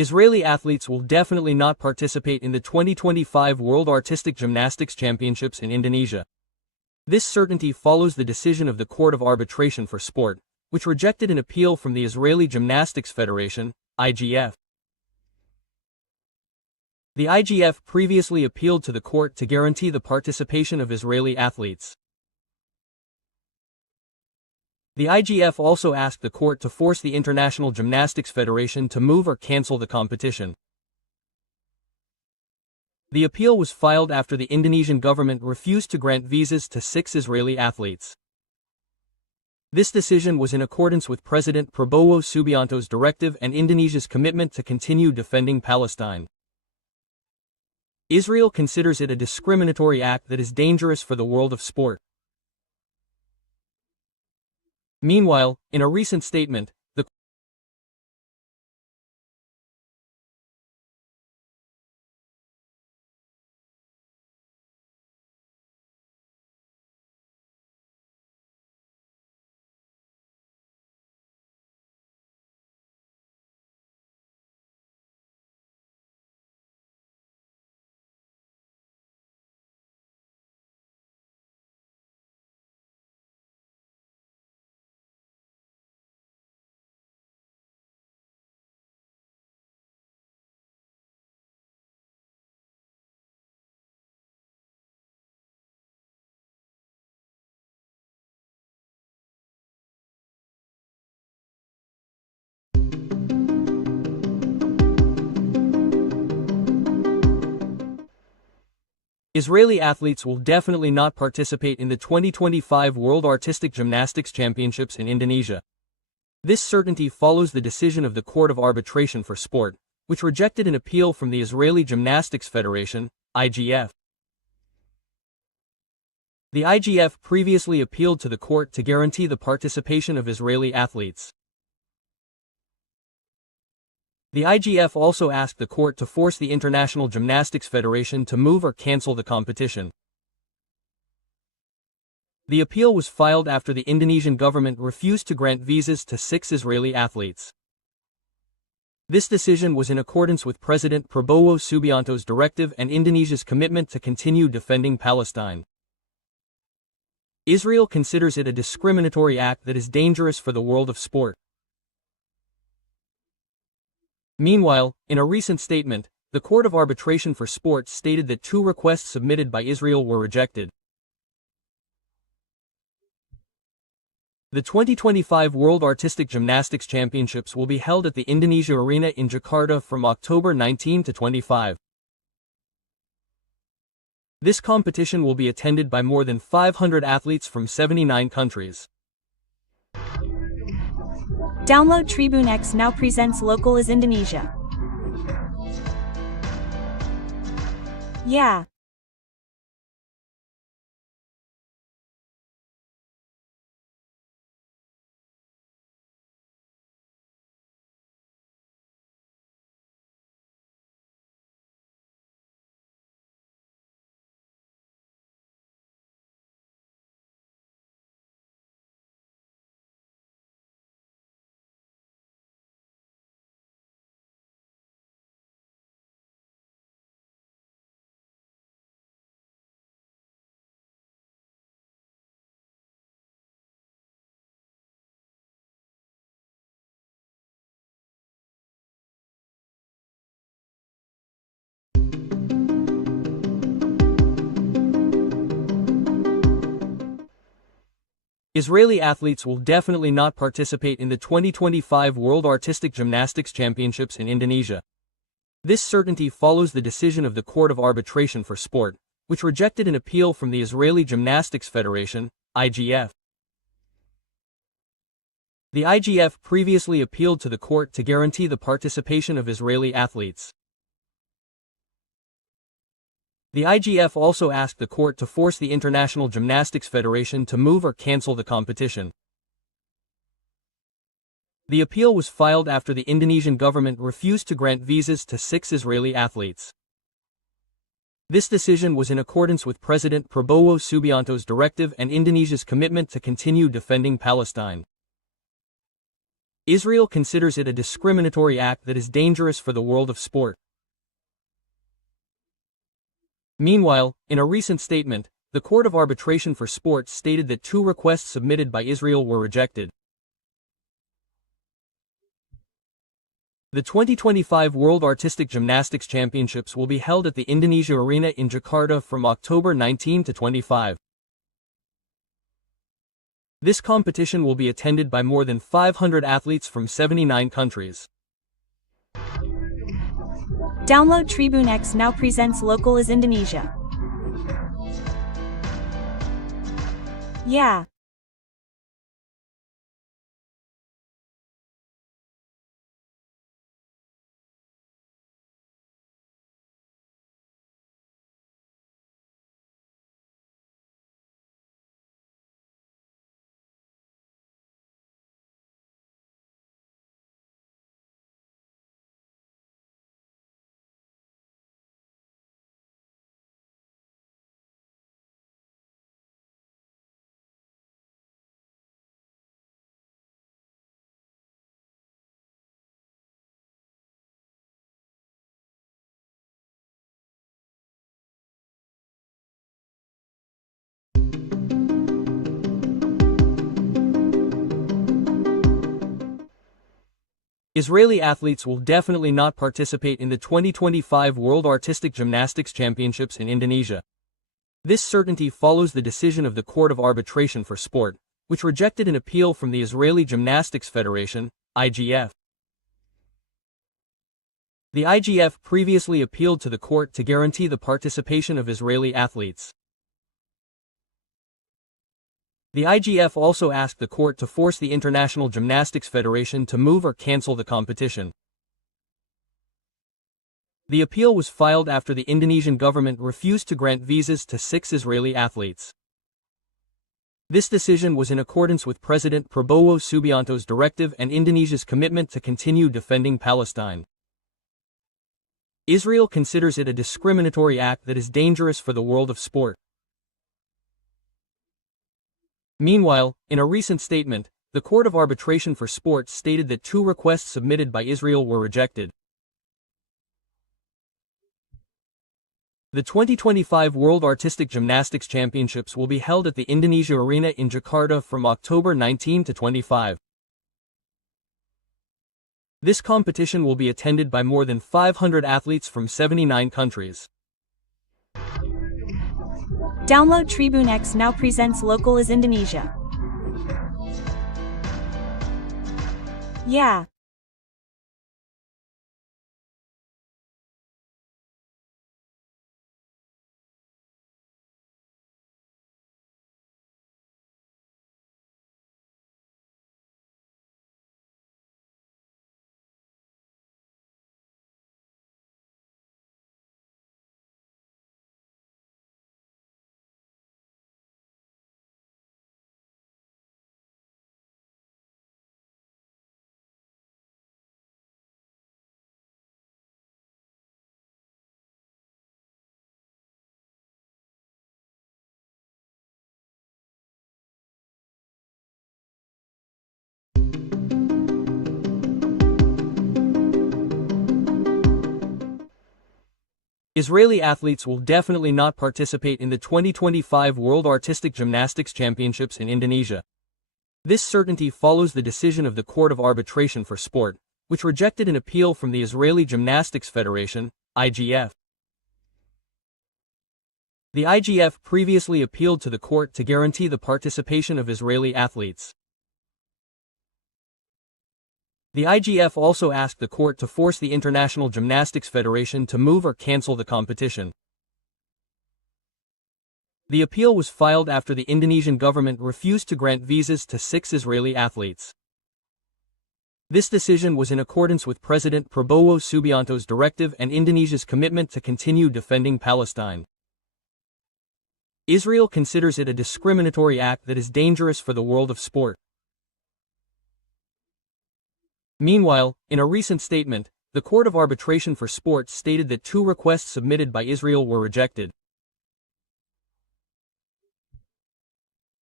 Israeli athletes will definitely not participate in the 2025 World Artistic Gymnastics Championships in Indonesia. This certainty follows the decision of the Court of Arbitration for Sport, which rejected an appeal from the Israeli Gymnastics Federation, IGF. The IGF previously appealed to the court to guarantee the participation of Israeli athletes. The IGF also asked the court to force the International Gymnastics Federation to move or cancel the competition. The appeal was filed after the Indonesian government refused to grant visas to 6 Israeli athletes. This decision was in accordance with President Prabowo Subianto's directive and Indonesia's commitment to continue defending Palestine. Israel considers it a discriminatory act that is dangerous for the world of sport. Meanwhile, in a recent statement, the Israeli athletes will definitely not participate in the 2025 World Artistic Gymnastics Championships in Indonesia. This certainty follows the decision of the Court of Arbitration for Sport, which rejected an appeal from the Israeli Gymnastics Federation, IGF. The IGF previously appealed to the court to guarantee the participation of Israeli athletes. The IGF also asked the court to force the International Gymnastics Federation to move or cancel the competition. The appeal was filed after the Indonesian government refused to grant visas to 6 Israeli athletes. This decision was in accordance with President Prabowo Subianto's directive and Indonesia's commitment to continue defending Palestine. Israel considers it a discriminatory act that is dangerous for the world of sport. Meanwhile, in a recent statement, the Court of Arbitration for Sport stated that 2 requests submitted by Israel were rejected. The 2025 World Artistic Gymnastics Championships will be held at the Indonesia Arena in Jakarta from October 19 to 25. This competition will be attended by more than 500 athletes from 79 countries. Download Tribune X now presents Local is Indonesia. Yeah. Israeli athletes will definitely not participate in the 2025 World Artistic Gymnastics Championships in Indonesia. This certainty follows the decision of the Court of Arbitration for Sport, which rejected an appeal from the Israeli Gymnastics Federation, IGF. The IGF previously appealed to the court to guarantee the participation of Israeli athletes. The IGF also asked the court to force the International Gymnastics Federation to move or cancel the competition. The appeal was filed after the Indonesian government refused to grant visas to 6 Israeli athletes. This decision was in accordance with President Prabowo Subianto's directive and Indonesia's commitment to continue defending Palestine. Israel considers it a discriminatory act that is dangerous for the world of sport. Meanwhile, in a recent statement, the Court of Arbitration for Sport stated that 2 requests submitted by Israel were rejected. The 2025 World Artistic Gymnastics Championships will be held at the Indonesia Arena in Jakarta from October 19 to 25. This competition will be attended by more than 500 athletes from 79 countries. Download Tribune X now presents Local is Indonesia. Yeah. Israeli athletes will definitely not participate in the 2025 World Artistic Gymnastics Championships in Indonesia. This certainty follows the decision of the Court of Arbitration for Sport, which rejected an appeal from the Israeli Gymnastics Federation, IGF. The IGF previously appealed to the court to guarantee the participation of Israeli athletes. The IGF also asked the court to force the International Gymnastics Federation to move or cancel the competition. The appeal was filed after the Indonesian government refused to grant visas to 6 Israeli athletes. This decision was in accordance with President Prabowo Subianto's directive and Indonesia's commitment to continue defending Palestine. Israel considers it a discriminatory act that is dangerous for the world of sport. Meanwhile, in a recent statement, the Court of Arbitration for Sport stated that 2 requests submitted by Israel were rejected. The 2025 World Artistic Gymnastics Championships will be held at the Indonesia Arena in Jakarta from October 19 to 25. This competition will be attended by more than 500 athletes from 79 countries. Download Tribune X now presents Local is Indonesia. Yeah. Israeli athletes will definitely not participate in the 2025 World Artistic Gymnastics Championships in Indonesia. This certainty follows the decision of the Court of Arbitration for Sport, which rejected an appeal from the Israeli Gymnastics Federation, IGF. The IGF previously appealed to the court to guarantee the participation of Israeli athletes. The IGF also asked the court to force the International Gymnastics Federation to move or cancel the competition. The appeal was filed after the Indonesian government refused to grant visas to 6 Israeli athletes. This decision was in accordance with President Prabowo Subianto's directive and Indonesia's commitment to continue defending Palestine. Israel considers it a discriminatory act that is dangerous for the world of sport. Meanwhile, in a recent statement, the Court of Arbitration for Sport stated that 2 requests submitted by Israel were rejected.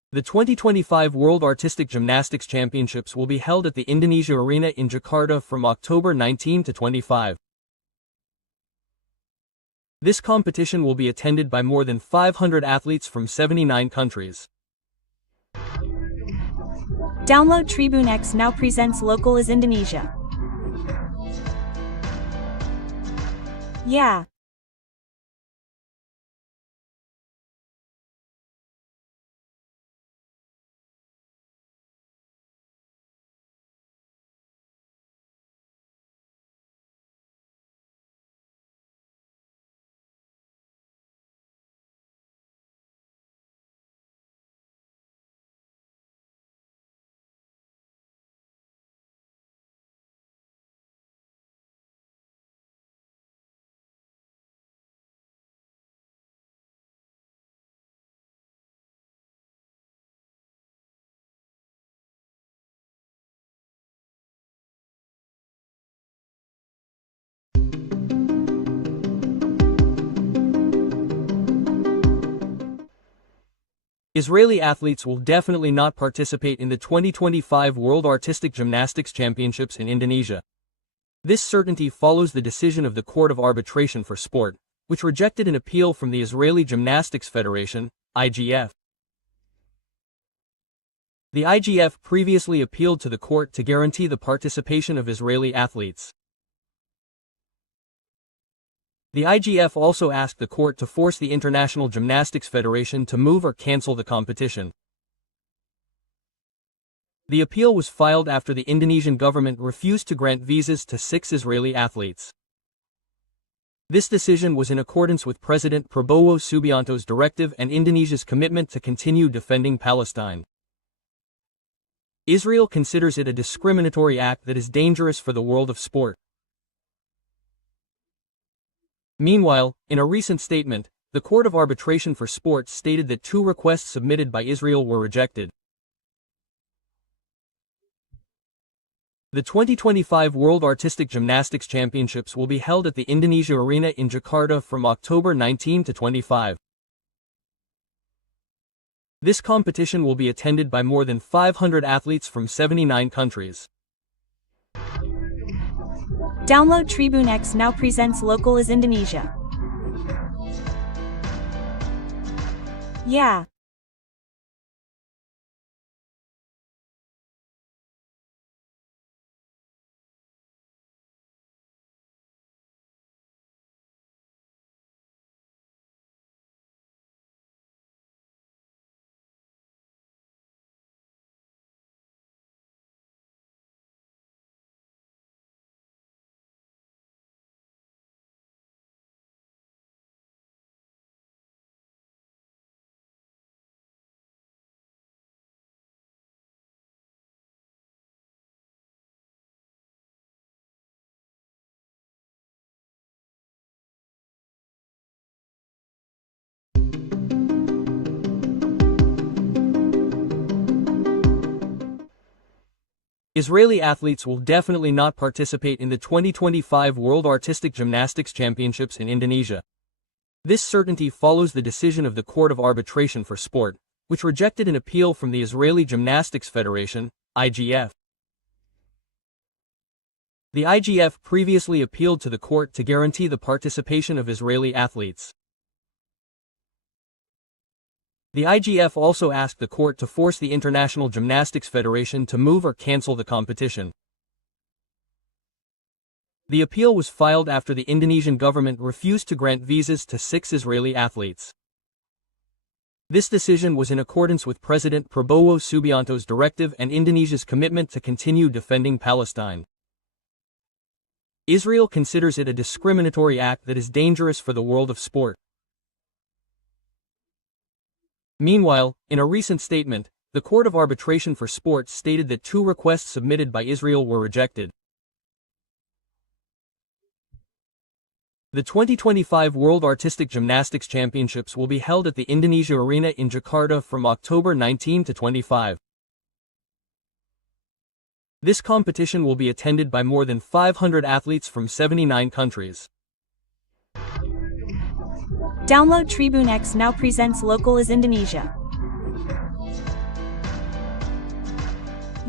The 2025 World Artistic Gymnastics Championships will be held at the Indonesia Arena in Jakarta from October 19 to 25. This competition will be attended by more than 500 athletes from 79 countries. Download Tribune X now presents local is Indonesia. Yeah. Israeli athletes will definitely not participate in the 2025 World Artistic Gymnastics Championships in Indonesia. This certainty follows the decision of the Court of Arbitration for Sport, which rejected an appeal from the Israeli Gymnastics Federation, IGF. The IGF previously appealed to the court to guarantee the participation of Israeli athletes. The IGF also asked the court to force the International Gymnastics Federation to move or cancel the competition. The appeal was filed after the Indonesian government refused to grant visas to 6 Israeli athletes. This decision was in accordance with President Prabowo Subianto's directive and Indonesia's commitment to continue defending Palestine. Israel considers it a discriminatory act that is dangerous for the world of sport. Meanwhile, in a recent statement, the Court of Arbitration for Sport stated that 2 requests submitted by Israel were rejected. The 2025 World Artistic Gymnastics Championships will be held at the Indonesia Arena in Jakarta from October 19 to 25. This competition will be attended by more than 500 athletes from 79 countries. Download Tribune X now presents local is Indonesia. Yeah. Israeli athletes will definitely not participate in the 2025 World Artistic Gymnastics Championships in Indonesia. This certainty follows the decision of the Court of Arbitration for Sport, which rejected an appeal from the Israeli Gymnastics Federation, IGF. The IGF previously appealed to the court to guarantee the participation of Israeli athletes. The IGF also asked the court to force the International Gymnastics Federation to move or cancel the competition. The appeal was filed after the Indonesian government refused to grant visas to 6 Israeli athletes. This decision was in accordance with President Prabowo Subianto's directive and Indonesia's commitment to continue defending Palestine. Israel considers it a discriminatory act that is dangerous for the world of sport. Meanwhile, in a recent statement, the Court of Arbitration for Sport stated that 2 requests submitted by Israel were rejected. The 2025 World Artistic Gymnastics Championships will be held at the Indonesia Arena in Jakarta from October 19 to 25. This competition will be attended by more than 500 athletes from 79 countries. Download Tribune X now presents local is Indonesia.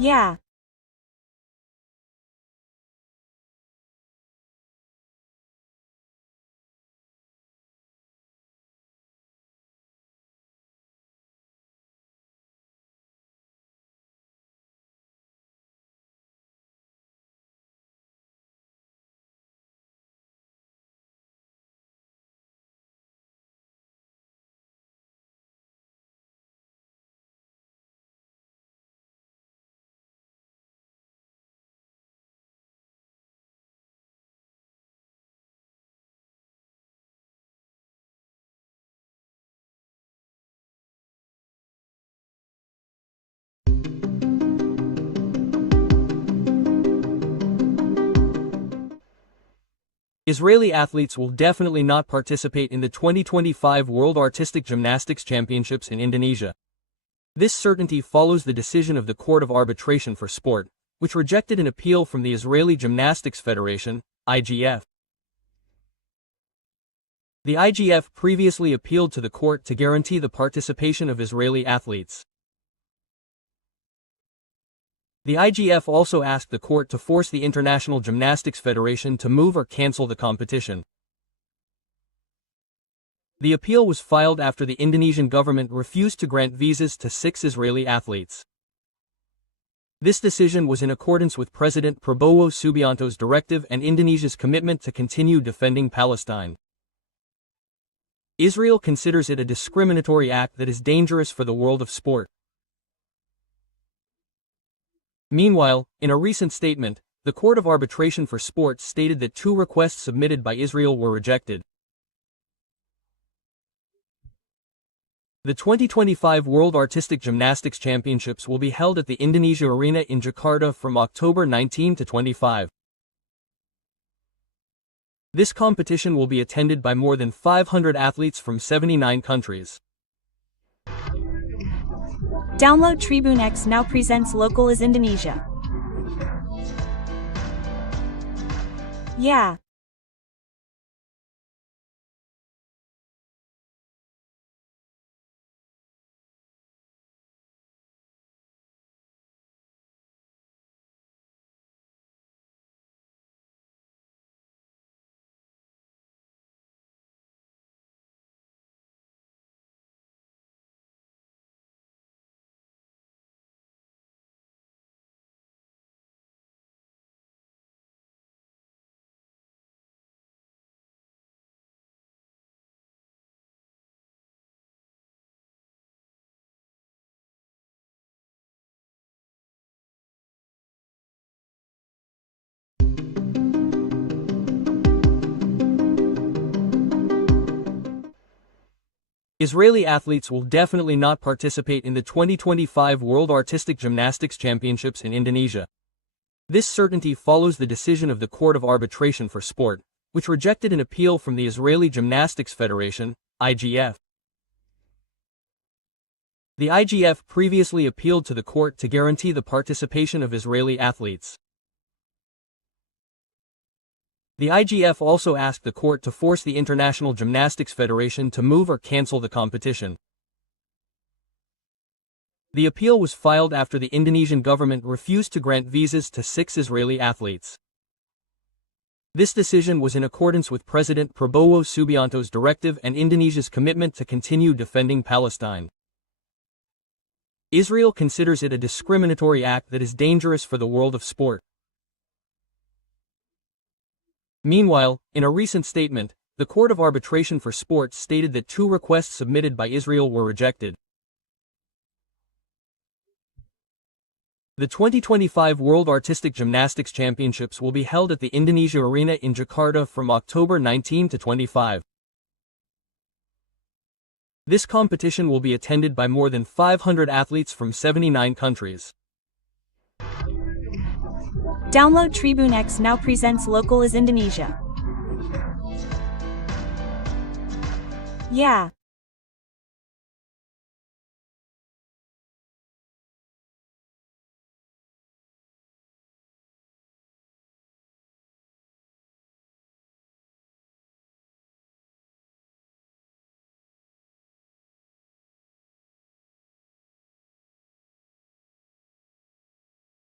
Yeah. Israeli athletes will definitely not participate in the 2025 World Artistic Gymnastics Championships in Indonesia. This certainty follows the decision of the Court of Arbitration for Sport, which rejected an appeal from the Israeli Gymnastics Federation, IGF. The IGF previously appealed to the court to guarantee the participation of Israeli athletes. The IGF also asked the court to force the International Gymnastics Federation to move or cancel the competition. The appeal was filed after the Indonesian government refused to grant visas to 6 Israeli athletes. This decision was in accordance with President Prabowo Subianto's directive and Indonesia's commitment to continue defending Palestine. Israel considers it a discriminatory act that is dangerous for the world of sport. Meanwhile, in a recent statement, the Court of Arbitration for Sport stated that 2 requests submitted by Israel were rejected. The 2025 World Artistic Gymnastics Championships will be held at the Indonesia Arena in Jakarta from October 19 to 25. This competition will be attended by more than 500 athletes from 79 countries. Download Tribune X now presents Local is Indonesia. Yeah. Israeli athletes will definitely not participate in the 2025 World Artistic Gymnastics Championships in Indonesia. This certainty follows the decision of the Court of Arbitration for Sport, which rejected an appeal from the Israeli Gymnastics Federation, IGF. The IGF previously appealed to the court to guarantee the participation of Israeli athletes. The IGF also asked the court to force the International Gymnastics Federation to move or cancel the competition. The appeal was filed after the Indonesian government refused to grant visas to 6 Israeli athletes. This decision was in accordance with President Prabowo Subianto's directive and Indonesia's commitment to continue defending Palestine. Israel considers it a discriminatory act that is dangerous for the world of sport. Meanwhile, in a recent statement, the Court of Arbitration for Sport stated that 2 requests submitted by Israel were rejected. The 2025 World Artistic Gymnastics Championships will be held at the Indonesia Arena in Jakarta from October 19 to 25. This competition will be attended by more than 500 athletes from 79 countries. Download Tribune X now presents Local is Indonesia. Yeah.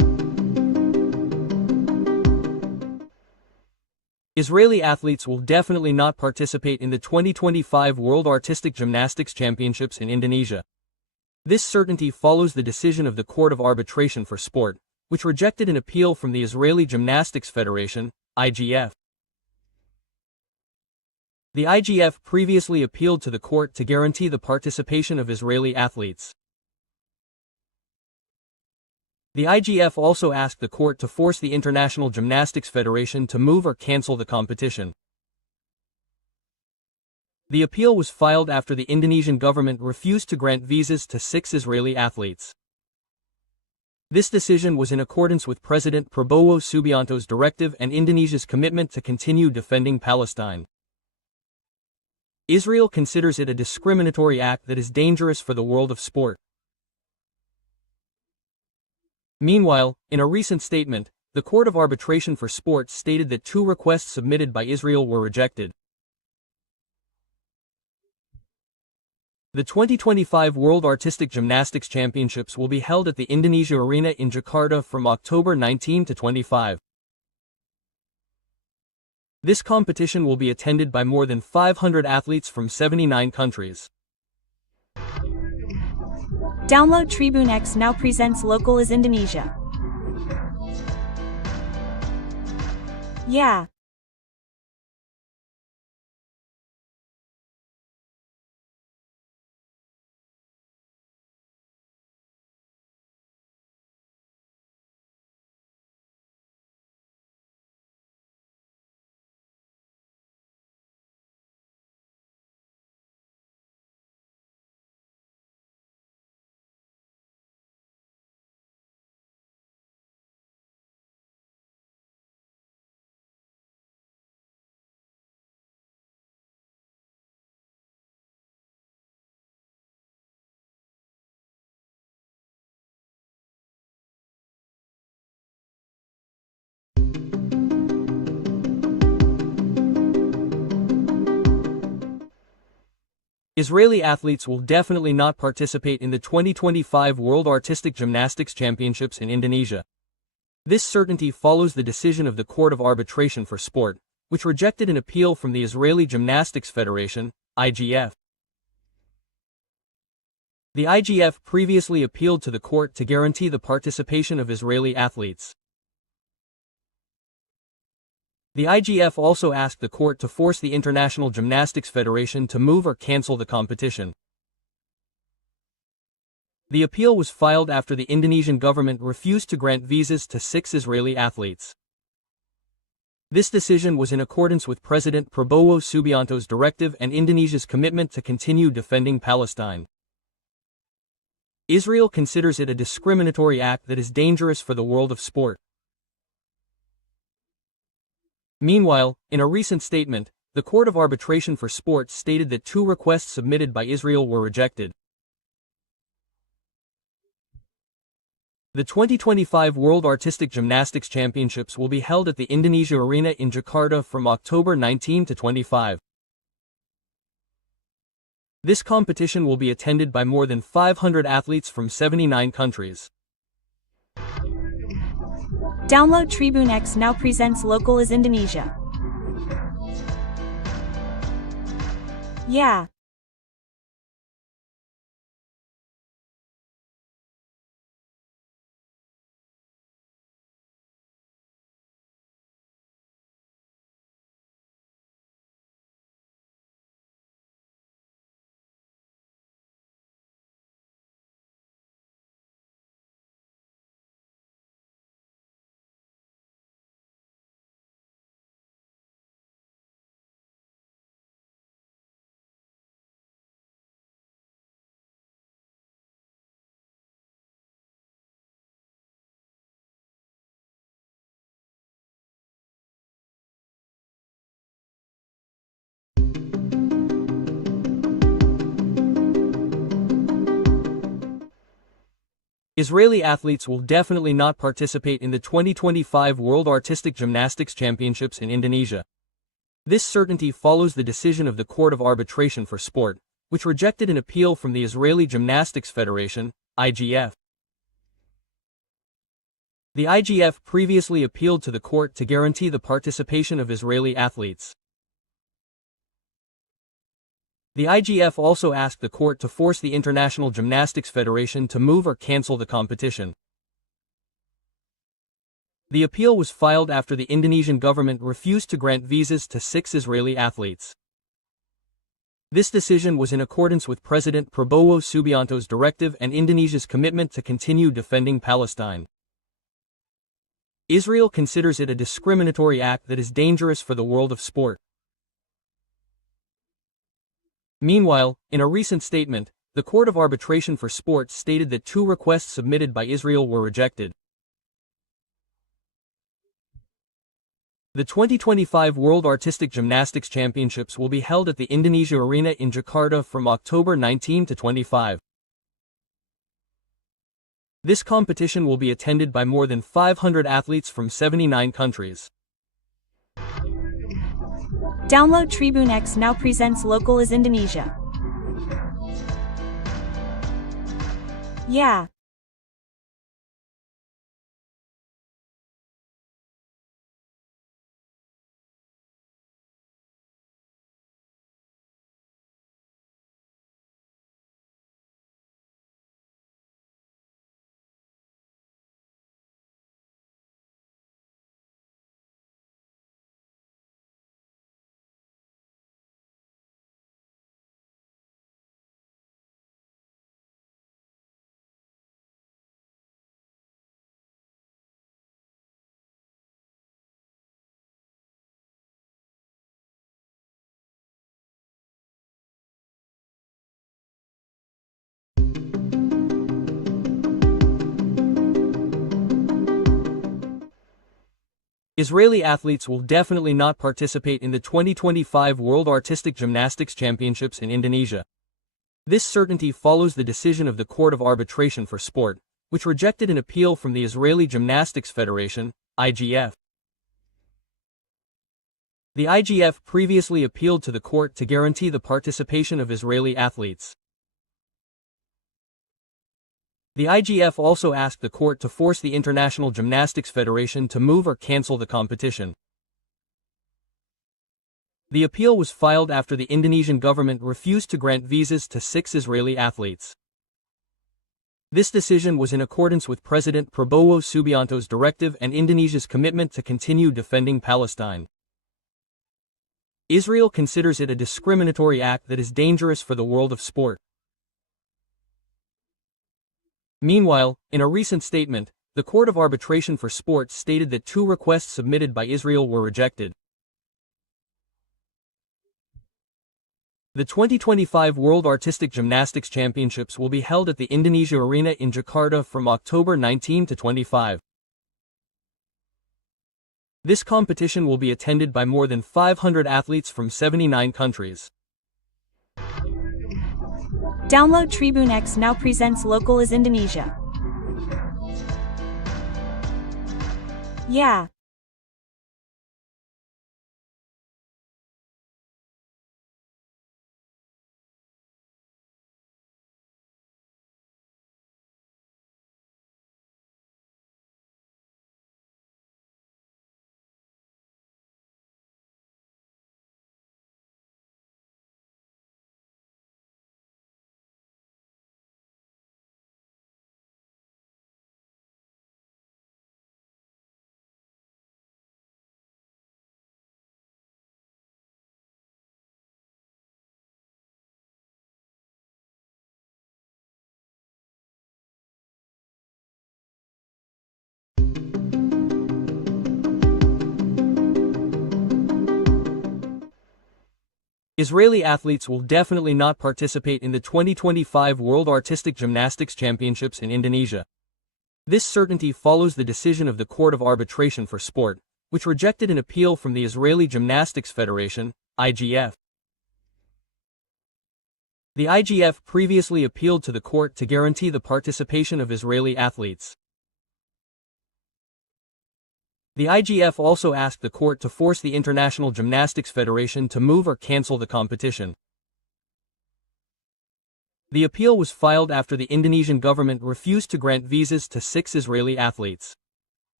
Israeli athletes will definitely not participate in the 2025 World Artistic Gymnastics Championships in Indonesia. This certainty follows the decision of the Court of Arbitration for Sport, which rejected an appeal from the Israeli Gymnastics Federation, IGF. The IGF previously appealed to the court to guarantee the participation of Israeli athletes. The IGF also asked the court to force the International Gymnastics Federation to move or cancel the competition. The appeal was filed after the Indonesian government refused to grant visas to 6 Israeli athletes. This decision was in accordance with President Prabowo Subianto's directive and Indonesia's commitment to continue defending Palestine. Israel considers it a discriminatory act that is dangerous for the world of sport. Meanwhile, in a recent statement, the Court of Arbitration for Sport stated that 2 requests submitted by Israel were rejected. The 2025 World Artistic Gymnastics Championships will be held at the Indonesia Arena in Jakarta from October 19 to 25. This competition will be attended by more than 500 athletes from 79 countries. Download Tribune X now presents Local is Indonesia. Yeah. Israeli athletes will definitely not participate in the 2025 World Artistic Gymnastics Championships in Indonesia. This certainty follows the decision of the Court of Arbitration for Sport, which rejected an appeal from the Israeli Gymnastics Federation, IGF. The IGF previously appealed to the court to guarantee the participation of Israeli athletes. The IGF also asked the court to force the International Gymnastics Federation to move or cancel the competition. The appeal was filed after the Indonesian government refused to grant visas to 6 Israeli athletes. This decision was in accordance with President Prabowo Subianto's directive and Indonesia's commitment to continue defending Palestine. Israel considers it a discriminatory act that is dangerous for the world of sport. Meanwhile, in a recent statement, the Court of Arbitration for Sport stated that 2 requests submitted by Israel were rejected. The 2025 World Artistic Gymnastics Championships will be held at the Indonesia Arena in Jakarta from October 19 to 25. This competition will be attended by more than 500 athletes from 79 countries. Download Tribune X now presents Local is Indonesia. Yeah. Israeli athletes will definitely not participate in the 2025 World Artistic Gymnastics Championships in Indonesia. This certainty follows the decision of the Court of Arbitration for Sport, which rejected an appeal from the Israeli Gymnastics Federation, IGF. The IGF previously appealed to the court to guarantee the participation of Israeli athletes. The IGF also asked the court to force the International Gymnastics Federation to move or cancel the competition. The appeal was filed after the Indonesian government refused to grant visas to 6 Israeli athletes. This decision was in accordance with President Prabowo Subianto's directive and Indonesia's commitment to continue defending Palestine. Israel considers it a discriminatory act that is dangerous for the world of sport. Meanwhile, in a recent statement, the Court of Arbitration for Sport stated that 2 requests submitted by Israel were rejected. The 2025 World Artistic Gymnastics Championships will be held at the Indonesia Arena in Jakarta from October 19 to 25. This competition will be attended by more than 500 athletes from 79 countries. Download Tribune X now presents Local is Indonesia. Yeah. Israeli athletes will definitely not participate in the 2025 World Artistic Gymnastics Championships in Indonesia. This certainty follows the decision of the Court of Arbitration for Sport, which rejected an appeal from the Israeli Gymnastics Federation, IGF. The IGF previously appealed to the court to guarantee the participation of Israeli athletes. The IGF also asked the court to force the International Gymnastics Federation to move or cancel the competition. The appeal was filed after the Indonesian government refused to grant visas to 6 Israeli athletes. This decision was in accordance with President Prabowo Subianto's directive and Indonesia's commitment to continue defending Palestine. Israel considers it a discriminatory act that is dangerous for the world of sport. Meanwhile, in a recent statement, the Court of Arbitration for Sport stated that 2 requests submitted by Israel were rejected. The 2025 World Artistic Gymnastics Championships will be held at the Indonesia Arena in Jakarta from October 19 to 25. This competition will be attended by more than 500 athletes from 79 countries. Download Tribune X now presents Local is Indonesia. Yeah. Israeli athletes will definitely not participate in the 2025 World Artistic Gymnastics Championships in Indonesia. This certainty follows the decision of the Court of Arbitration for Sport, which rejected an appeal from the Israeli Gymnastics Federation, IGF. The IGF previously appealed to the court to guarantee the participation of Israeli athletes. The IGF also asked the court to force the International Gymnastics Federation to move or cancel the competition. The appeal was filed after the Indonesian government refused to grant visas to 6 Israeli athletes.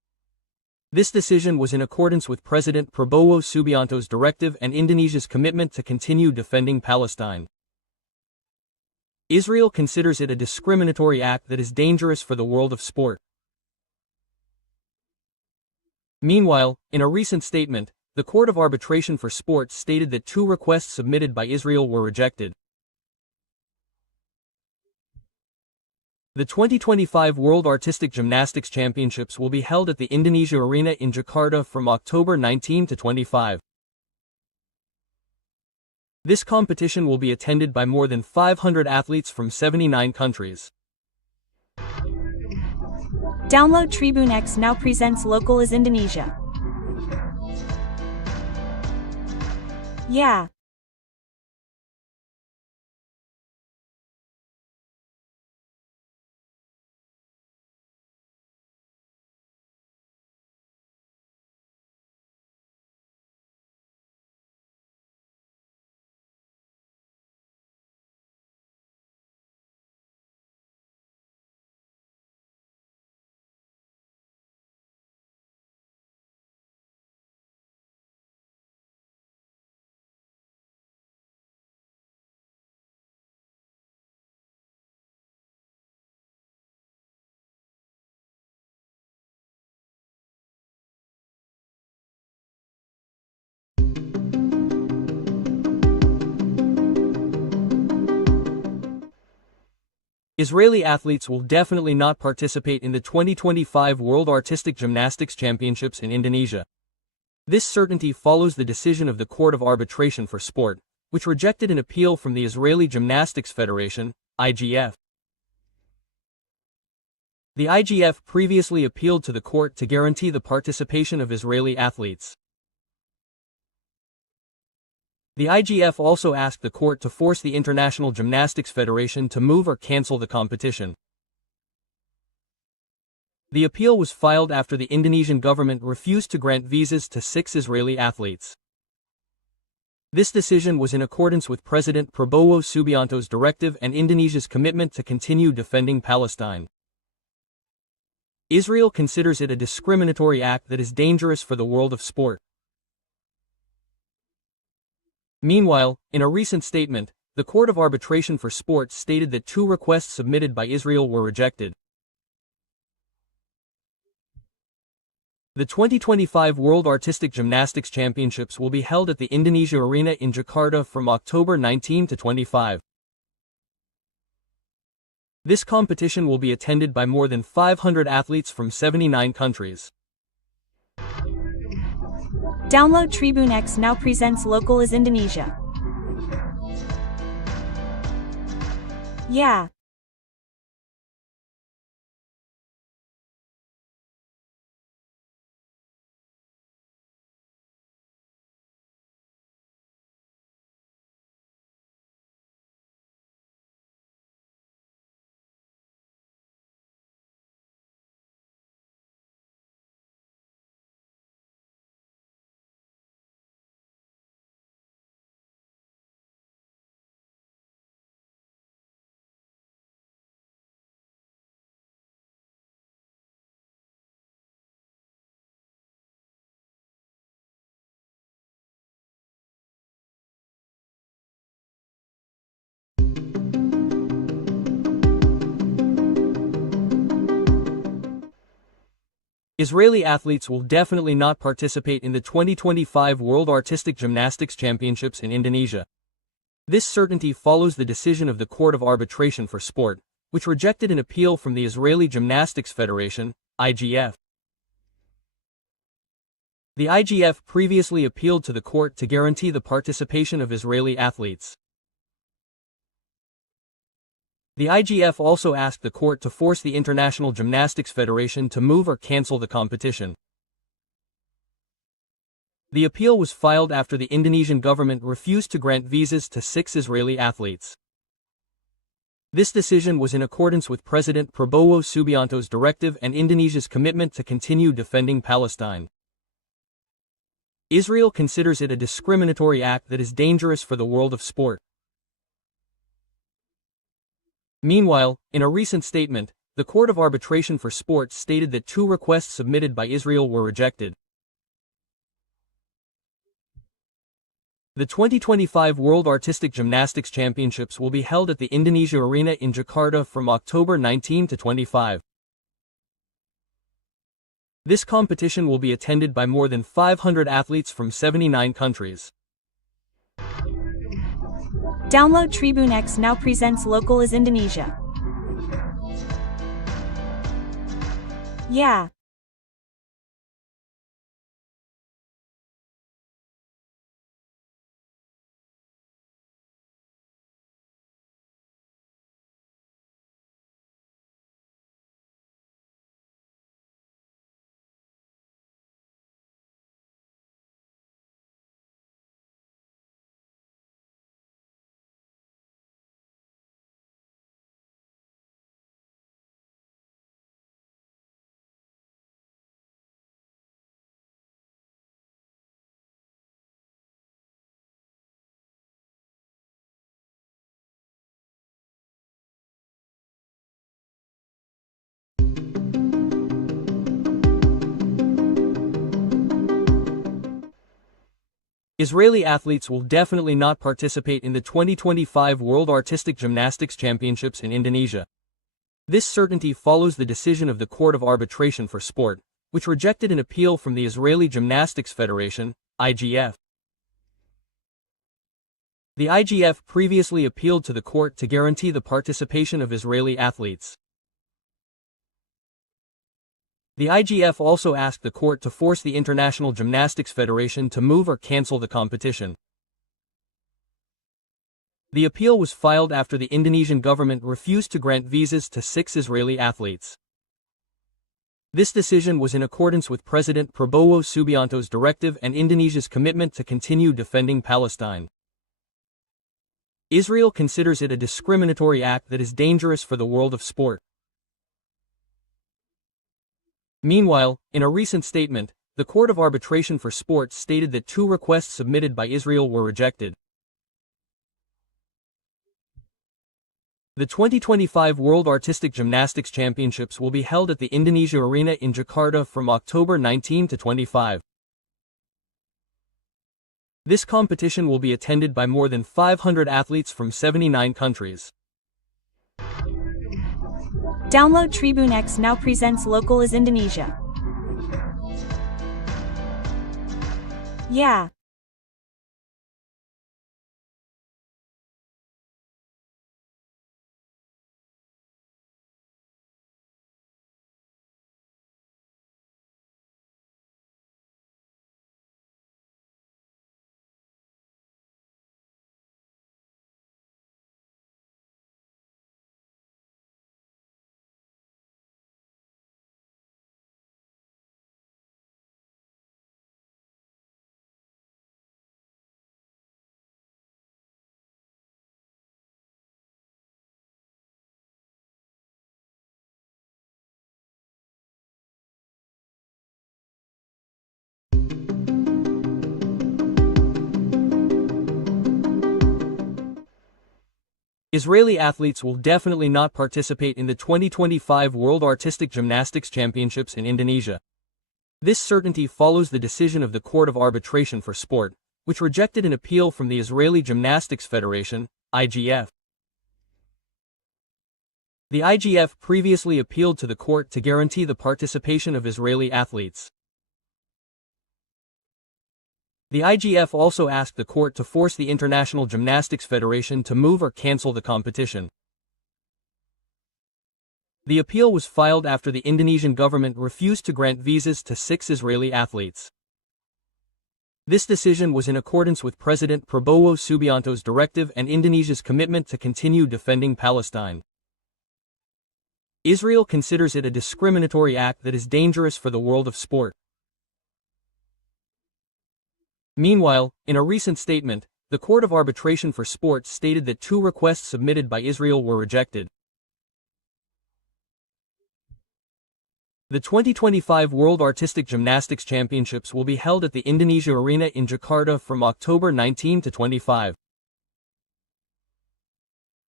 This decision was in accordance with President Prabowo Subianto's directive and Indonesia's commitment to continue defending Palestine. Israel considers it a discriminatory act that is dangerous for the world of sport. Meanwhile, in a recent statement, the Court of Arbitration for Sport stated that 2 requests submitted by Israel were rejected. The 2025 World Artistic Gymnastics Championships will be held at the Indonesia Arena in Jakarta from October 19 to 25. This competition will be attended by more than 500 athletes from 79 countries. Download Tribune X now presents Local is Indonesia. Yeah. Israeli athletes will definitely not participate in the 2025 World Artistic Gymnastics Championships in Indonesia. This certainty follows the decision of the Court of Arbitration for Sport, which rejected an appeal from the Israeli Gymnastics Federation, IGF. The IGF previously appealed to the court to guarantee the participation of Israeli athletes. The IGF also asked the court to force the International Gymnastics Federation to move or cancel the competition. The appeal was filed after the Indonesian government refused to grant visas to 6 Israeli athletes. This decision was in accordance with President Prabowo Subianto's directive and Indonesia's commitment to continue defending Palestine. Israel considers it a discriminatory act that is dangerous for the world of sport. Meanwhile, in a recent statement, the Court of Arbitration for Sport stated that 2 requests submitted by Israel were rejected. The 2025 World Artistic Gymnastics Championships will be held at the Indonesia Arena in Jakarta from October 19 to 25. This competition will be attended by more than 500 athletes from 79 countries. Download Tribune X now presents Local is Indonesia. Yeah. Israeli athletes will definitely not participate in the 2025 World Artistic Gymnastics Championships in Indonesia. This certainty follows the decision of the Court of Arbitration for Sport, which rejected an appeal from the Israeli Gymnastics Federation, IGF. The IGF previously appealed to the court to guarantee the participation of Israeli athletes. The IGF also asked the court to force the International Gymnastics Federation to move or cancel the competition. The appeal was filed after the Indonesian government refused to grant visas to 6 Israeli athletes. This decision was in accordance with President Prabowo Subianto's directive and Indonesia's commitment to continue defending Palestine. Israel considers it a discriminatory act that is dangerous for the world of sport. Meanwhile, in a recent statement, the Court of Arbitration for Sport stated that 2 requests submitted by Israel were rejected. The 2025 World Artistic Gymnastics Championships will be held at the Indonesia Arena in Jakarta from October 19 to 25. This competition will be attended by more than 500 athletes from 79 countries. Download Tribune X now presents Local is Indonesia. Yeah. Israeli athletes will definitely not participate in the 2025 World Artistic Gymnastics Championships in Indonesia. This certainty follows the decision of the Court of Arbitration for Sport, which rejected an appeal from the Israeli Gymnastics Federation, IGF. The IGF previously appealed to the court to guarantee the participation of Israeli athletes. The IGF also asked the court to force the International Gymnastics Federation to move or cancel the competition. The appeal was filed after the Indonesian government refused to grant visas to 6 Israeli athletes. This decision was in accordance with President Prabowo Subianto's directive and Indonesia's commitment to continue defending Palestine. Israel considers it a discriminatory act that is dangerous for the world of sport. Meanwhile, in a recent statement, the Court of Arbitration for Sport stated that 2 requests submitted by Israel were rejected. The 2025 World Artistic Gymnastics Championships will be held at the Indonesia Arena in Jakarta from October 19 to 25. This competition will be attended by more than 500 athletes from 79 countries. Download Tribune X now presents Local is Indonesia. Yeah. Israeli athletes will definitely not participate in the 2025 World Artistic Gymnastics Championships in Indonesia. This certainty follows the decision of the Court of Arbitration for Sport, which rejected an appeal from the Israeli Gymnastics Federation, IGF. The IGF previously appealed to the court to guarantee the participation of Israeli athletes. The IGF also asked the court to force the International Gymnastics Federation to move or cancel the competition. The appeal was filed after the Indonesian government refused to grant visas to 6 Israeli athletes. This decision was in accordance with President Prabowo Subianto's directive and Indonesia's commitment to continue defending Palestine. Israel considers it a discriminatory act that is dangerous for the world of sport. Meanwhile, in a recent statement, the Court of Arbitration for Sport stated that 2 requests submitted by Israel were rejected. The 2025 World Artistic Gymnastics Championships will be held at the Indonesia Arena in Jakarta from October 19 to 25.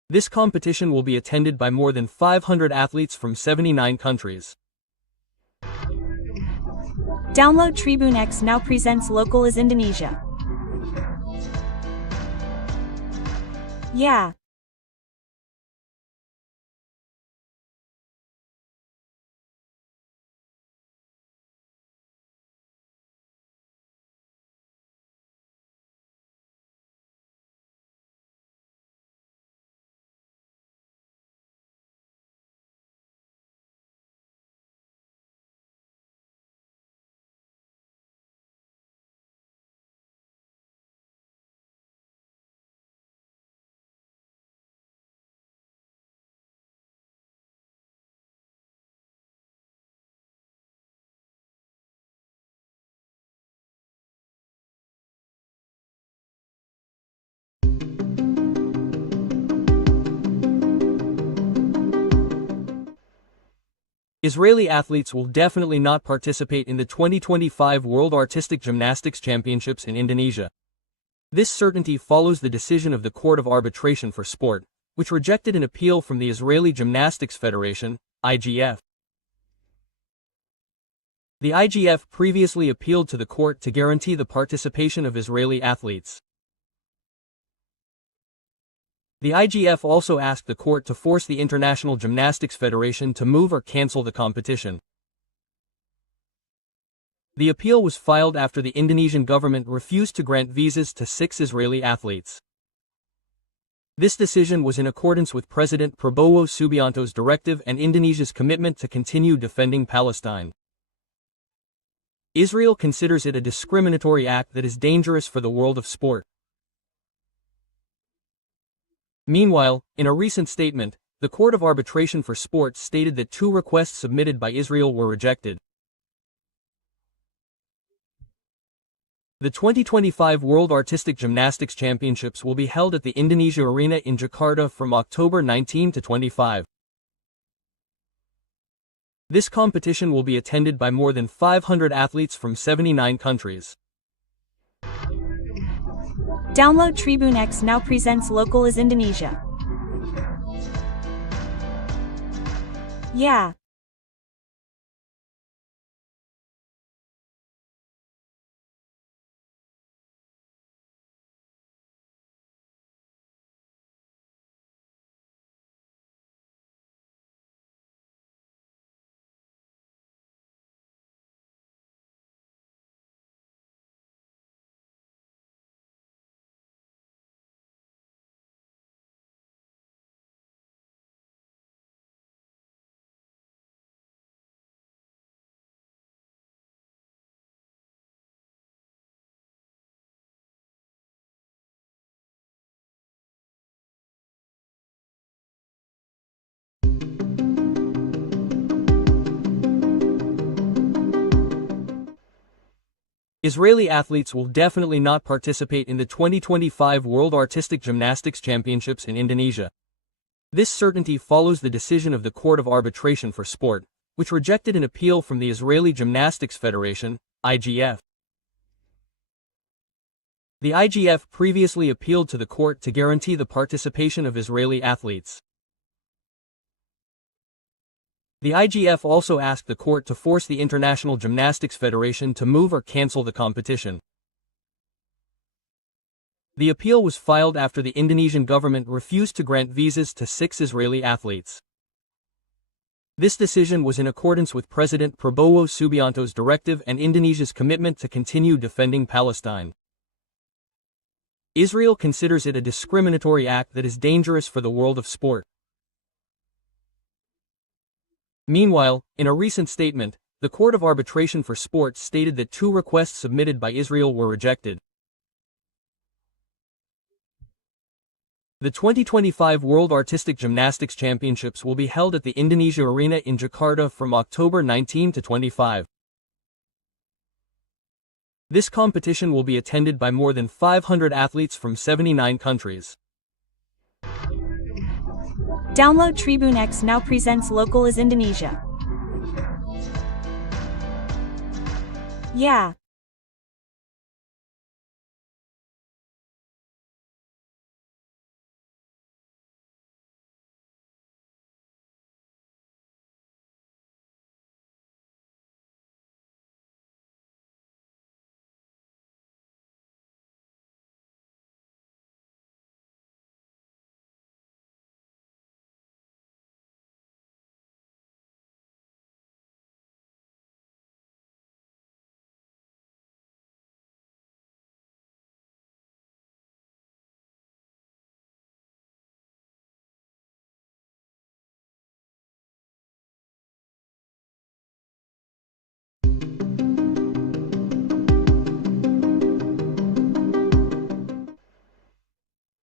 This competition will be attended by more than 500 athletes from 79 countries. Download Tribune X now presents local is Indonesia. Yeah. Israeli athletes will definitely not participate in the 2025 World Artistic Gymnastics Championships in Indonesia. This certainty follows the decision of the Court of Arbitration for Sport, which rejected an appeal from the Israeli Gymnastics Federation, IGF. The IGF previously appealed to the court to guarantee the participation of Israeli athletes. The IGF also asked the court to force the International Gymnastics Federation to move or cancel the competition. The appeal was filed after the Indonesian government refused to grant visas to 6 Israeli athletes. This decision was in accordance with President Prabowo Subianto's directive and Indonesia's commitment to continue defending Palestine. Israel considers it a discriminatory act that is dangerous for the world of sport. Meanwhile, in a recent statement, the Court of Arbitration for Sport stated that 2 requests submitted by Israel were rejected. The 2025 World Artistic Gymnastics Championships will be held at the Indonesia Arena in Jakarta from October 19 to 25. This competition will be attended by more than 500 athletes from 79 countries. Download Tribune X now presents local is Indonesia. Yeah. Israeli athletes will definitely not participate in the 2025 World Artistic Gymnastics Championships in Indonesia. This certainty follows the decision of the Court of Arbitration for Sport, which rejected an appeal from the Israeli Gymnastics Federation, IGF. The IGF previously appealed to the court to guarantee the participation of Israeli athletes. The IGF also asked the court to force the International Gymnastics Federation to move or cancel the competition. The appeal was filed after the Indonesian government refused to grant visas to 6 Israeli athletes. This decision was in accordance with President Prabowo Subianto's directive and Indonesia's commitment to continue defending Palestine. Israel considers it a discriminatory act that is dangerous for the world of sport. Meanwhile, in a recent statement, the Court of Arbitration for Sport stated that 2 requests submitted by Israel were rejected. The 2025 World Artistic Gymnastics Championships will be held at the Indonesia Arena in Jakarta from October 19 to 25. This competition will be attended by more than 500 athletes from 79 countries. Download Tribune X now presents local is Indonesia. Yeah.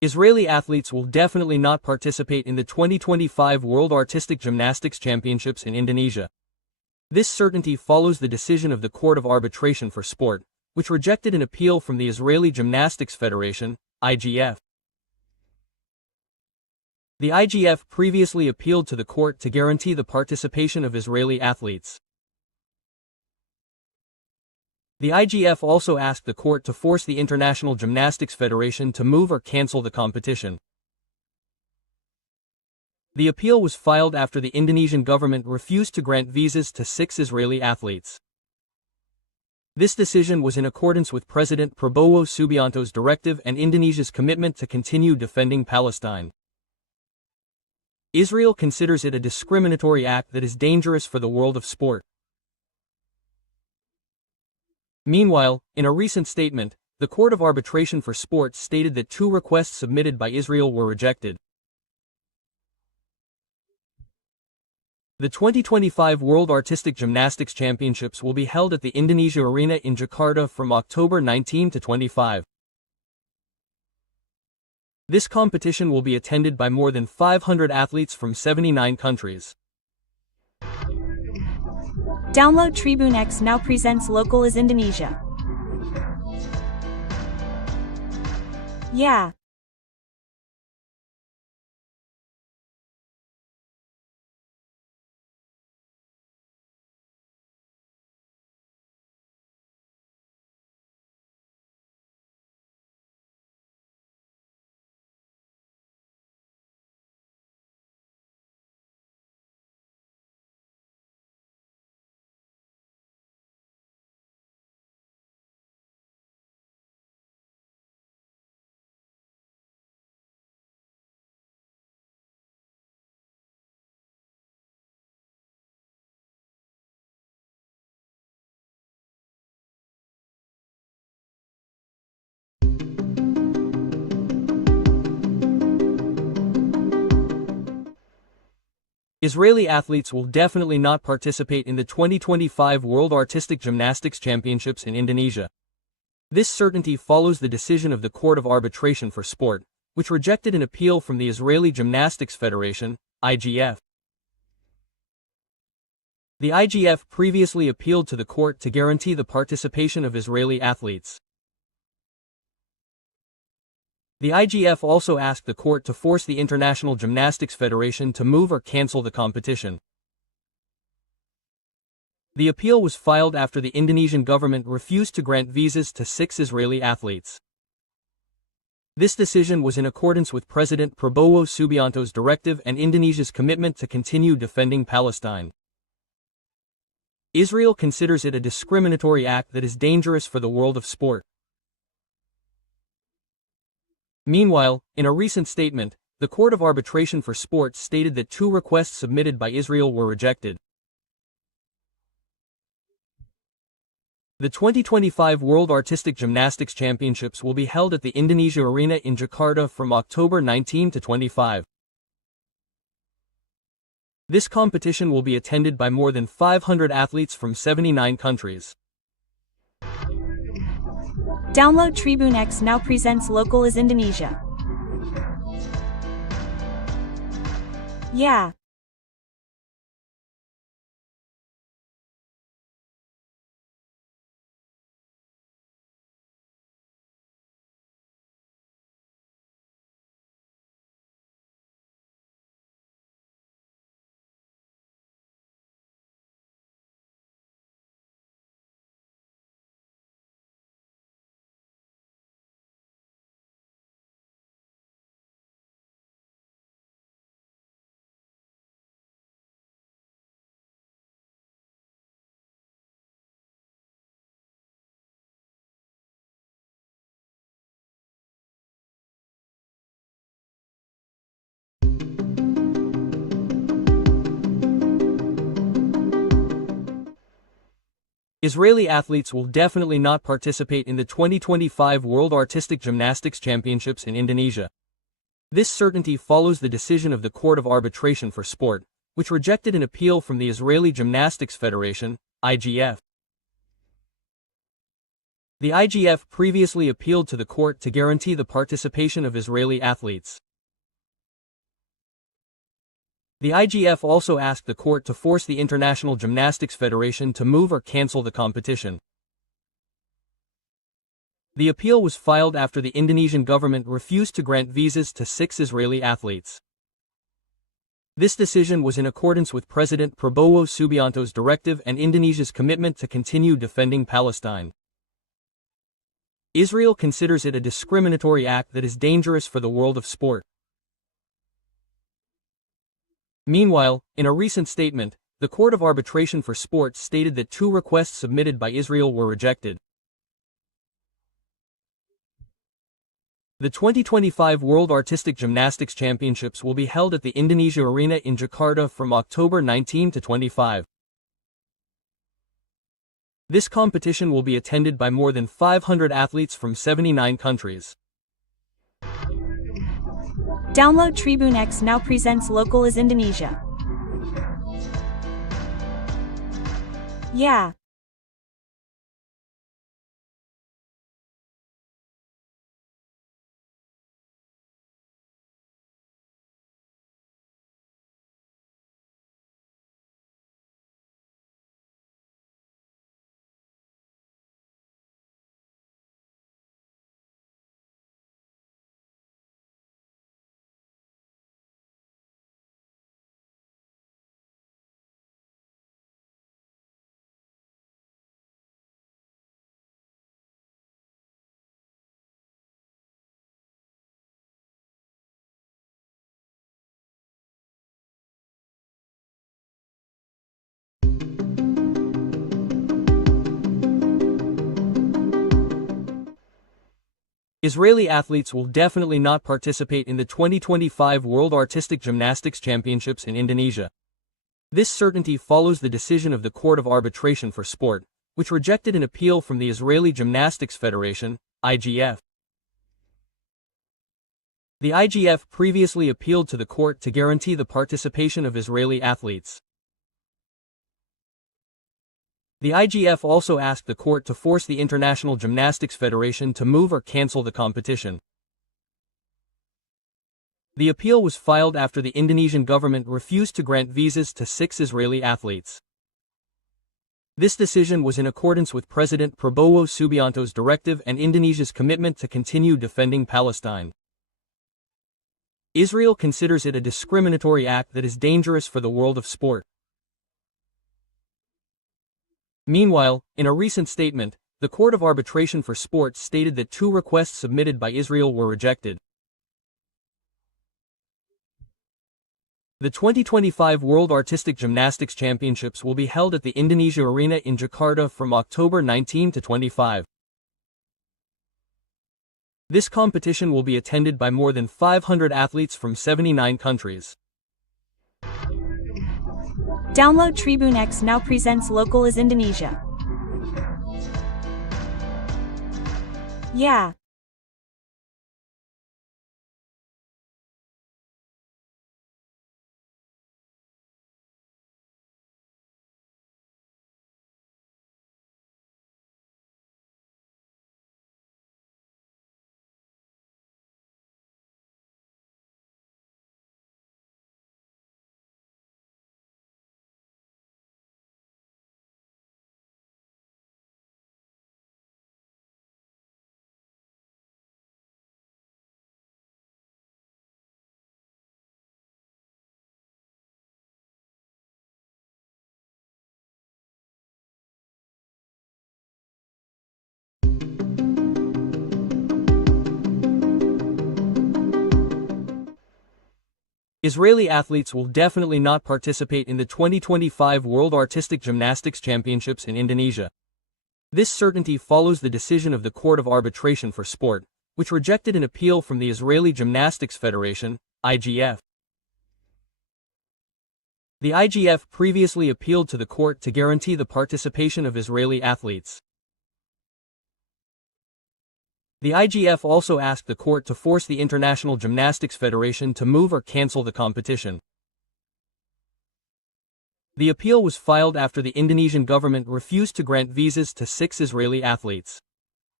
Israeli athletes will definitely not participate in the 2025 World Artistic Gymnastics Championships in Indonesia. This certainty follows the decision of the Court of Arbitration for Sport, which rejected an appeal from the Israeli Gymnastics Federation, IGF. The IGF previously appealed to the court to guarantee the participation of Israeli athletes. The IGF also asked the court to force the International Gymnastics Federation to move or cancel the competition. The appeal was filed after the Indonesian government refused to grant visas to 6 Israeli athletes. This decision was in accordance with President Prabowo Subianto's directive and Indonesia's commitment to continue defending Palestine. Israel considers it a discriminatory act that is dangerous for the world of sport. Meanwhile, in a recent statement, the Court of Arbitration for Sport stated that 2 requests submitted by Israel were rejected. The 2025 World Artistic Gymnastics Championships will be held at the Indonesia Arena in Jakarta from October 19 to 25. This competition will be attended by more than 500 athletes from 79 countries. Download Tribune X now presents Local is Indonesia. Yeah. Israeli athletes will definitely not participate in the 2025 World Artistic Gymnastics Championships in Indonesia. This certainty follows the decision of the Court of Arbitration for Sport, which rejected an appeal from the Israeli Gymnastics Federation, IGF. The IGF previously appealed to the court to guarantee the participation of Israeli athletes. The IGF also asked the court to force the International Gymnastics Federation to move or cancel the competition. The appeal was filed after the Indonesian government refused to grant visas to 6 Israeli athletes. This decision was in accordance with President Prabowo Subianto's directive and Indonesia's commitment to continue defending Palestine. Israel considers it a discriminatory act that is dangerous for the world of sport. Meanwhile, in a recent statement, the Court of Arbitration for Sport stated that 2 requests submitted by Israel were rejected. The 2025 World Artistic Gymnastics Championships will be held at the Indonesia Arena in Jakarta from October 19 to 25. This competition will be attended by more than 500 athletes from 79 countries. Download Tribune X now presents Local is Indonesia. Yeah. Israeli athletes will definitely not participate in the 2025 World Artistic Gymnastics Championships in Indonesia. This certainty follows the decision of the Court of Arbitration for Sport, which rejected an appeal from the Israeli Gymnastics Federation, IGF. The IGF previously appealed to the court to guarantee the participation of Israeli athletes. The IGF also asked the court to force the International Gymnastics Federation to move or cancel the competition. The appeal was filed after the Indonesian government refused to grant visas to 6 Israeli athletes. This decision was in accordance with President Prabowo Subianto's directive and Indonesia's commitment to continue defending Palestine. Israel considers it a discriminatory act that is dangerous for the world of sport. Meanwhile, in a recent statement, the Court of Arbitration for Sports stated that 2 requests submitted by Israel were rejected. The 2025 World Artistic Gymnastics Championships will be held at the Indonesia Arena in Jakarta from October 19 to 25. This competition will be attended by more than 500 athletes from 79 countries. Download Tribune X now presents Local is Indonesia. Yeah. Israeli athletes will definitely not participate in the 2025 World Artistic Gymnastics Championships in Indonesia. This certainty follows the decision of the Court of Arbitration for Sport, which rejected an appeal from the Israeli Gymnastics Federation, IGF. The IGF previously appealed to the court to guarantee the participation of Israeli athletes. The IGF also asked the court to force the International Gymnastics Federation to move or cancel the competition. The appeal was filed after the Indonesian government refused to grant visas to 6 Israeli athletes. This decision was in accordance with President Prabowo Subianto's directive and Indonesia's commitment to continue defending Palestine. Israel considers it a discriminatory act that is dangerous for the world of sport. Meanwhile, in a recent statement, the Court of Arbitration for Sports stated that 2 requests submitted by Israel were rejected. The 2025 World Artistic Gymnastics Championships will be held at the Indonesia Arena in Jakarta from October 19 to 25. This competition will be attended by more than 500 athletes from 79 countries. Download Tribune X now presents Local is Indonesia. Yeah. Israeli athletes will definitely not participate in the 2025 World Artistic Gymnastics Championships in Indonesia. This certainty follows the decision of the Court of Arbitration for Sport, which rejected an appeal from the Israeli Gymnastics Federation, IGF. The IGF previously appealed to the court to guarantee the participation of Israeli athletes. The IGF also asked the court to force the International Gymnastics Federation to move or cancel the competition. The appeal was filed after the Indonesian government refused to grant visas to 6 Israeli athletes.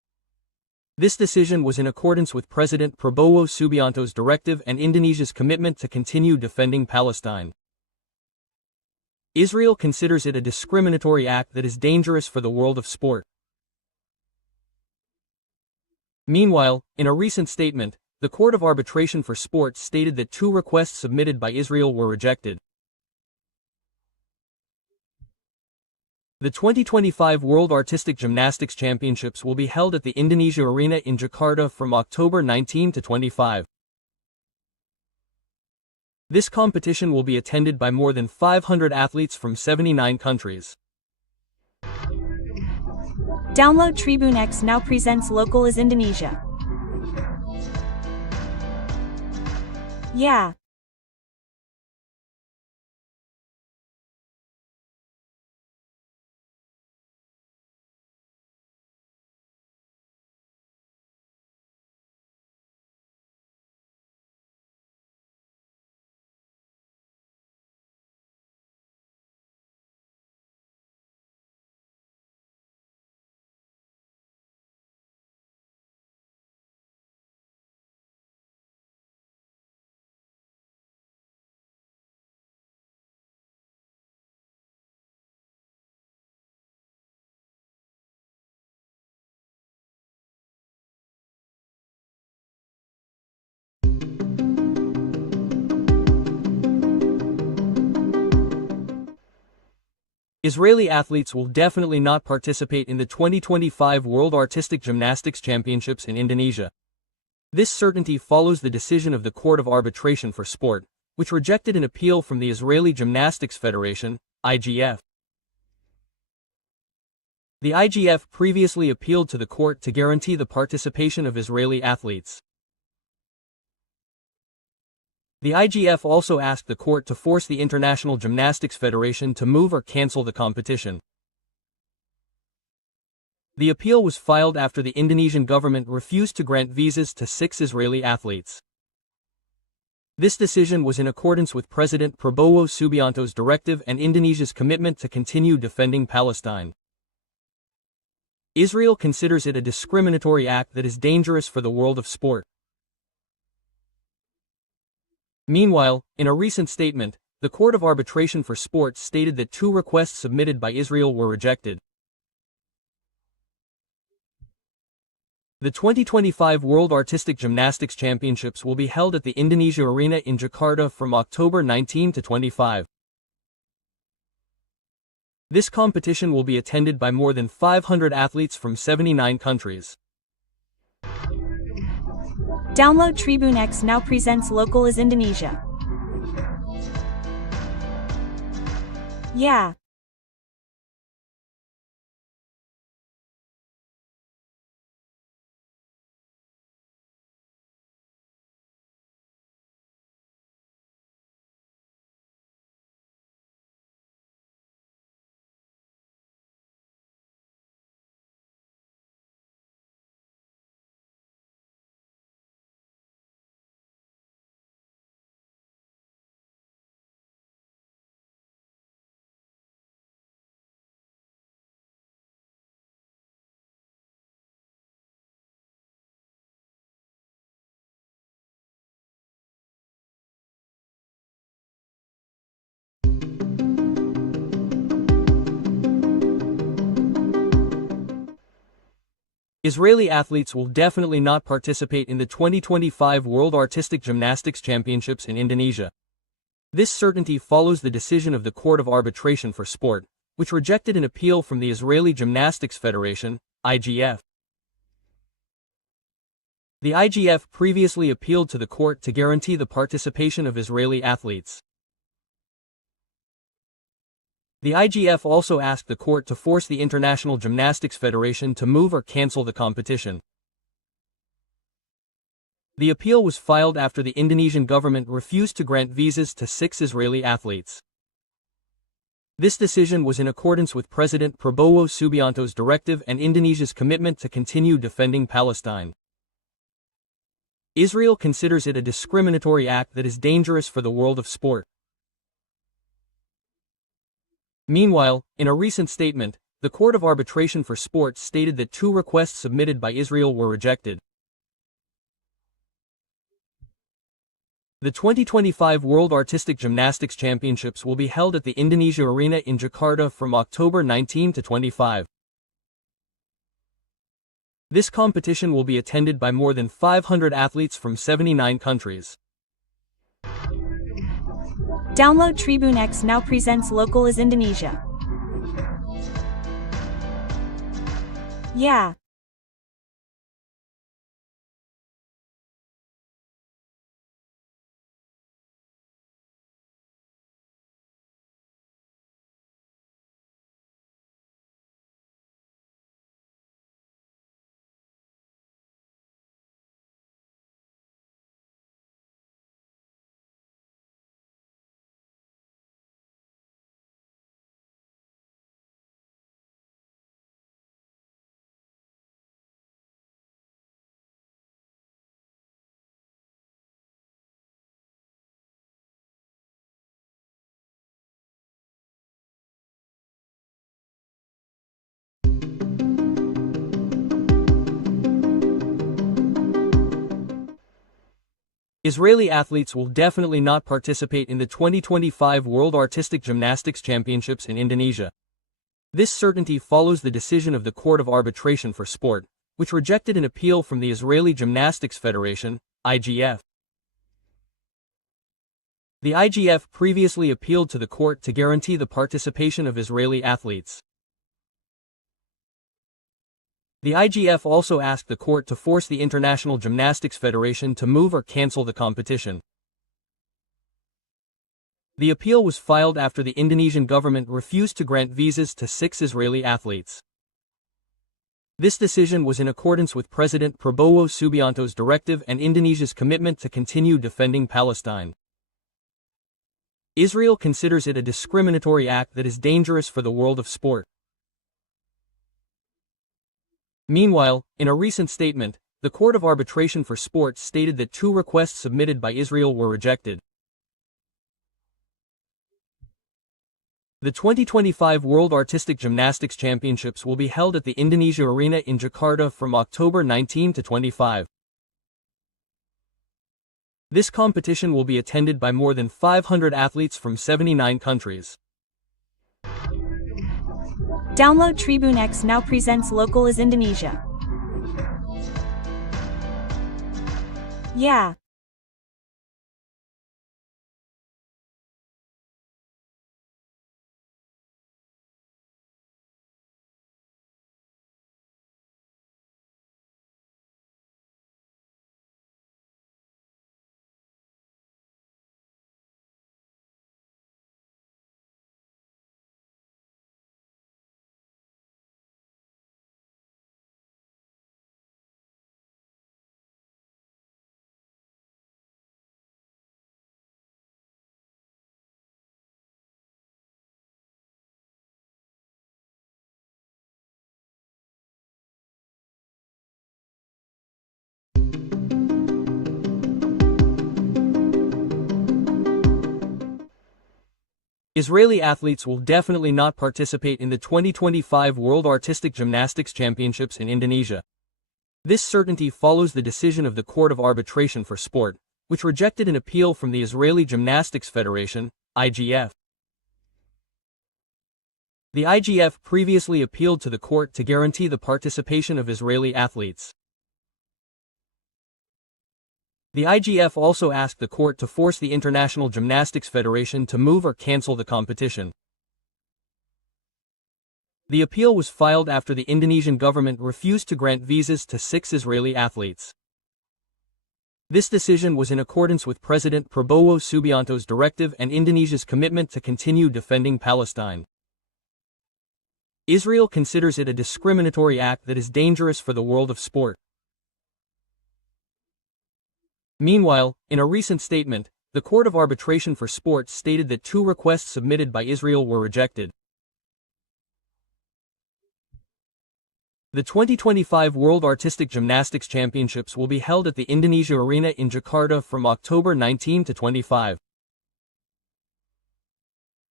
This decision was in accordance with President Prabowo Subianto's directive and Indonesia's commitment to continue defending Palestine. Israel considers it a discriminatory act that is dangerous for the world of sport. Meanwhile, in a recent statement, the Court of Arbitration for Sports stated that 2 requests submitted by Israel were rejected. The 2025 World Artistic Gymnastics Championships will be held at the Indonesia Arena in Jakarta from October 19 to 25. This competition will be attended by more than 500 athletes from 79 countries. Download Tribune X now presents Local is Indonesia. Yeah. Israeli athletes will definitely not participate in the 2025 World Artistic Gymnastics Championships in Indonesia. This certainty follows the decision of the Court of Arbitration for Sport, which rejected an appeal from the Israeli Gymnastics Federation, IGF. The IGF previously appealed to the court to guarantee the participation of Israeli athletes. The IGF also asked the court to force the International Gymnastics Federation to move or cancel the competition. The appeal was filed after the Indonesian government refused to grant visas to 6 Israeli athletes. This decision was in accordance with President Prabowo Subianto's directive and Indonesia's commitment to continue defending Palestine. Israel considers it a discriminatory act that is dangerous for the world of sport. Meanwhile, in a recent statement, the Court of Arbitration for Sports stated that 2 requests submitted by Israel were rejected. The 2025 World Artistic Gymnastics Championships will be held at the Indonesia Arena in Jakarta from October 19 to 25. This competition will be attended by more than 500 athletes from 79 countries. Download Tribune X now presents Local is Indonesia. Yeah. Israeli athletes will definitely not participate in the 2025 World Artistic Gymnastics Championships in Indonesia. This certainty follows the decision of the Court of Arbitration for Sport, which rejected an appeal from the Israeli Gymnastics Federation, IGF. The IGF previously appealed to the court to guarantee the participation of Israeli athletes. The IGF also asked the court to force the International Gymnastics Federation to move or cancel the competition. The appeal was filed after the Indonesian government refused to grant visas to 6 Israeli athletes. This decision was in accordance with President Prabowo Subianto's directive and Indonesia's commitment to continue defending Palestine. Israel considers it a discriminatory act that is dangerous for the world of sport. Meanwhile, in a recent statement, the Court of Arbitration for Sport stated that 2 requests submitted by Israel were rejected. The 2025 World Artistic Gymnastics Championships will be held at the Indonesia Arena in Jakarta from October 19 to 25. This competition will be attended by more than 500 athletes from 79 countries. Download Tribune X now presents Local is Indonesia. Yeah. Israeli athletes will definitely not participate in the 2025 World Artistic Gymnastics Championships in Indonesia. This certainty follows the decision of the Court of Arbitration for Sport, which rejected an appeal from the Israeli Gymnastics Federation, IGF. The IGF previously appealed to the court to guarantee the participation of Israeli athletes. The IGF also asked the court to force the International Gymnastics Federation to move or cancel the competition. The appeal was filed after the Indonesian government refused to grant visas to 6 Israeli athletes. This decision was in accordance with President Prabowo Subianto's directive and Indonesia's commitment to continue defending Palestine. Israel considers it a discriminatory act that is dangerous for the world of sport. Meanwhile, in a recent statement, the Court of Arbitration for Sport stated that 2 requests submitted by Israel were rejected. The 2025 World Artistic Gymnastics Championships will be held at the Indonesia Arena in Jakarta from October 19 to 25. This competition will be attended by more than 500 athletes from 79 countries. Download Tribune X now presents Local is Indonesia. Yeah. Israeli athletes will definitely not participate in the 2025 World Artistic Gymnastics Championships in Indonesia. This certainty follows the decision of the Court of Arbitration for Sport, which rejected an appeal from the Israeli Gymnastics Federation, IGF. The IGF previously appealed to the court to guarantee the participation of Israeli athletes. The IGF also asked the court to force the International Gymnastics Federation to move or cancel the competition. The appeal was filed after the Indonesian government refused to grant visas to 6 Israeli athletes. This decision was in accordance with President Prabowo Subianto's directive and Indonesia's commitment to continue defending Palestine. Israel considers it a discriminatory act that is dangerous for the world of sport. Meanwhile, in a recent statement, the Court of Arbitration for Sport stated that 2 requests submitted by Israel were rejected. The 2025 World Artistic Gymnastics Championships will be held at the Indonesia Arena in Jakarta from October 19 to 25.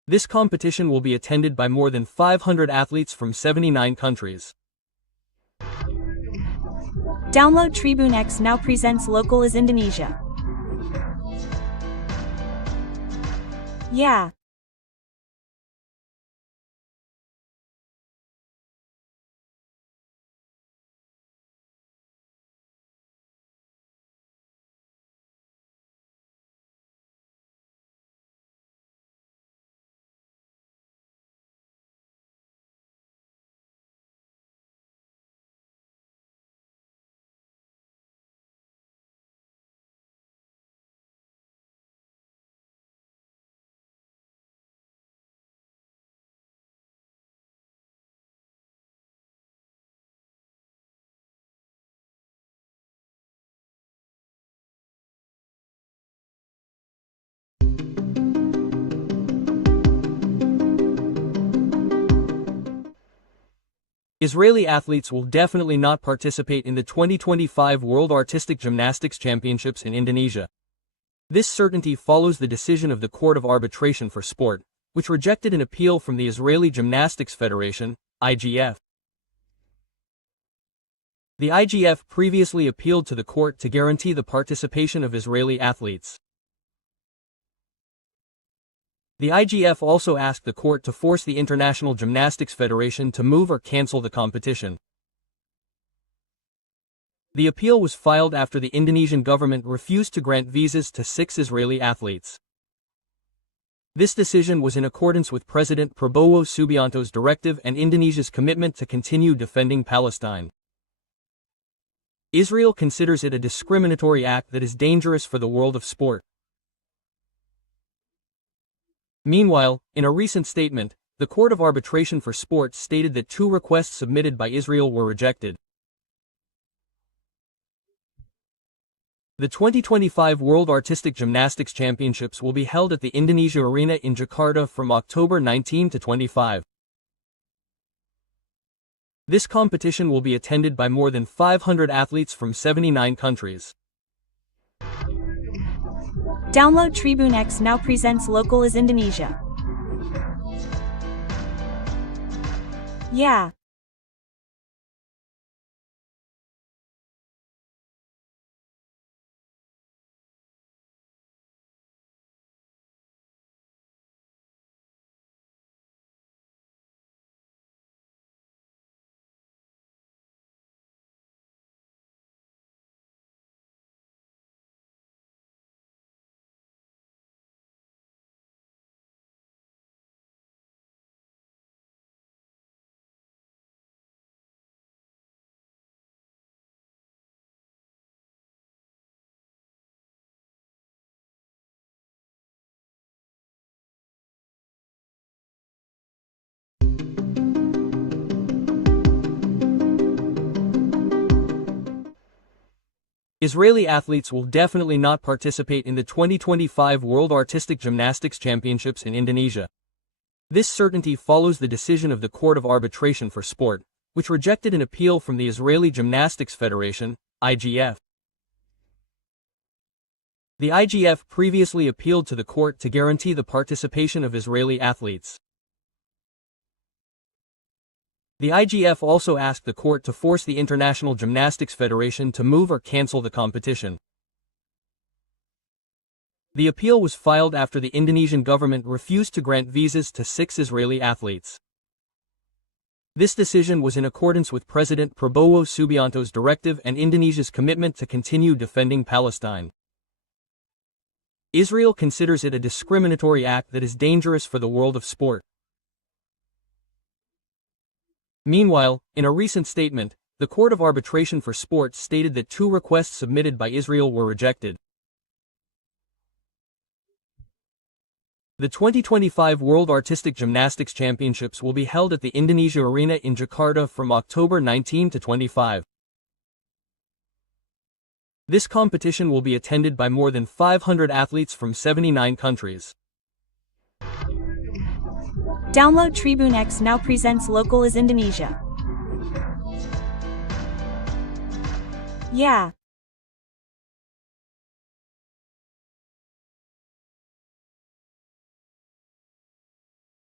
This competition will be attended by more than 500 athletes from 79 countries. Download Tribune X now presents local is Indonesia. Yeah. Israeli athletes will definitely not participate in the 2025 World Artistic Gymnastics Championships in Indonesia. This certainty follows the decision of the Court of Arbitration for Sport, which rejected an appeal from the Israeli Gymnastics Federation, IGF. The IGF previously appealed to the court to guarantee the participation of Israeli athletes. The IGF also asked the court to force the International Gymnastics Federation to move or cancel the competition. The appeal was filed after the Indonesian government refused to grant visas to 6 Israeli athletes. This decision was in accordance with President Prabowo Subianto's directive and Indonesia's commitment to continue defending Palestine. Israel considers it a discriminatory act that is dangerous for the world of sport. Meanwhile, in a recent statement, the Court of Arbitration for Sport stated that 2 requests submitted by Israel were rejected. The 2025 World Artistic Gymnastics Championships will be held at the Indonesia Arena in Jakarta from October 19 to 25. This competition will be attended by more than 500 athletes from 79 countries. Download Tribune X now presents local is Indonesia. Yeah. Israeli athletes will definitely not participate in the 2025 World Artistic Gymnastics Championships in Indonesia. This certainty follows the decision of the Court of Arbitration for Sport, which rejected an appeal from the Israeli Gymnastics Federation, IGF. The IGF previously appealed to the court to guarantee the participation of Israeli athletes. The IGF also asked the court to force the International Gymnastics Federation to move or cancel the competition. The appeal was filed after the Indonesian government refused to grant visas to 6 Israeli athletes. This decision was in accordance with President Prabowo Subianto's directive and Indonesia's commitment to continue defending Palestine. Israel considers it a discriminatory act that is dangerous for the world of sport. Meanwhile, in a recent statement, the Court of Arbitration for Sport stated that 2 requests submitted by Israel were rejected. The 2025 World Artistic Gymnastics Championships will be held at the Indonesia Arena in Jakarta from October 19 to 25. This competition will be attended by more than 500 athletes from 79 countries. Download Tribune X now presents local is Indonesia. Yeah.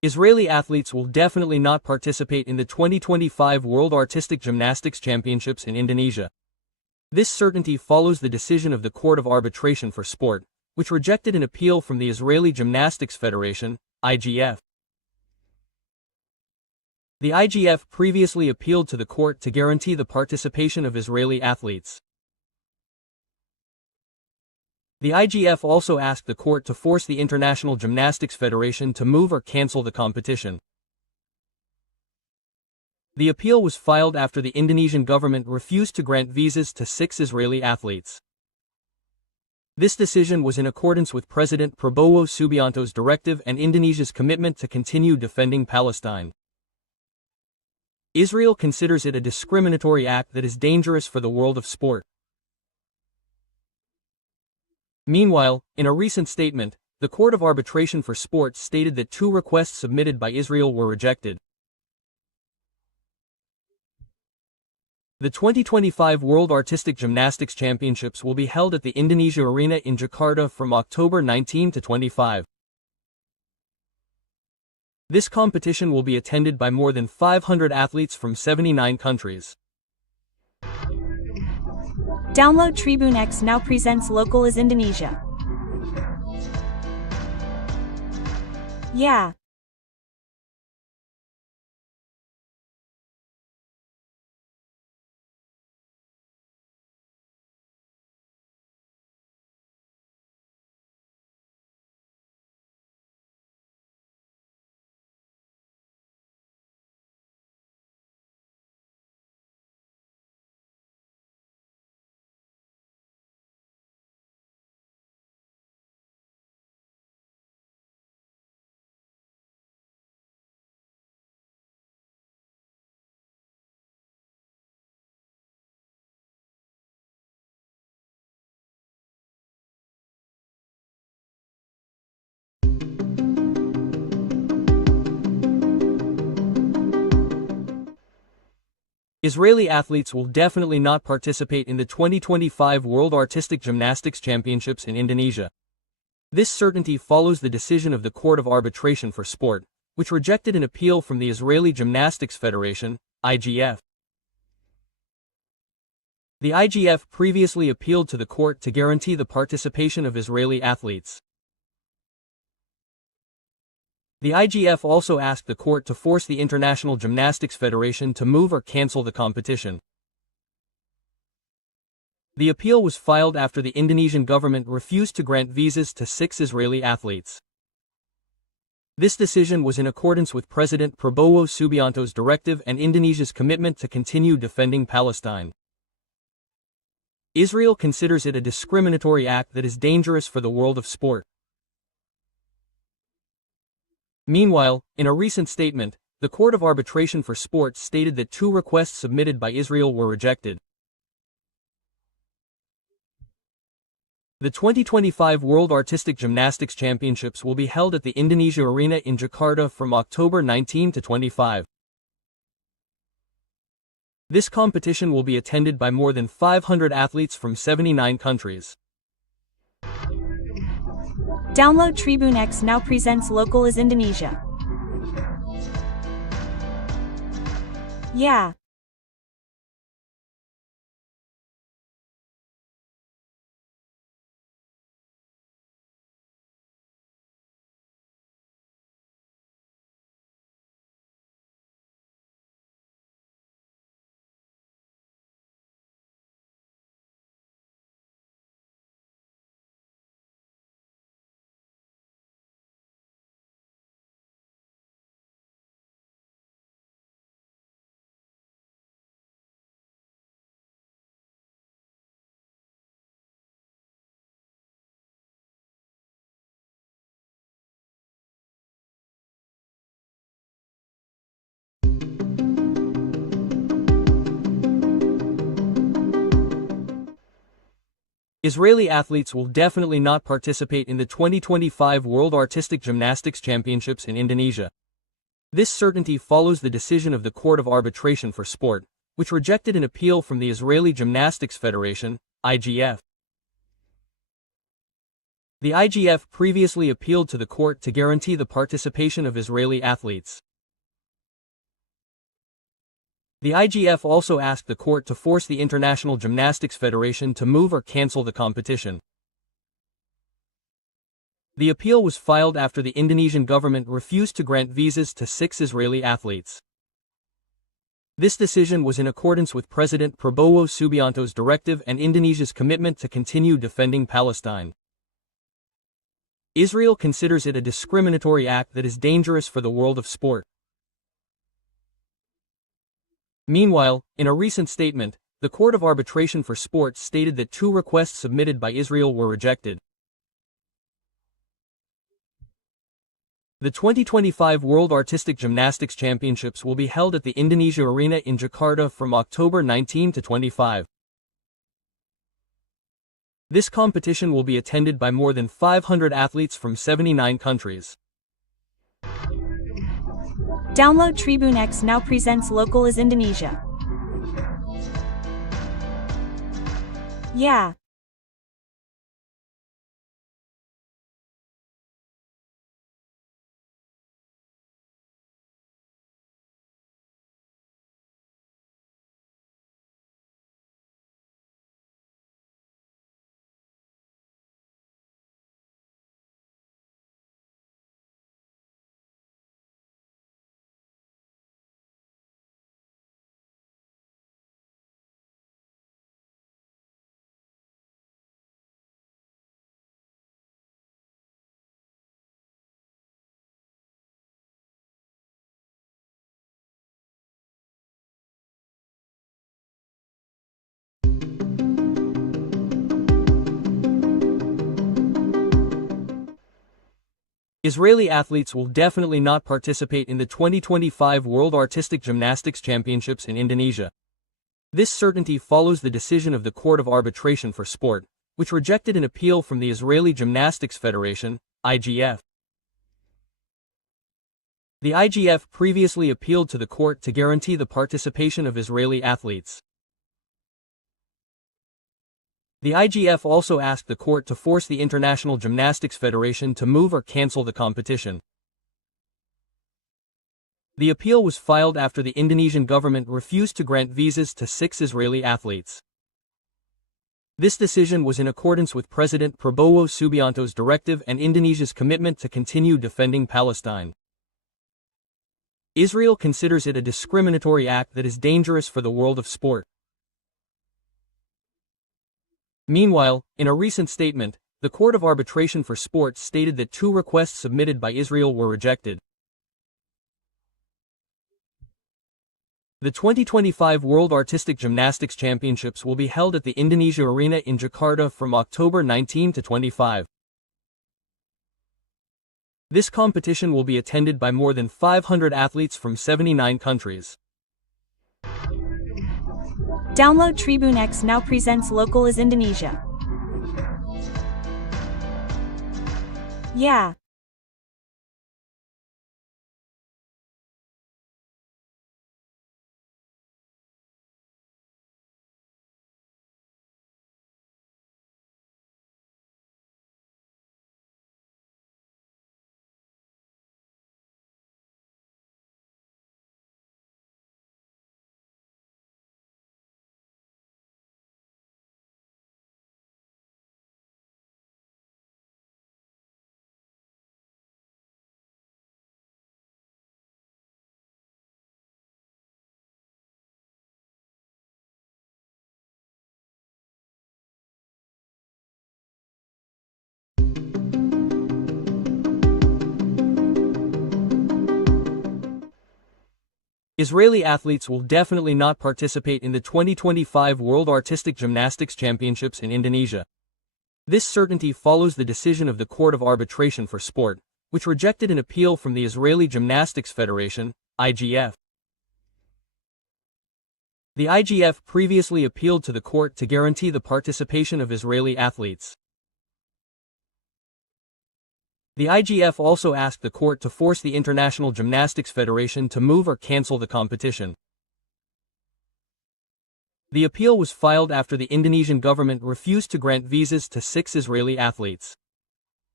Israeli athletes will definitely not participate in the 2025 World Artistic Gymnastics Championships in Indonesia. This certainty follows the decision of the Court of Arbitration for Sport, which rejected an appeal from the Israeli Gymnastics Federation, IGF. The IGF previously appealed to the court to guarantee the participation of Israeli athletes. The IGF also asked the court to force the International Gymnastics Federation to move or cancel the competition. The appeal was filed after the Indonesian government refused to grant visas to 6 Israeli athletes. This decision was in accordance with President Prabowo Subianto's directive and Indonesia's commitment to continue defending Palestine. Israel considers it a discriminatory act that is dangerous for the world of sport. Meanwhile, in a recent statement, the Court of Arbitration for Sport stated that 2 requests submitted by Israel were rejected. The 2025 World Artistic Gymnastics Championships will be held at the Indonesia Arena in Jakarta from October 19 to 25. This competition will be attended by more than 500 athletes from 79 countries. Download Tribune X now presents Local is Indonesia. Yeah. Israeli athletes will definitely not participate in the 2025 World Artistic Gymnastics Championships in Indonesia. This certainty follows the decision of the Court of Arbitration for Sport, which rejected an appeal from the Israeli Gymnastics Federation, IGF. The IGF previously appealed to the court to guarantee the participation of Israeli athletes. The IGF also asked the court to force the International Gymnastics Federation to move or cancel the competition. The appeal was filed after the Indonesian government refused to grant visas to 6 Israeli athletes. This decision was in accordance with President Prabowo Subianto's directive and Indonesia's commitment to continue defending Palestine. Israel considers it a discriminatory act that is dangerous for the world of sport. Meanwhile, in a recent statement, the Court of Arbitration for Sport stated that 2 requests submitted by Israel were rejected. The 2025 World Artistic Gymnastics Championships will be held at the Indonesia Arena in Jakarta from October 19 to 25. This competition will be attended by more than 500 athletes from 79 countries. Download Tribune X now presents Local is Indonesia. Yeah. Israeli athletes will definitely not participate in the 2025 World Artistic Gymnastics Championships in Indonesia. This certainty follows the decision of the Court of Arbitration for Sport, which rejected an appeal from the Israeli Gymnastics Federation, IGF. The IGF previously appealed to the court to guarantee the participation of Israeli athletes. The IGF also asked the court to force the International Gymnastics Federation to move or cancel the competition. The appeal was filed after the Indonesian government refused to grant visas to 6 Israeli athletes. This decision was in accordance with President Prabowo Subianto's directive and Indonesia's commitment to continue defending Palestine. Israel considers it a discriminatory act that is dangerous for the world of sport. Meanwhile, in a recent statement, the Court of Arbitration for Sport stated that 2 requests submitted by Israel were rejected. The 2025 World Artistic Gymnastics Championships will be held at the Indonesia Arena in Jakarta from October 19 to 25. This competition will be attended by more than 500 athletes from 79 countries. Download Tribune X now presents Local is Indonesia. Yeah. Israeli athletes will definitely not participate in the 2025 World Artistic Gymnastics Championships in Indonesia. This certainty follows the decision of the Court of Arbitration for Sport, which rejected an appeal from the Israeli Gymnastics Federation, IGF. The IGF previously appealed to the court to guarantee the participation of Israeli athletes. The IGF also asked the court to force the International Gymnastics Federation to move or cancel the competition. The appeal was filed after the Indonesian government refused to grant visas to 6 Israeli athletes. This decision was in accordance with President Prabowo Subianto's directive and Indonesia's commitment to continue defending Palestine. Israel considers it a discriminatory act that is dangerous for the world of sport. Meanwhile, in a recent statement, the Court of Arbitration for Sport stated that 2 requests submitted by Israel were rejected. The 2025 World Artistic Gymnastics Championships will be held at the Indonesia Arena in Jakarta from October 19 to 25. This competition will be attended by more than 500 athletes from 79 countries. Download Tribune X now presents Local is Indonesia. Yeah. Israeli athletes will definitely not participate in the 2025 World Artistic Gymnastics Championships in Indonesia. This certainty follows the decision of the Court of Arbitration for Sport, which rejected an appeal from the Israeli Gymnastics Federation, IGF. The IGF previously appealed to the court to guarantee the participation of Israeli athletes. The IGF also asked the court to force the International Gymnastics Federation to move or cancel the competition. The appeal was filed after the Indonesian government refused to grant visas to 6 Israeli athletes.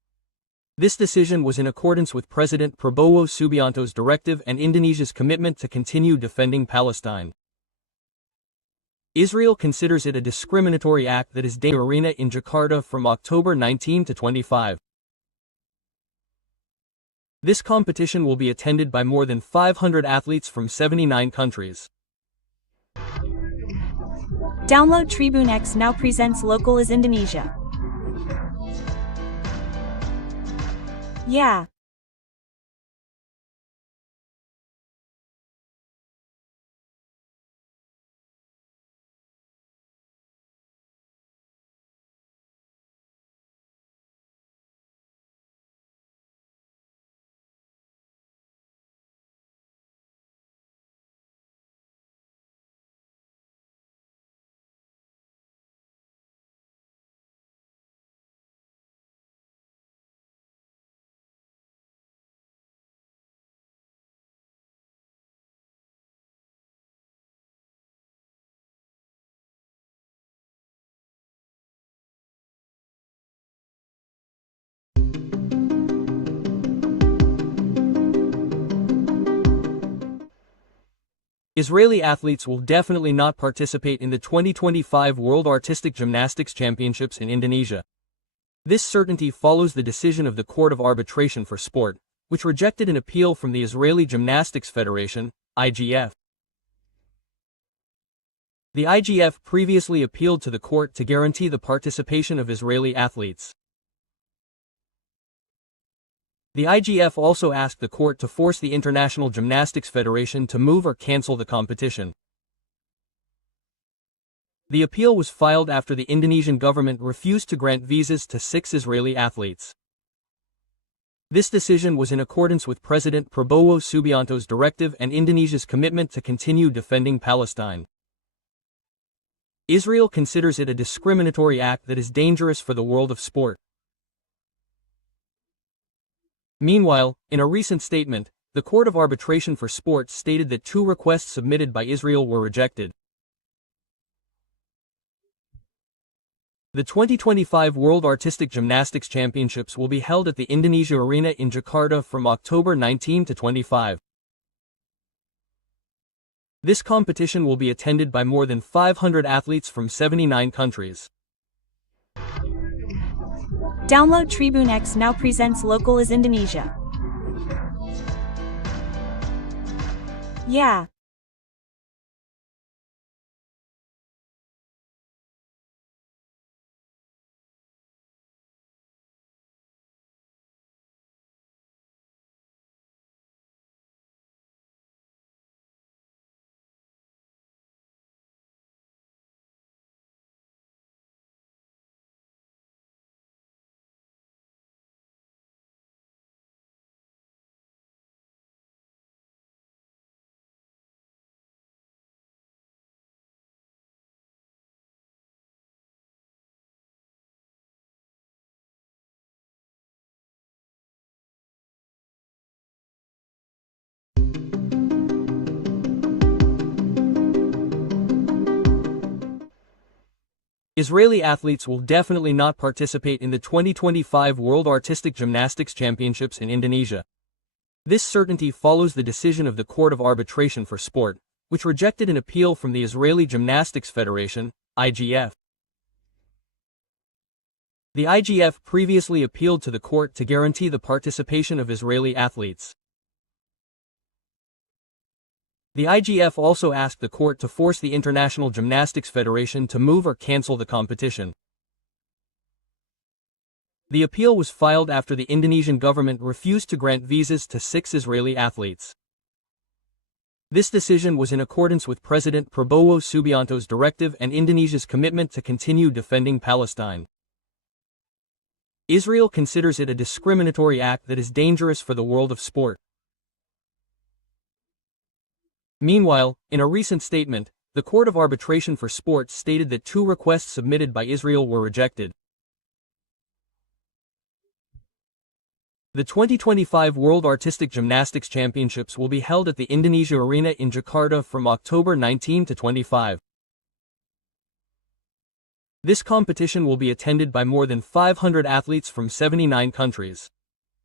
This decision was in accordance with President Prabowo Subianto's directive and Indonesia's commitment to continue defending Palestine. Israel considers it a discriminatory act that is dangerous. Arena in Jakarta from October 19 to 25. This competition will be attended by more than 500 athletes from 79 countries. Download Tribune X now presents local is Indonesia. Yeah. Israeli athletes will definitely not participate in the 2025 World Artistic Gymnastics Championships in Indonesia. This certainty follows the decision of the Court of Arbitration for Sport, which rejected an appeal from the Israeli Gymnastics Federation, IGF. The IGF previously appealed to the court to guarantee the participation of Israeli athletes. The IGF also asked the court to force the International Gymnastics Federation to move or cancel the competition. The appeal was filed after the Indonesian government refused to grant visas to 6 Israeli athletes. This decision was in accordance with President Prabowo Subianto's directive and Indonesia's commitment to continue defending Palestine. Israel considers it a discriminatory act that is dangerous for the world of sport. Meanwhile, in a recent statement, the Court of Arbitration for Sport stated that 2 requests submitted by Israel were rejected. The 2025 World Artistic Gymnastics Championships will be held at the Indonesia Arena in Jakarta from October 19 to 25. This competition will be attended by more than 500 athletes from 79 countries. Download Tribune X now presents local is Indonesia. Yeah. Israeli athletes will definitely not participate in the 2025 World Artistic Gymnastics Championships in Indonesia. This certainty follows the decision of the Court of Arbitration for Sport, which rejected an appeal from the Israeli Gymnastics Federation, IGF. The IGF previously appealed to the court to guarantee the participation of Israeli athletes. The IGF also asked the court to force the International Gymnastics Federation to move or cancel the competition. The appeal was filed after the Indonesian government refused to grant visas to 6 Israeli athletes. This decision was in accordance with President Prabowo Subianto's directive and Indonesia's commitment to continue defending Palestine. Israel considers it a discriminatory act that is dangerous for the world of sport. Meanwhile, in a recent statement, the Court of Arbitration for Sport stated that 2 requests submitted by Israel were rejected. The 2025 World Artistic Gymnastics Championships will be held at the Indonesia Arena in Jakarta from October 19 to 25. This competition will be attended by more than 500 athletes from 79 countries.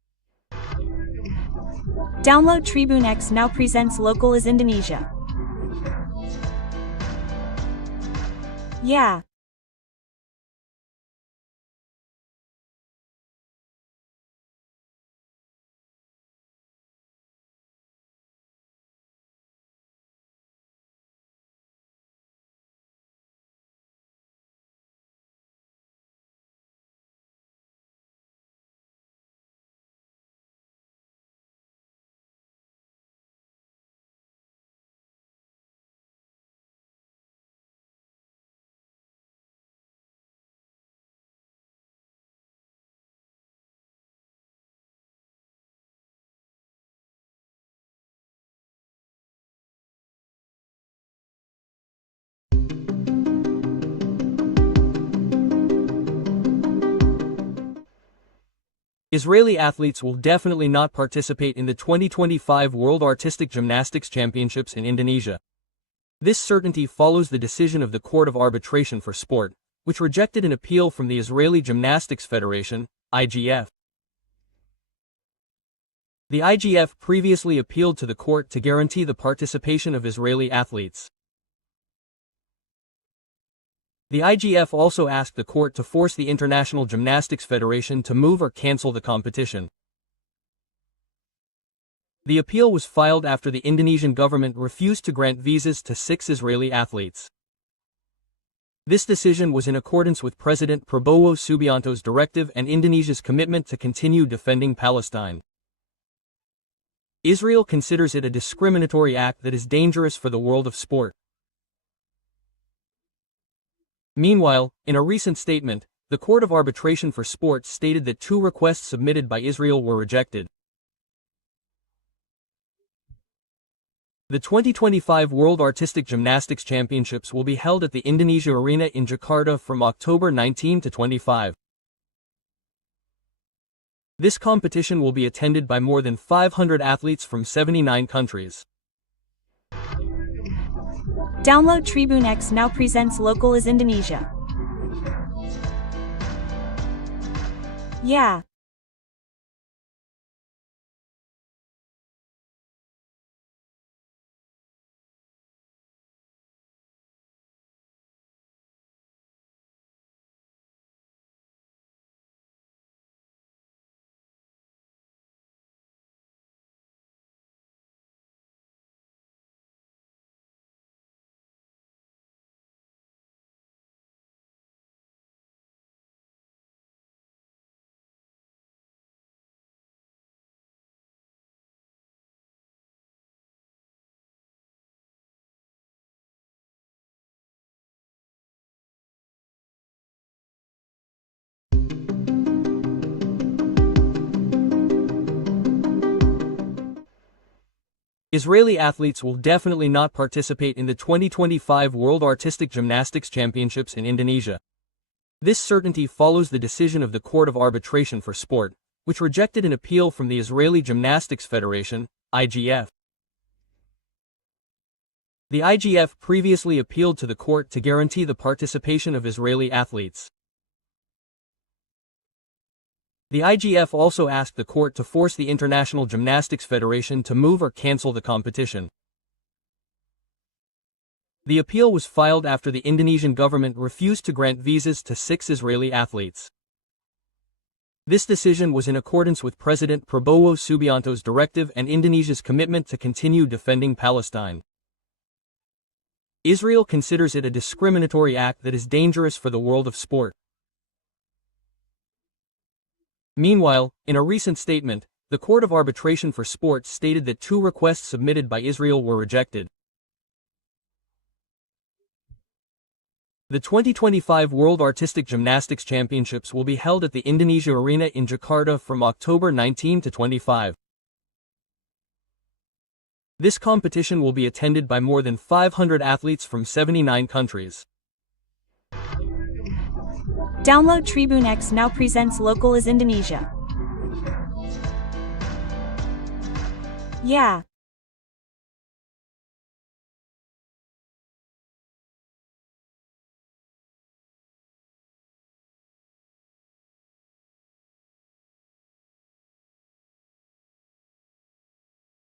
Download Tribune X now presents local is Indonesia. Yeah. Israeli athletes will definitely not participate in the 2025 World Artistic Gymnastics Championships in Indonesia. This certainty follows the decision of the Court of Arbitration for Sport, which rejected an appeal from the Israeli Gymnastics Federation, IGF. The IGF previously appealed to the court to guarantee the participation of Israeli athletes. The IGF also asked the court to force the International Gymnastics Federation to move or cancel the competition. The appeal was filed after the Indonesian government refused to grant visas to 6 Israeli athletes. This decision was in accordance with President Prabowo Subianto's directive and Indonesia's commitment to continue defending Palestine. Israel considers it a discriminatory act that is dangerous for the world of sport. Meanwhile, in a recent statement, the Court of Arbitration for Sport stated that 2 requests submitted by Israel were rejected. The 2025 World Artistic Gymnastics Championships will be held at the Indonesia Arena in Jakarta from October 19 to 25. This competition will be attended by more than 500 athletes from 79 countries. Download Tribune X now presents local is Indonesia. Yeah. Israeli athletes will definitely not participate in the 2025 World Artistic Gymnastics Championships in Indonesia. This certainty follows the decision of the Court of Arbitration for Sport, which rejected an appeal from the Israeli Gymnastics Federation, IGF. The IGF previously appealed to the court to guarantee the participation of Israeli athletes. The IGF also asked the court to force the International Gymnastics Federation to move or cancel the competition. The appeal was filed after the Indonesian government refused to grant visas to 6 Israeli athletes. This decision was in accordance with President Prabowo Subianto's directive and Indonesia's commitment to continue defending Palestine. Israel considers it a discriminatory act that is dangerous for the world of sport. Meanwhile, in a recent statement, the Court of Arbitration for Sport stated that 2 requests submitted by Israel were rejected. The 2025 World Artistic Gymnastics Championships will be held at the Indonesia Arena in Jakarta from October 19 to 25. This competition will be attended by more than 500 athletes from 79 countries. Download Tribune X now presents local is Indonesia. Yeah.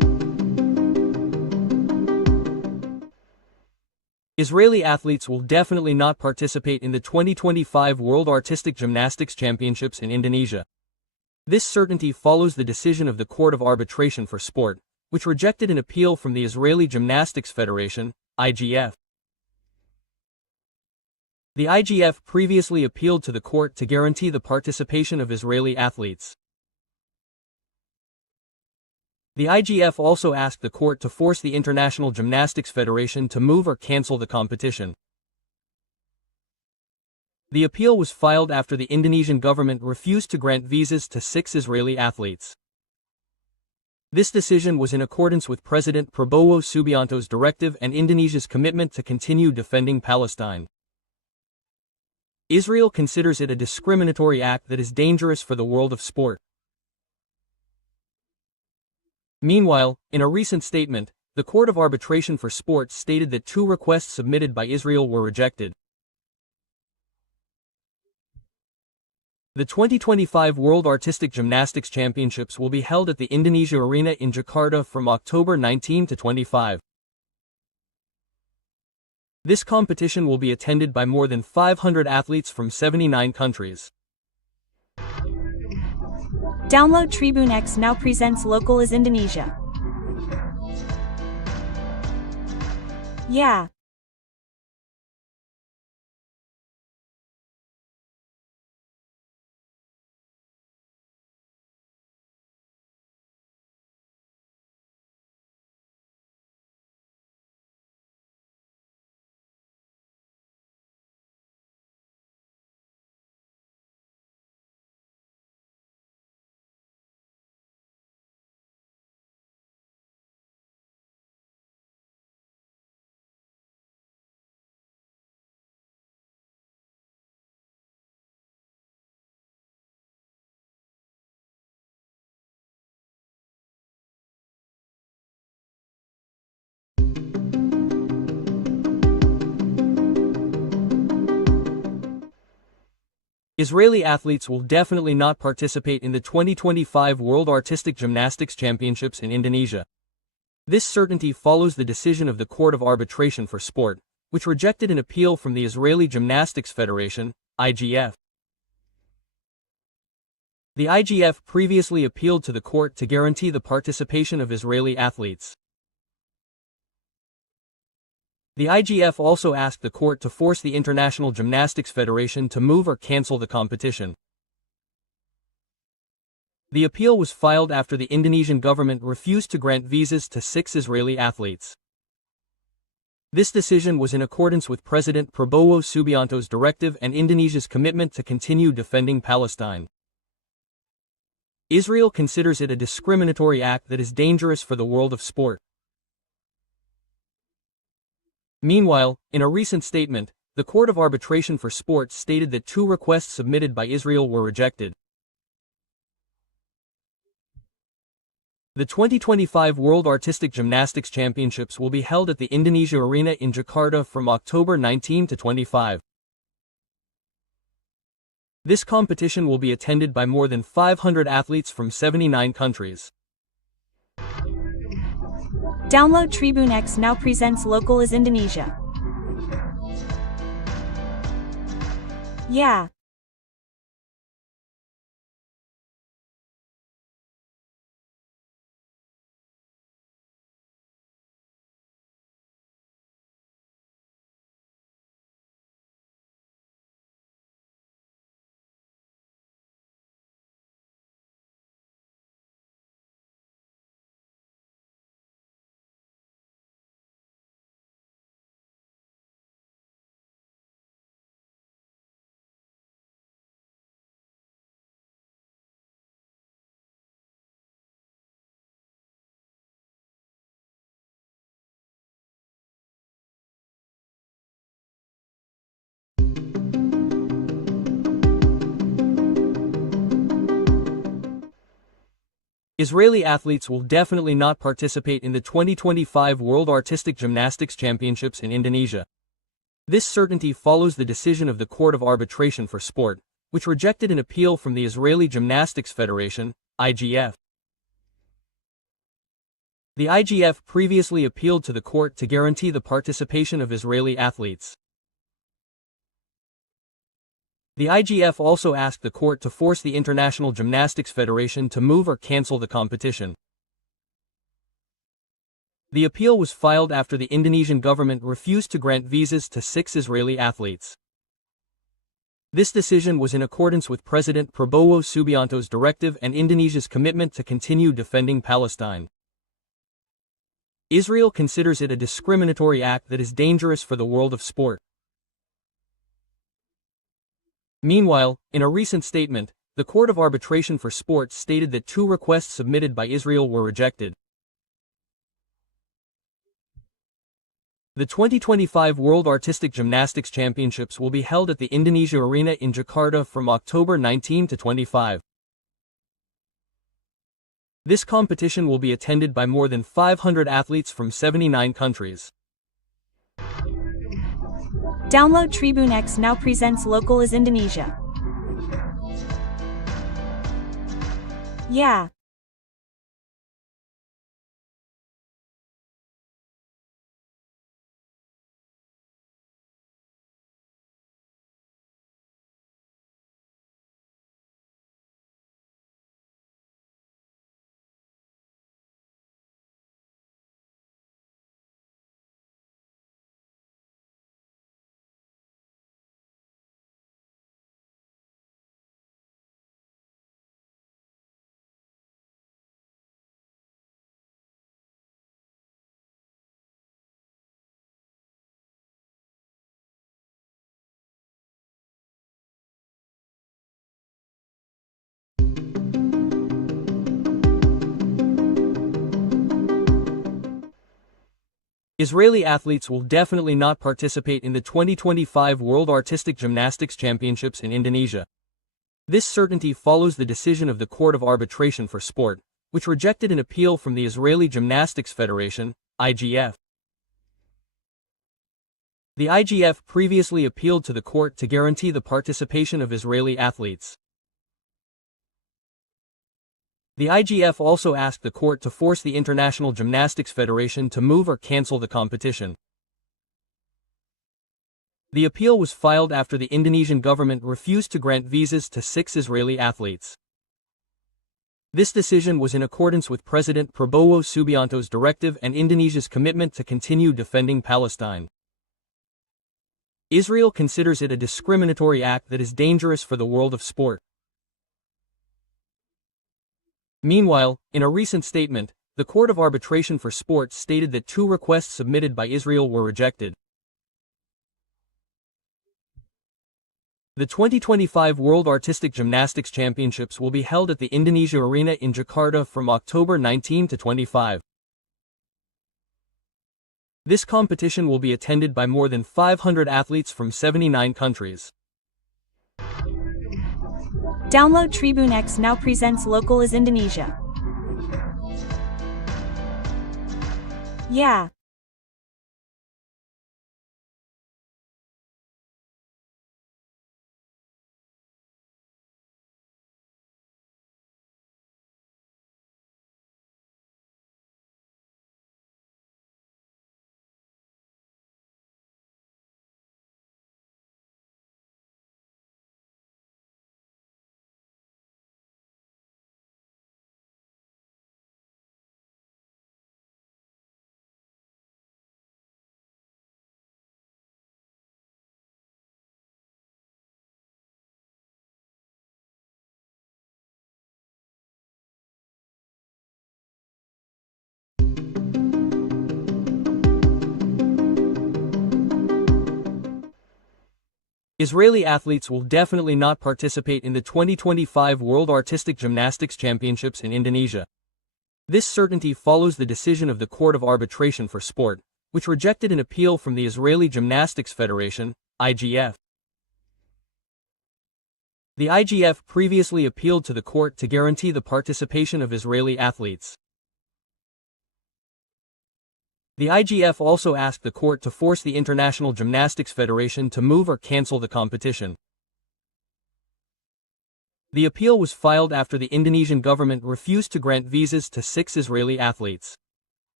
Israeli athletes will definitely not participate in the 2025 World Artistic Gymnastics Championships in Indonesia. This certainty follows the decision of the Court of Arbitration for Sport, which rejected an appeal from the Israeli Gymnastics Federation, IGF. The IGF previously appealed to the court to guarantee the participation of Israeli athletes. The IGF also asked the court to force the International Gymnastics Federation to move or cancel the competition. The appeal was filed after the Indonesian government refused to grant visas to 6 Israeli athletes. This decision was in accordance with President Prabowo Subianto's directive and Indonesia's commitment to continue defending Palestine. Israel considers it a discriminatory act that is dangerous for the world of sport. Meanwhile, in a recent statement, the Court of Arbitration for Sport stated that 2 requests submitted by Israel were rejected. The 2025 World Artistic Gymnastics Championships will be held at the Indonesia Arena in Jakarta from October 19 to 25. This competition will be attended by more than 500 athletes from 79 countries. Download Tribune X now presents Local is Indonesia. Yeah. Israeli athletes will definitely not participate in the 2025 World Artistic Gymnastics Championships in Indonesia. This certainty follows the decision of the Court of Arbitration for Sport, which rejected an appeal from the Israeli Gymnastics Federation, IGF. The IGF previously appealed to the court to guarantee the participation of Israeli athletes. The IGF also asked the court to force the International Gymnastics Federation to move or cancel the competition. The appeal was filed after the Indonesian government refused to grant visas to 6 Israeli athletes. This decision was in accordance with President Prabowo Subianto's directive and Indonesia's commitment to continue defending Palestine. Israel considers it a discriminatory act that is dangerous for the world of sport. Meanwhile, in a recent statement, the Court of Arbitration for Sport stated that 2 requests submitted by Israel were rejected. The 2025 World Artistic Gymnastics Championships will be held at the Indonesia Arena in Jakarta from October 19 to 25. This competition will be attended by more than 500 athletes from 79 countries. Download Tribune X now presents Local is Indonesia. Yeah. Israeli athletes will definitely not participate in the 2025 World Artistic Gymnastics Championships in Indonesia. This certainty follows the decision of the Court of Arbitration for Sport, which rejected an appeal from the Israeli Gymnastics Federation, IGF. The IGF previously appealed to the court to guarantee the participation of Israeli athletes. The IGF also asked the court to force the International Gymnastics Federation to move or cancel the competition. The appeal was filed after the Indonesian government refused to grant visas to 6 Israeli athletes. This decision was in accordance with President Prabowo Subianto's directive and Indonesia's commitment to continue defending Palestine. Israel considers it a discriminatory act that is dangerous for the world of sport. Meanwhile, in a recent statement, the Court of Arbitration for Sport stated that 2 requests submitted by Israel were rejected. The 2025 World Artistic Gymnastics Championships will be held at the Indonesia Arena in Jakarta from October 19 to 25. This competition will be attended by more than 500 athletes from 79 countries. Download Tribune X now presents Local is Indonesia. Yeah. Israeli athletes will definitely not participate in the 2025 World Artistic Gymnastics Championships in Indonesia. This certainty follows the decision of the Court of Arbitration for Sport, which rejected an appeal from the Israeli Gymnastics Federation, IGF. The IGF previously appealed to the court to guarantee the participation of Israeli athletes. The IGF also asked the court to force the International Gymnastics Federation to move or cancel the competition. The appeal was filed after the Indonesian government refused to grant visas to 6 Israeli athletes. This decision was in accordance with President Prabowo Subianto's directive and Indonesia's commitment to continue defending Palestine. Israel considers it a discriminatory act that is dangerous for the world of sport. Meanwhile, in a recent statement, the Court of Arbitration for Sport stated that 2 requests submitted by Israel were rejected. The 2025 World Artistic Gymnastics Championships will be held at the Indonesia Arena in Jakarta from October 19 to 25. This competition will be attended by more than 500 athletes from 79 countries. Download Tribune X now presents Local is Indonesia. Yeah. Israeli athletes will definitely not participate in the 2025 World Artistic Gymnastics Championships in Indonesia. This certainty follows the decision of the Court of Arbitration for Sport, which rejected an appeal from the Israeli Gymnastics Federation, IGF. The IGF previously appealed to the court to guarantee the participation of Israeli athletes. The IGF also asked the court to force the International Gymnastics Federation to move or cancel the competition. The appeal was filed after the Indonesian government refused to grant visas to 6 Israeli athletes.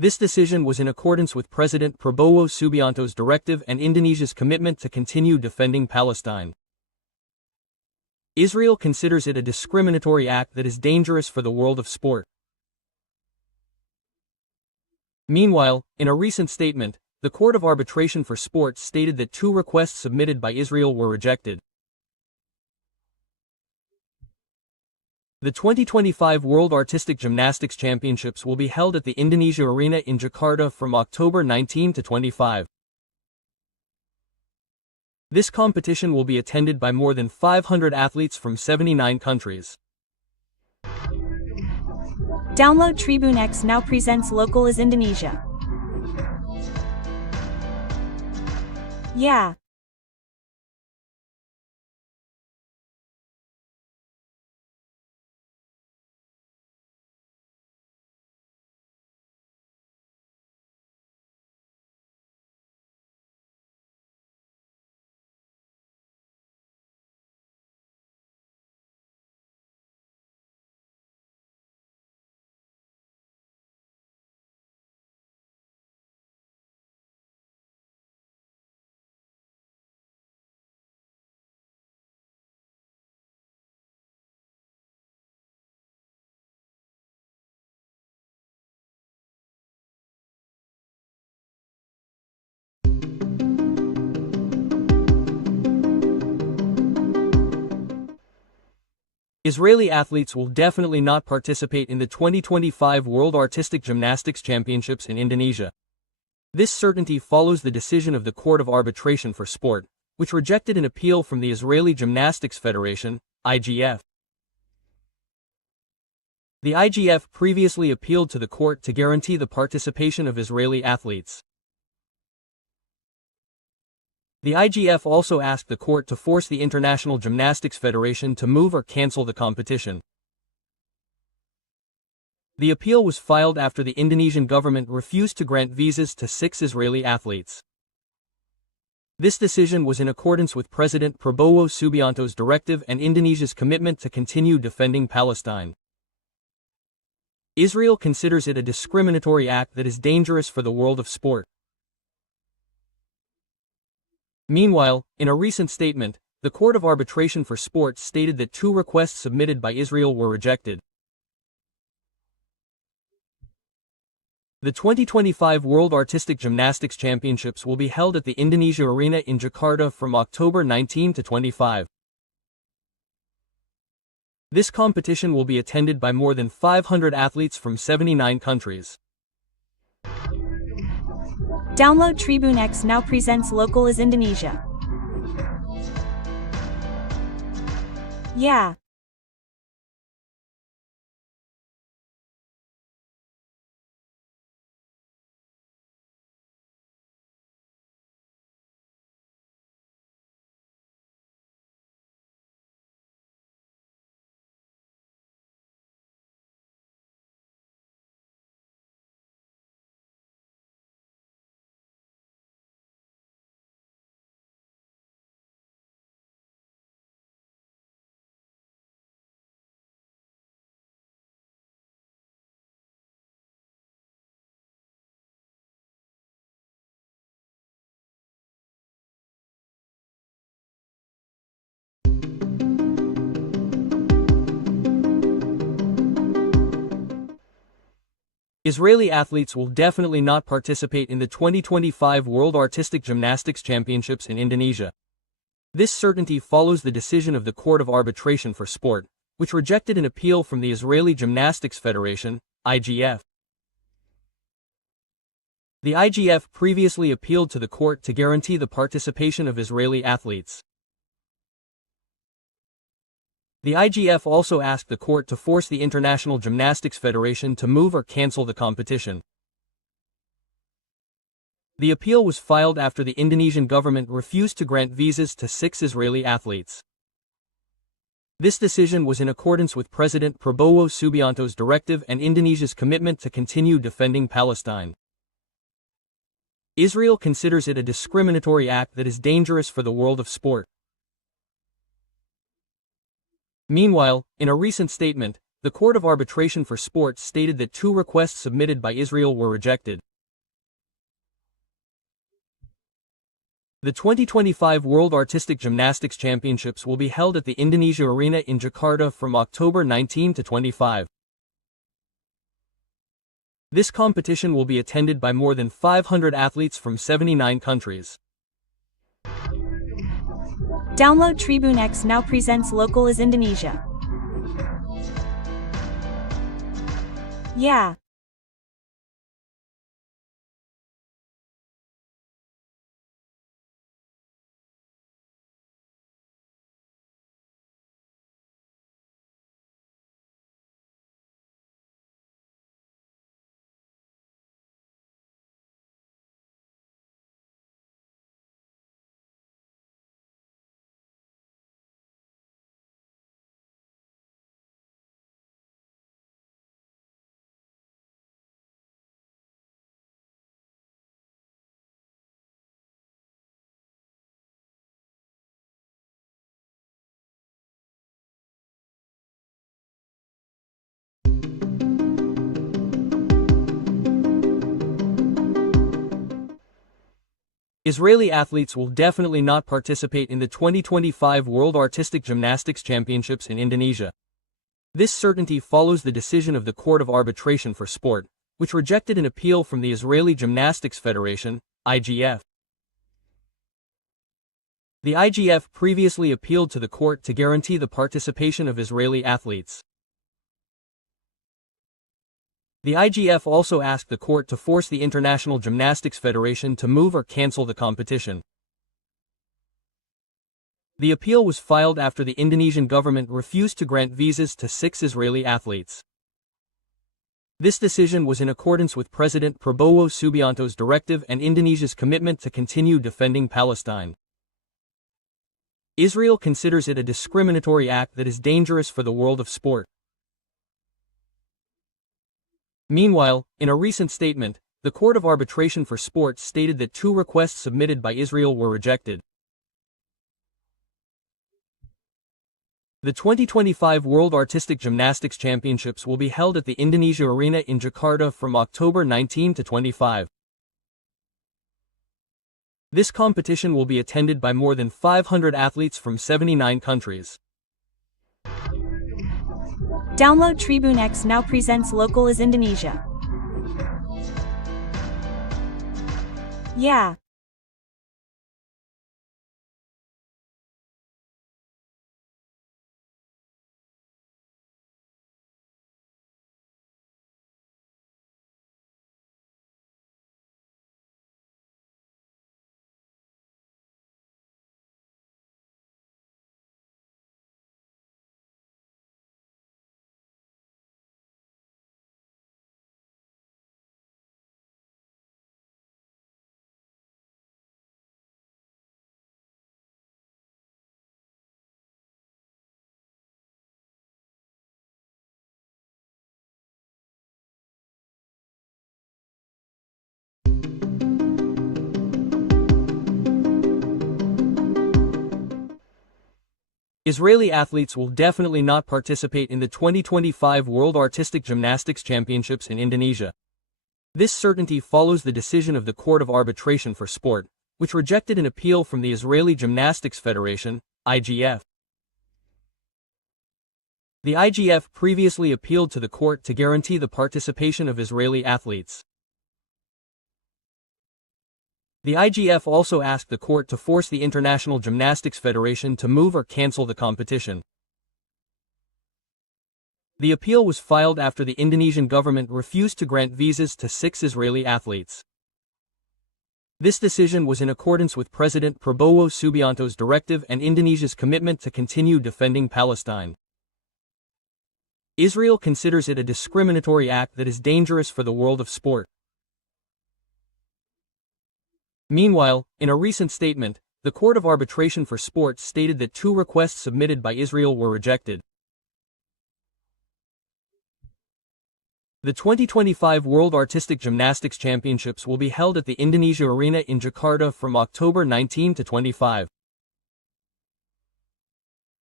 This decision was in accordance with President Prabowo Subianto's directive and Indonesia's commitment to continue defending Palestine. Israel considers it a discriminatory act that is dangerous for the world of sport. Meanwhile, in a recent statement, the Court of Arbitration for Sport stated that 2 requests submitted by Israel were rejected. The 2025 World Artistic Gymnastics Championships will be held at the Indonesia Arena in Jakarta from October 19 to 25. This competition will be attended by more than 500 athletes from 79 countries. Download Tribune X now presents Local is Indonesia. Yeah. Israeli athletes will definitely not participate in the 2025 World Artistic Gymnastics Championships in Indonesia. This certainty follows the decision of the Court of Arbitration for Sport, which rejected an appeal from the Israeli Gymnastics Federation, IGF. The IGF previously appealed to the court to guarantee the participation of Israeli athletes. The IGF also asked the court to force the International Gymnastics Federation to move or cancel the competition. The appeal was filed after the Indonesian government refused to grant visas to 6 Israeli athletes. This decision was in accordance with President Prabowo Subianto's directive and Indonesia's commitment to continue defending Palestine. Israel considers it a discriminatory act that is dangerous for the world of sport. Meanwhile, in a recent statement, the Court of Arbitration for Sport stated that 2 requests submitted by Israel were rejected. The 2025 World Artistic Gymnastics Championships will be held at the Indonesia Arena in Jakarta from October 19 to 25. This competition will be attended by more than 500 athletes from 79 countries. Download Tribune X now presents Local is Indonesia. Yeah. Israeli athletes will definitely not participate in the 2025 World Artistic Gymnastics Championships in Indonesia. This certainty follows the decision of the Court of Arbitration for Sport, which rejected an appeal from the Israeli Gymnastics Federation, IGF. The IGF previously appealed to the court to guarantee the participation of Israeli athletes. The IGF also asked the court to force the International Gymnastics Federation to move or cancel the competition. The appeal was filed after the Indonesian government refused to grant visas to 6 Israeli athletes. This decision was in accordance with President Prabowo Subianto's directive and Indonesia's commitment to continue defending Palestine. Israel considers it a discriminatory act that is dangerous for the world of sport. Meanwhile, in a recent statement, the Court of Arbitration for Sport stated that two requests submitted by Israel were rejected. The 2025 World Artistic Gymnastics Championships will be held at the Indonesia Arena in Jakarta from October 19 to 25. This competition will be attended by more than 500 athletes from 79 countries. Download Tribune X now presents local as Indonesia. Yeah. Israeli athletes will definitely not participate in the 2025 World Artistic Gymnastics Championships in Indonesia. This certainty follows the decision of the Court of Arbitration for Sport, which rejected an appeal from the Israeli Gymnastics Federation, IGF. The IGF previously appealed to the court to guarantee the participation of Israeli athletes. The IGF also asked the court to force the International Gymnastics Federation to move or cancel the competition. The appeal was filed after the Indonesian government refused to grant visas to 6 Israeli athletes. This decision was in accordance with President Prabowo Subianto's directive and Indonesia's commitment to continue defending Palestine. Israel considers it a discriminatory act that is dangerous for the world of sport. Meanwhile, in a recent statement, the Court of Arbitration for Sport stated that two requests submitted by Israel were rejected. The 2025 World Artistic Gymnastics Championships will be held at the Indonesia Arena in Jakarta from October 19 to 25. This competition will be attended by more than 500 athletes from 79 countries. Download Tribune X now presents local as Indonesia. Yeah. Israeli athletes will definitely not participate in the 2025 World Artistic Gymnastics Championships in Indonesia. This certainty follows the decision of the Court of Arbitration for Sport, which rejected an appeal from the Israeli Gymnastics Federation, IGF. The IGF previously appealed to the court to guarantee the participation of Israeli athletes. The IGF also asked the court to force the International Gymnastics Federation to move or cancel the competition. The appeal was filed after the Indonesian government refused to grant visas to 6 Israeli athletes. This decision was in accordance with President Prabowo Subianto's directive and Indonesia's commitment to continue defending Palestine. Israel considers it a discriminatory act that is dangerous for the world of sport. Meanwhile, in a recent statement, the Court of Arbitration for Sport stated that two requests submitted by Israel were rejected. The 2025 World Artistic Gymnastics Championships will be held at the Indonesia Arena in Jakarta from October 19 to 25.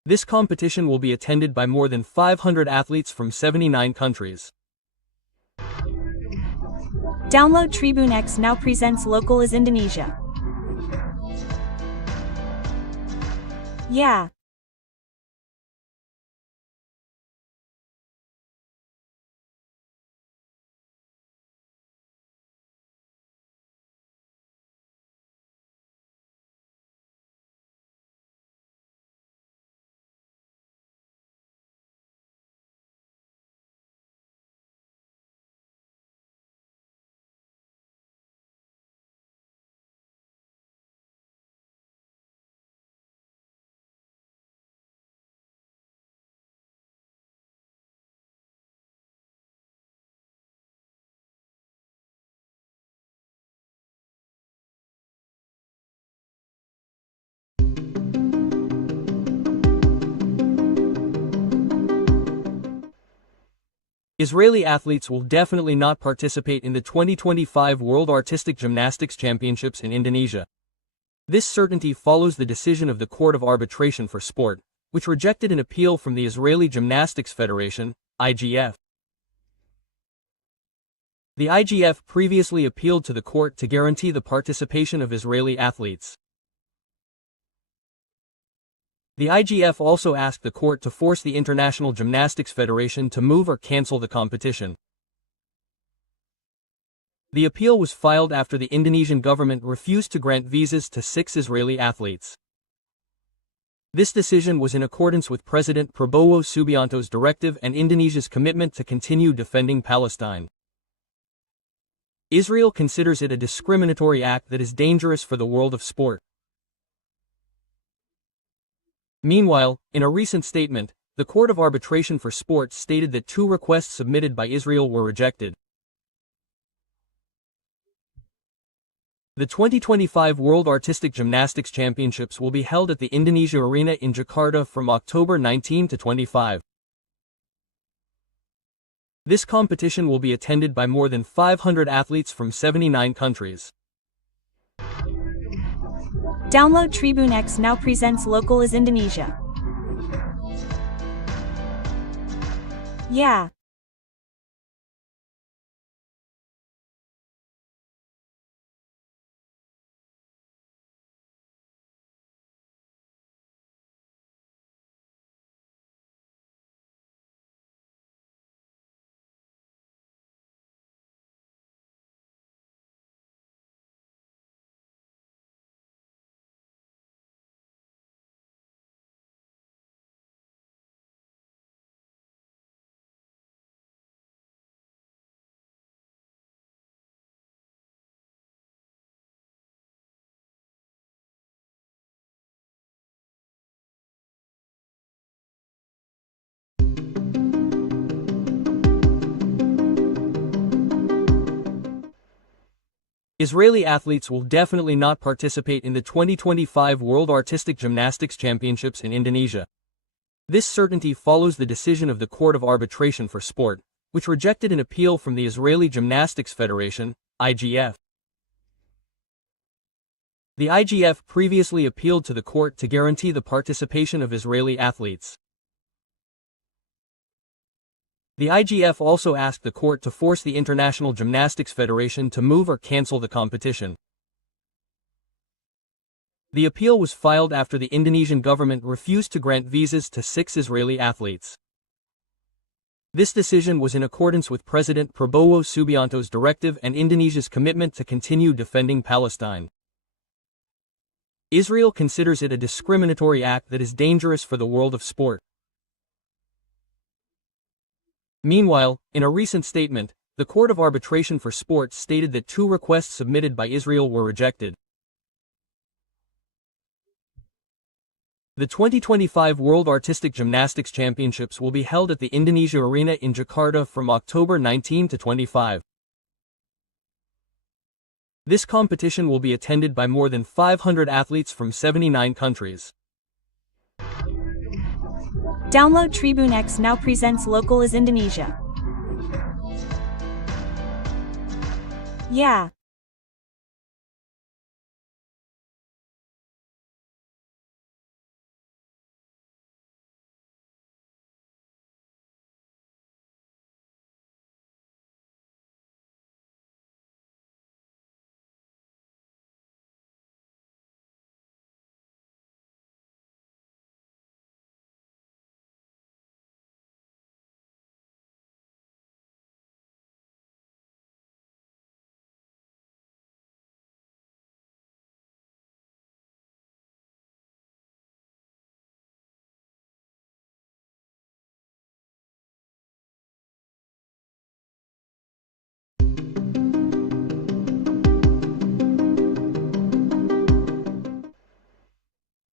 This competition will be attended by more than 500 athletes from 79 countries. Download Tribune X now presents local is Indonesia. Yeah. Israeli athletes will definitely not participate in the 2025 World Artistic Gymnastics Championships in Indonesia. This certainty follows the decision of the Court of Arbitration for Sport, which rejected an appeal from the Israeli Gymnastics Federation, IGF. The IGF previously appealed to the court to guarantee the participation of Israeli athletes. The IGF also asked the court to force the International Gymnastics Federation to move or cancel the competition. The appeal was filed after the Indonesian government refused to grant visas to 6 Israeli athletes. This decision was in accordance with President Prabowo Subianto's directive and Indonesia's commitment to continue defending Palestine. Israel considers it a discriminatory act that is dangerous for the world of sport. Meanwhile, in a recent statement, the Court of Arbitration for Sport stated that 2 requests submitted by Israel were rejected. The 2025 World Artistic Gymnastics Championships will be held at the Indonesia Arena in Jakarta from October 19 to 25. This competition will be attended by more than 500 athletes from 79 countries. Download Tribune X now presents local is Indonesia. Yeah. Israeli athletes will definitely not participate in the 2025 World Artistic Gymnastics Championships in Indonesia. This certainty follows the decision of the Court of Arbitration for Sport, which rejected an appeal from the Israeli Gymnastics Federation, IGF. The IGF previously appealed to the court to guarantee the participation of Israeli athletes. The IGF also asked the court to force the International Gymnastics Federation to move or cancel the competition. The appeal was filed after the Indonesian government refused to grant visas to 6 Israeli athletes. This decision was in accordance with President Prabowo Subianto's directive and Indonesia's commitment to continue defending Palestine. Israel considers it a discriminatory act that is dangerous for the world of sport. Meanwhile, in a recent statement, the Court of Arbitration for Sport stated that 2 requests submitted by Israel were rejected. The 2025 World Artistic Gymnastics Championships will be held at the Indonesia Arena in Jakarta from October 19 to 25. This competition will be attended by more than 500 athletes from 79 countries. Download Tribune X now presents local is Indonesia. Yeah.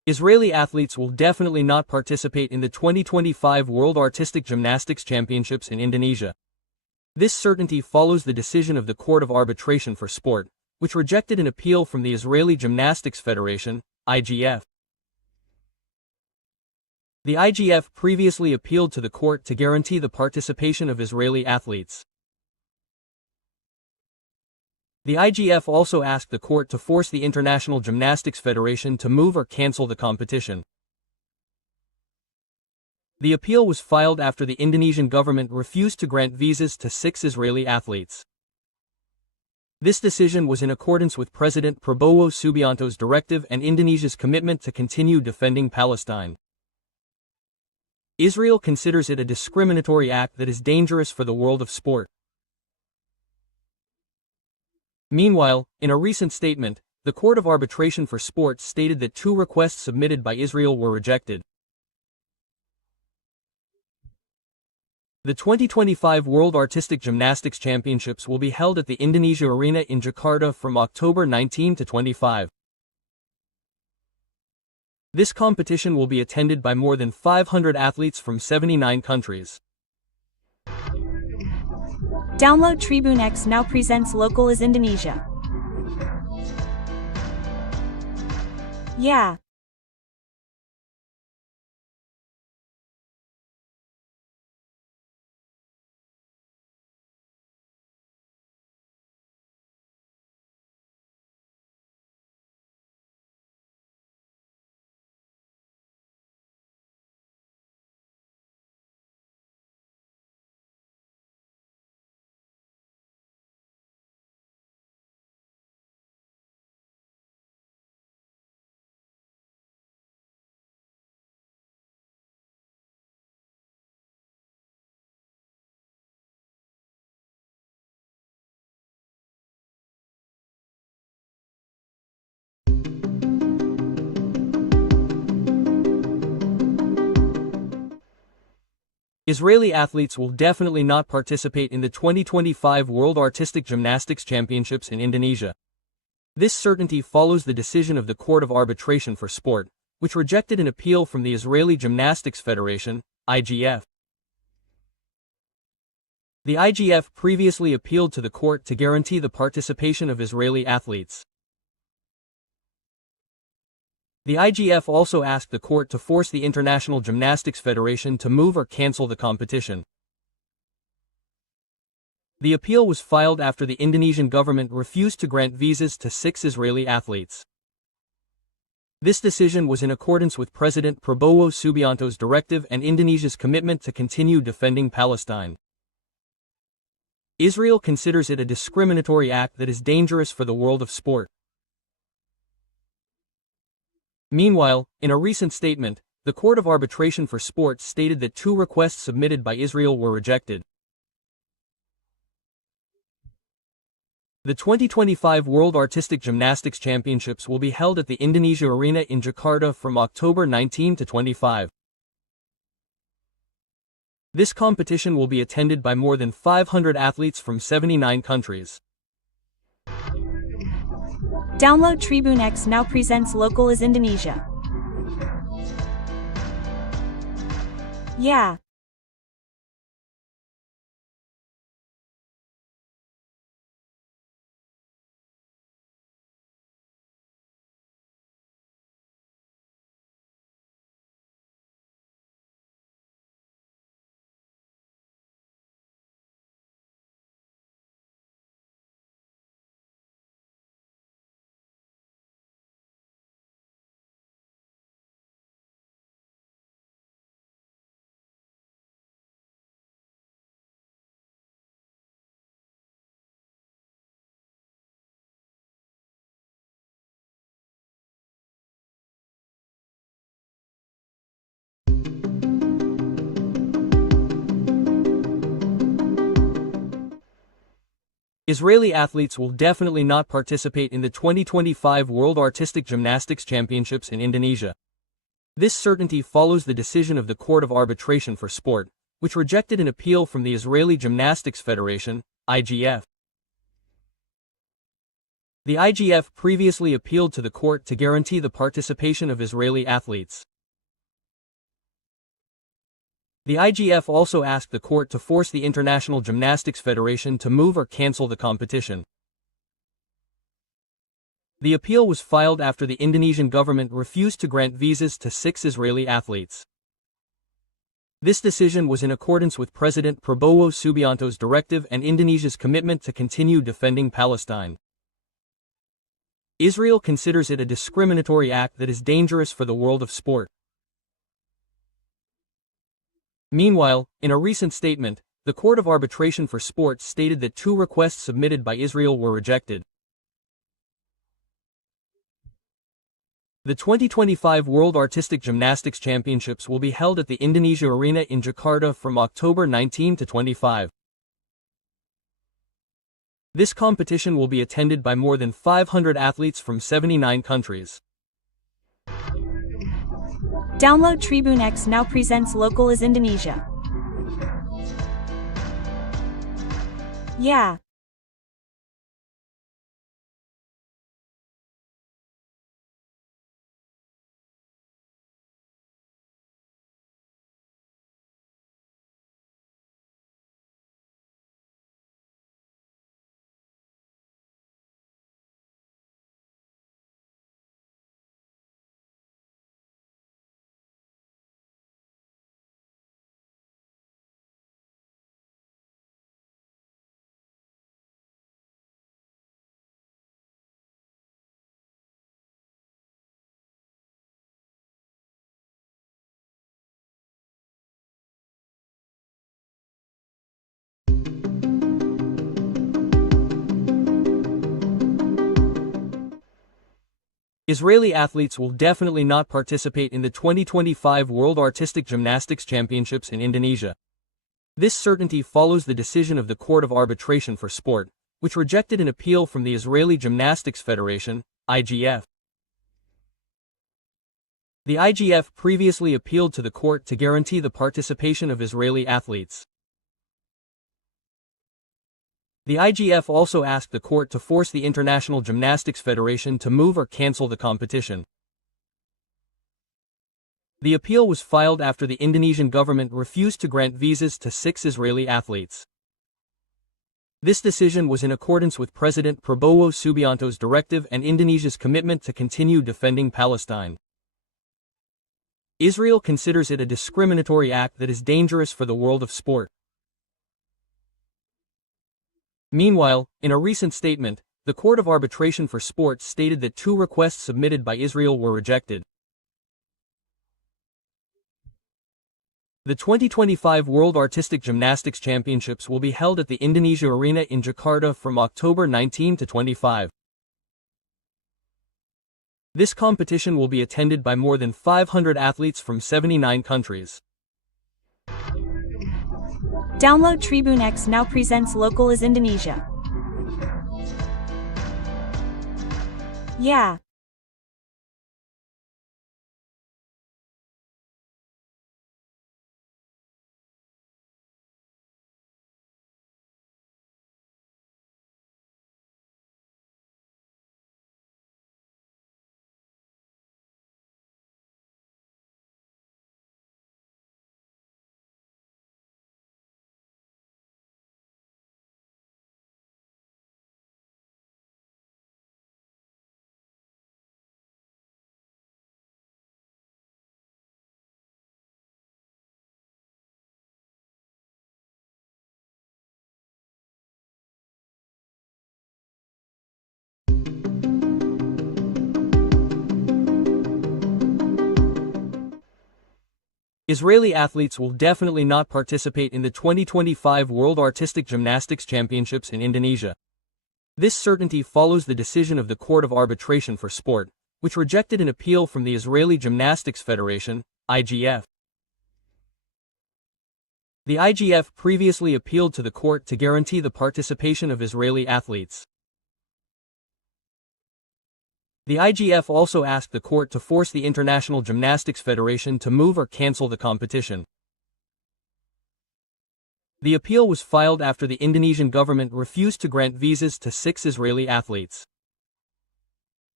Israeli athletes will definitely not participate in the 2025 World Artistic Gymnastics Championships in Indonesia. This certainty follows the decision of the Court of Arbitration for Sport, which rejected an appeal from the Israeli Gymnastics Federation, IGF. The IGF previously appealed to the court to guarantee the participation of Israeli athletes. The IGF also asked the court to force the International Gymnastics Federation to move or cancel the competition. The appeal was filed after the Indonesian government refused to grant visas to 6 Israeli athletes. This decision was in accordance with President Prabowo Subianto's directive and Indonesia's commitment to continue defending Palestine. Israel considers it a discriminatory act that is dangerous for the world of sport. Meanwhile, in a recent statement, the Court of Arbitration for Sport stated that 2 requests submitted by Israel were rejected. The 2025 World Artistic Gymnastics Championships will be held at the Indonesia Arena in Jakarta from October 19 to 25. This competition will be attended by more than 500 athletes from 79 countries. Download Tribune X now presents Local is Indonesia. Yeah. Israeli athletes will definitely not participate in the 2025 World Artistic Gymnastics Championships in Indonesia. This certainty follows the decision of the Court of Arbitration for Sport, which rejected an appeal from the Israeli Gymnastics Federation, IGF. The IGF previously appealed to the court to guarantee the participation of Israeli athletes. The IGF also asked the court to force the International Gymnastics Federation to move or cancel the competition. The appeal was filed after the Indonesian government refused to grant visas to 6 Israeli athletes. This decision was in accordance with President Prabowo Subianto's directive and Indonesia's commitment to continue defending Palestine. Israel considers it a discriminatory act that is dangerous for the world of sport. Meanwhile, in a recent statement, the Court of Arbitration for Sport stated that 2 requests submitted by Israel were rejected. The 2025 World Artistic Gymnastics Championships will be held at the Indonesia Arena in Jakarta from October 19 to 25. This competition will be attended by more than 500 athletes from 79 countries. Download Tribune X now presents Local is Indonesia. Yeah. Israeli athletes will definitely not participate in the 2025 World Artistic Gymnastics Championships in Indonesia. This certainty follows the decision of the Court of Arbitration for Sport, which rejected an appeal from the Israeli Gymnastics Federation, IGF. The IGF previously appealed to the court to guarantee the participation of Israeli athletes. The IGF also asked the court to force the International Gymnastics Federation to move or cancel the competition. The appeal was filed after the Indonesian government refused to grant visas to 6 Israeli athletes. This decision was in accordance with President Prabowo Subianto's directive and Indonesia's commitment to continue defending Palestine. Israel considers it a discriminatory act that is dangerous for the world of sport. Meanwhile, in a recent statement, the Court of Arbitration for Sport stated that 2 requests submitted by Israel were rejected. The 2025 World Artistic Gymnastics Championships will be held at the Indonesia Arena in Jakarta from October 19 to 25. This competition will be attended by more than 500 athletes from 79 countries. Download Tribune X now presents Local is Indonesia. Yeah. Israeli athletes will definitely not participate in the 2025 World Artistic Gymnastics Championships in Indonesia. This certainty follows the decision of the Court of Arbitration for Sport, which rejected an appeal from the Israeli Gymnastics Federation, IGF. The IGF previously appealed to the court to guarantee the participation of Israeli athletes. The IGF also asked the court to force the International Gymnastics Federation to move or cancel the competition. The appeal was filed after the Indonesian government refused to grant visas to 6 Israeli athletes. This decision was in accordance with President Prabowo Subianto's directive and Indonesia's commitment to continue defending Palestine. Israel considers it a discriminatory act that is dangerous for the world of sport. Meanwhile, in a recent statement, the Court of Arbitration for Sport stated that 2 requests submitted by Israel were rejected. The 2025 World Artistic Gymnastics Championships will be held at the Indonesia Arena in Jakarta from October 19 to 25. This competition will be attended by more than 500 athletes from 79 countries. Download Tribune X now presents Local is Indonesia. Yeah. Israeli athletes will definitely not participate in the 2025 World Artistic Gymnastics Championships in Indonesia. This certainty follows the decision of the Court of Arbitration for Sport, which rejected an appeal from the Israeli Gymnastics Federation, IGF. The IGF previously appealed to the court to guarantee the participation of Israeli athletes. The IGF also asked the court to force the International Gymnastics Federation to move or cancel the competition. The appeal was filed after the Indonesian government refused to grant visas to 6 Israeli athletes.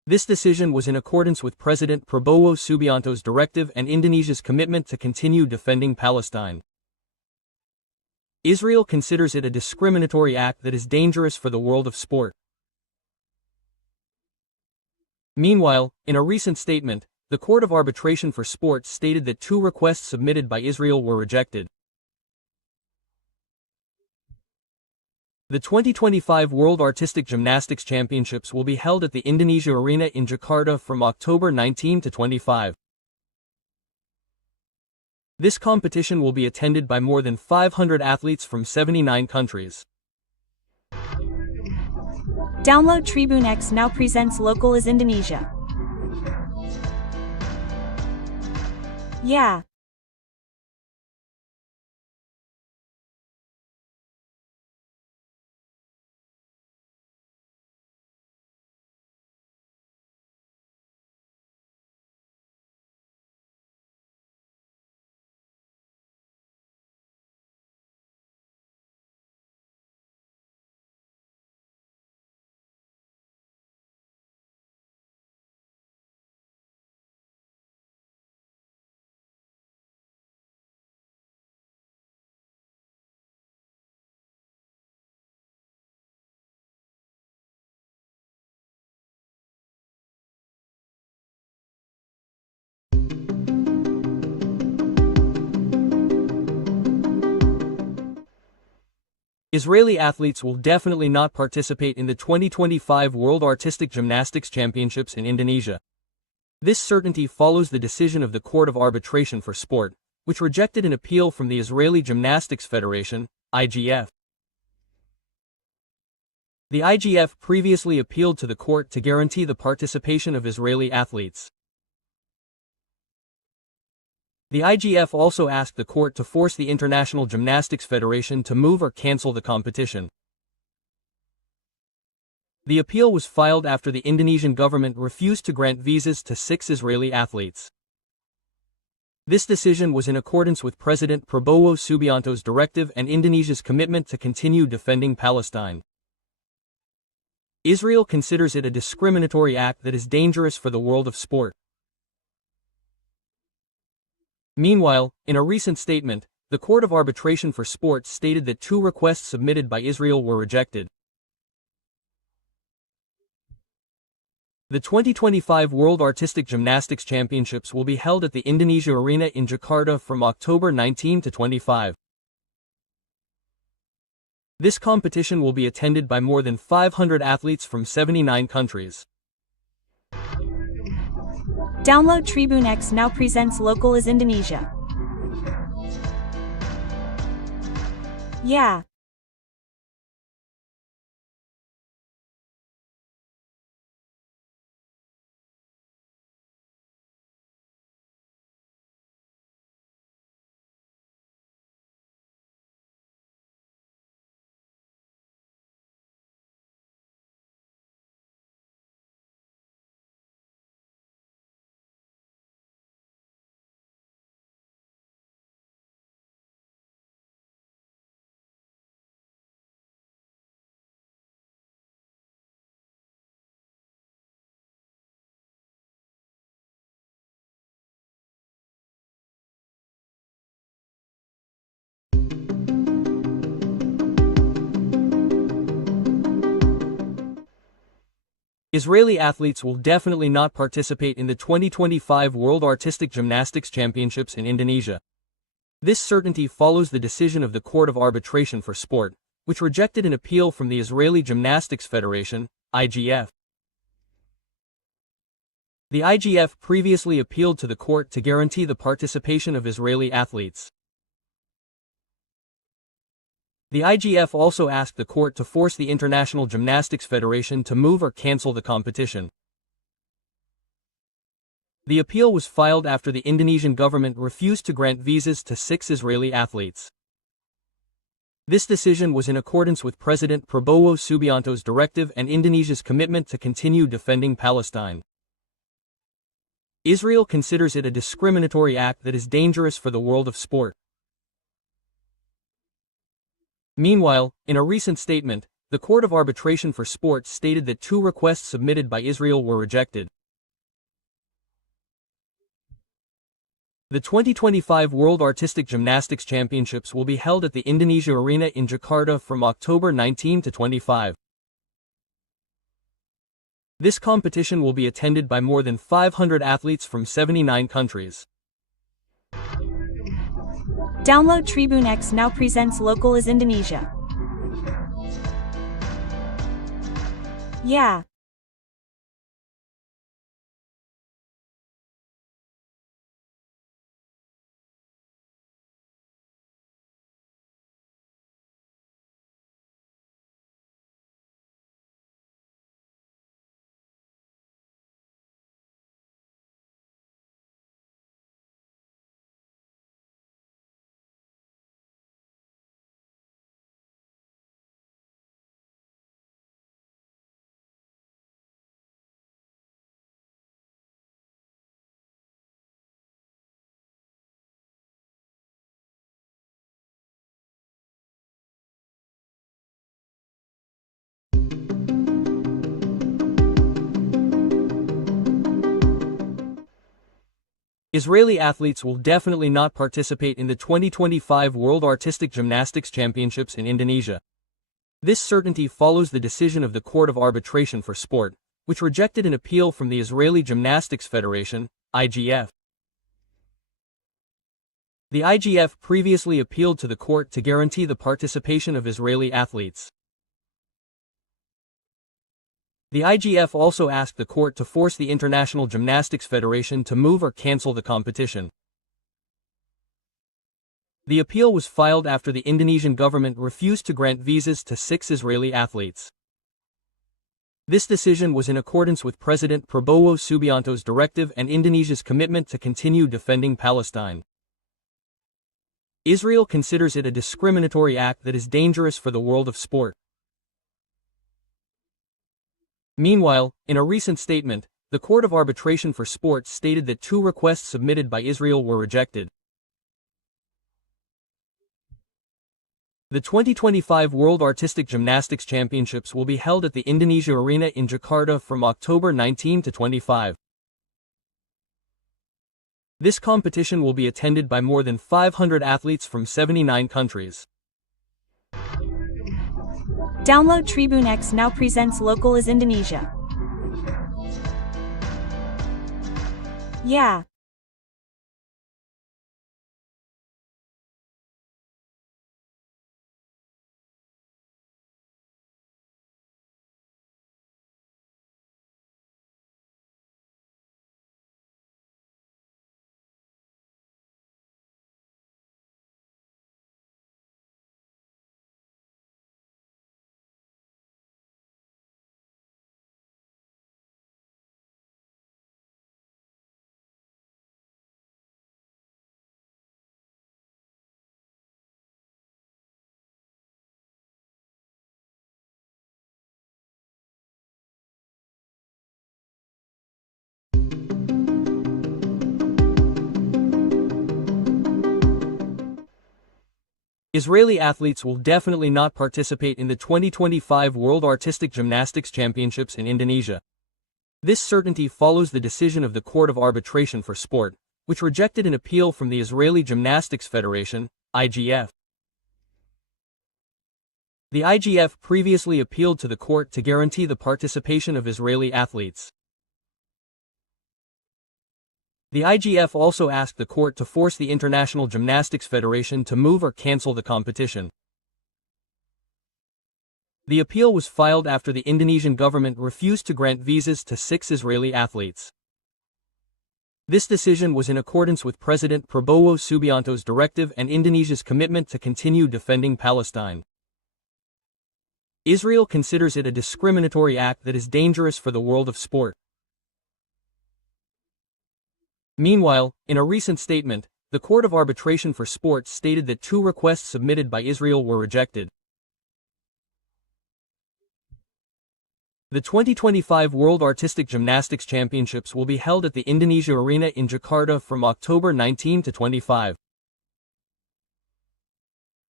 This decision was in accordance with President Prabowo Subianto's directive and Indonesia's commitment to continue defending Palestine. Israel considers it a discriminatory act that is dangerous for the world of sport. Meanwhile, in a recent statement, the Court of Arbitration for Sports stated that 2 requests submitted by Israel were rejected. The 2025 World Artistic Gymnastics Championships will be held at the Indonesia Arena in Jakarta from October 19 to 25. This competition will be attended by more than 500 athletes from 79 countries. Download Tribune X now presents Local is Indonesia. Yeah. Israeli athletes will definitely not participate in the 2025 World Artistic Gymnastics Championships in Indonesia. This certainty follows the decision of the Court of Arbitration for Sport, which rejected an appeal from the Israeli Gymnastics Federation, IGF. The IGF previously appealed to the court to guarantee the participation of Israeli athletes. The IGF also asked the court to force the International Gymnastics Federation to move or cancel the competition. The appeal was filed after the Indonesian government refused to grant visas to 6 Israeli athletes. This decision was in accordance with President Prabowo Subianto's directive and Indonesia's commitment to continue defending Palestine. Israel considers it a discriminatory act that is dangerous for the world of sport. Meanwhile, in a recent statement, the Court of Arbitration for Sports stated that 2 requests submitted by Israel were rejected. The 2025 World Artistic Gymnastics Championships will be held at the Indonesia Arena in Jakarta from October 19 to 25. This competition will be attended by more than 500 athletes from 79 countries. Download Tribune X now presents Local is Indonesia. Yeah. Israeli athletes will definitely not participate in the 2025 World Artistic Gymnastics Championships in Indonesia. This certainty follows the decision of the Court of Arbitration for Sport, which rejected an appeal from the Israeli Gymnastics Federation, IGF. The IGF previously appealed to the court to guarantee the participation of Israeli athletes. The IGF also asked the court to force the International Gymnastics Federation to move or cancel the competition. The appeal was filed after the Indonesian government refused to grant visas to 6 Israeli athletes. This decision was in accordance with President Prabowo Subianto's directive and Indonesia's commitment to continue defending Palestine. Israel considers it a discriminatory act that is dangerous for the world of sport. Meanwhile, in a recent statement, the Court of Arbitration for Sport stated that 2 requests submitted by Israel were rejected. The 2025 World Artistic Gymnastics Championships will be held at the Indonesia Arena in Jakarta from October 19 to 25. This competition will be attended by more than 500 athletes from 79 countries. Download Tribune X now presents Local is Indonesia. Yeah. Israeli athletes will definitely not participate in the 2025 World Artistic Gymnastics Championships in Indonesia. This certainty follows the decision of the Court of Arbitration for Sport, which rejected an appeal from the Israeli Gymnastics Federation, IGF. The IGF previously appealed to the court to guarantee the participation of Israeli athletes. The IGF also asked the court to force the International Gymnastics Federation to move or cancel the competition. The appeal was filed after the Indonesian government refused to grant visas to 6 Israeli athletes. This decision was in accordance with President Prabowo Subianto's directive and Indonesia's commitment to continue defending Palestine. Israel considers it a discriminatory act that is dangerous for the world of sport. Meanwhile, in a recent statement, the Court of Arbitration for Sport stated that 2 requests submitted by Israel were rejected. The 2025 World Artistic Gymnastics Championships will be held at the Indonesia Arena in Jakarta from October 19 to 25. This competition will be attended by more than 500 athletes from 79 countries. Download Tribune X now presents Local is Indonesia. Yeah. Israeli athletes will definitely not participate in the 2025 World Artistic Gymnastics Championships in Indonesia. This certainty follows the decision of the Court of Arbitration for Sport, which rejected an appeal from the Israeli Gymnastics Federation, IGF. The IGF previously appealed to the court to guarantee the participation of Israeli athletes. The IGF also asked the court to force the International Gymnastics Federation to move or cancel the competition. The appeal was filed after the Indonesian government refused to grant visas to 6 Israeli athletes. This decision was in accordance with President Prabowo Subianto's directive and Indonesia's commitment to continue defending Palestine. Israel considers it a discriminatory act that is dangerous for the world of sport. Meanwhile, in a recent statement, the Court of Arbitration for Sport stated that 2 requests submitted by Israel were rejected. The 2025 World Artistic Gymnastics Championships will be held at the Indonesia Arena in Jakarta from October 19 to 25.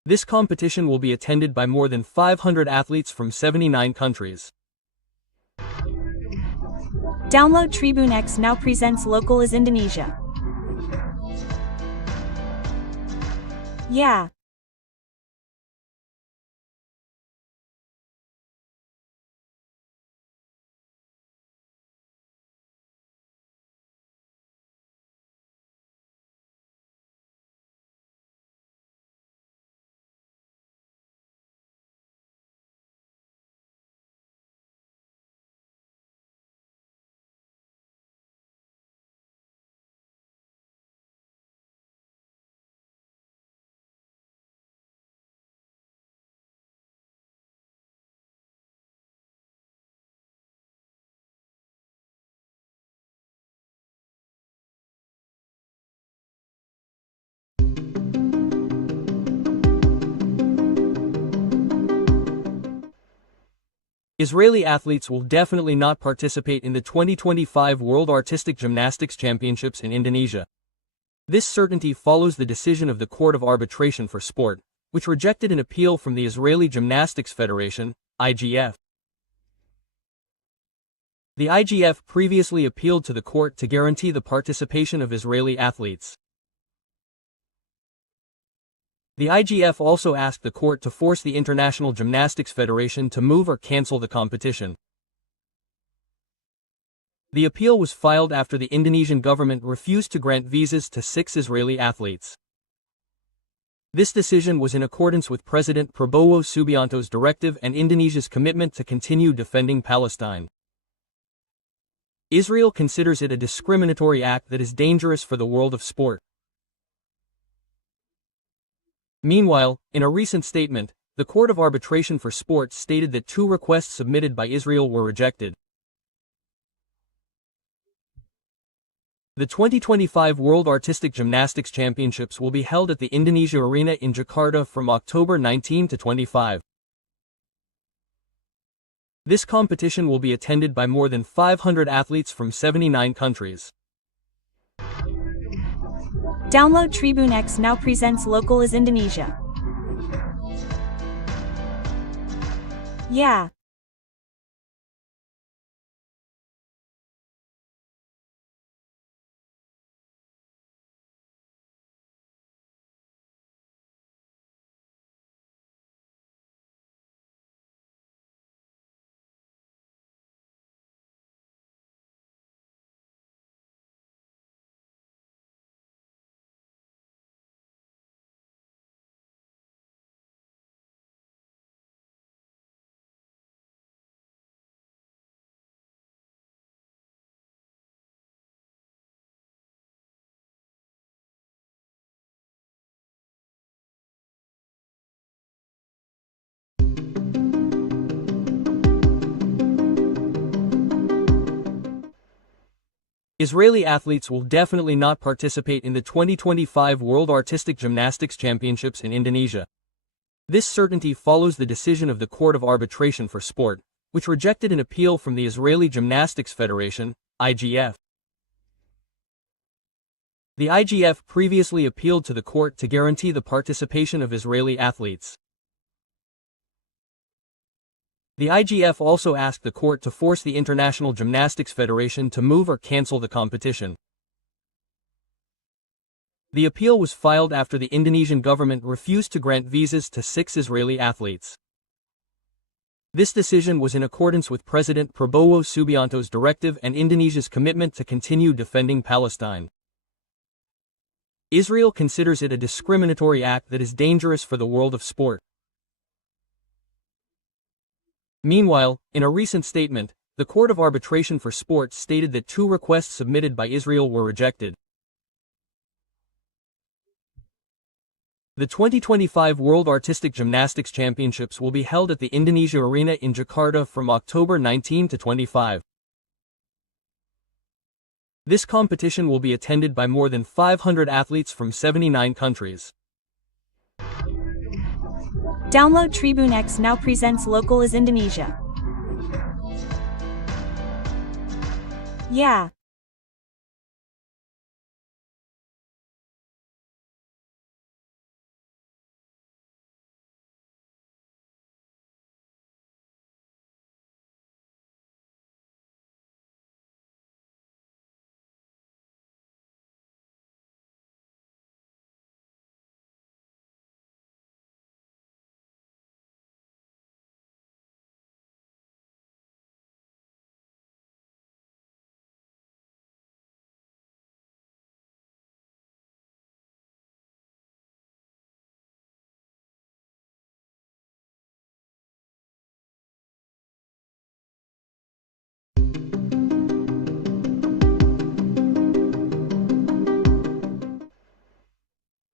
This competition will be attended by more than 500 athletes from 79 countries. Download Tribune X now presents local is Indonesia. Yeah. Israeli athletes will definitely not participate in the 2025 World Artistic Gymnastics Championships in Indonesia. This certainty follows the decision of the Court of Arbitration for Sport, which rejected an appeal from the Israeli Gymnastics Federation, IGF. The IGF previously appealed to the court to guarantee the participation of Israeli athletes. The IGF also asked the court to force the International Gymnastics Federation to move or cancel the competition. The appeal was filed after the Indonesian government refused to grant visas to 6 Israeli athletes. This decision was in accordance with President Prabowo Subianto's directive and Indonesia's commitment to continue defending Palestine. Israel considers it a discriminatory act that is dangerous for the world of sport. Meanwhile, in a recent statement, the Court of Arbitration for Sport stated that 2 requests submitted by Israel were rejected. The 2025 World Artistic Gymnastics Championships will be held at the Indonesia Arena in Jakarta from October 19 to 25. This competition will be attended by more than 500 athletes from 79 countries. Download Tribune X now presents local is Indonesia. Yeah. Israeli athletes will definitely not participate in the 2025 World Artistic Gymnastics Championships in Indonesia. This certainty follows the decision of the Court of Arbitration for Sport, which rejected an appeal from the Israeli Gymnastics Federation, IGF. The IGF previously appealed to the court to guarantee the participation of Israeli athletes. The IGF also asked the court to force the International Gymnastics Federation to move or cancel the competition. The appeal was filed after the Indonesian government refused to grant visas to 6 Israeli athletes. This decision was in accordance with President Prabowo Subianto's directive and Indonesia's commitment to continue defending Palestine. Israel considers it a discriminatory act that is dangerous for the world of sport. Meanwhile, in a recent statement, the Court of Arbitration for Sport stated that 2 requests submitted by Israel were rejected. The 2025 World Artistic Gymnastics Championships will be held at the Indonesia Arena in Jakarta from October 19 to 25. This competition will be attended by more than 500 athletes from 79 countries. Download Tribune X now presents local is Indonesia. Yeah.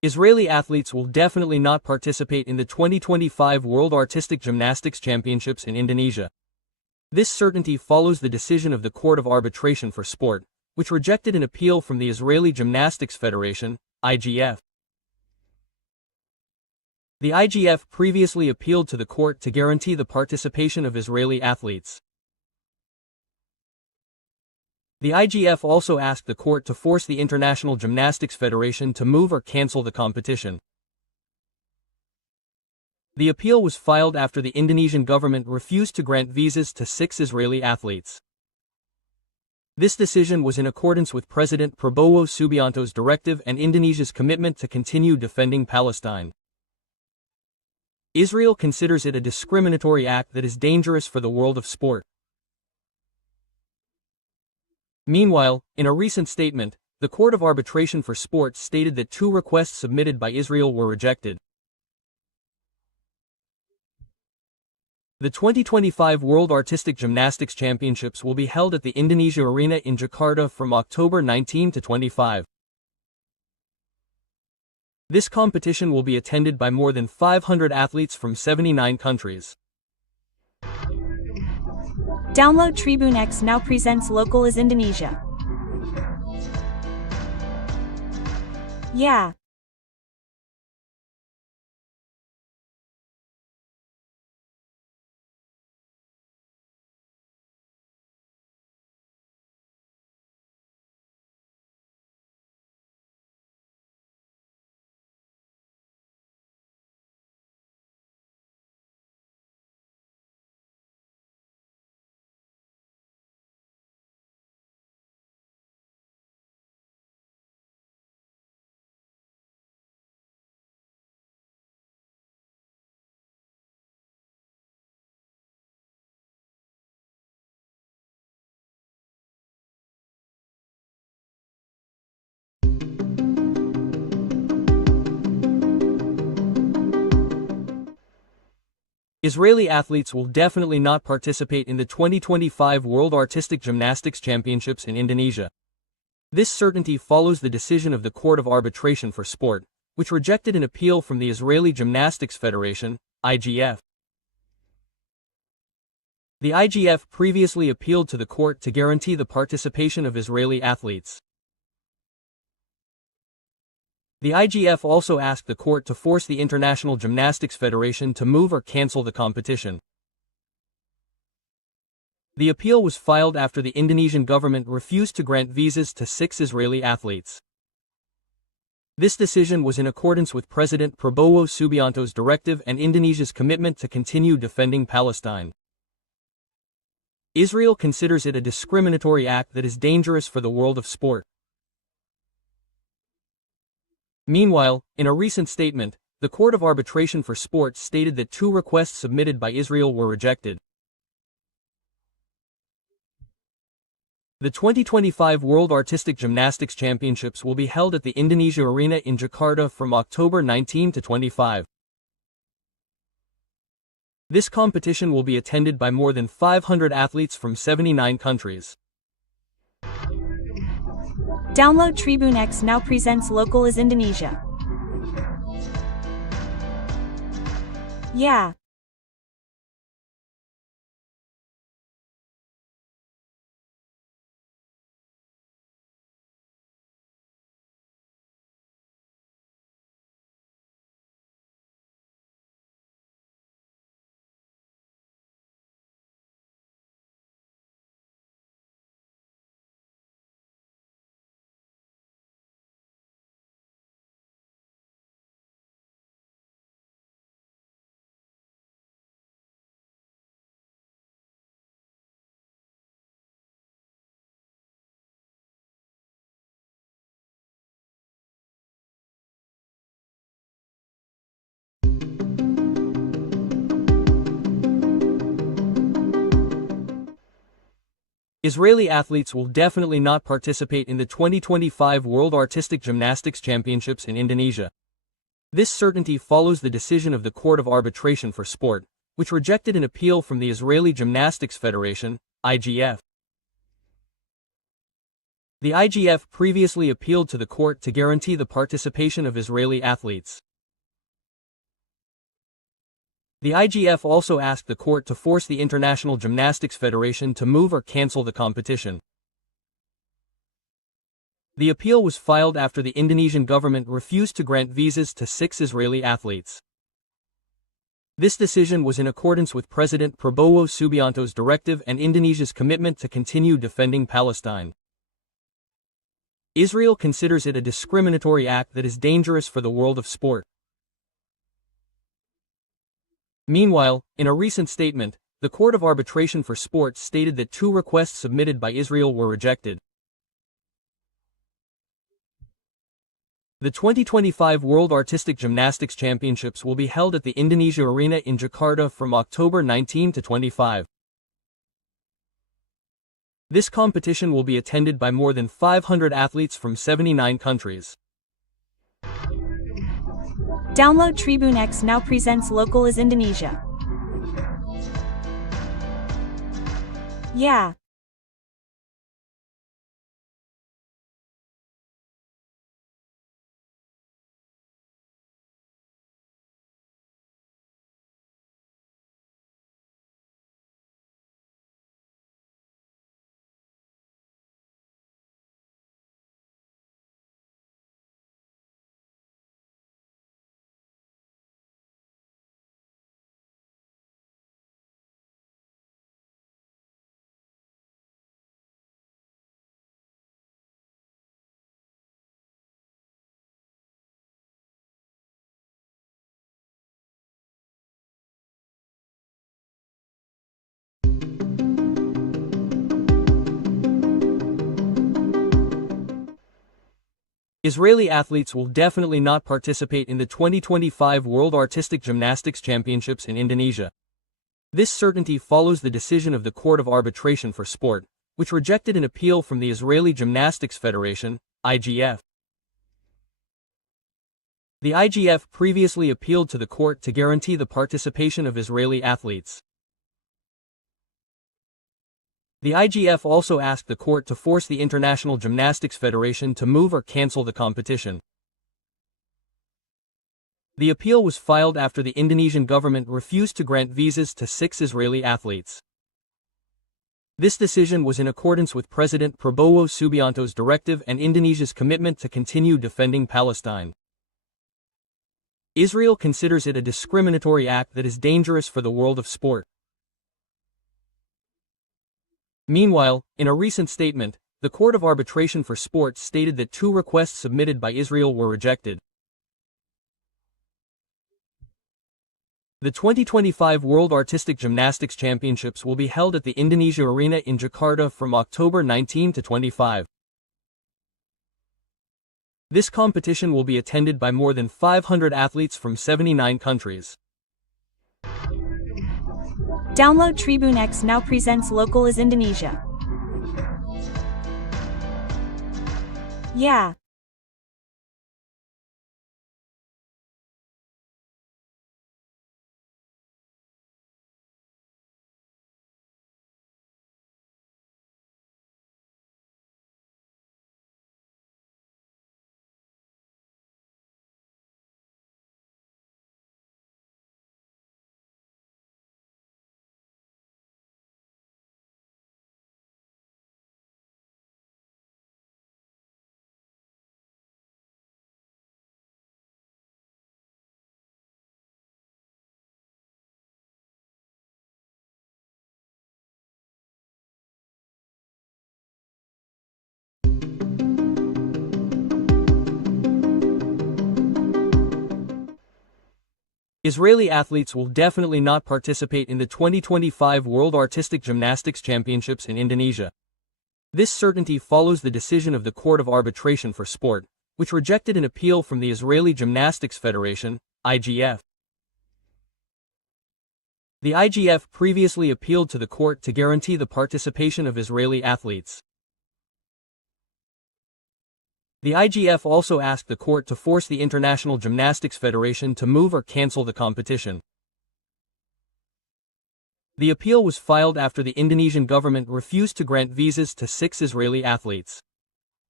Israeli athletes will definitely not participate in the 2025 World Artistic Gymnastics Championships in Indonesia. This certainty follows the decision of the Court of Arbitration for Sport, which rejected an appeal from the Israeli Gymnastics Federation, IGF. The IGF previously appealed to the court to guarantee the participation of Israeli athletes. The IGF also asked the court to force the International Gymnastics Federation to move or cancel the competition. The appeal was filed after the Indonesian government refused to grant visas to 6 Israeli athletes. This decision was in accordance with President Prabowo Subianto's directive and Indonesia's commitment to continue defending Palestine. Israel considers it a discriminatory act that is dangerous for the world of sport. Meanwhile, in a recent statement, the Court of Arbitration for Sport stated that 2 requests submitted by Israel were rejected. The 2025 World Artistic Gymnastics Championships will be held at the Indonesia Arena in Jakarta from October 19 to 25. This competition will be attended by more than 500 athletes from 79 countries. Download Tribune X now presents Local is Indonesia. Yeah. Israeli athletes will definitely not participate in the 2025 World Artistic Gymnastics Championships in Indonesia. This certainty follows the decision of the Court of Arbitration for Sport, which rejected an appeal from the Israeli Gymnastics Federation, IGF. The IGF previously appealed to the court to guarantee the participation of Israeli athletes. The IGF also asked the court to force the International Gymnastics Federation to move or cancel the competition. The appeal was filed after the Indonesian government refused to grant visas to 6 Israeli athletes. This decision was in accordance with President Prabowo Subianto's directive and Indonesia's commitment to continue defending Palestine. Israel considers it a discriminatory act that is dangerous for the world of sport. Meanwhile, in a recent statement, the Court of Arbitration for Sport stated that 2 requests submitted by Israel were rejected. The 2025 World Artistic Gymnastics Championships will be held at the Indonesia Arena in Jakarta from October 19 to 25. This competition will be attended by more than 500 athletes from 79 countries. Download Tribune X now presents Local is Indonesia. Yeah. Israeli athletes will definitely not participate in the 2025 World Artistic Gymnastics Championships in Indonesia. This certainty follows the decision of the Court of Arbitration for Sport, which rejected an appeal from the Israeli Gymnastics Federation, IGF. The IGF previously appealed to the court to guarantee the participation of Israeli athletes. The IGF also asked the court to force the International Gymnastics Federation to move or cancel the competition. The appeal was filed after the Indonesian government refused to grant visas to 6 Israeli athletes. This decision was in accordance with President Prabowo Subianto's directive and Indonesia's commitment to continue defending Palestine. Israel considers it a discriminatory act that is dangerous for the world of sport. Meanwhile, in a recent statement, the Court of Arbitration for Sports stated that 2 requests submitted by Israel were rejected. The 2025 World Artistic Gymnastics Championships will be held at the Indonesia Arena in Jakarta from October 19 to 25. This competition will be attended by more than 500 athletes from 79 countries. Download Tribune X now presents Local is Indonesia. Yeah. Israeli athletes will definitely not participate in the 2025 World Artistic Gymnastics Championships in Indonesia. This certainty follows the decision of the Court of Arbitration for Sport, which rejected an appeal from the Israeli Gymnastics Federation, IGF. The IGF previously appealed to the court to guarantee the participation of Israeli athletes. The IGF also asked the court to force the International Gymnastics Federation to move or cancel the competition. The appeal was filed after the Indonesian government refused to grant visas to 6 Israeli athletes. This decision was in accordance with President Prabowo Subianto's directive and Indonesia's commitment to continue defending Palestine. Israel considers it a discriminatory act that is dangerous for the world of sport. Meanwhile, in a recent statement, the Court of Arbitration for Sports stated that 2 requests submitted by Israel were rejected. The 2025 World Artistic Gymnastics Championships will be held at the Indonesia Arena in Jakarta from October 19 to 25. This competition will be attended by more than 500 athletes from 79 countries. Download Tribune X now presents Local is Indonesia. Yeah. Israeli athletes will definitely not participate in the 2025 World Artistic Gymnastics Championships in Indonesia. This certainty follows the decision of the Court of Arbitration for Sport, which rejected an appeal from the Israeli Gymnastics Federation, IGF. The IGF previously appealed to the court to guarantee the participation of Israeli athletes. The IGF also asked the court to force the International Gymnastics Federation to move or cancel the competition. The appeal was filed after the Indonesian government refused to grant visas to 6 Israeli athletes.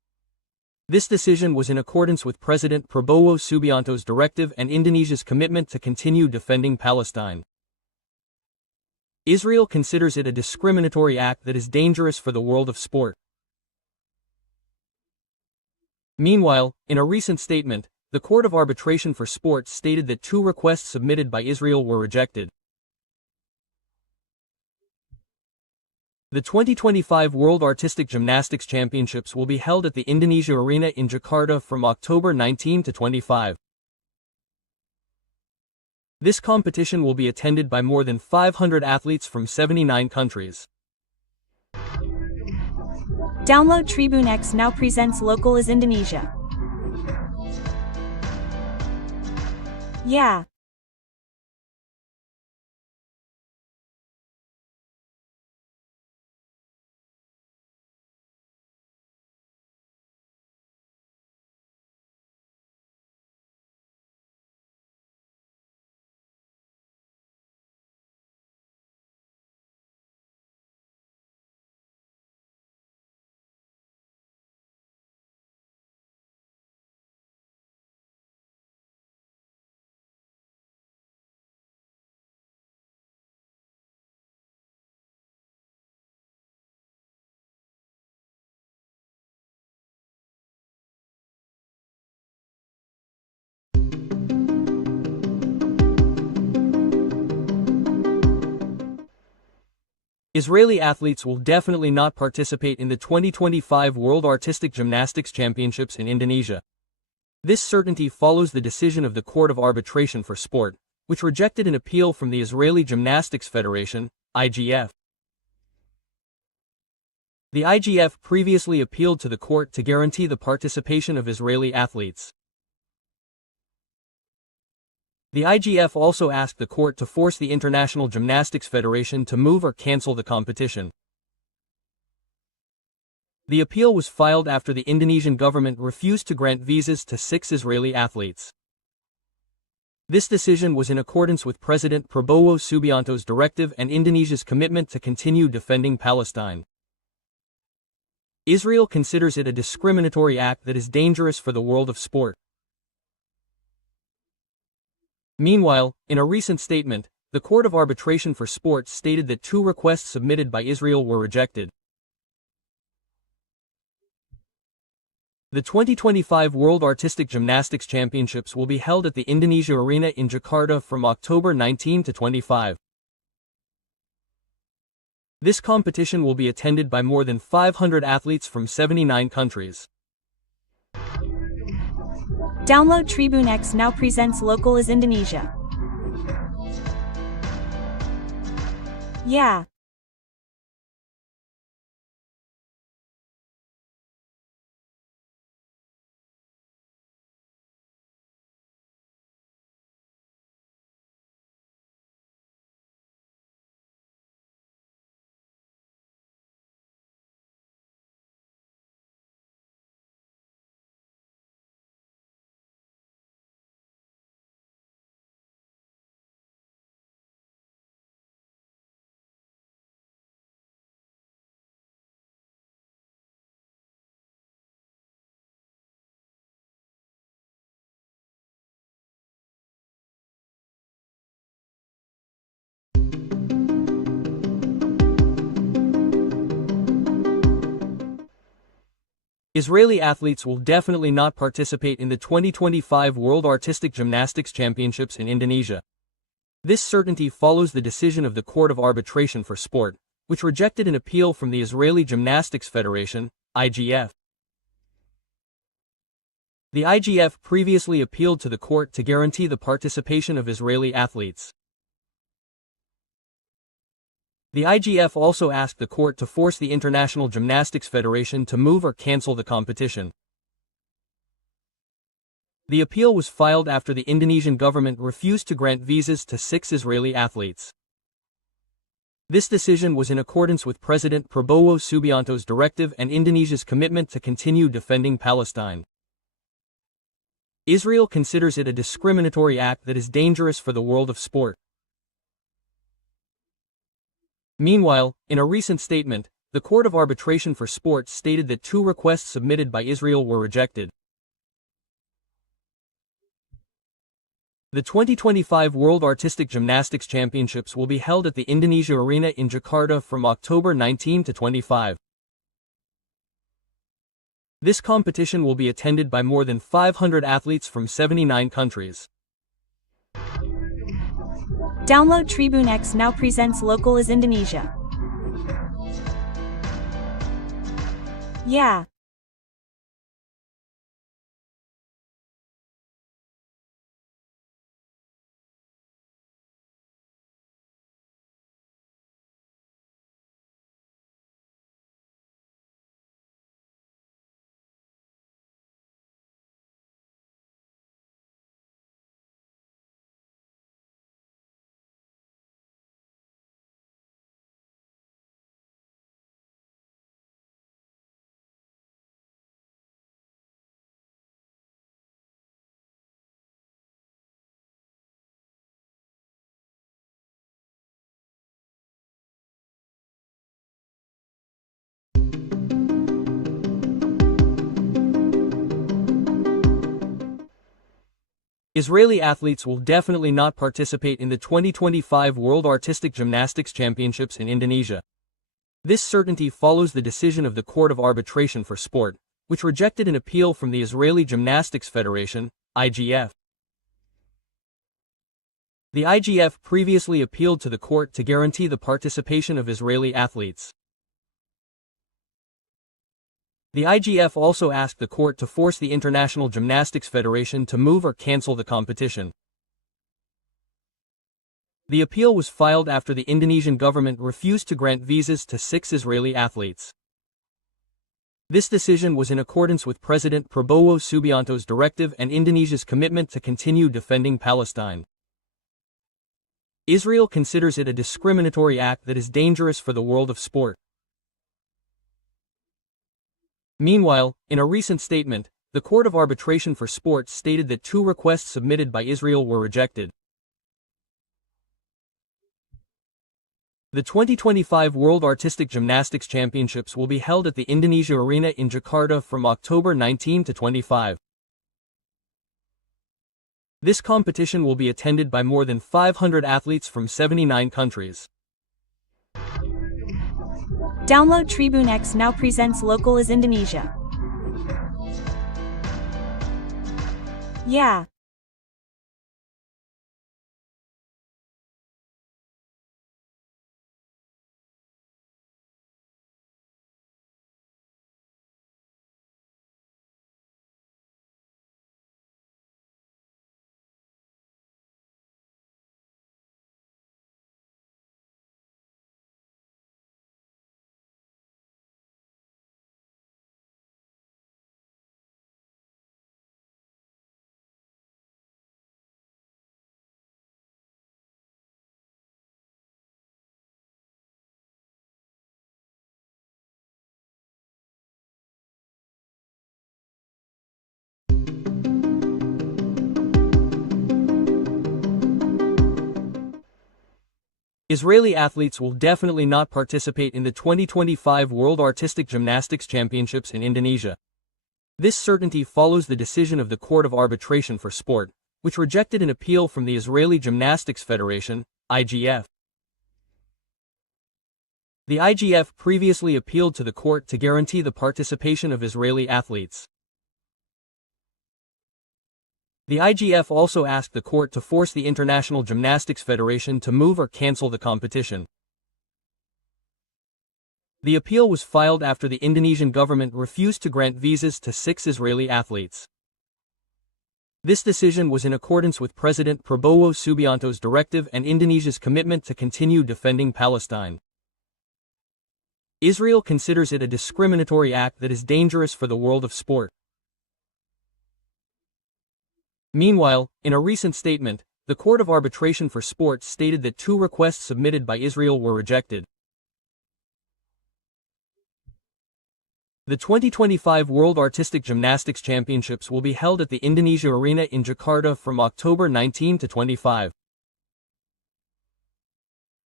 This decision was in accordance with President Prabowo Subianto's directive and Indonesia's commitment to continue defending Palestine. Israel considers it a discriminatory act that is dangerous for the world of sport. Meanwhile, in a recent statement, the Court of Arbitration for Sport stated that 2 requests submitted by Israel were rejected. The 2025 World Artistic Gymnastics Championships will be held at the Indonesia Arena in Jakarta from October 19 to 25. This competition will be attended by more than 500 athletes from 79 countries. Download Tribune X now presents Local is Indonesia. Yeah. Israeli athletes will definitely not participate in the 2025 World Artistic Gymnastics Championships in Indonesia. This certainty follows the decision of the Court of Arbitration for Sport, which rejected an appeal from the Israeli Gymnastics Federation, IGF. The IGF previously appealed to the court to guarantee the participation of Israeli athletes. The IGF also asked the court to force the International Gymnastics Federation to move or cancel the competition. The appeal was filed after the Indonesian government refused to grant visas to 6 Israeli athletes. This decision was in accordance with President Prabowo Subianto's directive and Indonesia's commitment to continue defending Palestine. Israel considers it a discriminatory act that is dangerous for the world of sport. Meanwhile, in a recent statement, the Court of Arbitration for Sport stated that 2 requests submitted by Israel were rejected. The 2025 World Artistic Gymnastics Championships will be held at the Indonesia Arena in Jakarta from October 19 to 25. This competition will be attended by more than 500 athletes from 79 countries. Download Tribune X now presents Local is Indonesia. Yeah. Israeli athletes will definitely not participate in the 2025 World Artistic Gymnastics Championships in Indonesia. This certainty follows the decision of the Court of Arbitration for Sport, which rejected an appeal from the Israeli Gymnastics Federation, IGF. The IGF previously appealed to the court to guarantee the participation of Israeli athletes. The IGF also asked the court to force the International Gymnastics Federation to move or cancel the competition. The appeal was filed after the Indonesian government refused to grant visas to 6 Israeli athletes. This decision was in accordance with President Prabowo Subianto's directive and Indonesia's commitment to continue defending Palestine. Israel considers it a discriminatory act that is dangerous for the world of sport. Meanwhile, in a recent statement, the Court of Arbitration for Sport stated that 2 requests submitted by Israel were rejected. The 2025 World Artistic Gymnastics Championships will be held at the Indonesia Arena in Jakarta from October 19 to 25. This competition will be attended by more than 500 athletes from 79 countries. Download Tribune X now presents Local is Indonesia. Yeah. Israeli athletes will definitely not participate in the 2025 World Artistic Gymnastics Championships in Indonesia. This certainty follows the decision of the Court of Arbitration for Sport, which rejected an appeal from the Israeli Gymnastics Federation, IGF. The IGF previously appealed to the court to guarantee the participation of Israeli athletes. The IGF also asked the court to force the International Gymnastics Federation to move or cancel the competition. The appeal was filed after the Indonesian government refused to grant visas to 6 Israeli athletes. This decision was in accordance with President Prabowo Subianto's directive and Indonesia's commitment to continue defending Palestine. Israel considers it a discriminatory act that is dangerous for the world of sport. Meanwhile, in a recent statement, the Court of Arbitration for Sport stated that 2 requests submitted by Israel were rejected. The 2025 World Artistic Gymnastics Championships will be held at the Indonesia Arena in Jakarta from October 19 to 25. This competition will be attended by more than 500 athletes from 79 countries. Download Tribune X now presents Local is Indonesia. Yeah. Israeli athletes will definitely not participate in the 2025 World Artistic Gymnastics Championships in Indonesia. This certainty follows the decision of the Court of Arbitration for Sport, which rejected an appeal from the Israeli Gymnastics Federation, IGF. The IGF previously appealed to the court to guarantee the participation of Israeli athletes. The IGF also asked the court to force the International Gymnastics Federation to move or cancel the competition. The appeal was filed after the Indonesian government refused to grant visas to 6 Israeli athletes. This decision was in accordance with President Prabowo Subianto's directive and Indonesia's commitment to continue defending Palestine. Israel considers it a discriminatory act that is dangerous for the world of sport. Meanwhile, in a recent statement, the Court of Arbitration for Sport stated that 2 requests submitted by Israel were rejected. The 2025 World Artistic Gymnastics Championships will be held at the Indonesia Arena in Jakarta from October 19 to 25.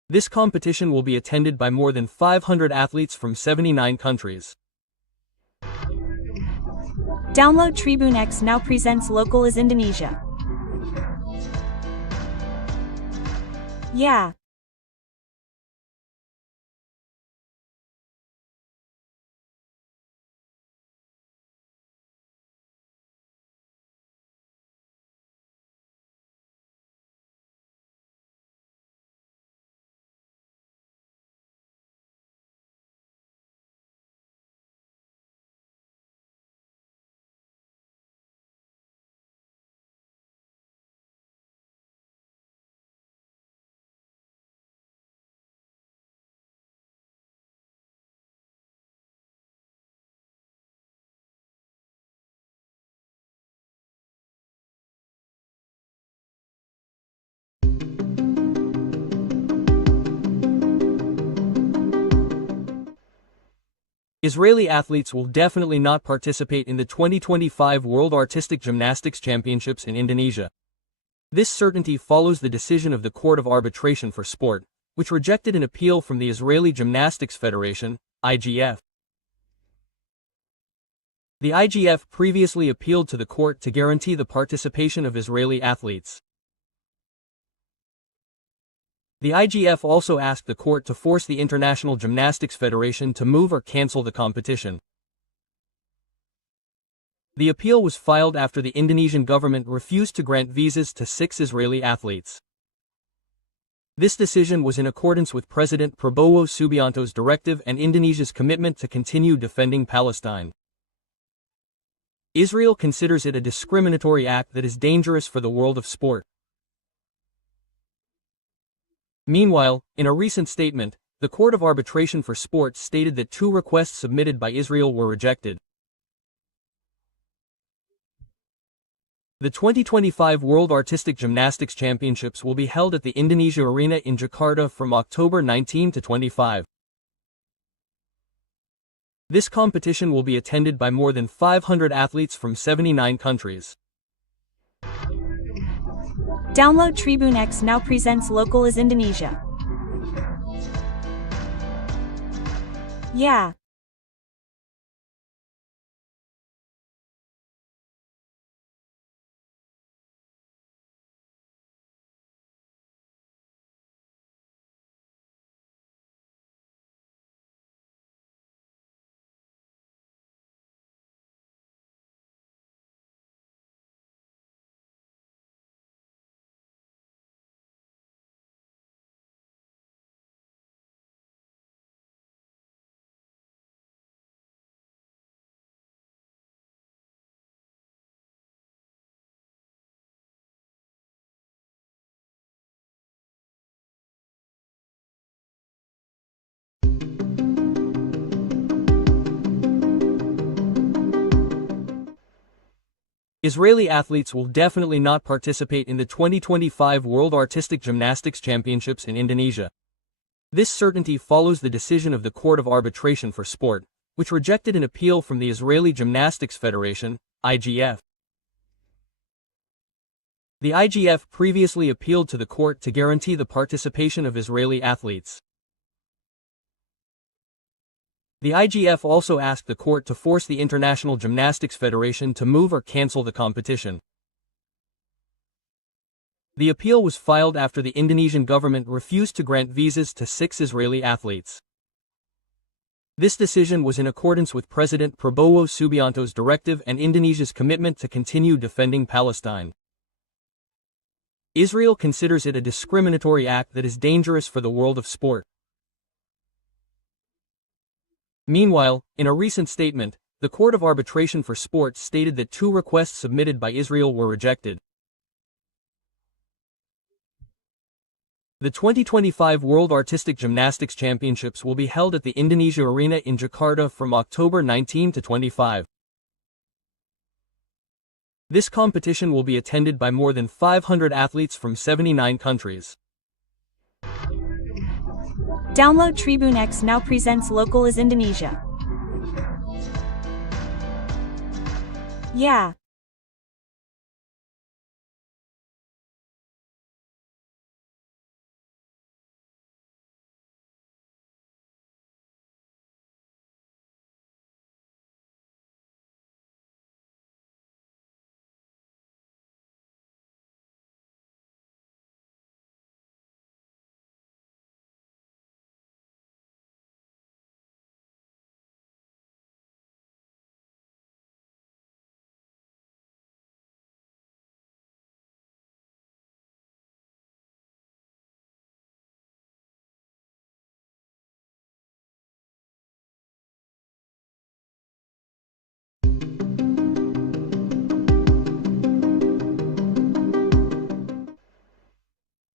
This competition will be attended by more than 500 athletes from 79 countries. Download Tribune X now presents local is Indonesia. Yeah. Israeli athletes will definitely not participate in the 2025 World Artistic Gymnastics Championships in Indonesia. This certainty follows the decision of the Court of Arbitration for Sport, which rejected an appeal from the Israeli Gymnastics Federation, IGF. The IGF previously appealed to the court to guarantee the participation of Israeli athletes. The IGF also asked the court to force the International Gymnastics Federation to move or cancel the competition. The appeal was filed after the Indonesian government refused to grant visas to 6 Israeli athletes. This decision was in accordance with President Prabowo Subianto's directive and Indonesia's commitment to continue defending Palestine. Israel considers it a discriminatory act that is dangerous for the world of sport. Meanwhile, in a recent statement, the Court of Arbitration for Sport stated that 2 requests submitted by Israel were rejected. The 2025 World Artistic Gymnastics Championships will be held at the Indonesia Arena in Jakarta from October 19 to 25. This competition will be attended by more than 500 athletes from 79 countries. Download Tribune X now presents local is Indonesia. Yeah. Israeli athletes will definitely not participate in the 2025 World Artistic Gymnastics Championships in Indonesia. This certainty follows the decision of the Court of Arbitration for Sport, which rejected an appeal from the Israeli Gymnastics Federation, IGF. The IGF previously appealed to the court to guarantee the participation of Israeli athletes. The IGF also asked the court to force the International Gymnastics Federation to move or cancel the competition. The appeal was filed after the Indonesian government refused to grant visas to 6 Israeli athletes. This decision was in accordance with President Prabowo Subianto's directive and Indonesia's commitment to continue defending Palestine. Israel considers it a discriminatory act that is dangerous for the world of sport. Meanwhile, in a recent statement, the Court of Arbitration for Sport stated that 2 requests submitted by Israel were rejected. The 2025 World Artistic Gymnastics Championships will be held at the Indonesia Arena in Jakarta from October 19 to 25. This competition will be attended by more than 500 athletes from 79 countries. Download Tribune X now presents local is Indonesia. Yeah.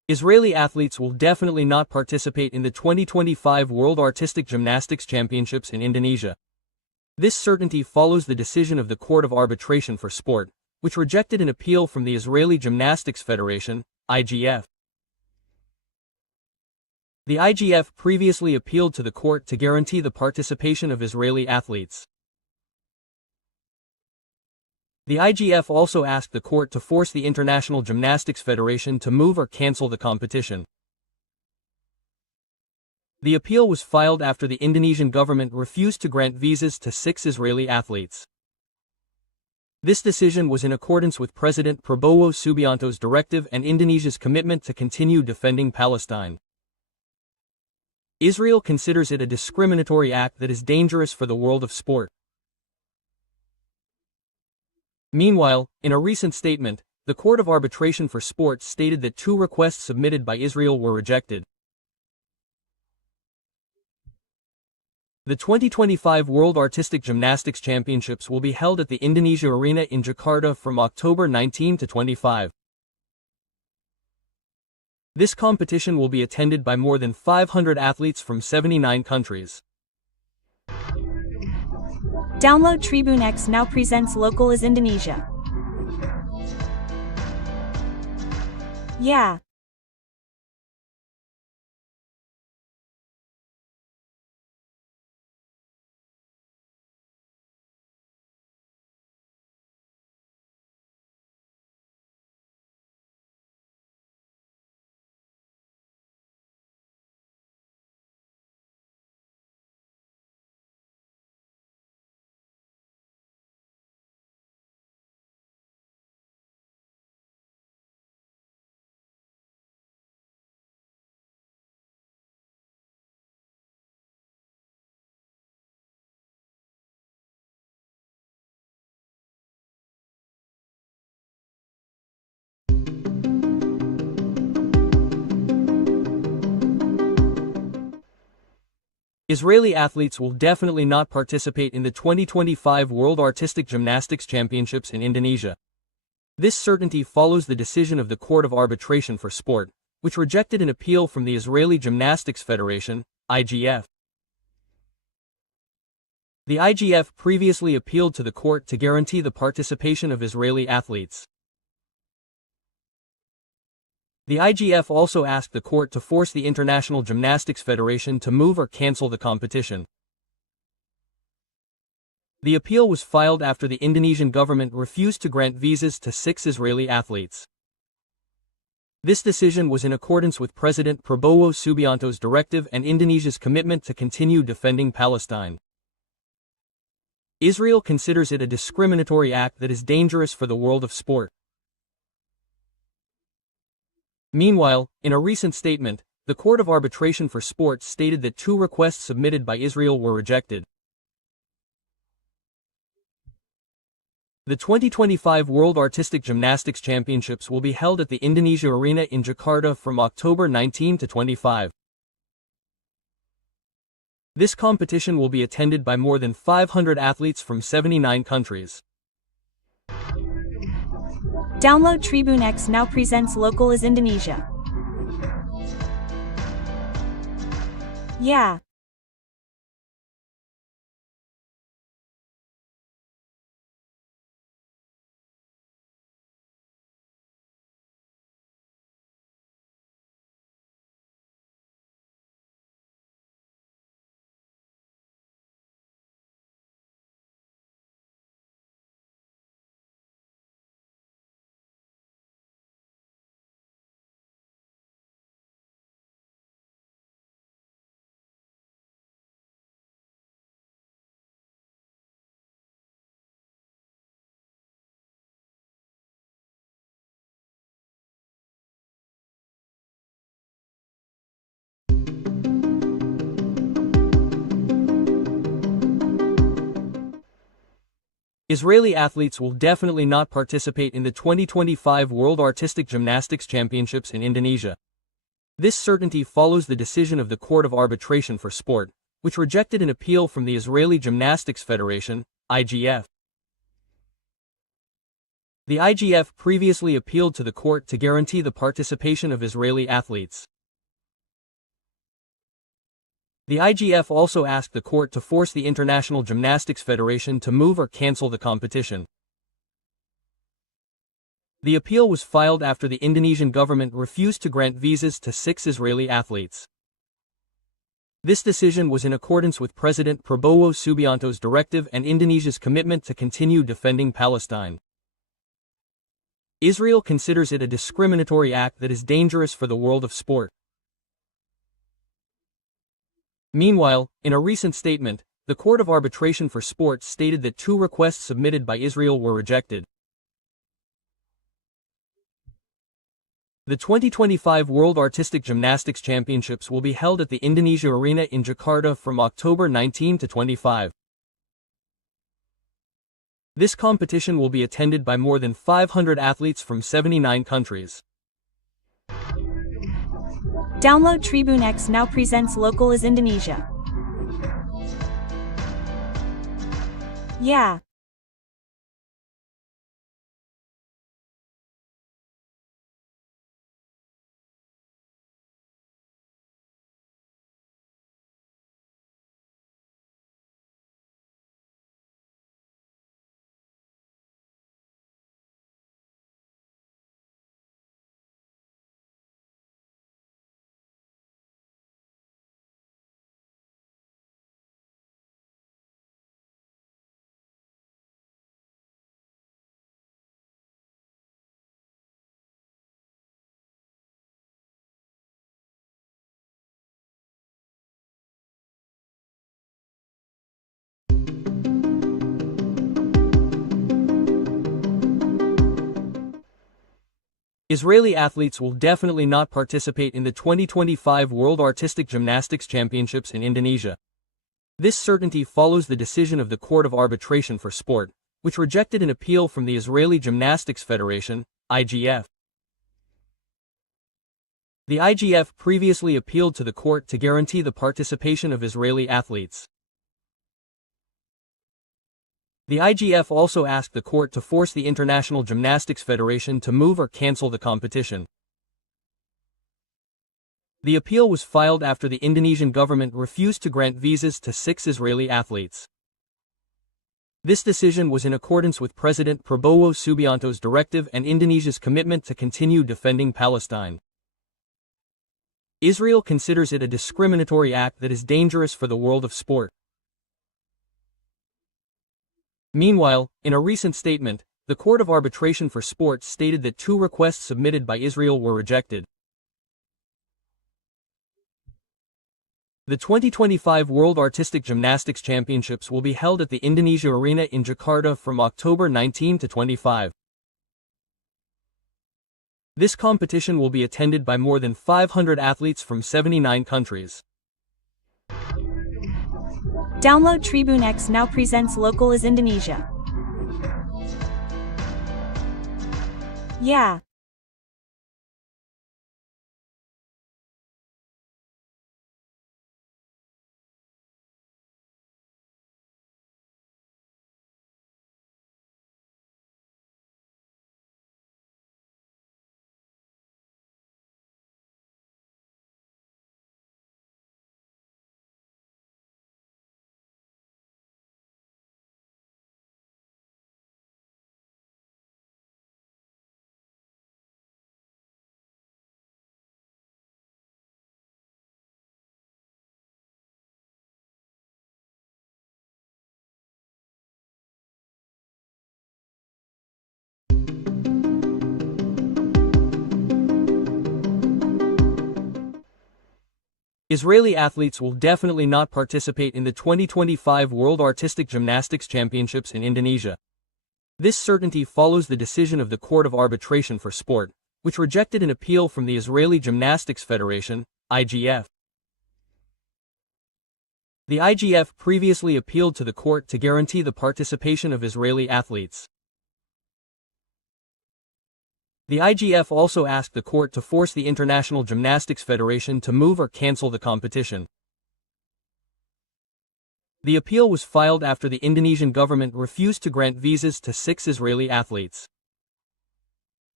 Israeli athletes will definitely not participate in the 2025 World Artistic Gymnastics Championships in Indonesia. This certainty follows the decision of the Court of Arbitration for Sport, which rejected an appeal from the Israeli Gymnastics Federation, IGF. The IGF previously appealed to the court to guarantee the participation of Israeli athletes. The IGF also asked the court to force the International Gymnastics Federation to move or cancel the competition. The appeal was filed after the Indonesian government refused to grant visas to 6 Israeli athletes. This decision was in accordance with President Prabowo Subianto's directive and Indonesia's commitment to continue defending Palestine. Israel considers it a discriminatory act that is dangerous for the world of sport. Meanwhile, in a recent statement, the Court of Arbitration for Sport stated that 2 requests submitted by Israel were rejected. The 2025 World Artistic Gymnastics Championships will be held at the Indonesia Arena in Jakarta from October 19 to 25. This competition will be attended by more than 500 athletes from 79 countries. Download Tribune X now presents Local is Indonesia. Yeah. Israeli athletes will definitely not participate in the 2025 World Artistic Gymnastics Championships in Indonesia. This certainty follows the decision of the Court of Arbitration for Sport, which rejected an appeal from the Israeli Gymnastics Federation, IGF. The IGF previously appealed to the court to guarantee the participation of Israeli athletes. The IGF also asked the court to force the International Gymnastics Federation to move or cancel the competition. The appeal was filed after the Indonesian government refused to grant visas to 6 Israeli athletes. This decision was in accordance with President Prabowo Subianto's directive and Indonesia's commitment to continue defending Palestine. Israel considers it a discriminatory act that is dangerous for the world of sport. Meanwhile, in a recent statement, the Court of Arbitration for Sport stated that 2 requests submitted by Israel were rejected. The 2025 World Artistic Gymnastics Championships will be held at the Indonesia Arena in Jakarta from October 19 to 25. This competition will be attended by more than 500 athletes from 79 countries. Download Tribune X now presents Local is Indonesia. Yeah. Israeli athletes will definitely not participate in the 2025 World Artistic Gymnastics Championships in Indonesia. This certainty follows the decision of the Court of Arbitration for Sport, which rejected an appeal from the Israeli Gymnastics Federation, IGF. The IGF previously appealed to the court to guarantee the participation of Israeli athletes. The IGF also asked the court to force the International Gymnastics Federation to move or cancel the competition. The appeal was filed after the Indonesian government refused to grant visas to 6 Israeli athletes. This decision was in accordance with President Prabowo Subianto's directive and Indonesia's commitment to continue defending Palestine. Israel considers it a discriminatory act that is dangerous for the world of sport. Meanwhile, in a recent statement, the Court of Arbitration for Sport stated that 2 requests submitted by Israel were rejected. The 2025 World Artistic Gymnastics Championships will be held at the Indonesia Arena in Jakarta from October 19 to 25. This competition will be attended by more than 500 athletes from 79 countries. Download Tribune X now presents Local is Indonesia. Yeah. Israeli athletes will definitely not participate in the 2025 World Artistic Gymnastics Championships in Indonesia. This certainty follows the decision of the Court of Arbitration for Sport, which rejected an appeal from the Israeli Gymnastics Federation, IGF. The IGF previously appealed to the court to guarantee the participation of Israeli athletes. The IGF also asked the court to force the International Gymnastics Federation to move or cancel the competition. The appeal was filed after the Indonesian government refused to grant visas to 6 Israeli athletes. This decision was in accordance with President Prabowo Subianto's directive and Indonesia's commitment to continue defending Palestine. Israel considers it a discriminatory act that is dangerous for the world of sport. Meanwhile, in a recent statement, the Court of Arbitration for Sport stated that 2 requests submitted by Israel were rejected. The 2025 World Artistic Gymnastics Championships will be held at the Indonesia Arena in Jakarta from October 19 to 25. This competition will be attended by more than 500 athletes from 79 countries. Download Tribune X now presents Local is Indonesia. Yeah. Israeli athletes will definitely not participate in the 2025 World Artistic Gymnastics Championships in Indonesia. This certainty follows the decision of the Court of Arbitration for Sport, which rejected an appeal from the Israeli Gymnastics Federation, IGF. The IGF previously appealed to the court to guarantee the participation of Israeli athletes. The IGF also asked the court to force the International Gymnastics Federation to move or cancel the competition. The appeal was filed after the Indonesian government refused to grant visas to 6 Israeli athletes.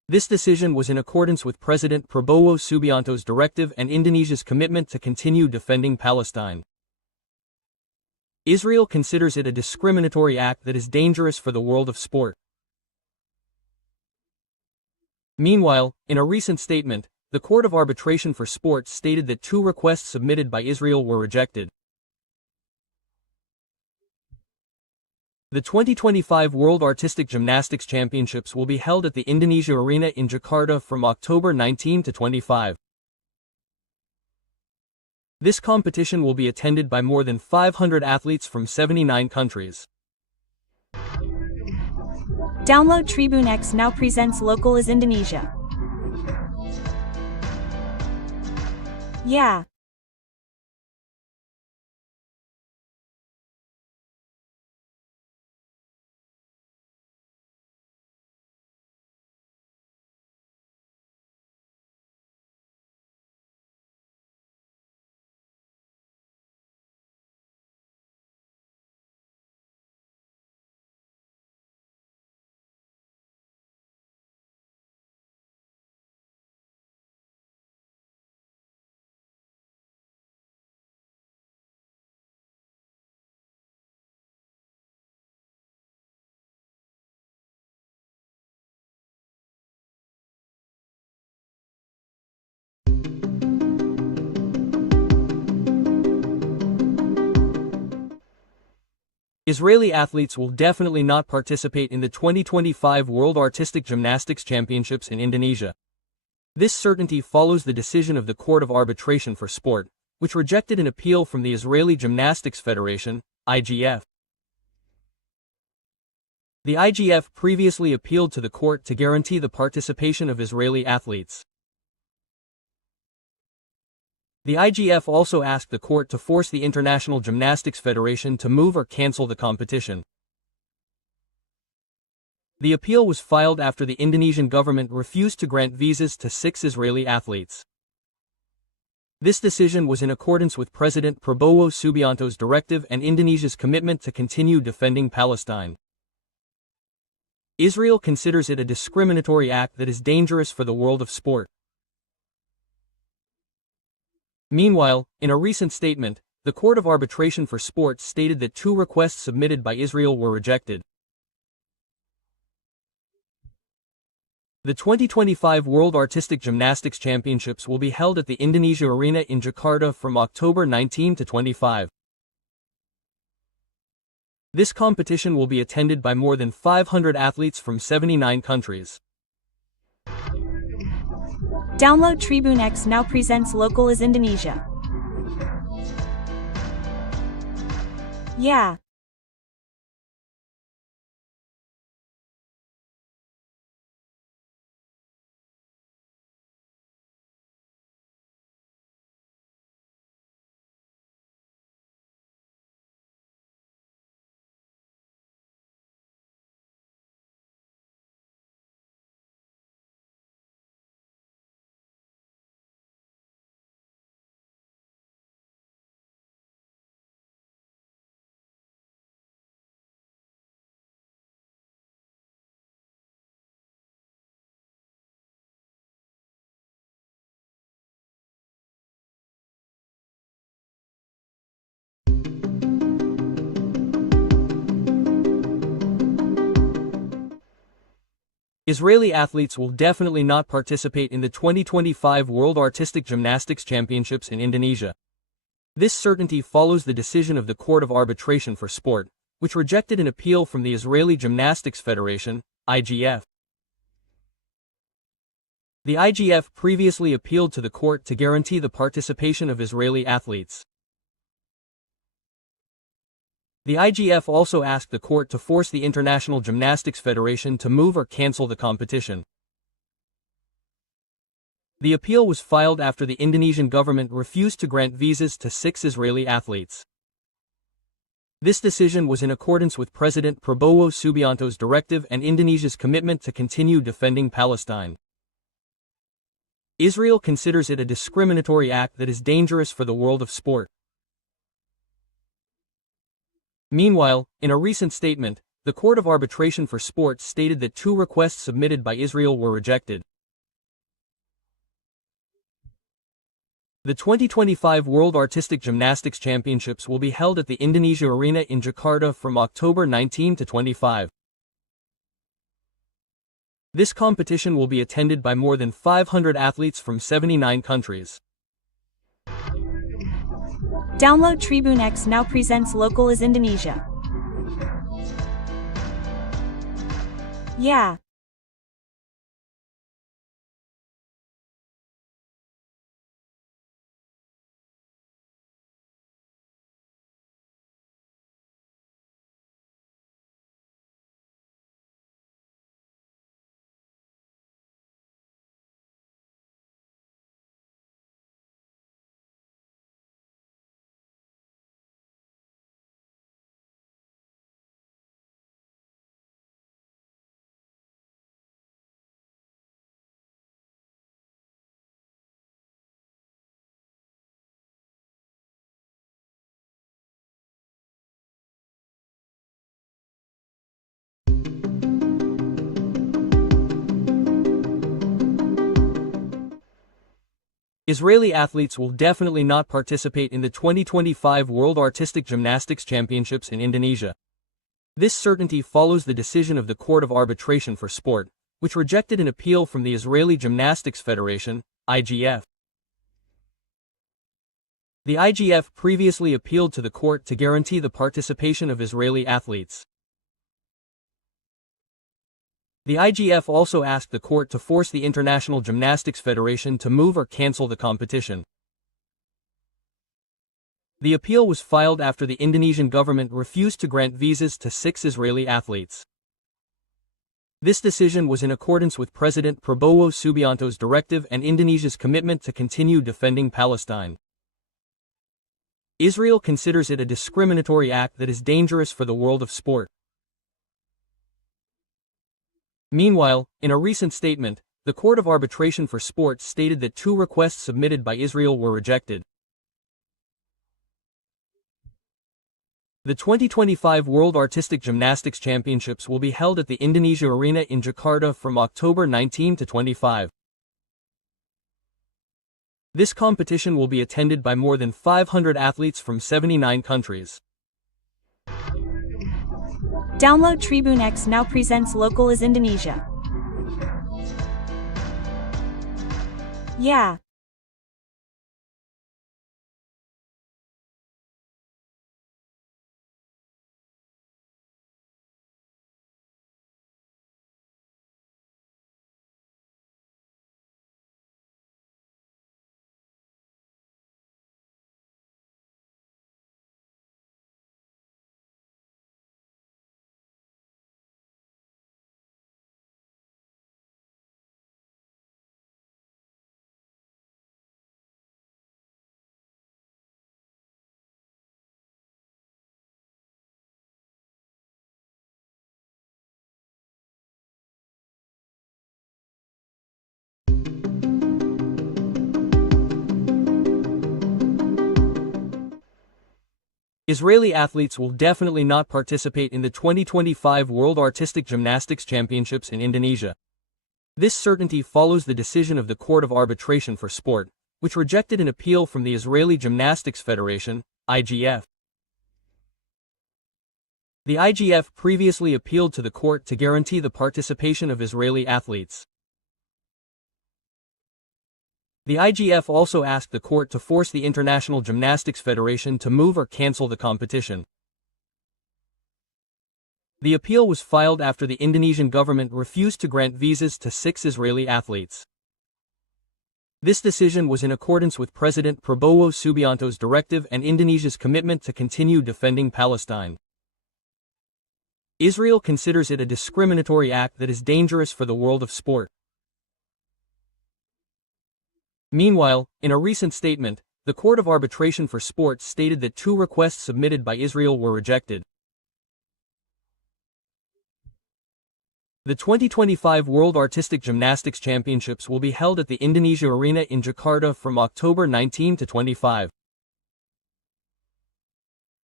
This decision was in accordance with President Prabowo Subianto's directive and Indonesia's commitment to continue defending Palestine. Israel considers it a discriminatory act that is dangerous for the world of sport. Meanwhile, in a recent statement, the Court of Arbitration for Sport stated that 2 requests submitted by Israel were rejected. The 2025 World Artistic Gymnastics Championships will be held at the Indonesia Arena in Jakarta from October 19 to 25. This competition will be attended by more than 500 athletes from 79 countries. Download Tribune X now presents Local is Indonesia. Yeah. Israeli athletes will definitely not participate in the 2025 World Artistic Gymnastics Championships in Indonesia. This certainty follows the decision of the Court of Arbitration for Sport, which rejected an appeal from the Israeli Gymnastics Federation, IGF. The IGF previously appealed to the court to guarantee the participation of Israeli athletes. The IGF also asked the court to force the International Gymnastics Federation to move or cancel the competition. The appeal was filed after the Indonesian government refused to grant visas to 6 Israeli athletes. This decision was in accordance with President Prabowo Subianto's directive and Indonesia's commitment to continue defending Palestine. Israel considers it a discriminatory act that is dangerous for the world of sport. Meanwhile, in a recent statement, the Court of Arbitration for Sport stated that 2 requests submitted by Israel were rejected. The 2025 World Artistic Gymnastics Championships will be held at the Indonesia Arena in Jakarta from October 19 to 25. This competition will be attended by more than 500 athletes from 79 countries. Download Tribune X now presents Local is Indonesia. Yeah. Israeli athletes will definitely not participate in the 2025 World Artistic Gymnastics Championships in Indonesia. This certainty follows the decision of the Court of Arbitration for Sport, which rejected an appeal from the Israeli Gymnastics Federation, IGF. The IGF previously appealed to the court to guarantee the participation of Israeli athletes. The IGF also asked the court to force the International Gymnastics Federation to move or cancel the competition. The appeal was filed after the Indonesian government refused to grant visas to 6 Israeli athletes. This decision was in accordance with President Prabowo Subianto's directive and Indonesia's commitment to continue defending Palestine. Israel considers it a discriminatory act that is dangerous for the world of sport. Meanwhile, in a recent statement, the Court of Arbitration for Sport stated that 2 requests submitted by Israel were rejected. The 2025 World Artistic Gymnastics Championships will be held at the Indonesia Arena in Jakarta from October 19 to 25. This competition will be attended by more than 500 athletes from 79 countries. Download Tribune X now presents Local is Indonesia. Yeah. Israeli athletes will definitely not participate in the 2025 World Artistic Gymnastics Championships in Indonesia. This certainty follows the decision of the Court of Arbitration for Sport, which rejected an appeal from the Israeli Gymnastics Federation, IGF. The IGF previously appealed to the court to guarantee the participation of Israeli athletes. The IGF also asked the court to force the International Gymnastics Federation to move or cancel the competition. The appeal was filed after the Indonesian government refused to grant visas to 6 Israeli athletes. This decision was in accordance with President Prabowo Subianto's directive and Indonesia's commitment to continue defending Palestine. Israel considers it a discriminatory act that is dangerous for the world of sport. Meanwhile, in a recent statement, the Court of Arbitration for Sport stated that 2 requests submitted by Israel were rejected. The 2025 World Artistic Gymnastics Championships will be held at the Indonesia Arena in Jakarta from October 19 to 25. This competition will be attended by more than 500 athletes from 79 countries. Download Tribune X now presents Local is Indonesia. Yeah. Israeli athletes will definitely not participate in the 2025 World Artistic Gymnastics Championships in Indonesia. This certainty follows the decision of the Court of Arbitration for Sport, which rejected an appeal from the Israeli Gymnastics Federation, IGF. The IGF previously appealed to the court to guarantee the participation of Israeli athletes. The IGF also asked the court to force the International Gymnastics Federation to move or cancel the competition. The appeal was filed after the Indonesian government refused to grant visas to 6 Israeli athletes. This decision was in accordance with President Prabowo Subianto's directive and Indonesia's commitment to continue defending Palestine. Israel considers it a discriminatory act that is dangerous for the world of sport. Meanwhile, in a recent statement, the Court of Arbitration for Sport stated that 2 requests submitted by Israel were rejected. The 2025 World Artistic Gymnastics Championships will be held at the Indonesia Arena in Jakarta from October 19 to 25.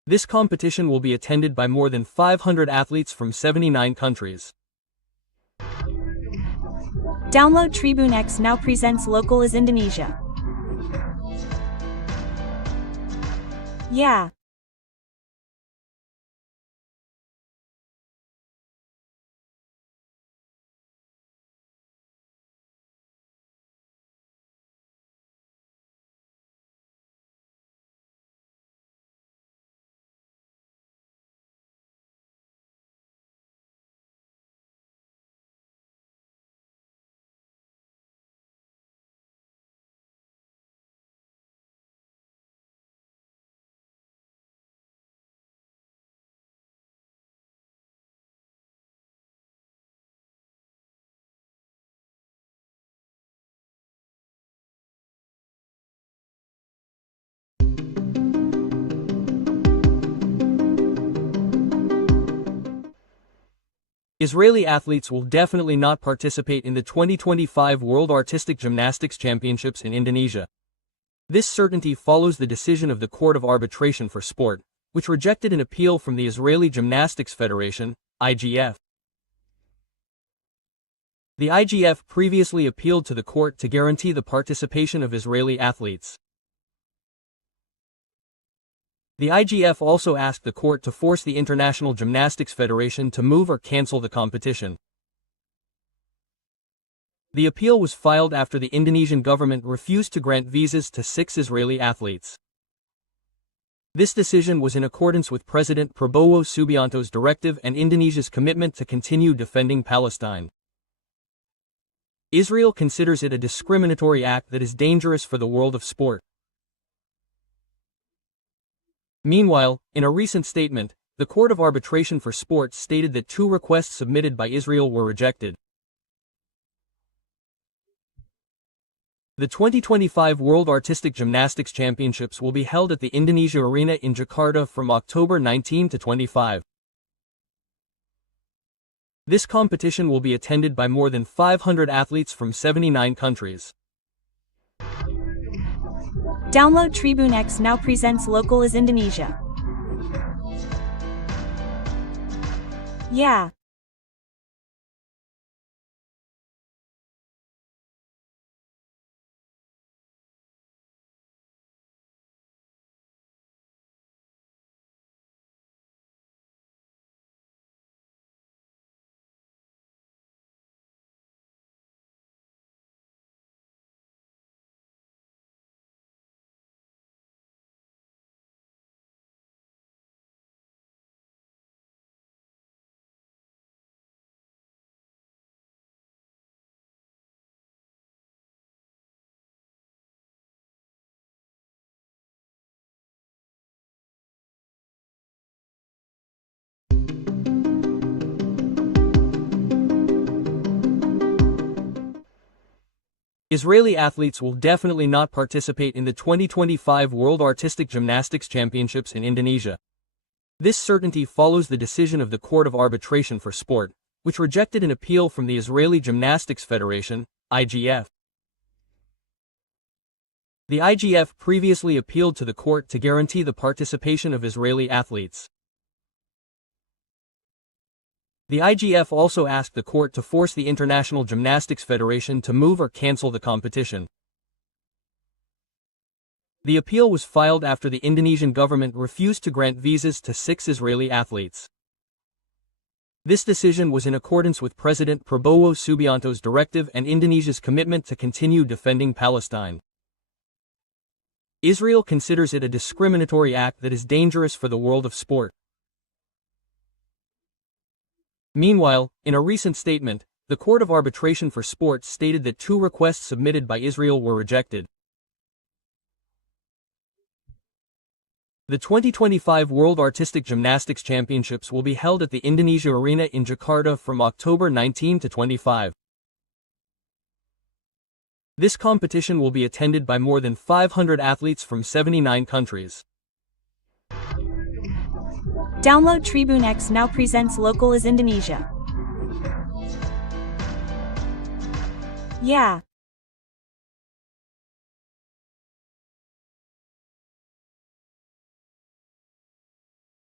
This competition will be attended by more than 500 athletes from 79 countries. Download Tribune X now presents local is Indonesia. Yeah. Israeli athletes will definitely not participate in the 2025 World Artistic Gymnastics Championships in Indonesia. This certainty follows the decision of the Court of Arbitration for Sport, which rejected an appeal from the Israeli Gymnastics Federation, IGF. The IGF previously appealed to the court to guarantee the participation of Israeli athletes. The IGF also asked the court to force the International Gymnastics Federation to move or cancel the competition. The appeal was filed after the Indonesian government refused to grant visas to 6 Israeli athletes. This decision was in accordance with President Prabowo Subianto's directive and Indonesia's commitment to continue defending Palestine. Israel considers it a discriminatory act that is dangerous for the world of sport. Meanwhile, in a recent statement, the Court of Arbitration for Sport stated that 2 requests submitted by Israel were rejected. The 2025 World Artistic Gymnastics Championships will be held at the Indonesia Arena in Jakarta from October 19 to 25. This competition will be attended by more than 500 athletes from 79 countries. Download Tribune X now presents local is Indonesia. Yeah. Israeli athletes will definitely not participate in the 2025 World Artistic Gymnastics Championships in Indonesia. This certainty follows the decision of the Court of Arbitration for Sport, which rejected an appeal from the Israeli Gymnastics Federation, IGF. The IGF previously appealed to the court to guarantee the participation of Israeli athletes. The IGF also asked the court to force the International Gymnastics Federation to move or cancel the competition. The appeal was filed after the Indonesian government refused to grant visas to 6 Israeli athletes. This decision was in accordance with President Prabowo Subianto's directive and Indonesia's commitment to continue defending Palestine. Israel considers it a discriminatory act that is dangerous for the world of sport. Meanwhile, in a recent statement, the Court of Arbitration for Sport stated that 2 requests submitted by Israel were rejected. The 2025 World Artistic Gymnastics Championships will be held at the Indonesia Arena in Jakarta from October 19 to 25. This competition will be attended by more than 500 athletes from 79 countries. Download Tribune X now presents local is Indonesia. Yeah.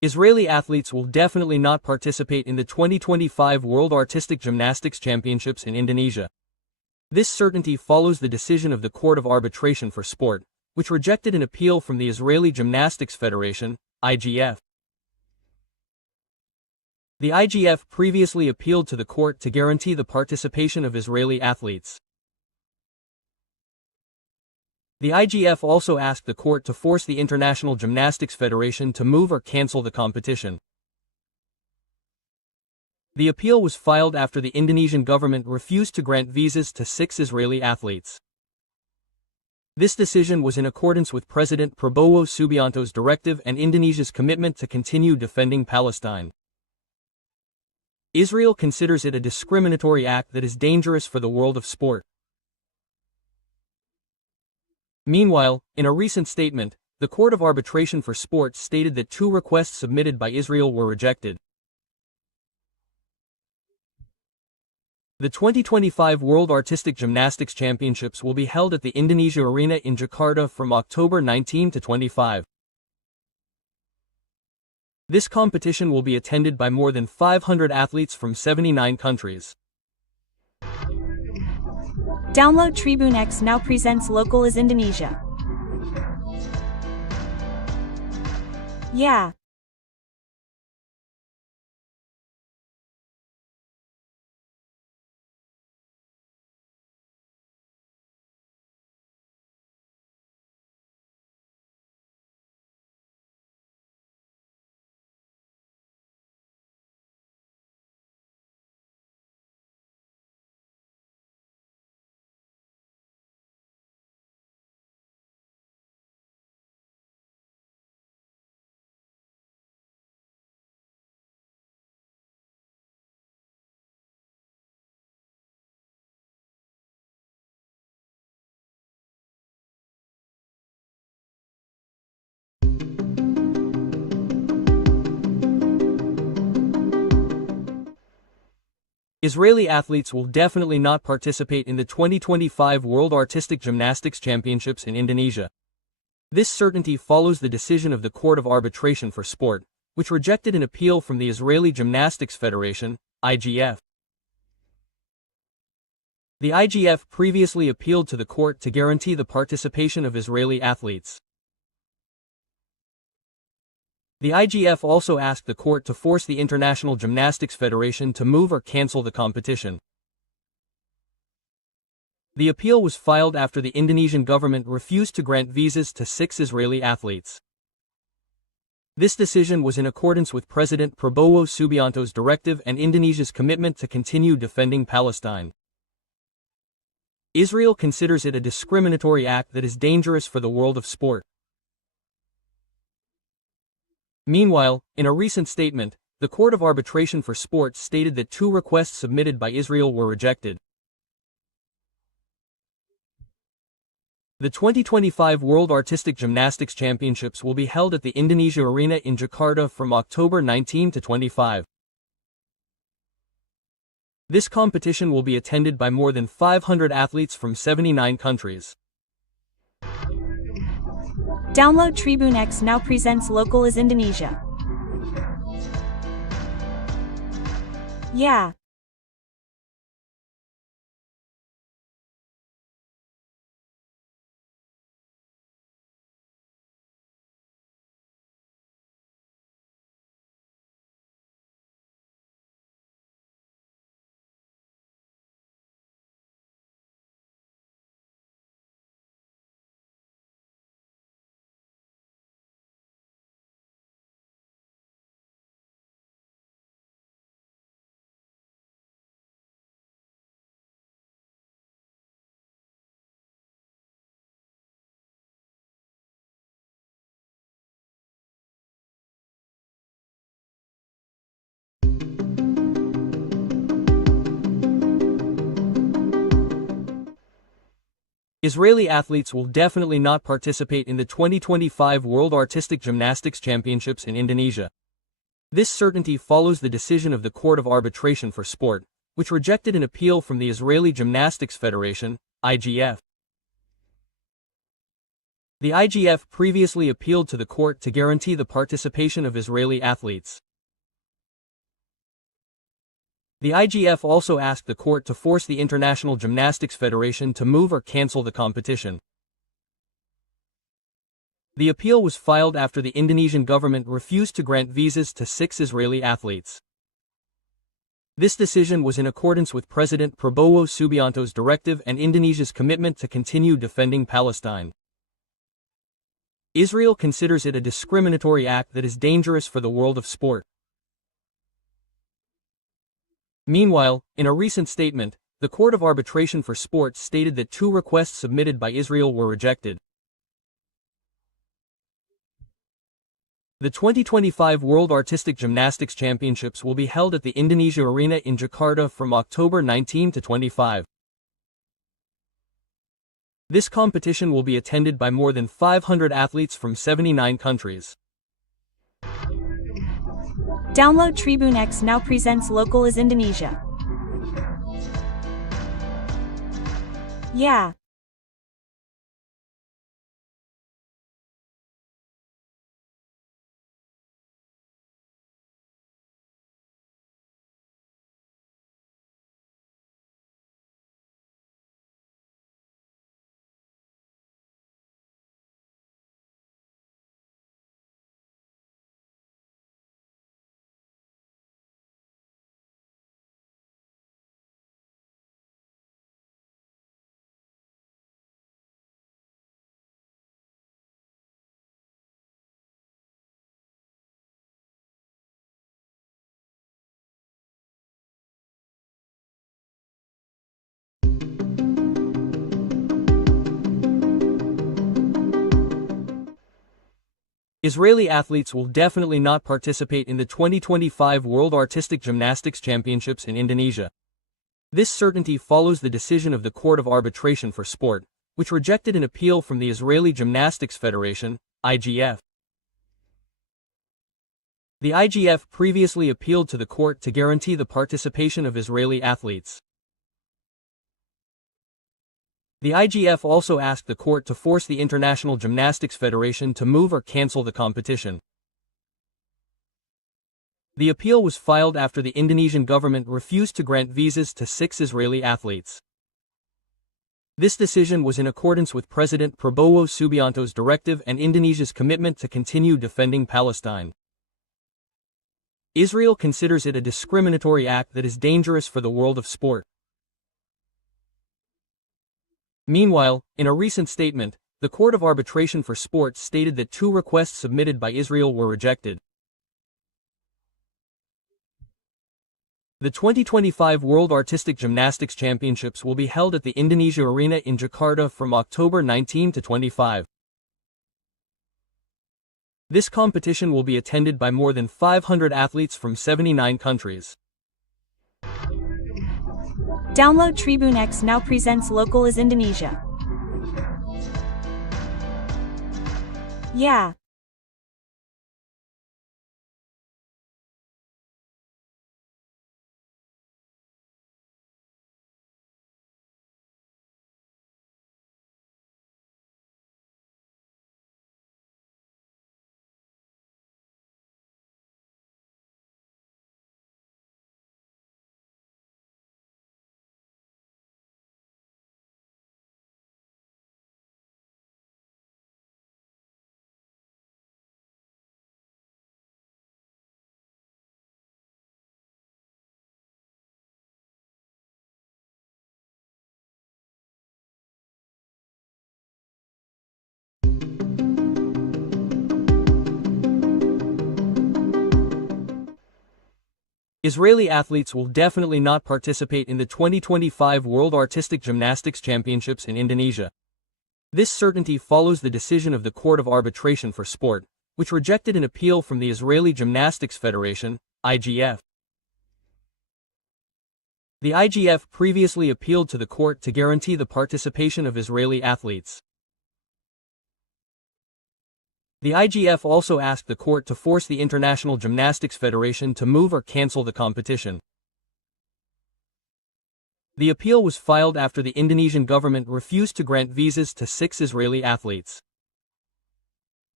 Israeli athletes will definitely not participate in the 2025 World Artistic Gymnastics Championships in Indonesia. This certainty follows the decision of the Court of Arbitration for Sport, which rejected an appeal from the Israeli Gymnastics Federation, IGF. The IGF previously appealed to the court to guarantee the participation of Israeli athletes. The IGF also asked the court to force the International Gymnastics Federation to move or cancel the competition. The appeal was filed after the Indonesian government refused to grant visas to 6 Israeli athletes. This decision was in accordance with President Prabowo Subianto's directive and Indonesia's commitment to continue defending Palestine. Israel considers it a discriminatory act that is dangerous for the world of sport. Meanwhile, in a recent statement, the Court of Arbitration for Sport stated that 2 requests submitted by Israel were rejected. The 2025 World Artistic Gymnastics Championships will be held at the Indonesia Arena in Jakarta from October 19 to 25. This competition will be attended by more than 500 athletes from 79 countries. Download Tribune X now presents Local is Indonesia. Yeah. Israeli athletes will definitely not participate in the 2025 World Artistic Gymnastics Championships in Indonesia. This certainty follows the decision of the Court of Arbitration for Sport, which rejected an appeal from the Israeli Gymnastics Federation, IGF. The IGF previously appealed to the court to guarantee the participation of Israeli athletes. The IGF also asked the court to force the International Gymnastics Federation to move or cancel the competition. The appeal was filed after the Indonesian government refused to grant visas to 6 Israeli athletes. This decision was in accordance with President Prabowo Subianto's directive and Indonesia's commitment to continue defending Palestine. Israel considers it a discriminatory act that is dangerous for the world of sport. Meanwhile, in a recent statement, the Court of Arbitration for Sport stated that 2 requests submitted by Israel were rejected. The 2025 World Artistic Gymnastics Championships will be held at the Indonesia Arena in Jakarta from October 19 to 25. This competition will be attended by more than 500 athletes from 79 countries. Download Tribune X now presents Local is Indonesia. Yeah. Israeli athletes will definitely not participate in the 2025 World Artistic Gymnastics Championships in Indonesia. This certainty follows the decision of the Court of Arbitration for Sport, which rejected an appeal from the Israeli Gymnastics Federation, IGF. The IGF previously appealed to the court to guarantee the participation of Israeli athletes. The IGF also asked the court to force the International Gymnastics Federation to move or cancel the competition. The appeal was filed after the Indonesian government refused to grant visas to 6 Israeli athletes. This decision was in accordance with President Prabowo Subianto's directive and Indonesia's commitment to continue defending Palestine. Israel considers it a discriminatory act that is dangerous for the world of sport. Meanwhile, in a recent statement, the Court of Arbitration for Sport stated that 2 requests submitted by Israel were rejected. The 2025 World Artistic Gymnastics Championships will be held at the Indonesia Arena in Jakarta from October 19 to 25. This competition will be attended by more than 500 athletes from 79 countries. Download Tribune X now presents Local is Indonesia. Yeah. Israeli athletes will definitely not participate in the 2025 World Artistic Gymnastics Championships in Indonesia. This certainty follows the decision of the Court of Arbitration for Sport, which rejected an appeal from the Israeli Gymnastics Federation, IGF. The IGF previously appealed to the court to guarantee the participation of Israeli athletes. The IGF also asked the court to force the International Gymnastics Federation to move or cancel the competition. The appeal was filed after the Indonesian government refused to grant visas to 6 Israeli athletes. This decision was in accordance with President Prabowo Subianto's directive and Indonesia's commitment to continue defending Palestine. Israel considers it a discriminatory act that is dangerous for the world of sport. Meanwhile, in a recent statement, the Court of Arbitration for Sport stated that 2 requests submitted by Israel were rejected. The 2025 World Artistic Gymnastics Championships will be held at the Indonesia Arena in Jakarta from October 19 to 25. This competition will be attended by more than 500 athletes from 79 countries. Download Tribune X now presents Local is Indonesia. Yeah. Israeli athletes will definitely not participate in the 2025 World Artistic Gymnastics Championships in Indonesia. This certainty follows the decision of the Court of Arbitration for Sport, which rejected an appeal from the Israeli Gymnastics Federation, IGF. The IGF previously appealed to the court to guarantee the participation of Israeli athletes. The IGF also asked the court to force the International Gymnastics Federation to move or cancel the competition. The appeal was filed after the Indonesian government refused to grant visas to 6 Israeli athletes.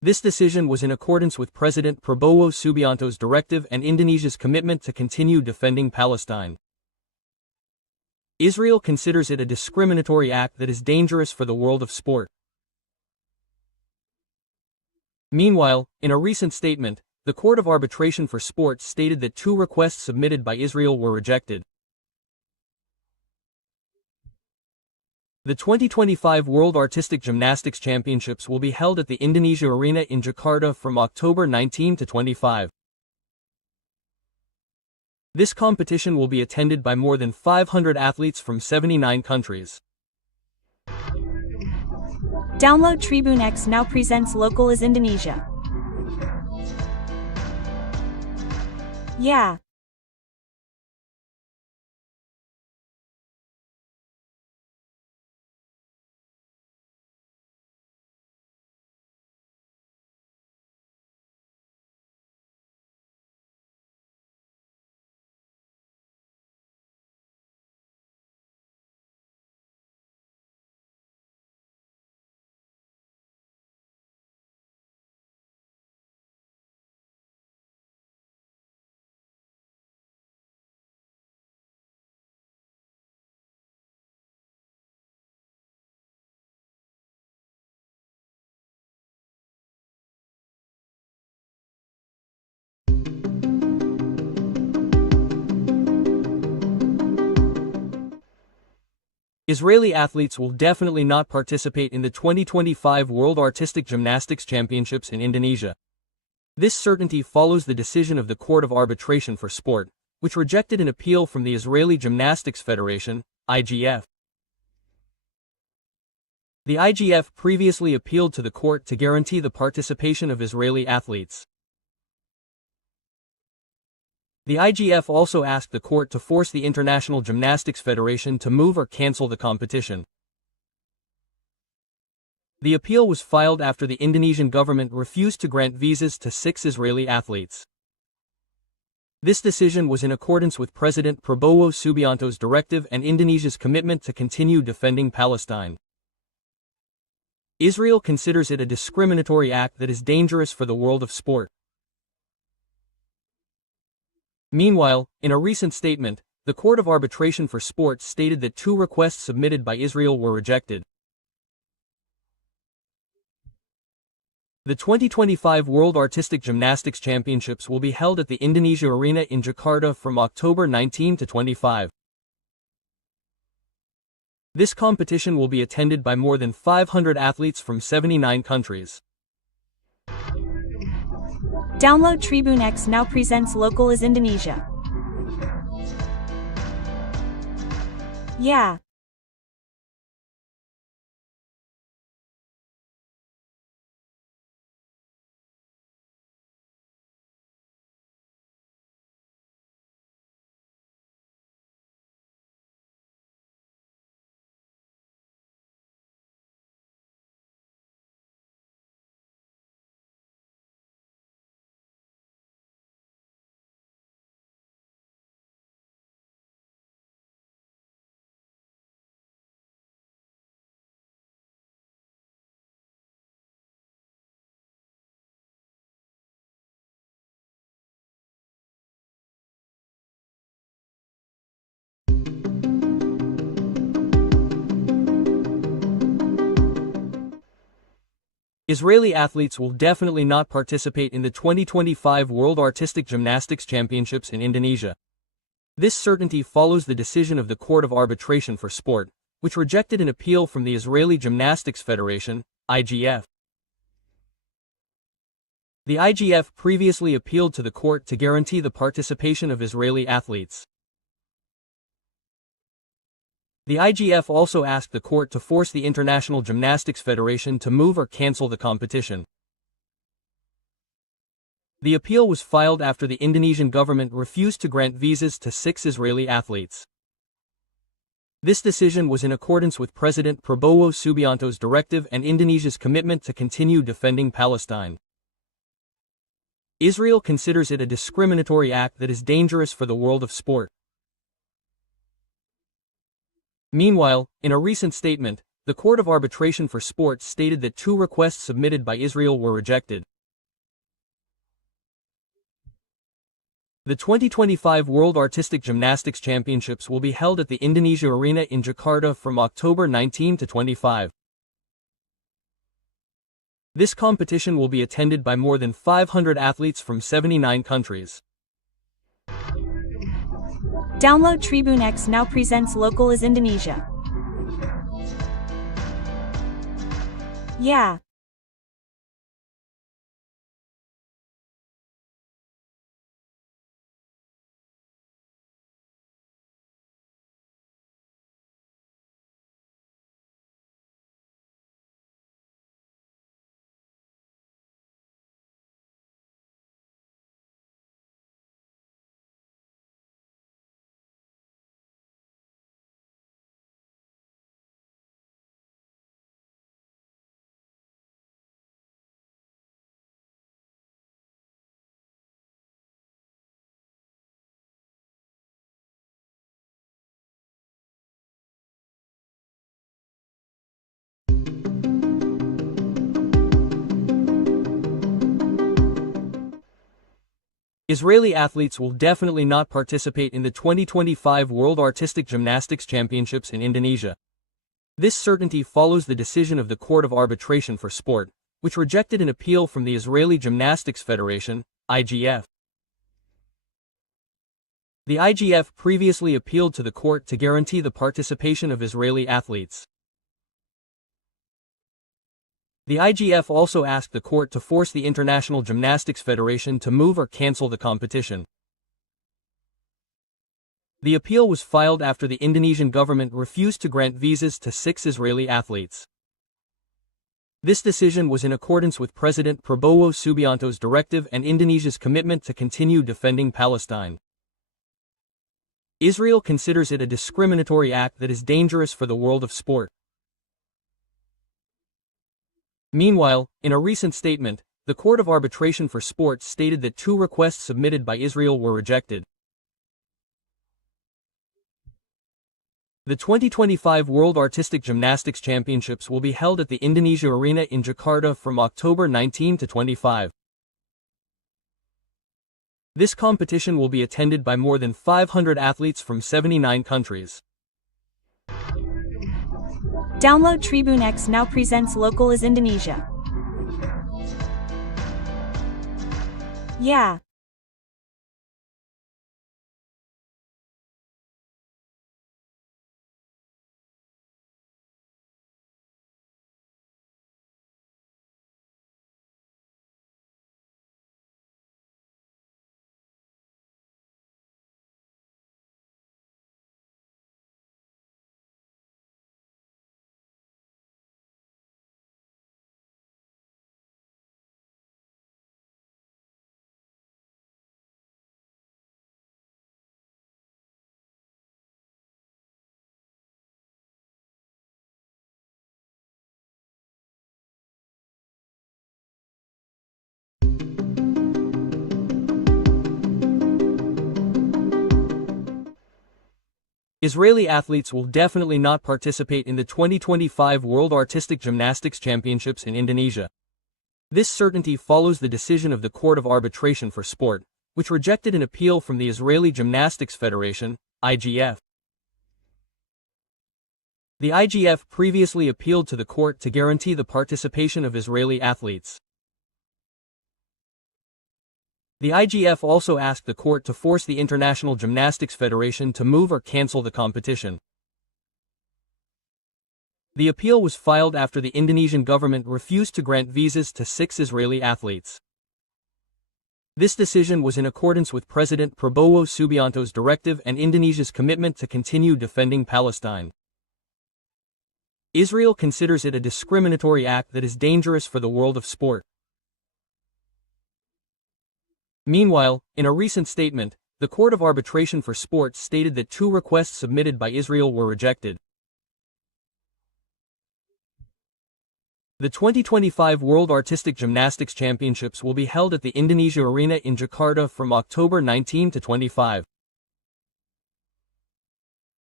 This decision was in accordance with President Prabowo Subianto's directive and Indonesia's commitment to continue defending Palestine. Israel considers it a discriminatory act that is dangerous for the world of sport. Meanwhile, in a recent statement, the Court of Arbitration for Sport stated that 2 requests submitted by Israel were rejected. The 2025 World Artistic Gymnastics Championships will be held at the Indonesia Arena in Jakarta from October 19 to 25. This competition will be attended by more than 500 athletes from 79 countries. Download Tribune X now presents Local is Indonesia. Yeah. Israeli athletes will definitely not participate in the 2025 World Artistic Gymnastics Championships in Indonesia. This certainty follows the decision of the Court of Arbitration for Sport, which rejected an appeal from the Israeli Gymnastics Federation, IGF. The IGF previously appealed to the court to guarantee the participation of Israeli athletes. The IGF also asked the court to force the International Gymnastics Federation to move or cancel the competition. The appeal was filed after the Indonesian government refused to grant visas to 6 Israeli athletes. This decision was in accordance with President Prabowo Subianto's directive and Indonesia's commitment to continue defending Palestine. Israel considers it a discriminatory act that is dangerous for the world of sport. Meanwhile, in a recent statement, the Court of Arbitration for Sport stated that 2 requests submitted by Israel were rejected. The 2025 World Artistic Gymnastics Championships will be held at the Indonesia Arena in Jakarta from October 19 to 25. This competition will be attended by more than 500 athletes from 79 countries. Download Tribune X now presents Local is Indonesia. Yeah. Israeli athletes will definitely not participate in the 2025 World Artistic Gymnastics Championships in Indonesia. This certainty follows the decision of the Court of Arbitration for Sport, which rejected an appeal from the Israeli Gymnastics Federation, IGF. The IGF previously appealed to the court to guarantee the participation of Israeli athletes. The IGF also asked the court to force the International Gymnastics Federation to move or cancel the competition. The appeal was filed after the Indonesian government refused to grant visas to 6 Israeli athletes. This decision was in accordance with President Prabowo Subianto's directive and Indonesia's commitment to continue defending Palestine. Israel considers it a discriminatory act that is dangerous for the world of sport. Meanwhile, in a recent statement, the Court of Arbitration for Sport stated that two requests submitted by Israel were rejected. The 2025 World Artistic Gymnastics Championships will be held at the Indonesia Arena in Jakarta from October 19 to 25. This competition will be attended by more than 500 athletes from 79 countries. Download Tribune X now presents Local is Indonesia. Yeah. Israeli athletes will definitely not participate in the 2025 World Artistic Gymnastics Championships in Indonesia. This certainty follows the decision of the Court of Arbitration for Sport, which rejected an appeal from the Israeli Gymnastics Federation, IGF. The IGF previously appealed to the court to guarantee the participation of Israeli athletes. The IGF also asked the court to force the International Gymnastics Federation to move or cancel the competition. The appeal was filed after the Indonesian government refused to grant visas to 6 Israeli athletes. This decision was in accordance with President Prabowo Subianto's directive and Indonesia's commitment to continue defending Palestine. Israel considers it a discriminatory act that is dangerous for the world of sport. Meanwhile, in a recent statement, the Court of Arbitration for Sport stated that two requests submitted by Israel were rejected. The 2025 World Artistic Gymnastics Championships will be held at the Indonesia Arena in Jakarta from October 19 to 25. This competition will be attended by more than 500 athletes from 79 countries. Download Tribune X now presents Local is Indonesia. Yeah. Israeli athletes will definitely not participate in the 2025 World Artistic Gymnastics Championships in Indonesia. This certainty follows the decision of the Court of Arbitration for Sport, which rejected an appeal from the Israeli Gymnastics Federation, IGF. The IGF previously appealed to the court to guarantee the participation of Israeli athletes. The IGF also asked the court to force the International Gymnastics Federation to move or cancel the competition. The appeal was filed after the Indonesian government refused to grant visas to 6 Israeli athletes. This decision was in accordance with President Prabowo Subianto's directive and Indonesia's commitment to continue defending Palestine. Israel considers it a discriminatory act that is dangerous for the world of sport. Meanwhile, in a recent statement, the Court of Arbitration for Sport stated that two requests submitted by Israel were rejected. The 2025 World Artistic Gymnastics Championships will be held at the Indonesia Arena in Jakarta from October 19 to 25.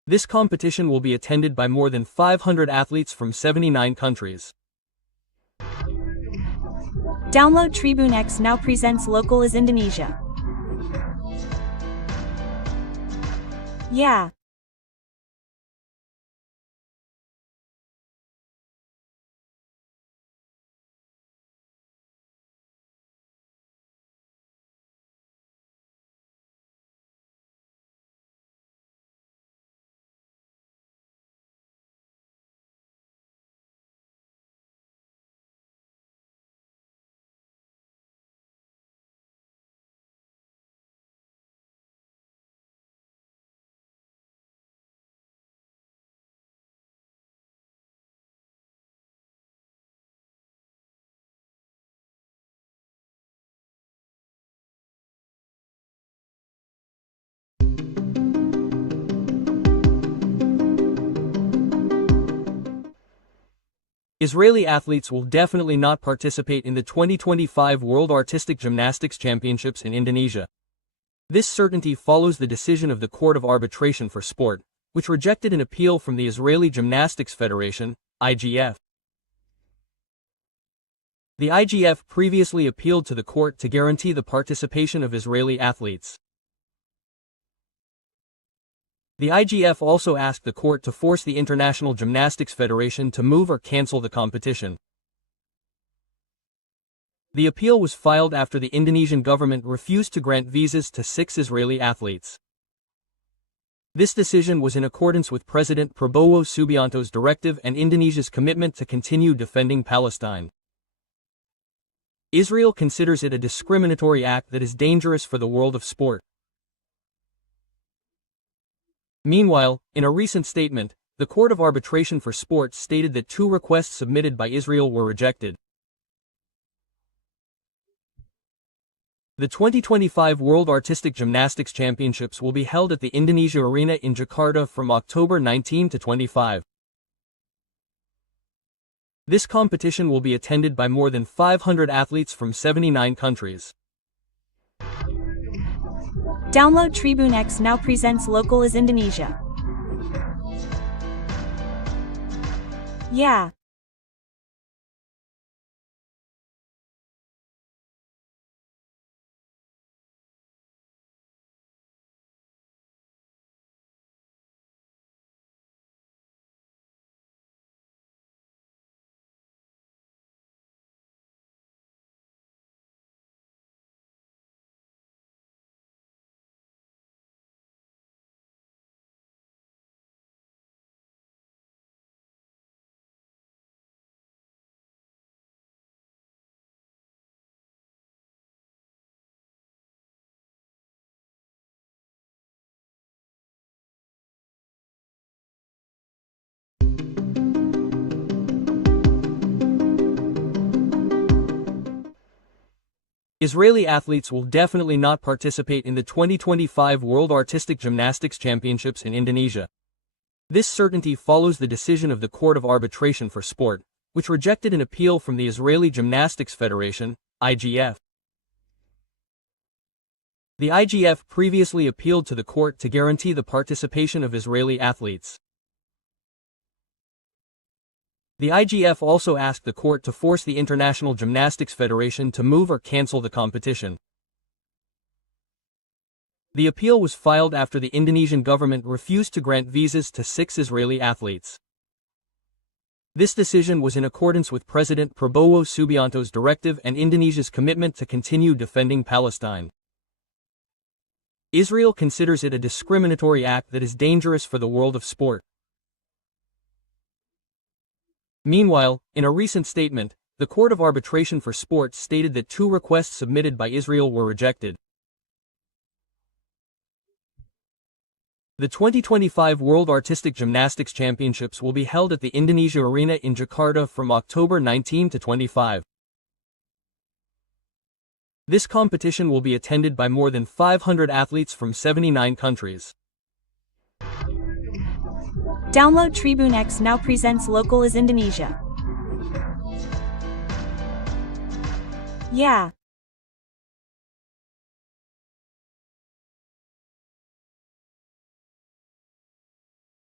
This competition will be attended by more than 500 athletes from 79 countries. Download Tribune X now presents local is Indonesia. Yeah. Israeli athletes will definitely not participate in the 2025 World Artistic Gymnastics Championships in Indonesia. This certainty follows the decision of the Court of Arbitration for Sport, which rejected an appeal from the Israeli Gymnastics Federation, IGF. The IGF previously appealed to the court to guarantee the participation of Israeli athletes. The IGF also asked the court to force the International Gymnastics Federation to move or cancel the competition. The appeal was filed after the Indonesian government refused to grant visas to 6 Israeli athletes. This decision was in accordance with President Prabowo Subianto's directive and Indonesia's commitment to continue defending Palestine. Israel considers it a discriminatory act that is dangerous for the world of sport. Meanwhile, in a recent statement, the Court of Arbitration for Sport stated that 2 requests submitted by Israel were rejected. The 2025 World Artistic Gymnastics Championships will be held at the Indonesia Arena in Jakarta from October 19 to 25. This competition will be attended by more than 500 athletes from 79 countries. Download Tribune X now presents local is Indonesia. Yeah. Israeli athletes will definitely not participate in the 2025 World Artistic Gymnastics Championships in Indonesia. This certainty follows the decision of the Court of Arbitration for Sport, which rejected an appeal from the Israeli Gymnastics Federation, IGF. The IGF previously appealed to the court to guarantee the participation of Israeli athletes. The IGF also asked the court to force the International Gymnastics Federation to move or cancel the competition. The appeal was filed after the Indonesian government refused to grant visas to 6 Israeli athletes. This decision was in accordance with President Prabowo Subianto's directive and Indonesia's commitment to continue defending Palestine. Israel considers it a discriminatory act that is dangerous for the world of sport. Meanwhile, in a recent statement, the Court of Arbitration for Sport stated that 2 requests submitted by Israel were rejected. The 2025 World Artistic Gymnastics Championships will be held at the Indonesia Arena in Jakarta from October 19 to 25. This competition will be attended by more than 500 athletes from 79 countries. Download Tribune X now presents local is Indonesia. Yeah.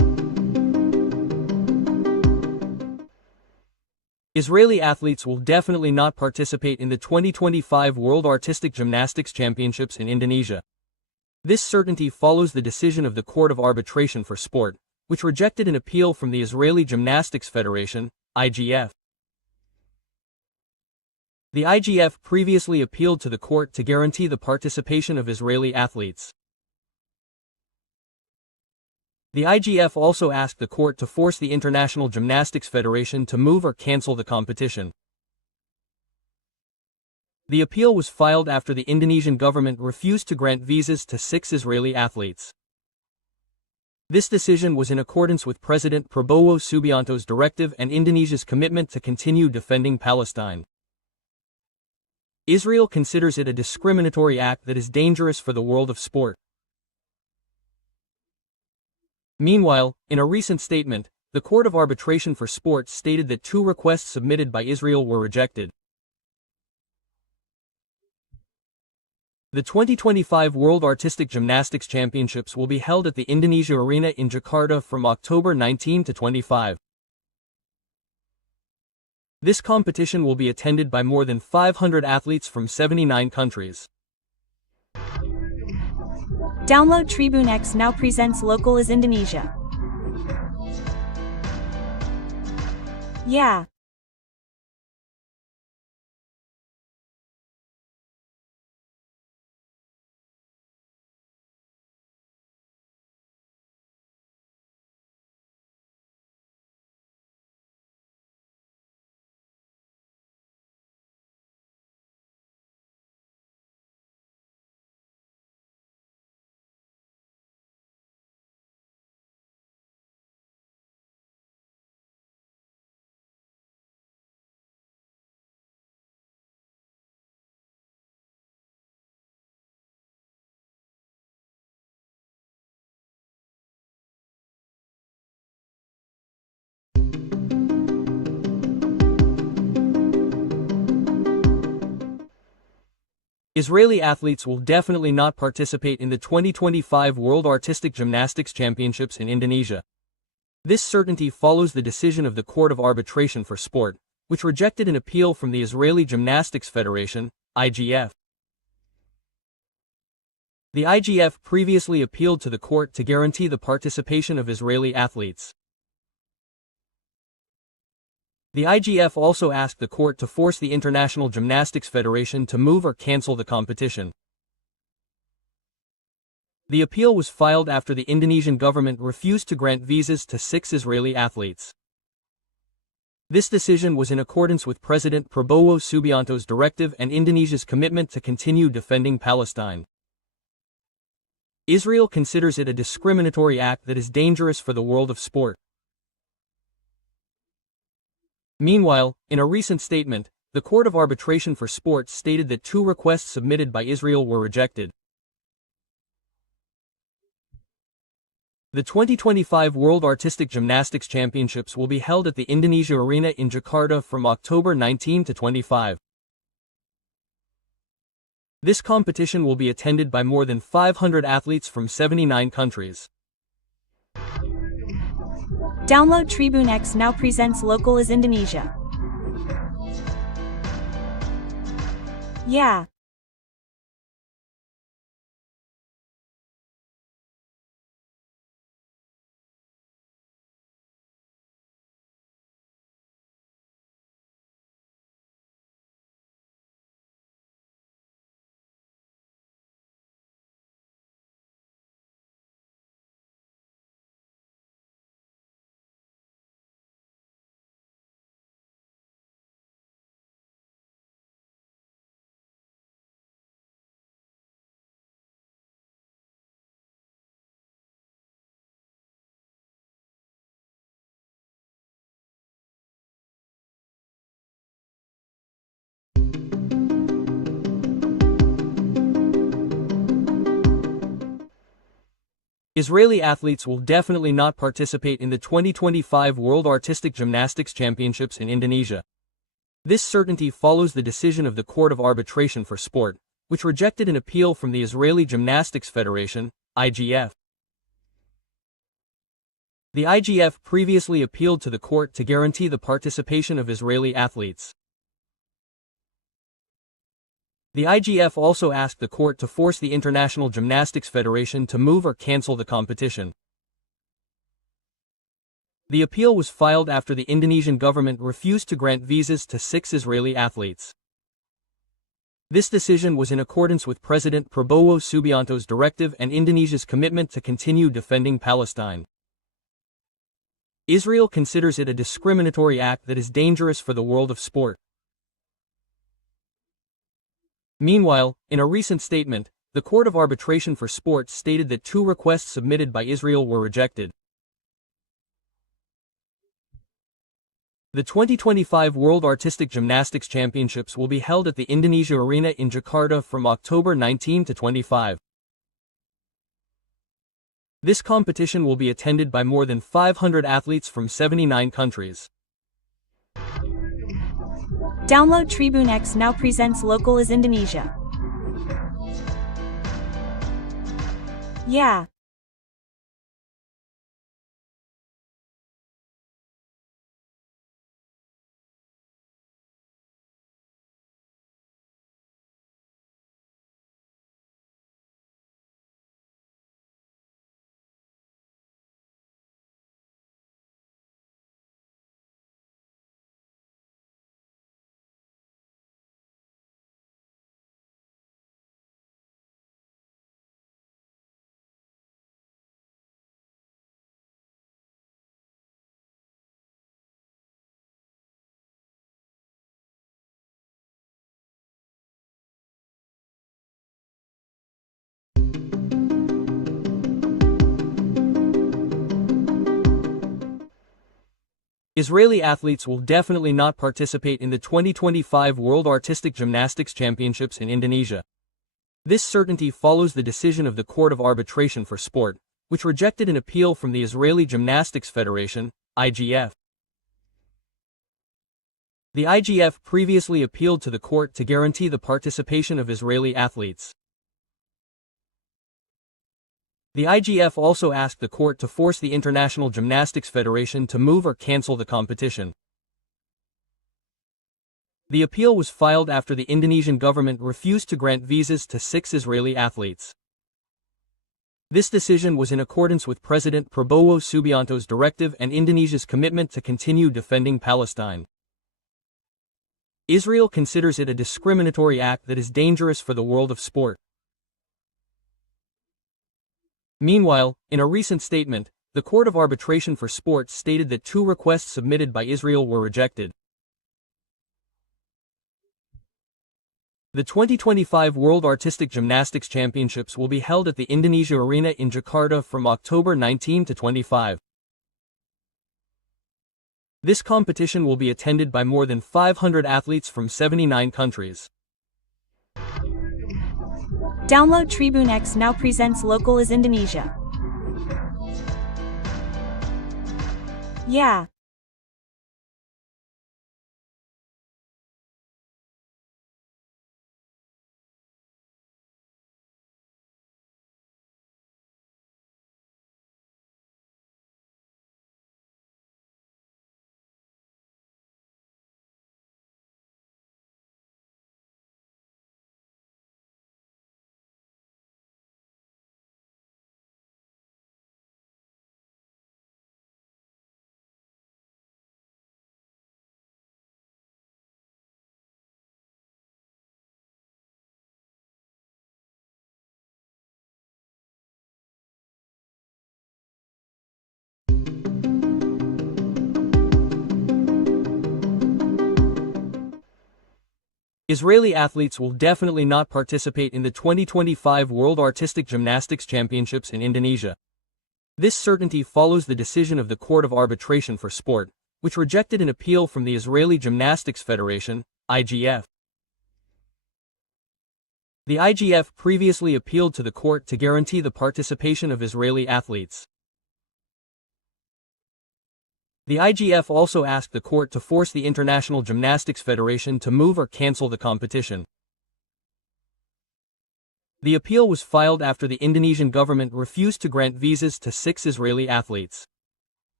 Israeli athletes will definitely not participate in the 2025 World Artistic Gymnastics Championships in Indonesia. This certainty follows the decision of the Court of Arbitration for Sport, which rejected an appeal from the Israeli Gymnastics Federation, IGF. The IGF previously appealed to the court to guarantee the participation of Israeli athletes. The IGF also asked the court to force the International Gymnastics Federation to move or cancel the competition. The appeal was filed after the Indonesian government refused to grant visas to 6 Israeli athletes. This decision was in accordance with President Prabowo Subianto's directive and Indonesia's commitment to continue defending Palestine. Israel considers it a discriminatory act that is dangerous for the world of sport. Meanwhile, in a recent statement, the Court of Arbitration for Sport stated that 2 requests submitted by Israel were rejected. The 2025 World Artistic Gymnastics Championships will be held at the Indonesia Arena in Jakarta from October 19 to 25. This competition will be attended by more than 500 athletes from 79 countries. Download Tribune X now presents Local is Indonesia. Yeah. Israeli athletes will definitely not participate in the 2025 World Artistic Gymnastics Championships in Indonesia. This certainty follows the decision of the Court of Arbitration for Sport, which rejected an appeal from the Israeli Gymnastics Federation, IGF. The IGF previously appealed to the court to guarantee the participation of Israeli athletes. The IGF also asked the court to force the International Gymnastics Federation to move or cancel the competition. The appeal was filed after the Indonesian government refused to grant visas to 6 Israeli athletes. This decision was in accordance with President Prabowo Subianto's directive and Indonesia's commitment to continue defending Palestine. Israel considers it a discriminatory act that is dangerous for the world of sport. Meanwhile, in a recent statement, the Court of Arbitration for Sport stated that 2 requests submitted by Israel were rejected. The 2025 World Artistic Gymnastics Championships will be held at the Indonesia Arena in Jakarta from October 19 to 25. This competition will be attended by more than 500 athletes from 79 countries. Download Tribune X now presents Local is Indonesia. Yeah. Israeli athletes will definitely not participate in the 2025 World Artistic Gymnastics Championships in Indonesia. This certainty follows the decision of the Court of Arbitration for Sport, which rejected an appeal from the Israeli Gymnastics Federation, IGF. The IGF previously appealed to the court to guarantee the participation of Israeli athletes. The IGF also asked the court to force the International Gymnastics Federation to move or cancel the competition. The appeal was filed after the Indonesian government refused to grant visas to 6 Israeli athletes. This decision was in accordance with President Prabowo Subianto's directive and Indonesia's commitment to continue defending Palestine. Israel considers it a discriminatory act that is dangerous for the world of sport. Meanwhile, in a recent statement, the Court of Arbitration for Sport stated that 2 requests submitted by Israel were rejected. The 2025 World Artistic Gymnastics Championships will be held at the Indonesia Arena in Jakarta from October 19 to 25. This competition will be attended by more than 500 athletes from 79 countries. Download Tribune X now presents Local is Indonesia. Yeah. Israeli athletes will definitely not participate in the 2025 World Artistic Gymnastics Championships in Indonesia. This certainty follows the decision of the Court of Arbitration for Sport, which rejected an appeal from the Israeli Gymnastics Federation, IGF. The IGF previously appealed to the court to guarantee the participation of Israeli athletes. The IGF also asked the court to force the International Gymnastics Federation to move or cancel the competition. The appeal was filed after the Indonesian government refused to grant visas to 6 Israeli athletes. This decision was in accordance with President Prabowo Subianto's directive and Indonesia's commitment to continue defending Palestine. Israel considers it a discriminatory act that is dangerous for the world of sport. Meanwhile, in a recent statement, the Court of Arbitration for Sport stated that 2 requests submitted by Israel were rejected. The 2025 World Artistic Gymnastics Championships will be held at the Indonesia Arena in Jakarta from October 19 to 25. This competition will be attended by more than 500 athletes from 79 countries. Download Tribune X now presents Local is Indonesia. Yeah. Israeli athletes will definitely not participate in the 2025 World Artistic Gymnastics Championships in Indonesia. This certainty follows the decision of the Court of Arbitration for Sport, which rejected an appeal from the Israeli Gymnastics Federation, IGF. The IGF previously appealed to the court to guarantee the participation of Israeli athletes. The IGF also asked the court to force the International Gymnastics Federation to move or cancel the competition. The appeal was filed after the Indonesian government refused to grant visas to 6 Israeli athletes.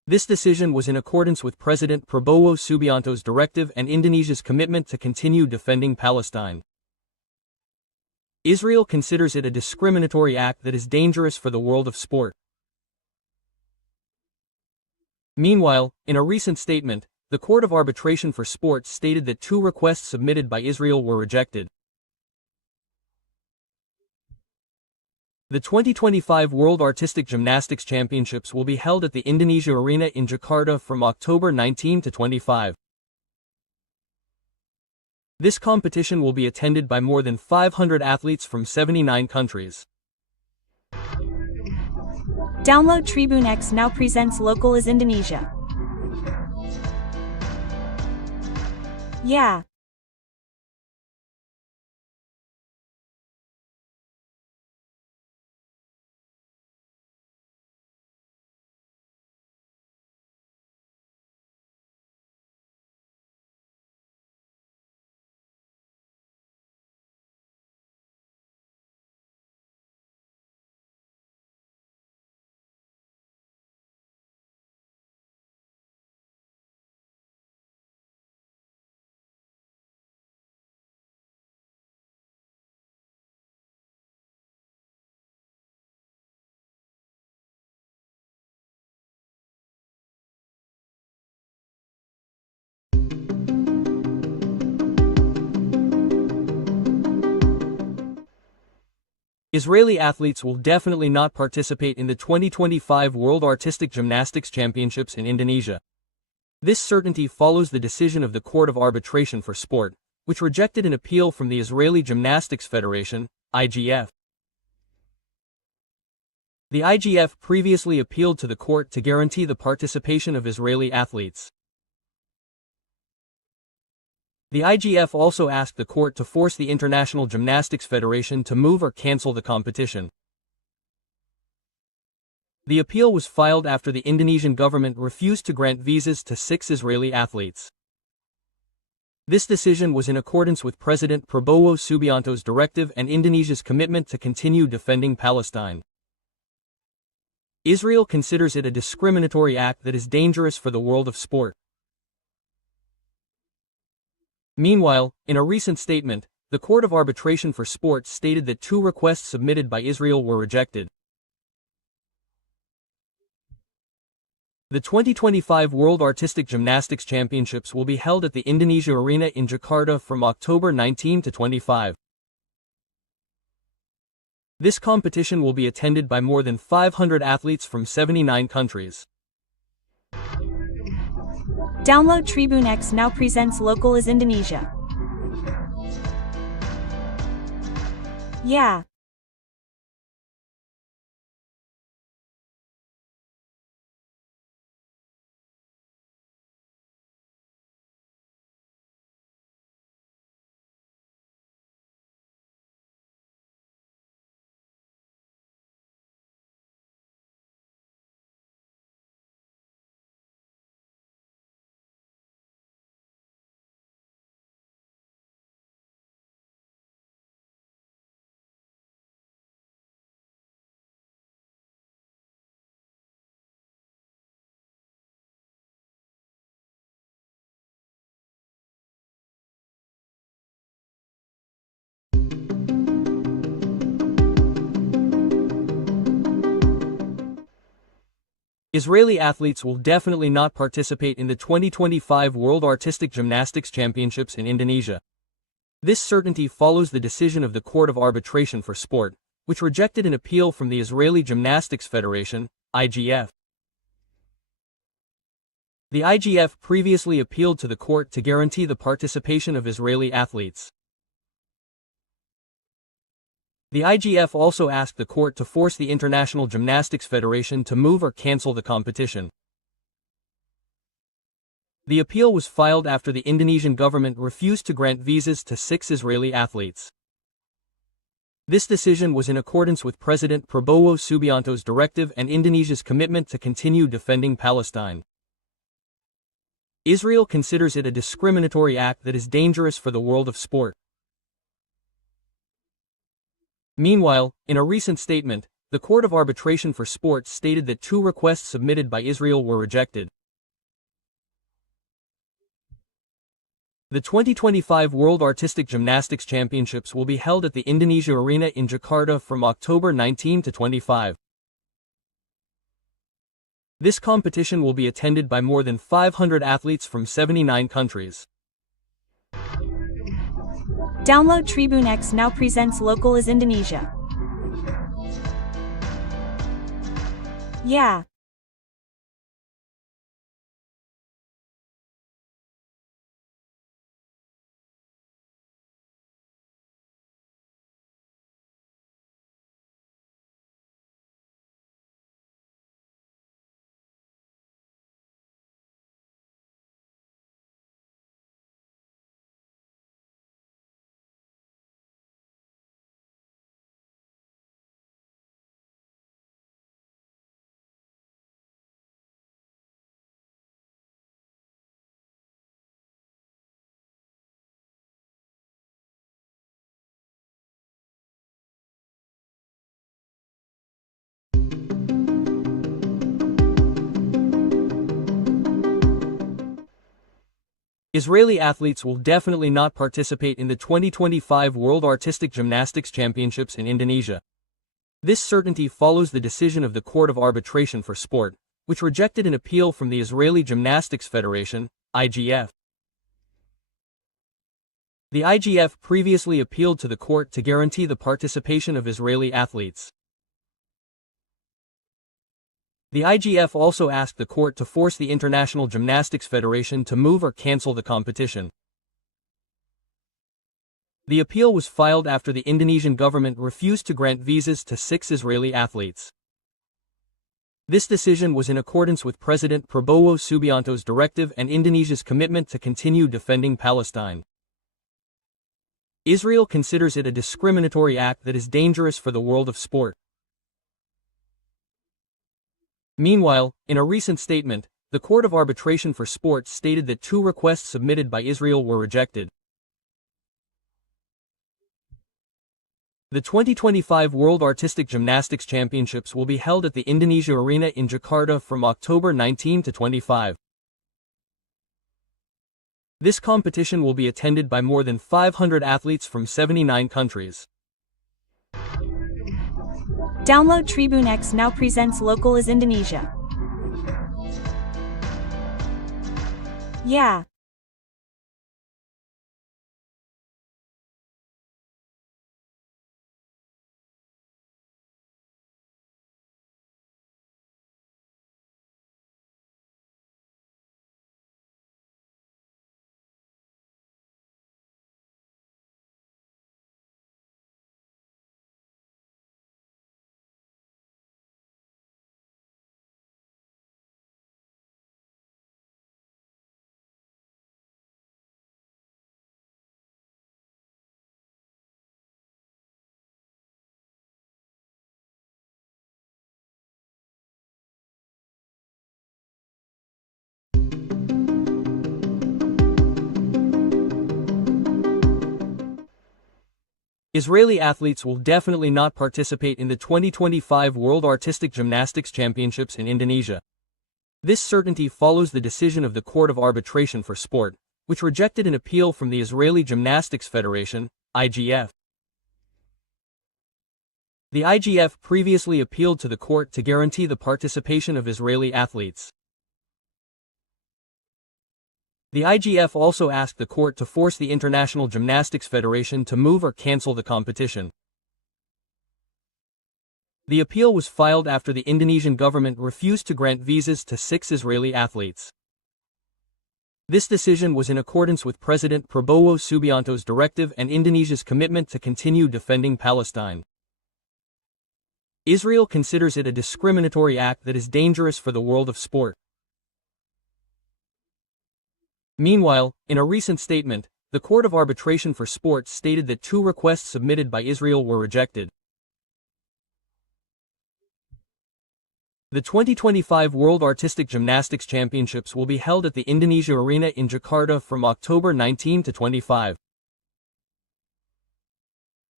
This decision was in accordance with President Prabowo Subianto's directive and Indonesia's commitment to continue defending Palestine. Israel considers it a discriminatory act that is dangerous for the world of sport. Meanwhile, in a recent statement, the Court of Arbitration for Sport stated that 2 requests submitted by Israel were rejected. The 2025 World Artistic Gymnastics Championships will be held at the Indonesia Arena in Jakarta from October 19 to 25. This competition will be attended by more than 500 athletes from 79 countries. Download Tribune X now presents Local is Indonesia. Yeah. Israeli athletes will definitely not participate in the 2025 World Artistic Gymnastics Championships in Indonesia. This certainty follows the decision of the Court of Arbitration for Sport, which rejected an appeal from the Israeli Gymnastics Federation, IGF. The IGF previously appealed to the court to guarantee the participation of Israeli athletes. The IGF also asked the court to force the International Gymnastics Federation to move or cancel the competition. The appeal was filed after the Indonesian government refused to grant visas to 6 Israeli athletes. This decision was in accordance with President Prabowo Subianto's directive and Indonesia's commitment to continue defending Palestine. Israel considers it a discriminatory act that is dangerous for the world of sport. Meanwhile, in a recent statement, the Court of Arbitration for Sport stated that 2 requests submitted by Israel were rejected. The 2025 World Artistic Gymnastics Championships will be held at the Indonesia Arena in Jakarta from October 19 to 25. This competition will be attended by more than 500 athletes from 79 countries. Download Tribune X now presents Local is Indonesia. Yeah. Israeli athletes will definitely not participate in the 2025 World Artistic Gymnastics Championships in Indonesia. This certainty follows the decision of the Court of Arbitration for Sport, which rejected an appeal from the Israeli Gymnastics Federation, IGF. The IGF previously appealed to the court to guarantee the participation of Israeli athletes. The IGF also asked the court to force the International Gymnastics Federation to move or cancel the competition. The appeal was filed after the Indonesian government refused to grant visas to 6 Israeli athletes. This decision was in accordance with President Prabowo Subianto's directive and Indonesia's commitment to continue defending Palestine. Israel considers it a discriminatory act that is dangerous for the world of sport. Meanwhile, in a recent statement, the Court of Arbitration for Sport stated that two requests submitted by Israel were rejected. The 2025 World Artistic Gymnastics Championships will be held at the Indonesia Arena in Jakarta from October 19 to 25. This competition will be attended by more than 500 athletes from 79 countries. Download Tribune X now presents local as Indonesia. Yeah. Israeli athletes will definitely not participate in the 2025 World Artistic Gymnastics Championships in Indonesia. This certainty follows the decision of the Court of Arbitration for Sport, which rejected an appeal from the Israeli Gymnastics Federation, IGF. The IGF previously appealed to the court to guarantee the participation of Israeli athletes. The IGF also asked the court to force the International Gymnastics Federation to move or cancel the competition. The appeal was filed after the Indonesian government refused to grant visas to 6 Israeli athletes. This decision was in accordance with President Prabowo Subianto's directive and Indonesia's commitment to continue defending Palestine. Israel considers it a discriminatory act that is dangerous for the world of sport. Meanwhile, in a recent statement, the Court of Arbitration for Sport stated that two requests submitted by Israel were rejected. The 2025 World Artistic Gymnastics Championships will be held at the Indonesia Arena in Jakarta from October 19 to 25. This competition will be attended by more than 500 athletes from 79 countries. Download Tribune X now presents local as Indonesia. Yeah. Israeli athletes will definitely not participate in the 2025 World Artistic Gymnastics Championships in Indonesia. This certainty follows the decision of the Court of Arbitration for Sport, which rejected an appeal from the Israeli Gymnastics Federation, IGF. The IGF previously appealed to the court to guarantee the participation of Israeli athletes. The IGF also asked the court to force the International Gymnastics Federation to move or cancel the competition. The appeal was filed after the Indonesian government refused to grant visas to 6 Israeli athletes. This decision was in accordance with President Prabowo Subianto's directive and Indonesia's commitment to continue defending Palestine. Israel considers it a discriminatory act that is dangerous for the world of sport. Meanwhile, in a recent statement, the Court of Arbitration for Sport stated that two requests submitted by Israel were rejected. The 2025 World Artistic Gymnastics Championships will be held at the Indonesia Arena in Jakarta from October 19 to 25.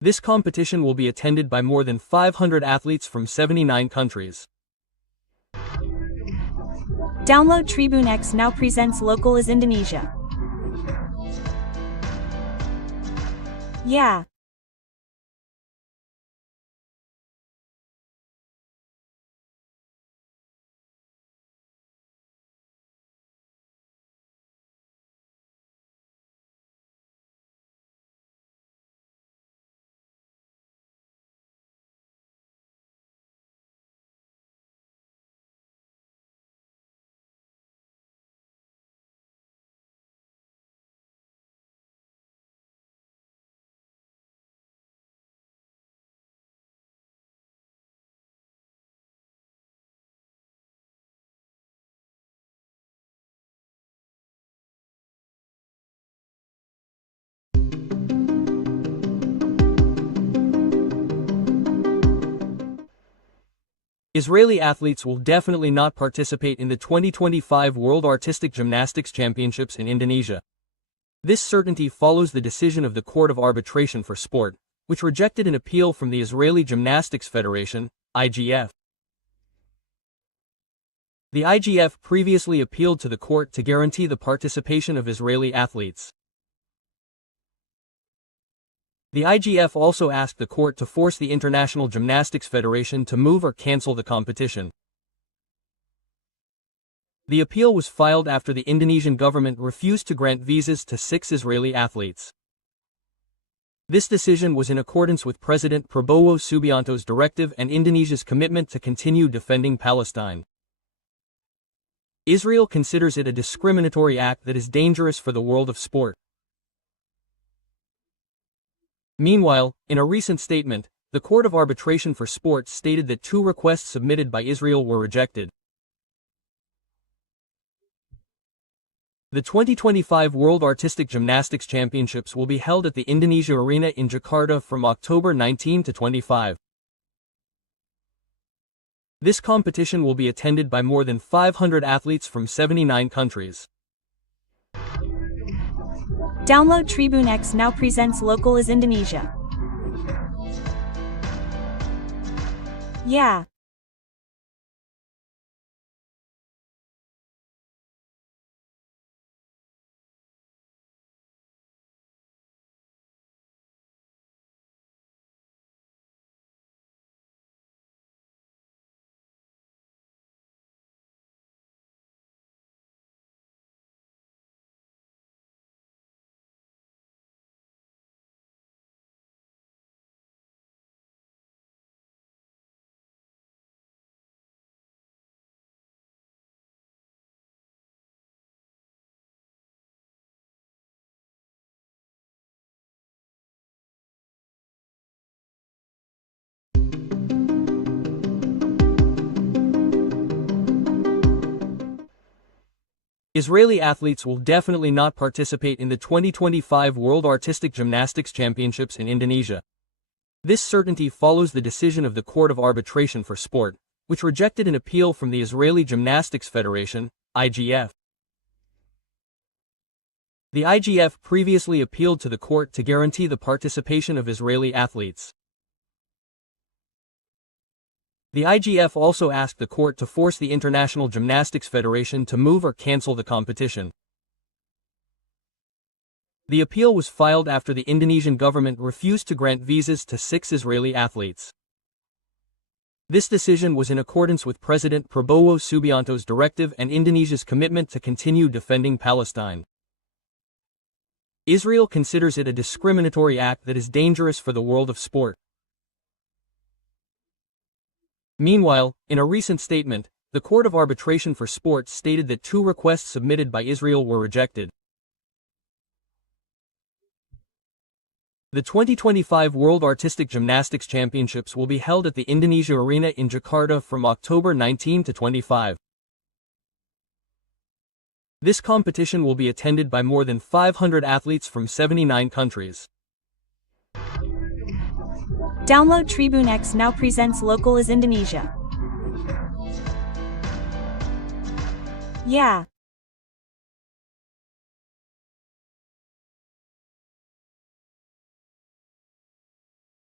This competition will be attended by more than 500 athletes from 79 countries. Download Tribune X now presents local is Indonesia. Yeah. Israeli athletes will definitely not participate in the 2025 World Artistic Gymnastics Championships in Indonesia. This certainty follows the decision of the Court of Arbitration for Sport, which rejected an appeal from the Israeli Gymnastics Federation, IGF. The IGF previously appealed to the court to guarantee the participation of Israeli athletes. The IGF also asked the court to force the International Gymnastics Federation to move or cancel the competition. The appeal was filed after the Indonesian government refused to grant visas to 6 Israeli athletes. This decision was in accordance with President Prabowo Subianto's directive and Indonesia's commitment to continue defending Palestine. Israel considers it a discriminatory act that is dangerous for the world of sport. Meanwhile, in a recent statement, the Court of Arbitration for Sport stated that 2 requests submitted by Israel were rejected. The 2025 World Artistic Gymnastics Championships will be held at the Indonesia Arena in Jakarta from October 19 to 25. This competition will be attended by more than 500 athletes from 79 countries. Download Tribune X now presents local is Indonesia. Yeah. Israeli athletes will definitely not participate in the 2025 World Artistic Gymnastics Championships in Indonesia. This certainty follows the decision of the Court of Arbitration for Sport, which rejected an appeal from the Israeli Gymnastics Federation, IGF. The IGF previously appealed to the court to guarantee the participation of Israeli athletes. The IGF also asked the court to force the International Gymnastics Federation to move or cancel the competition. The appeal was filed after the Indonesian government refused to grant visas to 6 Israeli athletes. This decision was in accordance with President Prabowo Subianto's directive and Indonesia's commitment to continue defending Palestine. Israel considers it a discriminatory act that is dangerous for the world of sport. Meanwhile, in a recent statement, the Court of Arbitration for Sport stated that 2 requests submitted by Israel were rejected. The 2025 World Artistic Gymnastics Championships will be held at the Indonesia Arena in Jakarta from October 19 to 25. This competition will be attended by more than 500 athletes from 79 countries. Download Tribune X now presents local is Indonesia. Yeah.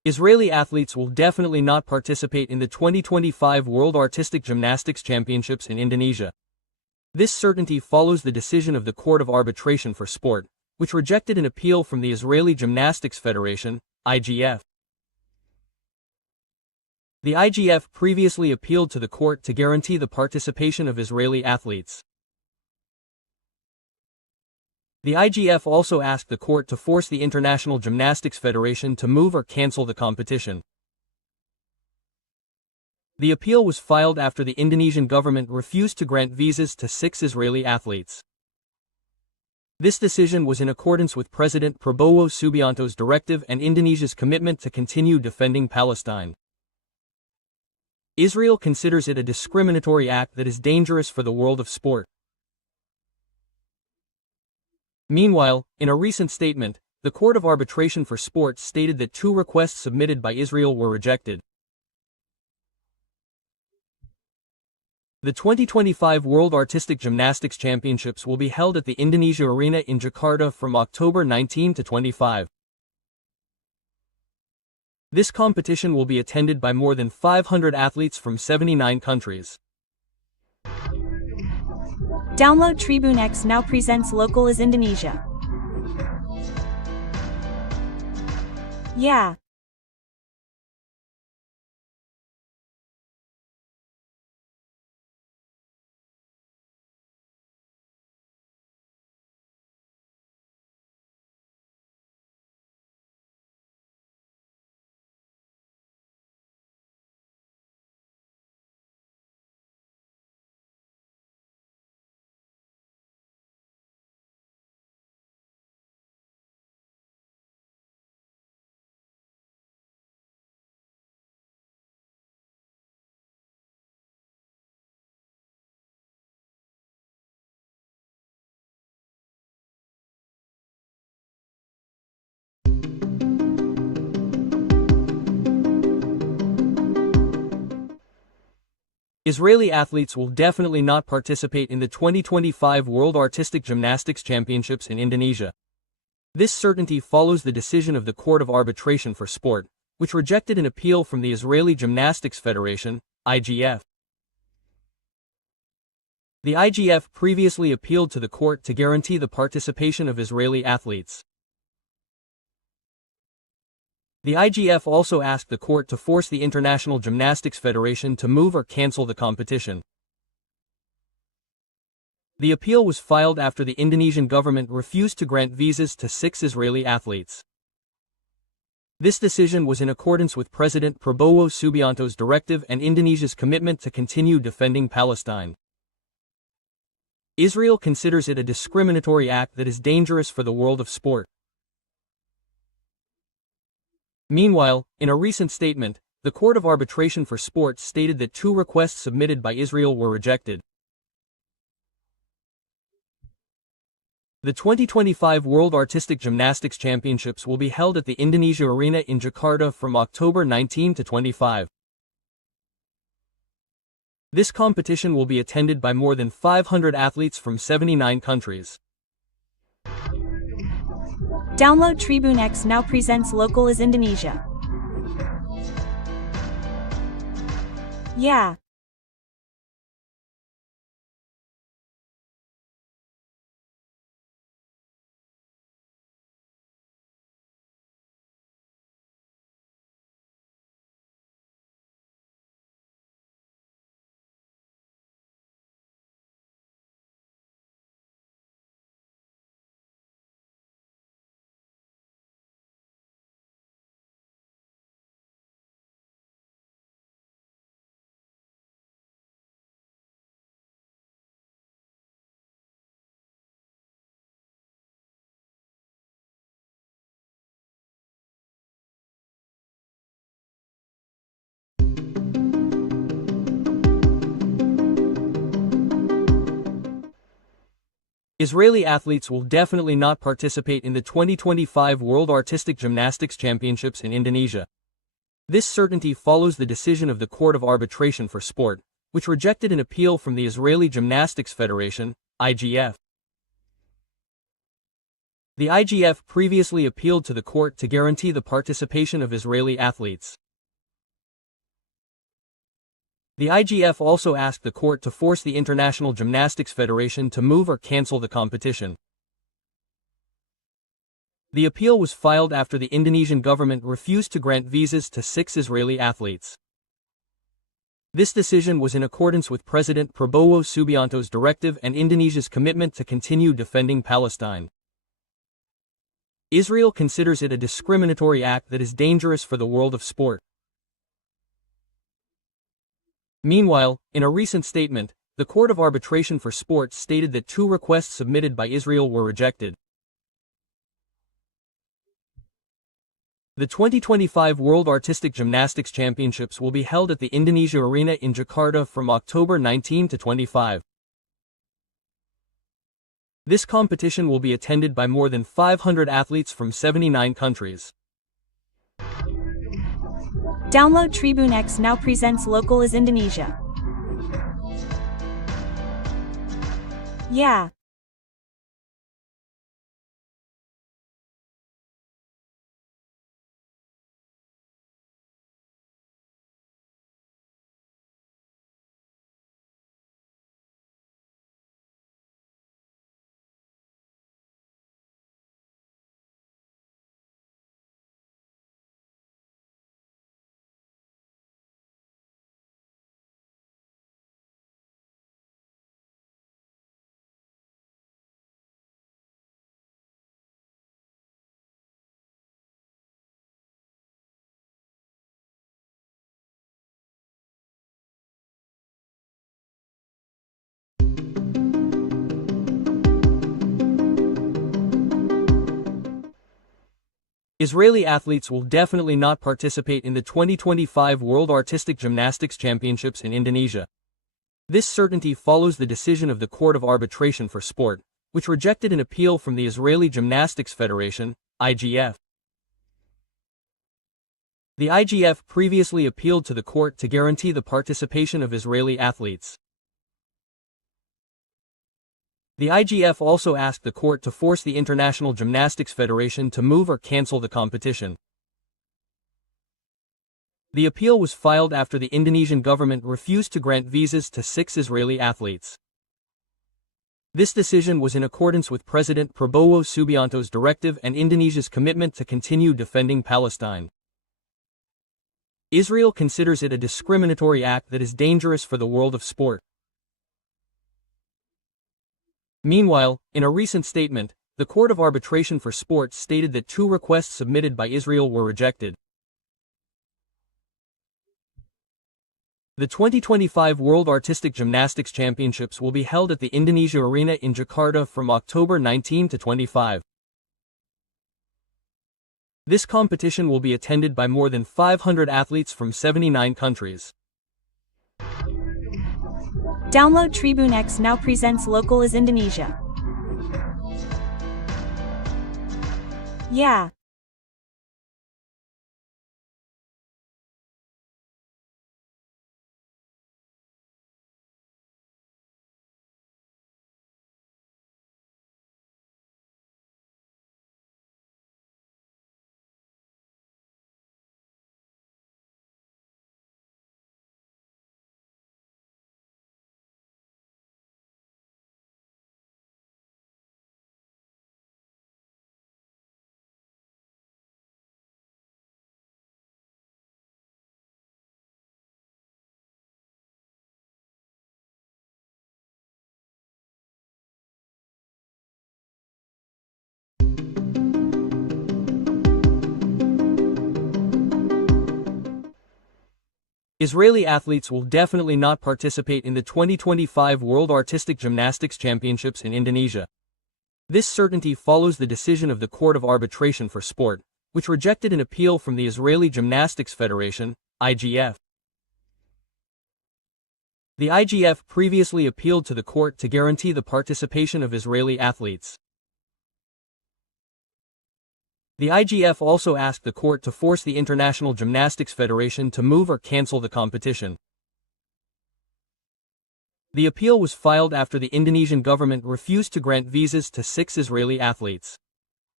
Israeli athletes will definitely not participate in the 2025 World Artistic Gymnastics Championships in Indonesia. This certainty follows the decision of the Court of Arbitration for Sport, which rejected an appeal from the Israeli Gymnastics Federation, IGF. The IGF previously appealed to the court to guarantee the participation of Israeli athletes. The IGF also asked the court to force the International Gymnastics Federation to move or cancel the competition. The appeal was filed after the Indonesian government refused to grant visas to 6 Israeli athletes. This decision was in accordance with President Prabowo Subianto's directive and Indonesia's commitment to continue defending Palestine. Israel considers it a discriminatory act that is dangerous for the world of sport. Meanwhile, in a recent statement, the Court of Arbitration for Sport stated that 2 requests submitted by Israel were rejected. The 2025 World Artistic Gymnastics Championships will be held at the Indonesia Arena in Jakarta from October 19 to 25. This competition will be attended by more than 500 athletes from 79 countries. Download Tribune X now presents local as Indonesia. Yeah. Israeli athletes will definitely not participate in the 2025 World Artistic Gymnastics Championships in Indonesia. This certainty follows the decision of the Court of Arbitration for Sport, which rejected an appeal from the Israeli Gymnastics Federation, IGF. The IGF previously appealed to the court to guarantee the participation of Israeli athletes. The IGF also asked the court to force the International Gymnastics Federation to move or cancel the competition. The appeal was filed after the Indonesian government refused to grant visas to 6 Israeli athletes. This decision was in accordance with President Prabowo Subianto's directive and Indonesia's commitment to continue defending Palestine. Israel considers it a discriminatory act that is dangerous for the world of sport. Meanwhile, in a recent statement, the Court of Arbitration for Sport stated that 2 requests submitted by Israel were rejected. The 2025 World Artistic Gymnastics Championships will be held at the Indonesia Arena in Jakarta from October 19 to 25. This competition will be attended by more than 500 athletes from 79 countries. Download Tribune X now presents local as Indonesia. Yeah. Israeli athletes will definitely not participate in the 2025 World Artistic Gymnastics Championships in Indonesia. This certainty follows the decision of the Court of Arbitration for Sport, which rejected an appeal from the Israeli Gymnastics Federation, IGF. The IGF previously appealed to the court to guarantee the participation of Israeli athletes. The IGF also asked the court to force the International Gymnastics Federation to move or cancel the competition. The appeal was filed after the Indonesian government refused to grant visas to 6 Israeli athletes. This decision was in accordance with President Prabowo Subianto's directive and Indonesia's commitment to continue defending Palestine. Israel considers it a discriminatory act that is dangerous for the world of sport. Meanwhile, in a recent statement, the Court of Arbitration for Sports stated that 2 requests submitted by Israel were rejected. The 2025 World Artistic Gymnastics Championships will be held at the Indonesia Arena in Jakarta from October 19 to 25. This competition will be attended by more than 500 athletes from 79 countries. Download Tribune X now presents Local is Indonesia. Yeah. Israeli athletes will definitely not participate in the 2025 World Artistic Gymnastics Championships in Indonesia. This certainty follows the decision of the Court of Arbitration for Sport, which rejected an appeal from the Israeli Gymnastics Federation, IGF. The IGF previously appealed to the court to guarantee the participation of Israeli athletes. The IGF also asked the court to force the International Gymnastics Federation to move or cancel the competition. The appeal was filed after the Indonesian government refused to grant visas to 6 Israeli athletes. This decision was in accordance with President Prabowo Subianto's directive and Indonesia's commitment to continue defending Palestine. Israel considers it a discriminatory act that is dangerous for the world of sport. Meanwhile, in a recent statement, the Court of Arbitration for Sports stated that 2 requests submitted by Israel were rejected. The 2025 World Artistic Gymnastics Championships will be held at the Indonesia Arena in Jakarta from October 19 to 25. This competition will be attended by more than 500 athletes from 79 countries. Download Tribune X now presents Local is Indonesia. Yeah. Israeli athletes will definitely not participate in the 2025 World Artistic Gymnastics Championships in Indonesia. This certainty follows the decision of the Court of Arbitration for Sport, which rejected an appeal from the Israeli Gymnastics Federation, IGF. The IGF previously appealed to the court to guarantee the participation of Israeli athletes. The IGF also asked the court to force the International Gymnastics Federation to move or cancel the competition. The appeal was filed after the Indonesian government refused to grant visas to 6 Israeli athletes.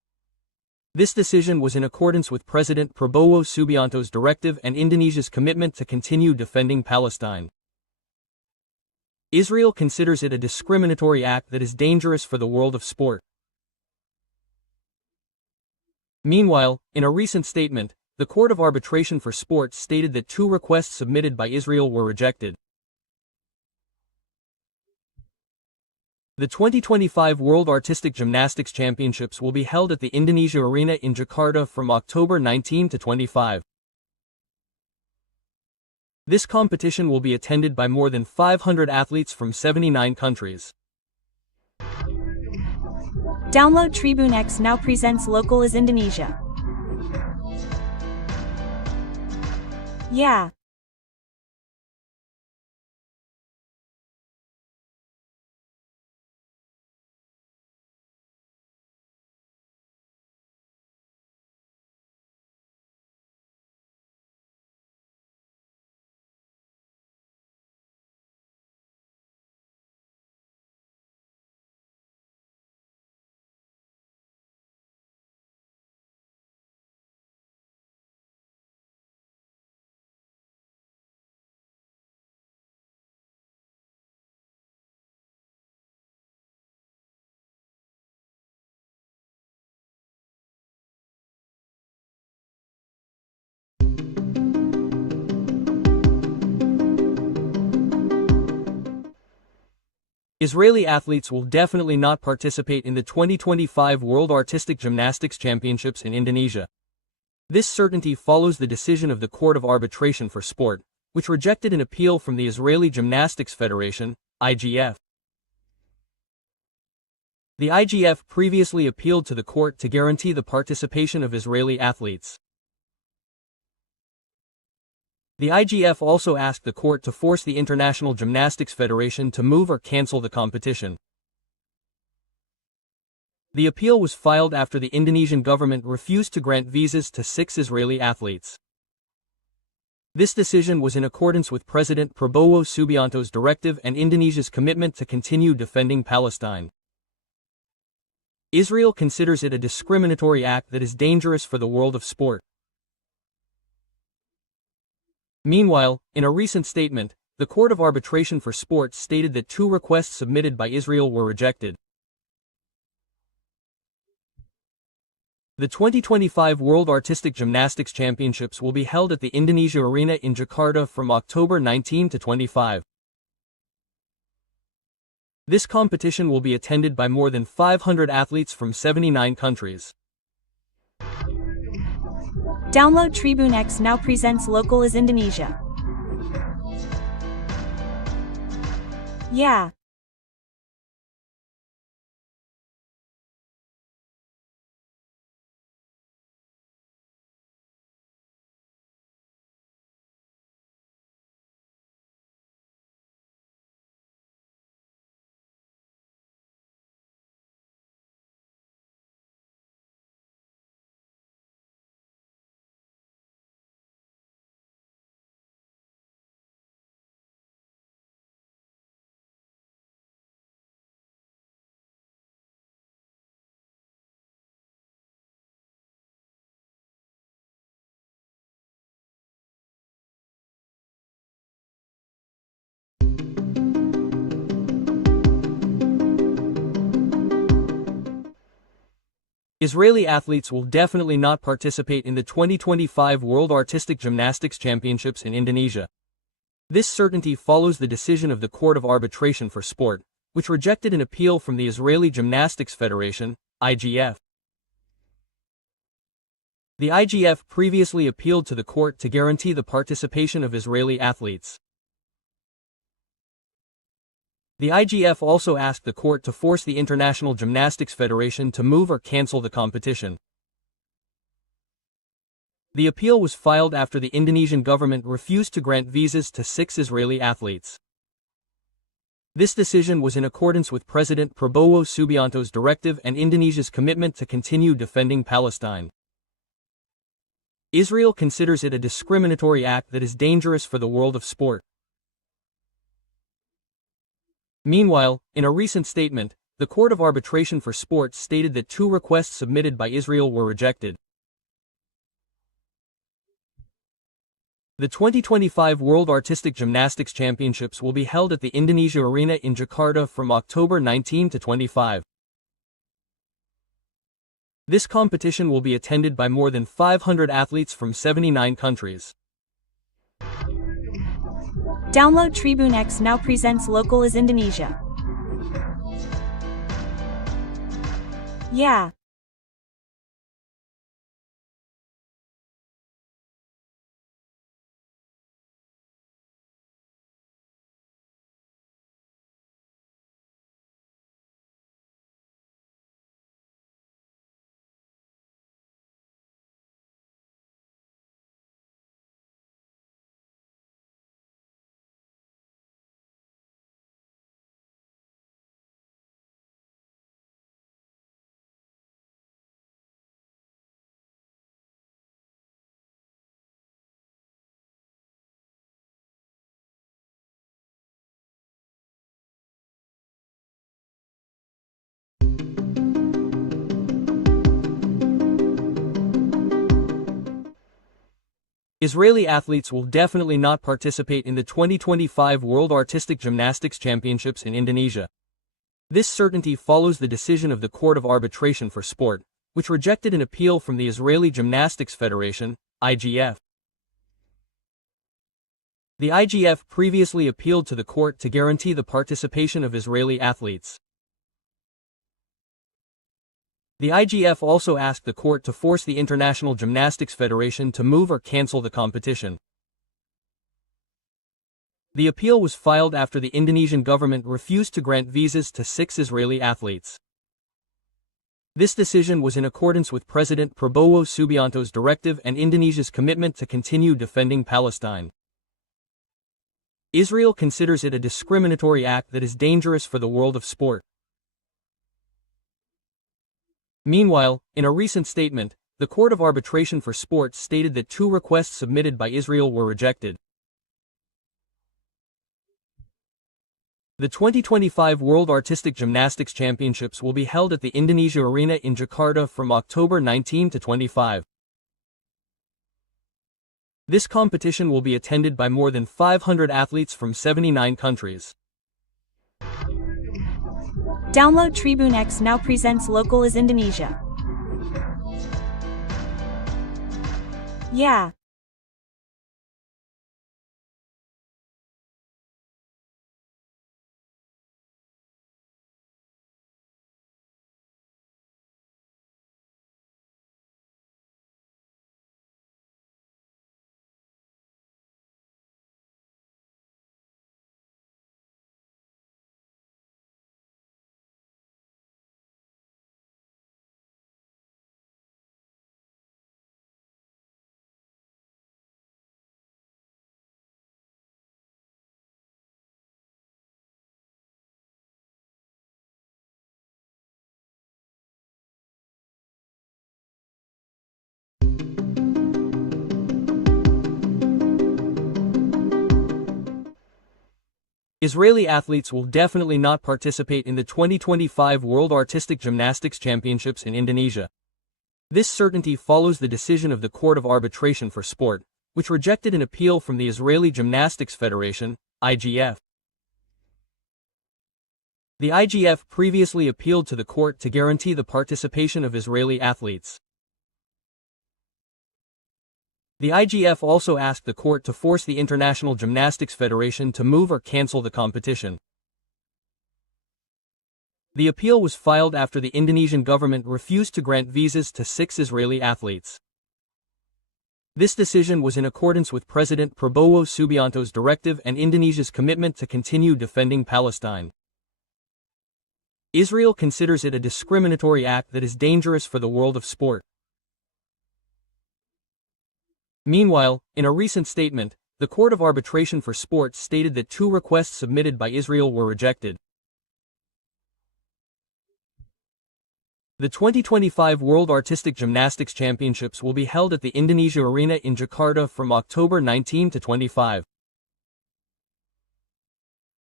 This decision was in accordance with President Prabowo Subianto's directive and Indonesia's commitment to continue defending Palestine. Israel considers it a discriminatory act that is dangerous for the world of sport. Meanwhile, in a recent statement, the Court of Arbitration for Sport stated that 2 requests submitted by Israel were rejected. The 2025 World Artistic Gymnastics Championships will be held at the Indonesia Arena in Jakarta from October 19 to 25. This competition will be attended by more than 500 athletes from 79 countries. Download Tribune X now presents Local is Indonesia. Yeah. Israeli athletes will definitely not participate in the 2025 World Artistic Gymnastics Championships in Indonesia. This certainty follows the decision of the Court of Arbitration for Sport, which rejected an appeal from the Israeli Gymnastics Federation, IGF. The IGF previously appealed to the court to guarantee the participation of Israeli athletes. The IGF also asked the court to force the International Gymnastics Federation to move or cancel the competition. The appeal was filed after the Indonesian government refused to grant visas to 6 Israeli athletes. This decision was in accordance with President Prabowo Subianto's directive and Indonesia's commitment to continue defending Palestine. Israel considers it a discriminatory act that is dangerous for the world of sport. Meanwhile, in a recent statement, the Court of Arbitration for Sport stated that 2 requests submitted by Israel were rejected. The 2025 World Artistic Gymnastics Championships will be held at the Indonesia Arena in Jakarta from October 19 to 25. This competition will be attended by more than 500 athletes from 79 countries. Download Tribune X now presents Local is Indonesia. Yeah. Israeli athletes will definitely not participate in the 2025 World Artistic Gymnastics Championships in Indonesia. This certainty follows the decision of the Court of Arbitration for Sport, which rejected an appeal from the Israeli Gymnastics Federation, IGF. The IGF previously appealed to the court to guarantee the participation of Israeli athletes. The IGF also asked the court to force the International Gymnastics Federation to move or cancel the competition. The appeal was filed after the Indonesian government refused to grant visas to 6 Israeli athletes. This decision was in accordance with President Prabowo Subianto's directive and Indonesia's commitment to continue defending Palestine. Israel considers it a discriminatory act that is dangerous for the world of sport. Meanwhile, in a recent statement, the Court of Arbitration for Sport stated that 2 requests submitted by Israel were rejected. The 2025 World Artistic Gymnastics Championships will be held at the Indonesia Arena in Jakarta from October 19 to 25. This competition will be attended by more than 500 athletes from 79 countries. Download Tribune X now presents local as Indonesia. Yeah. Israeli athletes will definitely not participate in the 2025 World Artistic Gymnastics Championships in Indonesia. This certainty follows the decision of the Court of Arbitration for Sport, which rejected an appeal from the Israeli Gymnastics Federation, IGF. The IGF previously appealed to the court to guarantee the participation of Israeli athletes. The IGF also asked the court to force the International Gymnastics Federation to move or cancel the competition. The appeal was filed after the Indonesian government refused to grant visas to 6 Israeli athletes. This decision was in accordance with President Prabowo Subianto's directive and Indonesia's commitment to continue defending Palestine. Israel considers it a discriminatory act that is dangerous for the world of sport. Meanwhile, in a recent statement, the Court of Arbitration for Sport stated that 2 requests submitted by Israel were rejected. The 2025 World Artistic Gymnastics Championships will be held at the Indonesia Arena in Jakarta from October 19 to 25. This competition will be attended by more than 500 athletes from 79 countries. Download Tribune X now presents local as Indonesia. Yeah. Israeli athletes will definitely not participate in the 2025 World Artistic Gymnastics Championships in Indonesia. This certainty follows the decision of the Court of Arbitration for Sport, which rejected an appeal from the Israeli Gymnastics Federation, IGF. The IGF previously appealed to the court to guarantee the participation of Israeli athletes. The IGF also asked the court to force the International Gymnastics Federation to move or cancel the competition. The appeal was filed after the Indonesian government refused to grant visas to 6 Israeli athletes. This decision was in accordance with President Prabowo Subianto's directive and Indonesia's commitment to continue defending Palestine. Israel considers it a discriminatory act that is dangerous for the world of sport. Meanwhile, in a recent statement, the Court of Arbitration for Sport stated that 2 requests submitted by Israel were rejected. The 2025 World Artistic Gymnastics Championships will be held at the Indonesia Arena in Jakarta from October 19 to 25.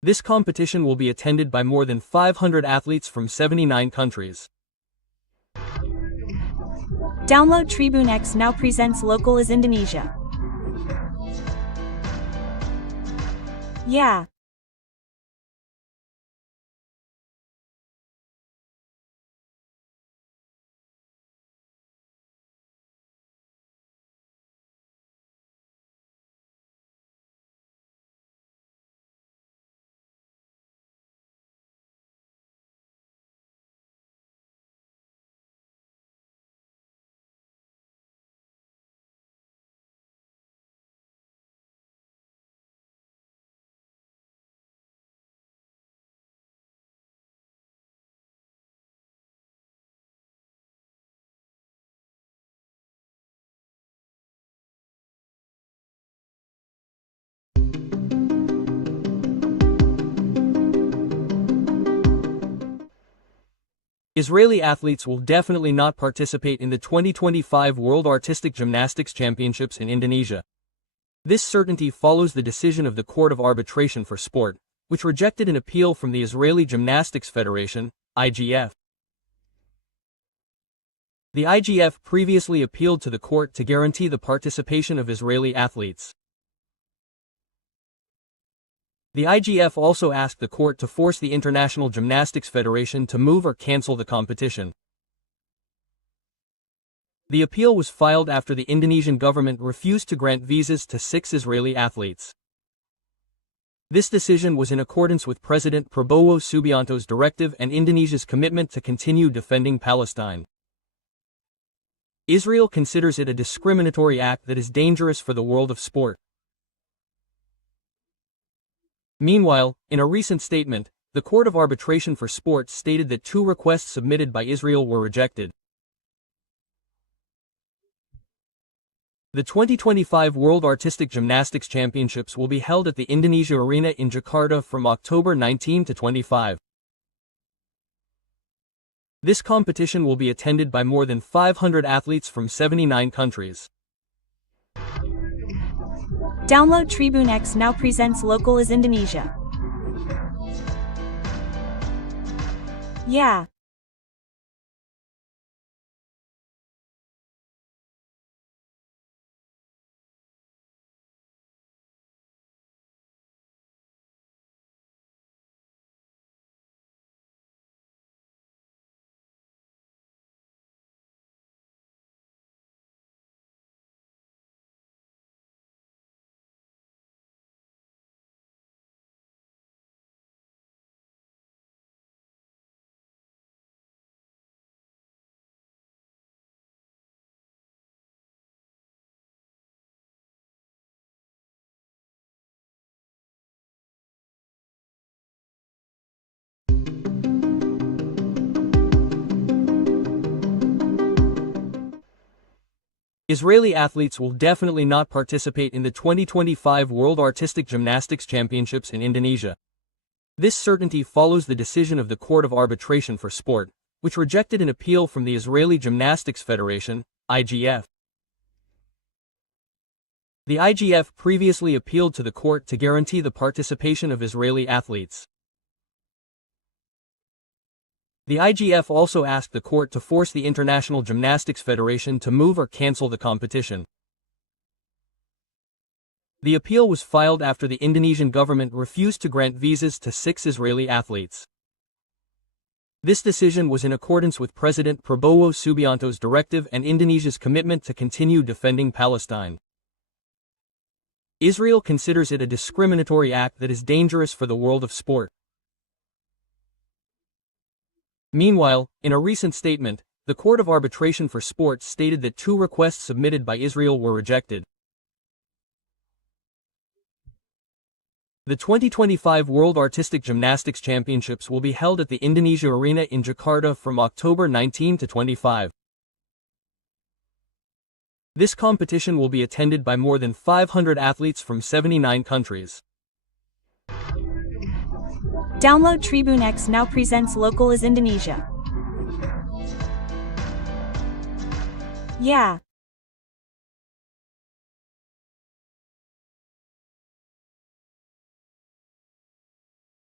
This competition will be attended by more than 500 athletes from 79 countries. Download Tribune X now presents local is Indonesia. Yeah. Israeli athletes will definitely not participate in the 2025 World Artistic Gymnastics Championships in Indonesia. This certainty follows the decision of the Court of Arbitration for Sport, which rejected an appeal from the Israeli Gymnastics Federation, IGF. The IGF previously appealed to the court to guarantee the participation of Israeli athletes. The IGF also asked the court to force the International Gymnastics Federation to move or cancel the competition. The appeal was filed after the Indonesian government refused to grant visas to 6 Israeli athletes. This decision was in accordance with President Prabowo Subianto's directive and Indonesia's commitment to continue defending Palestine. Israel considers it a discriminatory act that is dangerous for the world of sport. Meanwhile, in a recent statement, the Court of Arbitration for Sport stated that 2 requests submitted by Israel were rejected. The 2025 World Artistic Gymnastics Championships will be held at the Indonesia Arena in Jakarta from October 19 to 25. This competition will be attended by more than 500 athletes from 79 countries. Download Tribune X now presents local is Indonesia. Yeah. Israeli athletes will definitely not participate in the 2025 World Artistic Gymnastics Championships in Indonesia. This certainty follows the decision of the Court of Arbitration for Sport, which rejected an appeal from the Israeli Gymnastics Federation, IGF. The IGF previously appealed to the court to guarantee the participation of Israeli athletes. The IGF also asked the court to force the International Gymnastics Federation to move or cancel the competition. The appeal was filed after the Indonesian government refused to grant visas to 6 Israeli athletes. This decision was in accordance with President Prabowo Subianto's directive and Indonesia's commitment to continue defending Palestine. Israel considers it a discriminatory act that is dangerous for the world of sport. Meanwhile, in a recent statement, the Court of Arbitration for Sport stated that 2 requests submitted by Israel were rejected. The 2025 World Artistic Gymnastics Championships will be held at the Indonesia Arena in Jakarta from October 19 to 25. This competition will be attended by more than 500 athletes from 79 countries. Download Tribune X now presents local is Indonesia. Yeah.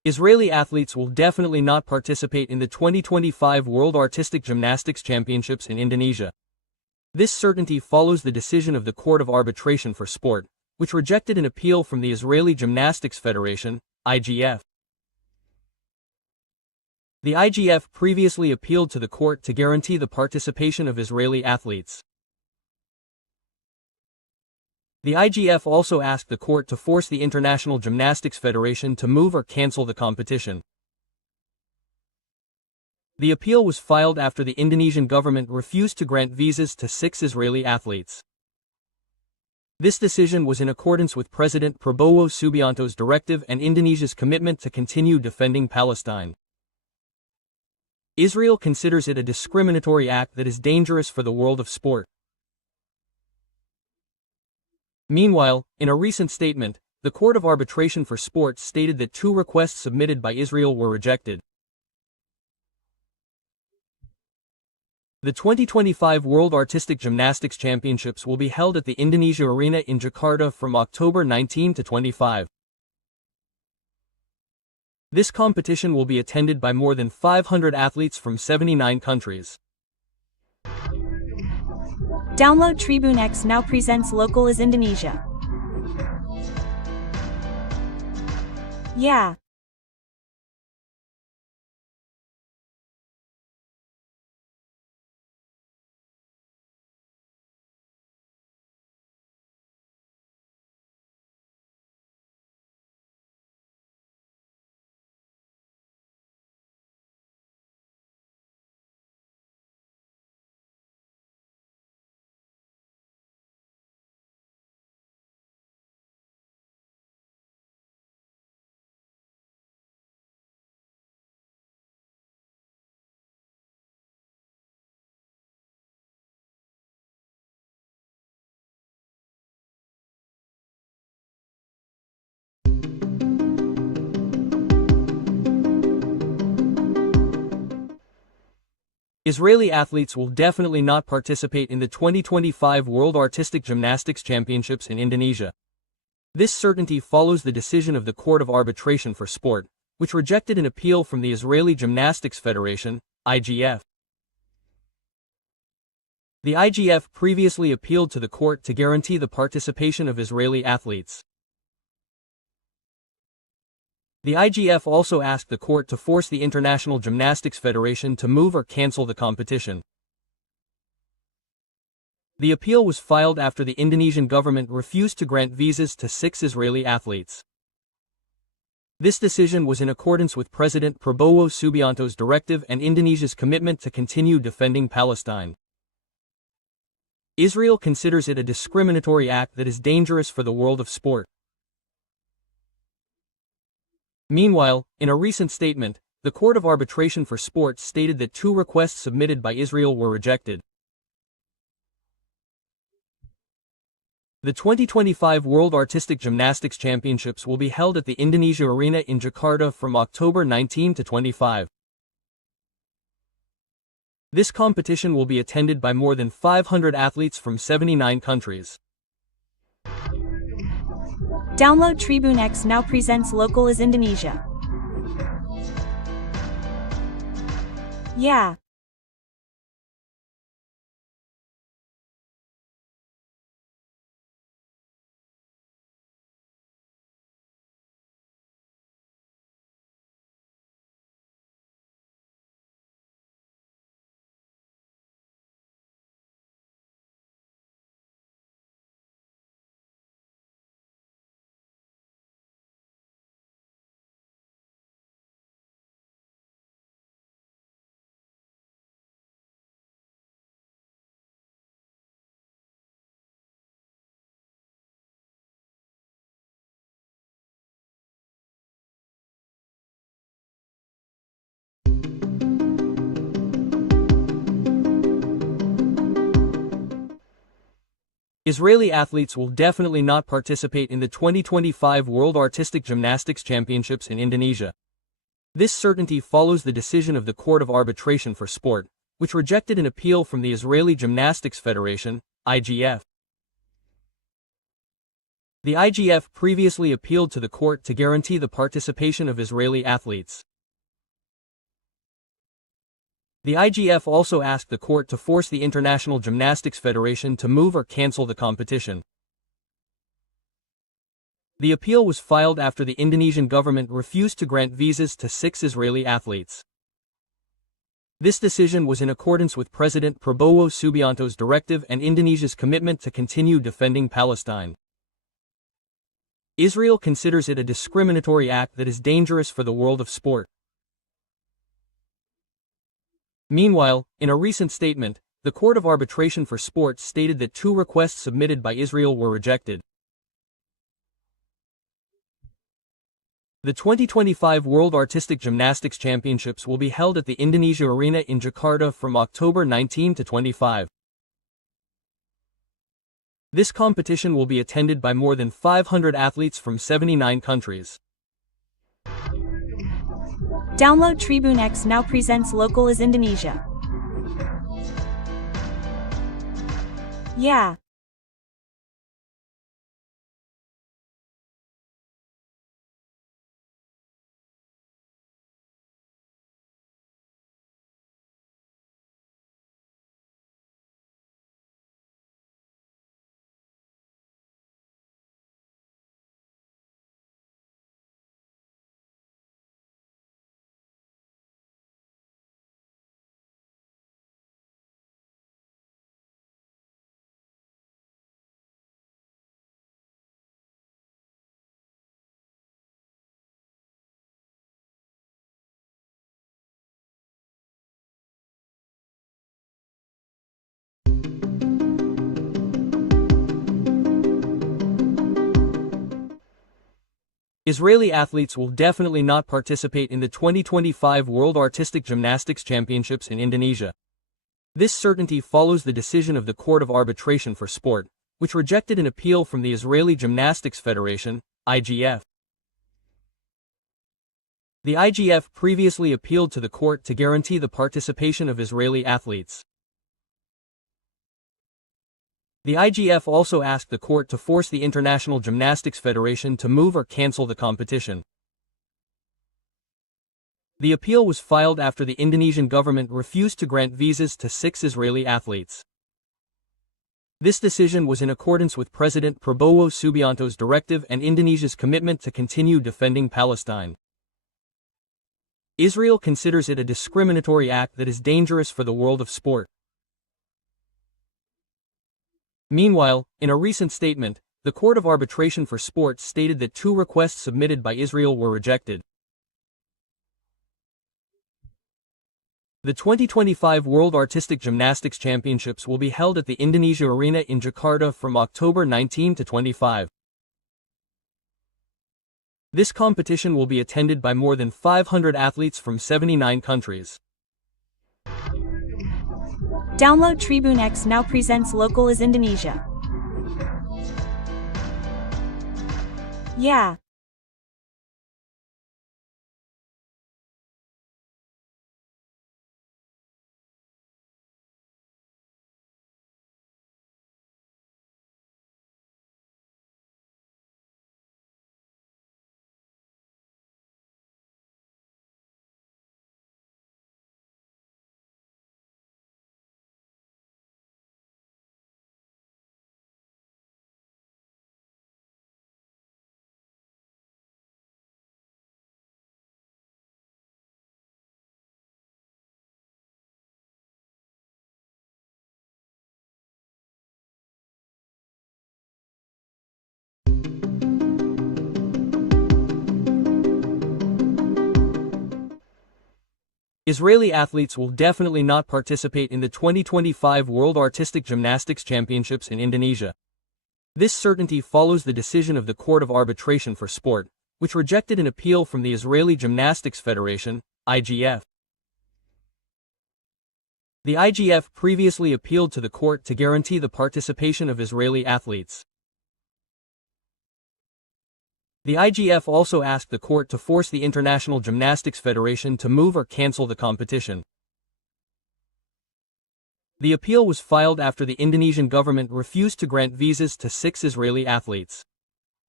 Israeli athletes will definitely not participate in the 2025 World Artistic Gymnastics Championships in Indonesia. This certainty follows the decision of the Court of Arbitration for Sport, which rejected an appeal from the Israeli Gymnastics Federation, IGF. The IGF previously appealed to the court to guarantee the participation of Israeli athletes. The IGF also asked the court to force the International Gymnastics Federation to move or cancel the competition. The appeal was filed after the Indonesian government refused to grant visas to 6 Israeli athletes. This decision was in accordance with President Prabowo Subianto's directive and Indonesia's commitment to continue defending Palestine. Israel considers it a discriminatory act that is dangerous for the world of sport. Meanwhile, in a recent statement, the Court of Arbitration for Sport stated that 2 requests submitted by Israel were rejected. The 2025 World Artistic Gymnastics Championships will be held at the Indonesia Arena in Jakarta from October 19 to 25. This competition will be attended by more than 500 athletes from 79 countries. Download Tribune X now presents Local is Indonesia. Yeah. Israeli athletes will definitely not participate in the 2025 World Artistic Gymnastics Championships in Indonesia. This certainty follows the decision of the Court of Arbitration for Sport, which rejected an appeal from the Israeli Gymnastics Federation, IGF. The IGF previously appealed to the court to guarantee the participation of Israeli athletes. The IGF also asked the court to force the International Gymnastics Federation to move or cancel the competition. The appeal was filed after the Indonesian government refused to grant visas to 6 Israeli athletes. This decision was in accordance with President Prabowo Subianto's directive and Indonesia's commitment to continue defending Palestine. Israel considers it a discriminatory act that is dangerous for the world of sport. Meanwhile, in a recent statement, the Court of Arbitration for Sport stated that 2 requests submitted by Israel were rejected. The 2025 World Artistic Gymnastics Championships will be held at the Indonesia Arena in Jakarta from October 19 to 25. This competition will be attended by more than 500 athletes from 79 countries. Download Tribune X now presents Local is Indonesia. Yeah. Israeli athletes will definitely not participate in the 2025 World Artistic Gymnastics Championships in Indonesia. This certainty follows the decision of the Court of Arbitration for Sport, which rejected an appeal from the Israeli Gymnastics Federation, IGF. The IGF previously appealed to the court to guarantee the participation of Israeli athletes. The IGF also asked the court to force the International Gymnastics Federation to move or cancel the competition. The appeal was filed after the Indonesian government refused to grant visas to 6 Israeli athletes. This decision was in accordance with President Prabowo Subianto's directive and Indonesia's commitment to continue defending Palestine. Israel considers it a discriminatory act that is dangerous for the world of sport. Meanwhile, in a recent statement, the Court of Arbitration for Sport stated that 2 requests submitted by Israel were rejected. The 2025 World Artistic Gymnastics Championships will be held at the Indonesia Arena in Jakarta from October 19 to 25. This competition will be attended by more than 500 athletes from 79 countries. Download Tribune X now presents local as Indonesia. Yeah. Israeli athletes will definitely not participate in the 2025 World Artistic Gymnastics Championships in Indonesia. This certainty follows the decision of the Court of Arbitration for Sport, which rejected an appeal from the Israeli Gymnastics Federation, IGF. The IGF previously appealed to the court to guarantee the participation of Israeli athletes. The IGF also asked the court to force the International Gymnastics Federation to move or cancel the competition. The appeal was filed after the Indonesian government refused to grant visas to 6 Israeli athletes. This decision was in accordance with President Prabowo Subianto's directive and Indonesia's commitment to continue defending Palestine. Israel considers it a discriminatory act that is dangerous for the world of sport. Meanwhile, in a recent statement, the Court of Arbitration for Sport stated that 2 requests submitted by Israel were rejected. The 2025 World Artistic Gymnastics Championships will be held at the Indonesia Arena in Jakarta from October 19 to 25. This competition will be attended by more than 500 athletes from 79 countries. Download Tribune X now presents local as Indonesia. Yeah. Israeli athletes will definitely not participate in the 2025 World Artistic Gymnastics Championships in Indonesia. This certainty follows the decision of the Court of Arbitration for Sport, which rejected an appeal from the Israeli Gymnastics Federation, IGF. The IGF previously appealed to the court to guarantee the participation of Israeli athletes. The IGF also asked the court to force the International Gymnastics Federation to move or cancel the competition. The appeal was filed after the Indonesian government refused to grant visas to 6 Israeli athletes.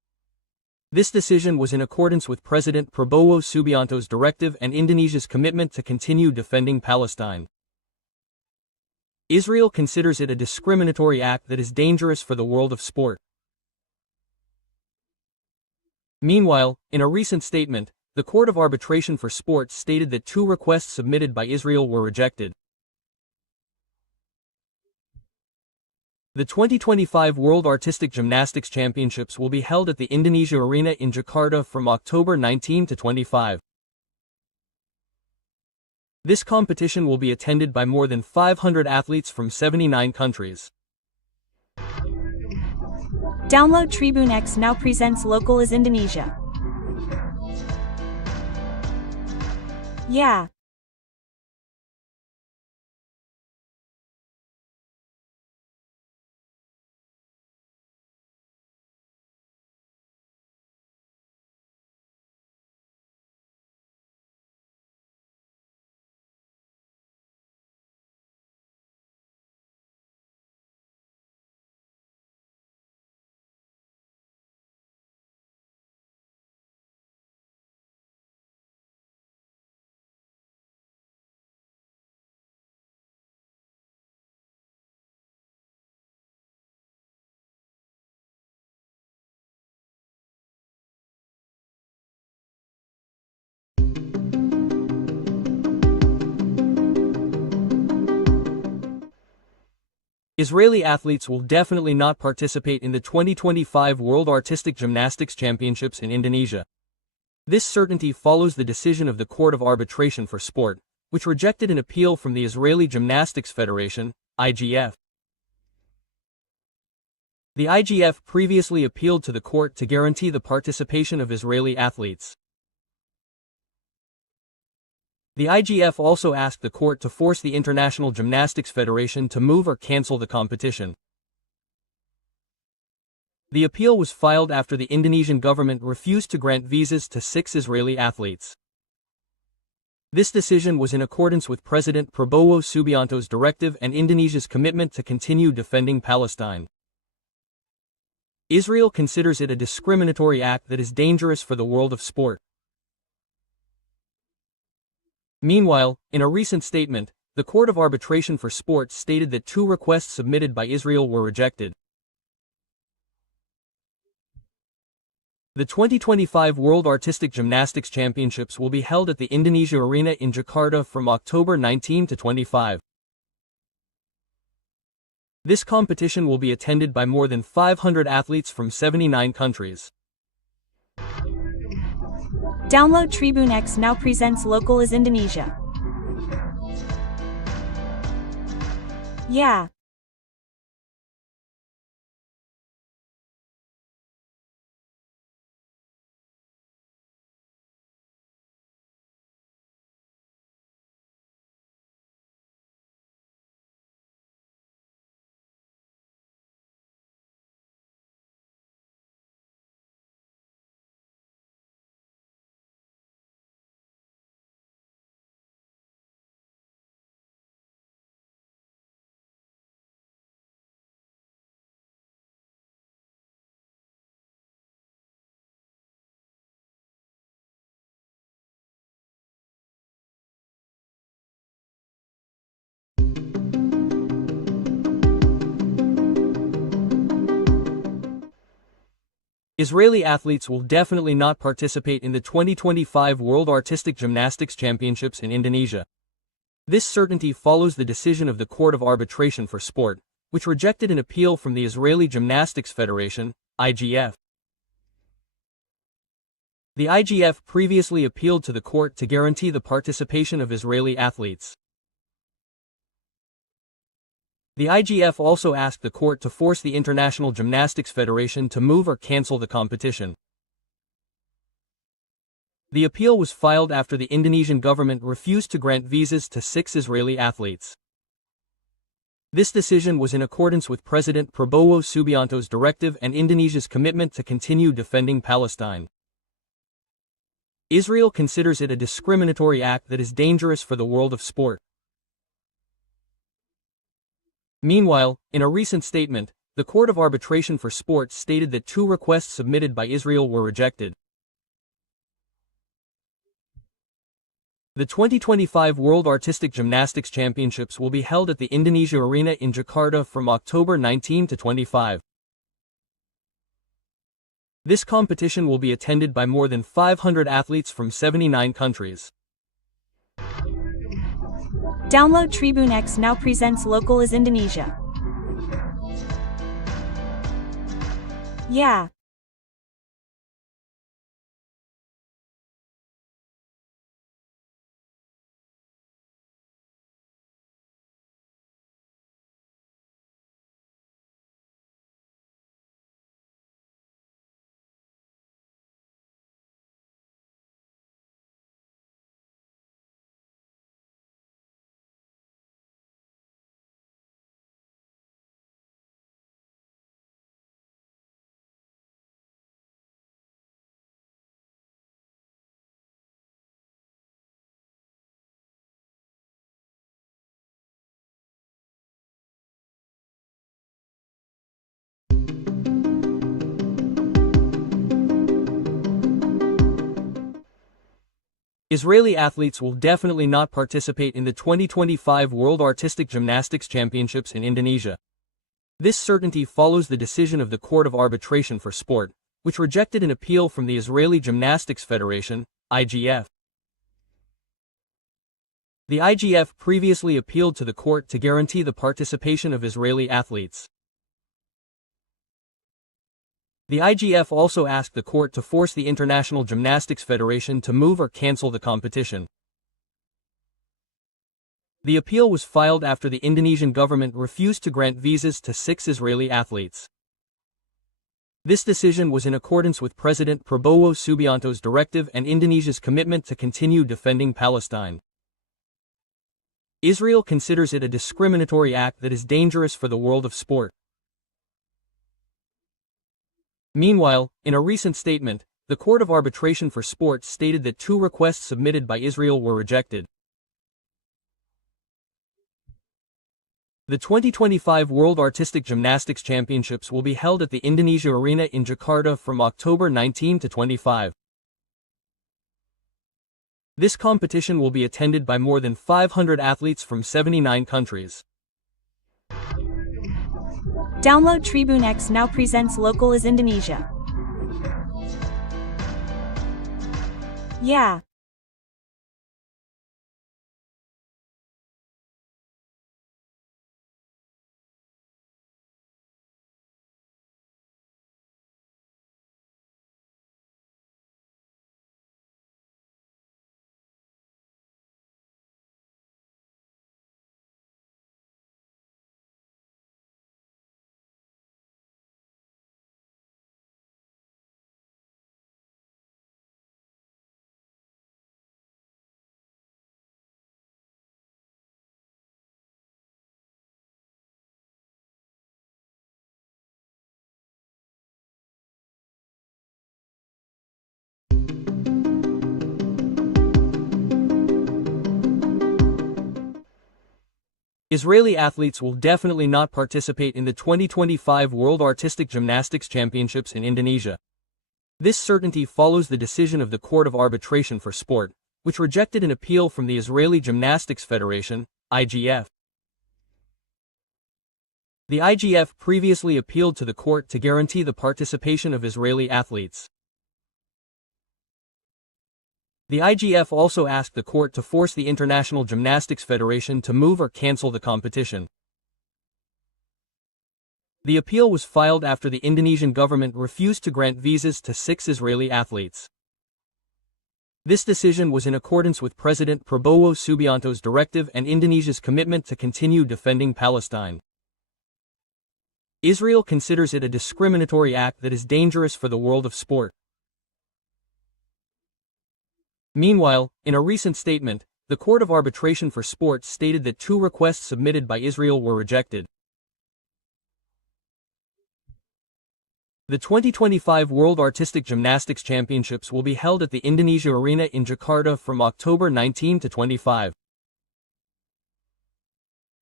This decision was in accordance with President Prabowo Subianto's directive and Indonesia's commitment to continue defending Palestine. Israel considers it a discriminatory act that is dangerous for the world of sport. Meanwhile, in a recent statement, the Court of Arbitration for Sport stated that 2 requests submitted by Israel were rejected. The 2025 World Artistic Gymnastics Championships will be held at the Indonesia Arena in Jakarta from October 19 to 25. This competition will be attended by more than 500 athletes from 79 countries. Download Tribune X now presents Local is Indonesia. Yeah. Israeli athletes will definitely not participate in the 2025 World Artistic Gymnastics Championships in Indonesia. This certainty follows the decision of the Court of Arbitration for Sport, which rejected an appeal from the Israeli Gymnastics Federation, IGF. The IGF previously appealed to the court to guarantee the participation of Israeli athletes. The IGF also asked the court to force the International Gymnastics Federation to move or cancel the competition. The appeal was filed after the Indonesian government refused to grant visas to 6 Israeli athletes. This decision was in accordance with President Prabowo Subianto's directive and Indonesia's commitment to continue defending Palestine. Israel considers it a discriminatory act that is dangerous for the world of sport. Meanwhile, in a recent statement, the Court of Arbitration for Sport stated that 2 requests submitted by Israel were rejected. The 2025 World Artistic Gymnastics Championships will be held at the Indonesia Arena in Jakarta from October 19 to 25. This competition will be attended by more than 500 athletes from 79 countries. Download Tribune X now presents Local is Indonesia. Yeah. Israeli athletes will definitely not participate in the 2025 World Artistic Gymnastics Championships in Indonesia. This certainty follows the decision of the Court of Arbitration for Sport, which rejected an appeal from the Israeli Gymnastics Federation, IGF. The IGF previously appealed to the court to guarantee the participation of Israeli athletes. The IGF also asked the court to force the International Gymnastics Federation to move or cancel the competition. The appeal was filed after the Indonesian government refused to grant visas to 6 Israeli athletes. This decision was in accordance with President Prabowo Subianto's directive and Indonesia's commitment to continue defending Palestine. Israel considers it a discriminatory act that is dangerous for the world of sport. Meanwhile, in a recent statement, the Court of Arbitration for Sport stated that two requests submitted by Israel were rejected. The 2025 World Artistic Gymnastics Championships will be held at the Indonesia Arena in Jakarta from October 19 to 25. This competition will be attended by more than 500 athletes from 79 countries. Download Tribune X now presents Local is Indonesia. Yeah. Israeli athletes will definitely not participate in the 2025 World Artistic Gymnastics Championships in Indonesia. This certainty follows the decision of the Court of Arbitration for Sport, which rejected an appeal from the Israeli Gymnastics Federation, IGF. The IGF previously appealed to the court to guarantee the participation of Israeli athletes. The IGF also asked the court to force the International Gymnastics Federation to move or cancel the competition. The appeal was filed after the Indonesian government refused to grant visas to 6 Israeli athletes. This decision was in accordance with President Prabowo Subianto's directive and Indonesia's commitment to continue defending Palestine. Israel considers it a discriminatory act that is dangerous for the world of sport. Meanwhile, in a recent statement, the Court of Arbitration for Sport stated that two requests submitted by Israel were rejected. The 2025 World Artistic Gymnastics Championships will be held at the Indonesia Arena in Jakarta from October 19 to 25. This competition will be attended by more than 500 athletes from 79 countries. Download Tribune X now presents Local is Indonesia. Yeah. Israeli athletes will definitely not participate in the 2025 World Artistic Gymnastics Championships in Indonesia. This certainty follows the decision of the Court of Arbitration for Sport, which rejected an appeal from the Israeli Gymnastics Federation, IGF. The IGF previously appealed to the court to guarantee the participation of Israeli athletes. The IGF also asked the court to force the International Gymnastics Federation to move or cancel the competition. The appeal was filed after the Indonesian government refused to grant visas to 6 Israeli athletes. This decision was in accordance with President Prabowo Subianto's directive and Indonesia's commitment to continue defending Palestine. Israel considers it a discriminatory act that is dangerous for the world of sport. Meanwhile, in a recent statement, the Court of Arbitration for Sport stated that two requests submitted by Israel were rejected. The 2025 World Artistic Gymnastics Championships will be held at the Indonesia Arena in Jakarta from October 19 to 25.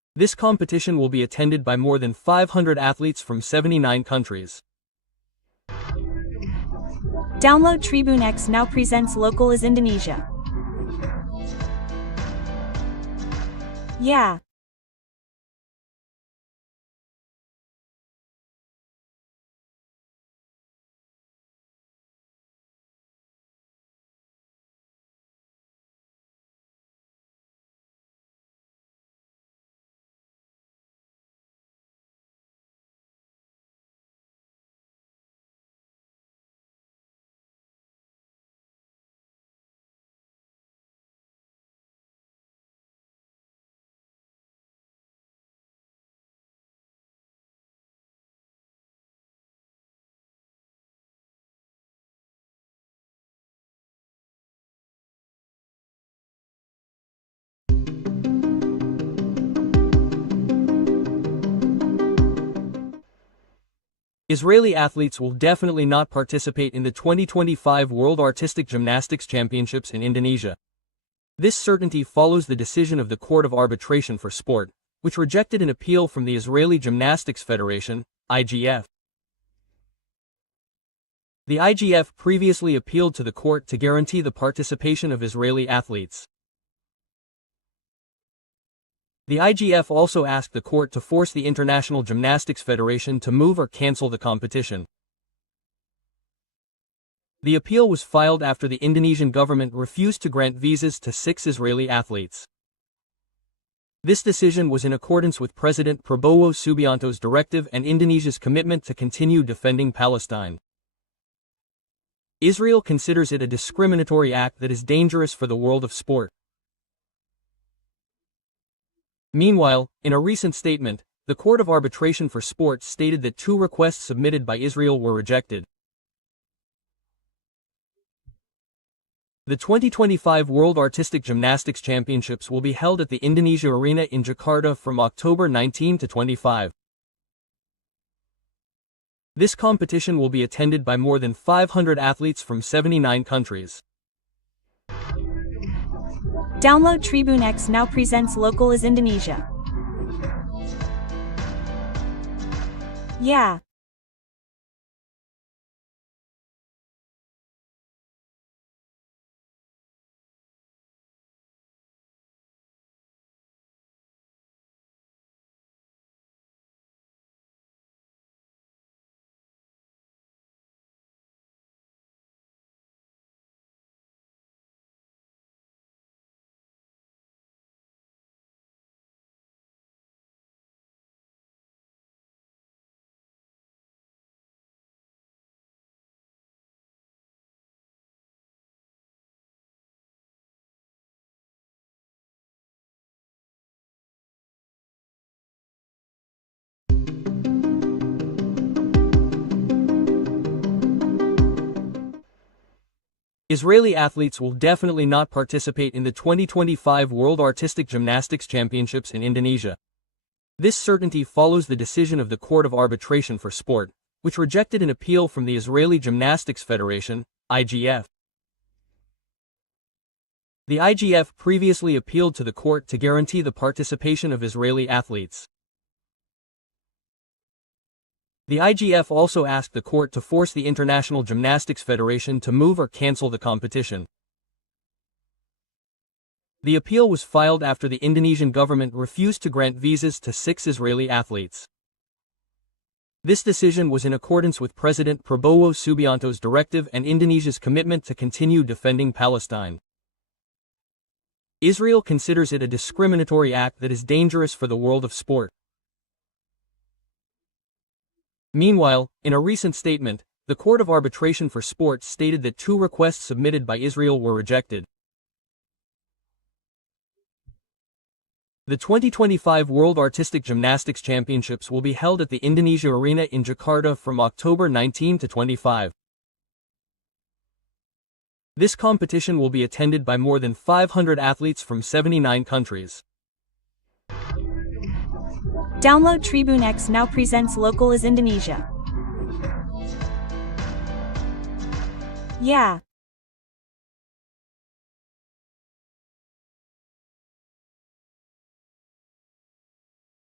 This competition will be attended by more than 500 athletes from 79 countries. Download Tribune X now presents local is Indonesia. Yeah. Israeli athletes will definitely not participate in the 2025 World Artistic Gymnastics Championships in Indonesia. This certainty follows the decision of the Court of Arbitration for Sport, which rejected an appeal from the Israeli Gymnastics Federation, IGF. The IGF previously appealed to the court to guarantee the participation of Israeli athletes. The IGF also asked the court to force the International Gymnastics Federation to move or cancel the competition. The appeal was filed after the Indonesian government refused to grant visas to 6 Israeli athletes. This decision was in accordance with President Prabowo Subianto's directive and Indonesia's commitment to continue defending Palestine. Israel considers it a discriminatory act that is dangerous for the world of sport. Meanwhile, in a recent statement, the Court of Arbitration for Sport stated that 2 requests submitted by Israel were rejected. The 2025 World Artistic Gymnastics Championships will be held at the Indonesia Arena in Jakarta from October 19 to 25. This competition will be attended by more than 500 athletes from 79 countries. Download Tribune X now presents local is Indonesia. Yeah. Israeli athletes will definitely not participate in the 2025 World Artistic Gymnastics Championships in Indonesia. This certainty follows the decision of the Court of Arbitration for Sport, which rejected an appeal from the Israeli Gymnastics Federation, IGF. The IGF previously appealed to the court to guarantee the participation of Israeli athletes. The IGF also asked the court to force the International Gymnastics Federation to move or cancel the competition. The appeal was filed after the Indonesian government refused to grant visas to 6 Israeli athletes. This decision was in accordance with President Prabowo Subianto's directive and Indonesia's commitment to continue defending Palestine. Israel considers it a discriminatory act that is dangerous for the world of sport. Meanwhile, in a recent statement, the Court of Arbitration for Sport stated that 2 requests submitted by Israel were rejected. The 2025 World Artistic Gymnastics Championships will be held at the Indonesia Arena in Jakarta from October 19 to 25. This competition will be attended by more than 500 athletes from 79 countries. Download Tribune X now presents local is Indonesia. Yeah.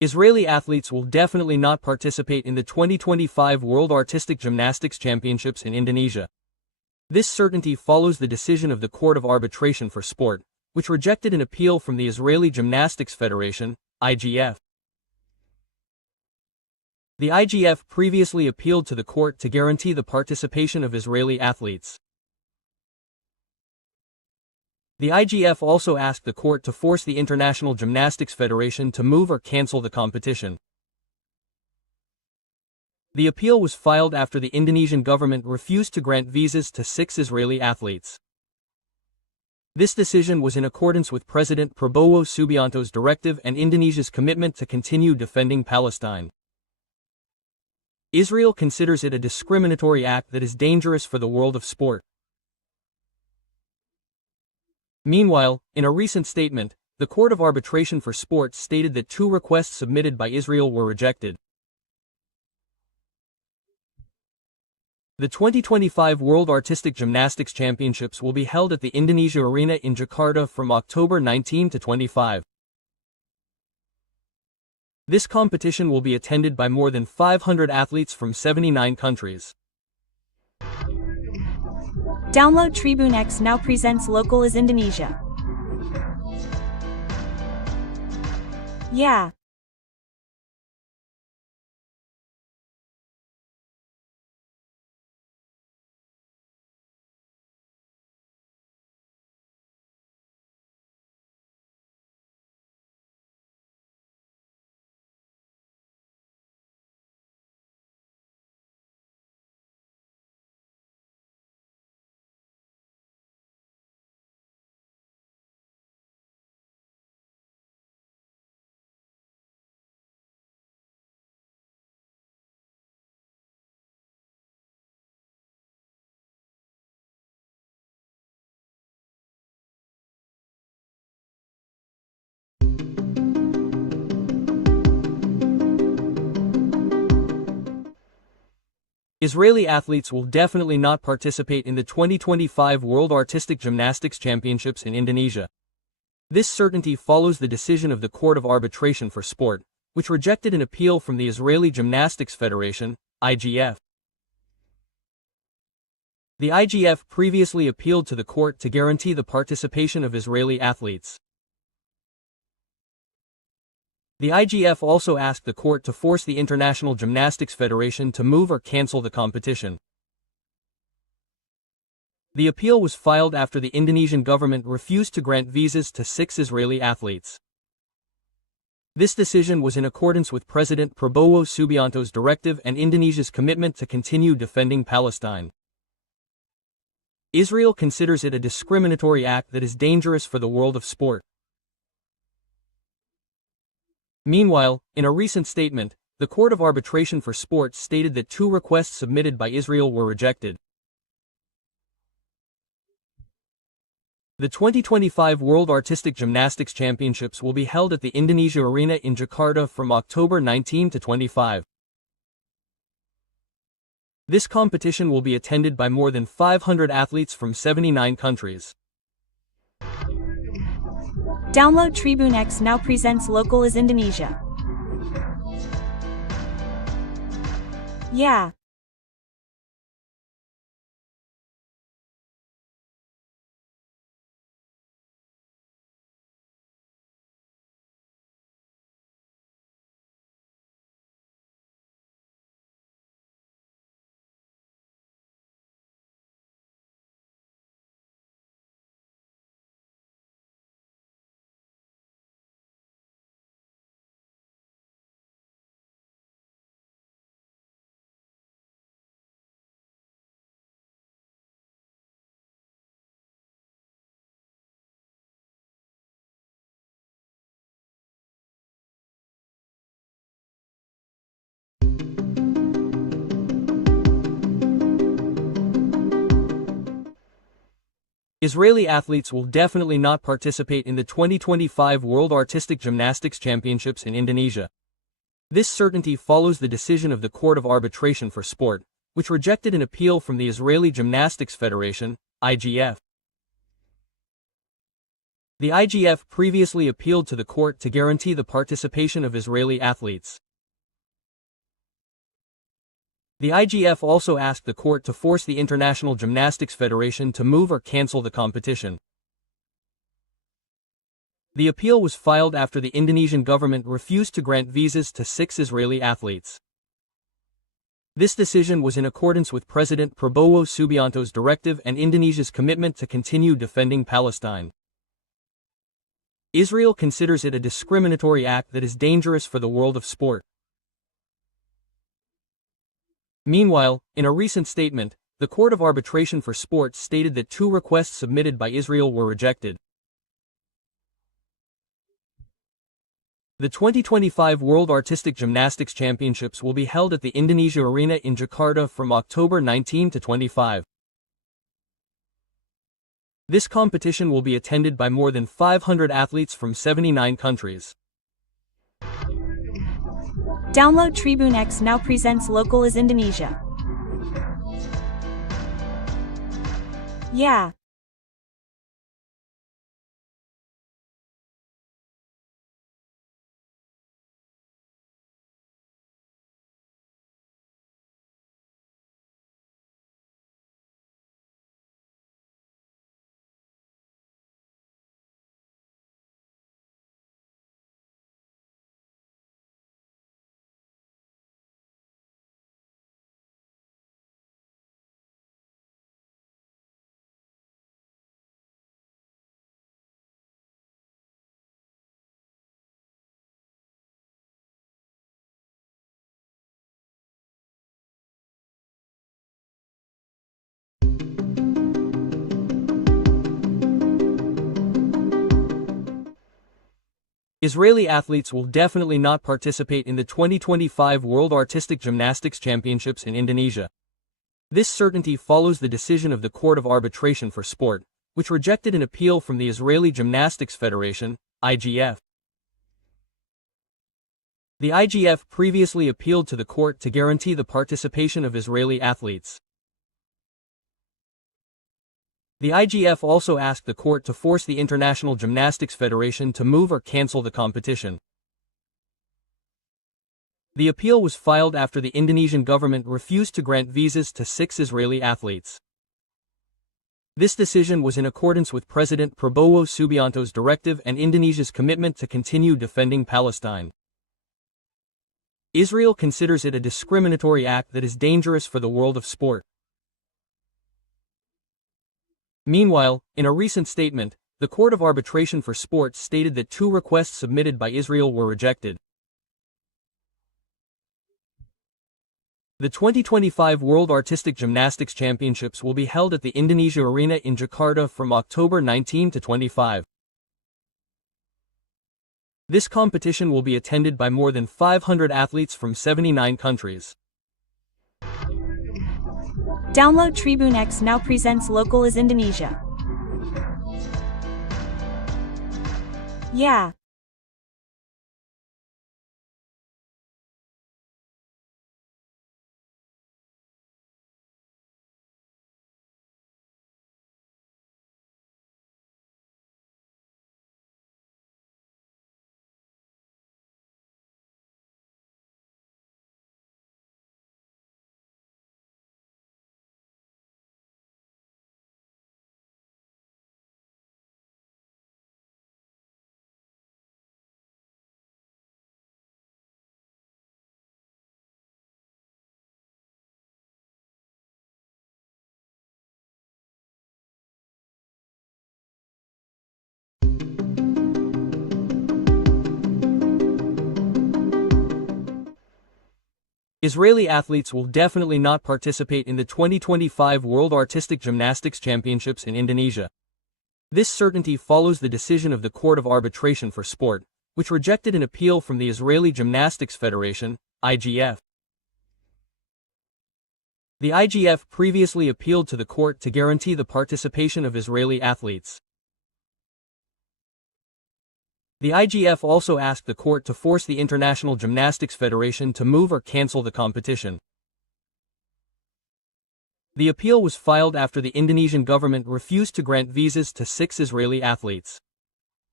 Israeli athletes will definitely not participate in the 2025 World Artistic Gymnastics Championships in Indonesia. This certainty follows the decision of the Court of Arbitration for Sport, which rejected an appeal from the Israeli Gymnastics Federation, IGF. The IGF previously appealed to the court to guarantee the participation of Israeli athletes. The IGF also asked the court to force the International Gymnastics Federation to move or cancel the competition. The appeal was filed after the Indonesian government refused to grant visas to 6 Israeli athletes. This decision was in accordance with President Prabowo Subianto's directive and Indonesia's commitment to continue defending Palestine. Israel considers it a discriminatory act that is dangerous for the world of sport. Meanwhile, in a recent statement, the Court of Arbitration for Sport stated that 2 requests submitted by Israel were rejected. The 2025 World Artistic Gymnastics Championships will be held at the Indonesia Arena in Jakarta from October 19 to 25. This competition will be attended by more than 500 athletes from 79 countries. Download Tribune X now presents Local is Indonesia. Yeah. Israeli athletes will definitely not participate in the 2025 World Artistic Gymnastics Championships in Indonesia. This certainty follows the decision of the Court of Arbitration for Sport, which rejected an appeal from the Israeli Gymnastics Federation, IGF. The IGF previously appealed to the court to guarantee the participation of Israeli athletes. The IGF also asked the court to force the International Gymnastics Federation to move or cancel the competition. The appeal was filed after the Indonesian government refused to grant visas to 6 Israeli athletes. This decision was in accordance with President Prabowo Subianto's directive and Indonesia's commitment to continue defending Palestine. Israel considers it a discriminatory act that is dangerous for the world of sport. Meanwhile, in a recent statement, the Court of Arbitration for Sport stated that 2 requests submitted by Israel were rejected. The 2025 World Artistic Gymnastics Championships will be held at the Indonesia Arena in Jakarta from October 19 to 25. This competition will be attended by more than 500 athletes from 79 countries. Download Tribune X now presents Local is Indonesia. Yeah. Israeli athletes will definitely not participate in the 2025 World Artistic Gymnastics Championships in Indonesia. This certainty follows the decision of the Court of Arbitration for Sport, which rejected an appeal from the Israeli Gymnastics Federation, IGF. The IGF previously appealed to the court to guarantee the participation of Israeli athletes. The IGF also asked the court to force the International Gymnastics Federation to move or cancel the competition. The appeal was filed after the Indonesian government refused to grant visas to 6 Israeli athletes. This decision was in accordance with President Prabowo Subianto's directive and Indonesia's commitment to continue defending Palestine. Israel considers it a discriminatory act that is dangerous for the world of sport. Meanwhile, in a recent statement, the Court of Arbitration for Sport stated that 2 requests submitted by Israel were rejected. The 2025 World Artistic Gymnastics Championships will be held at the Indonesia Arena in Jakarta from October 19 to 25. This competition will be attended by more than 500 athletes from 79 countries. Download Tribune X now presents Local is Indonesia. Yeah. Israeli athletes will definitely not participate in the 2025 World Artistic Gymnastics Championships in Indonesia. This certainty follows the decision of the Court of Arbitration for Sport, which rejected an appeal from the Israeli Gymnastics Federation, IGF. The IGF previously appealed to the court to guarantee the participation of Israeli athletes. The IGF also asked the court to force the International Gymnastics Federation to move or cancel the competition. The appeal was filed after the Indonesian government refused to grant visas to 6 Israeli athletes. This decision was in accordance with President Prabowo Subianto's directive and Indonesia's commitment to continue defending Palestine. Israel considers it a discriminatory act that is dangerous for the world of sport. Meanwhile, in a recent statement, the Court of Arbitration for Sport stated that 2 requests submitted by Israel were rejected. The 2025 World Artistic Gymnastics Championships will be held at the Indonesia Arena in Jakarta from October 19 to 25. This competition will be attended by more than 500 athletes from 79 countries. Download Tribune X now presents Local is Indonesia. Yeah. Israeli athletes will definitely not participate in the 2025 World Artistic Gymnastics Championships in Indonesia. This certainty follows the decision of the Court of Arbitration for Sport, which rejected an appeal from the Israeli Gymnastics Federation, IGF. The IGF previously appealed to the court to guarantee the participation of Israeli athletes. The IGF also asked the court to force the International Gymnastics Federation to move or cancel the competition. The appeal was filed after the Indonesian government refused to grant visas to 6 Israeli athletes.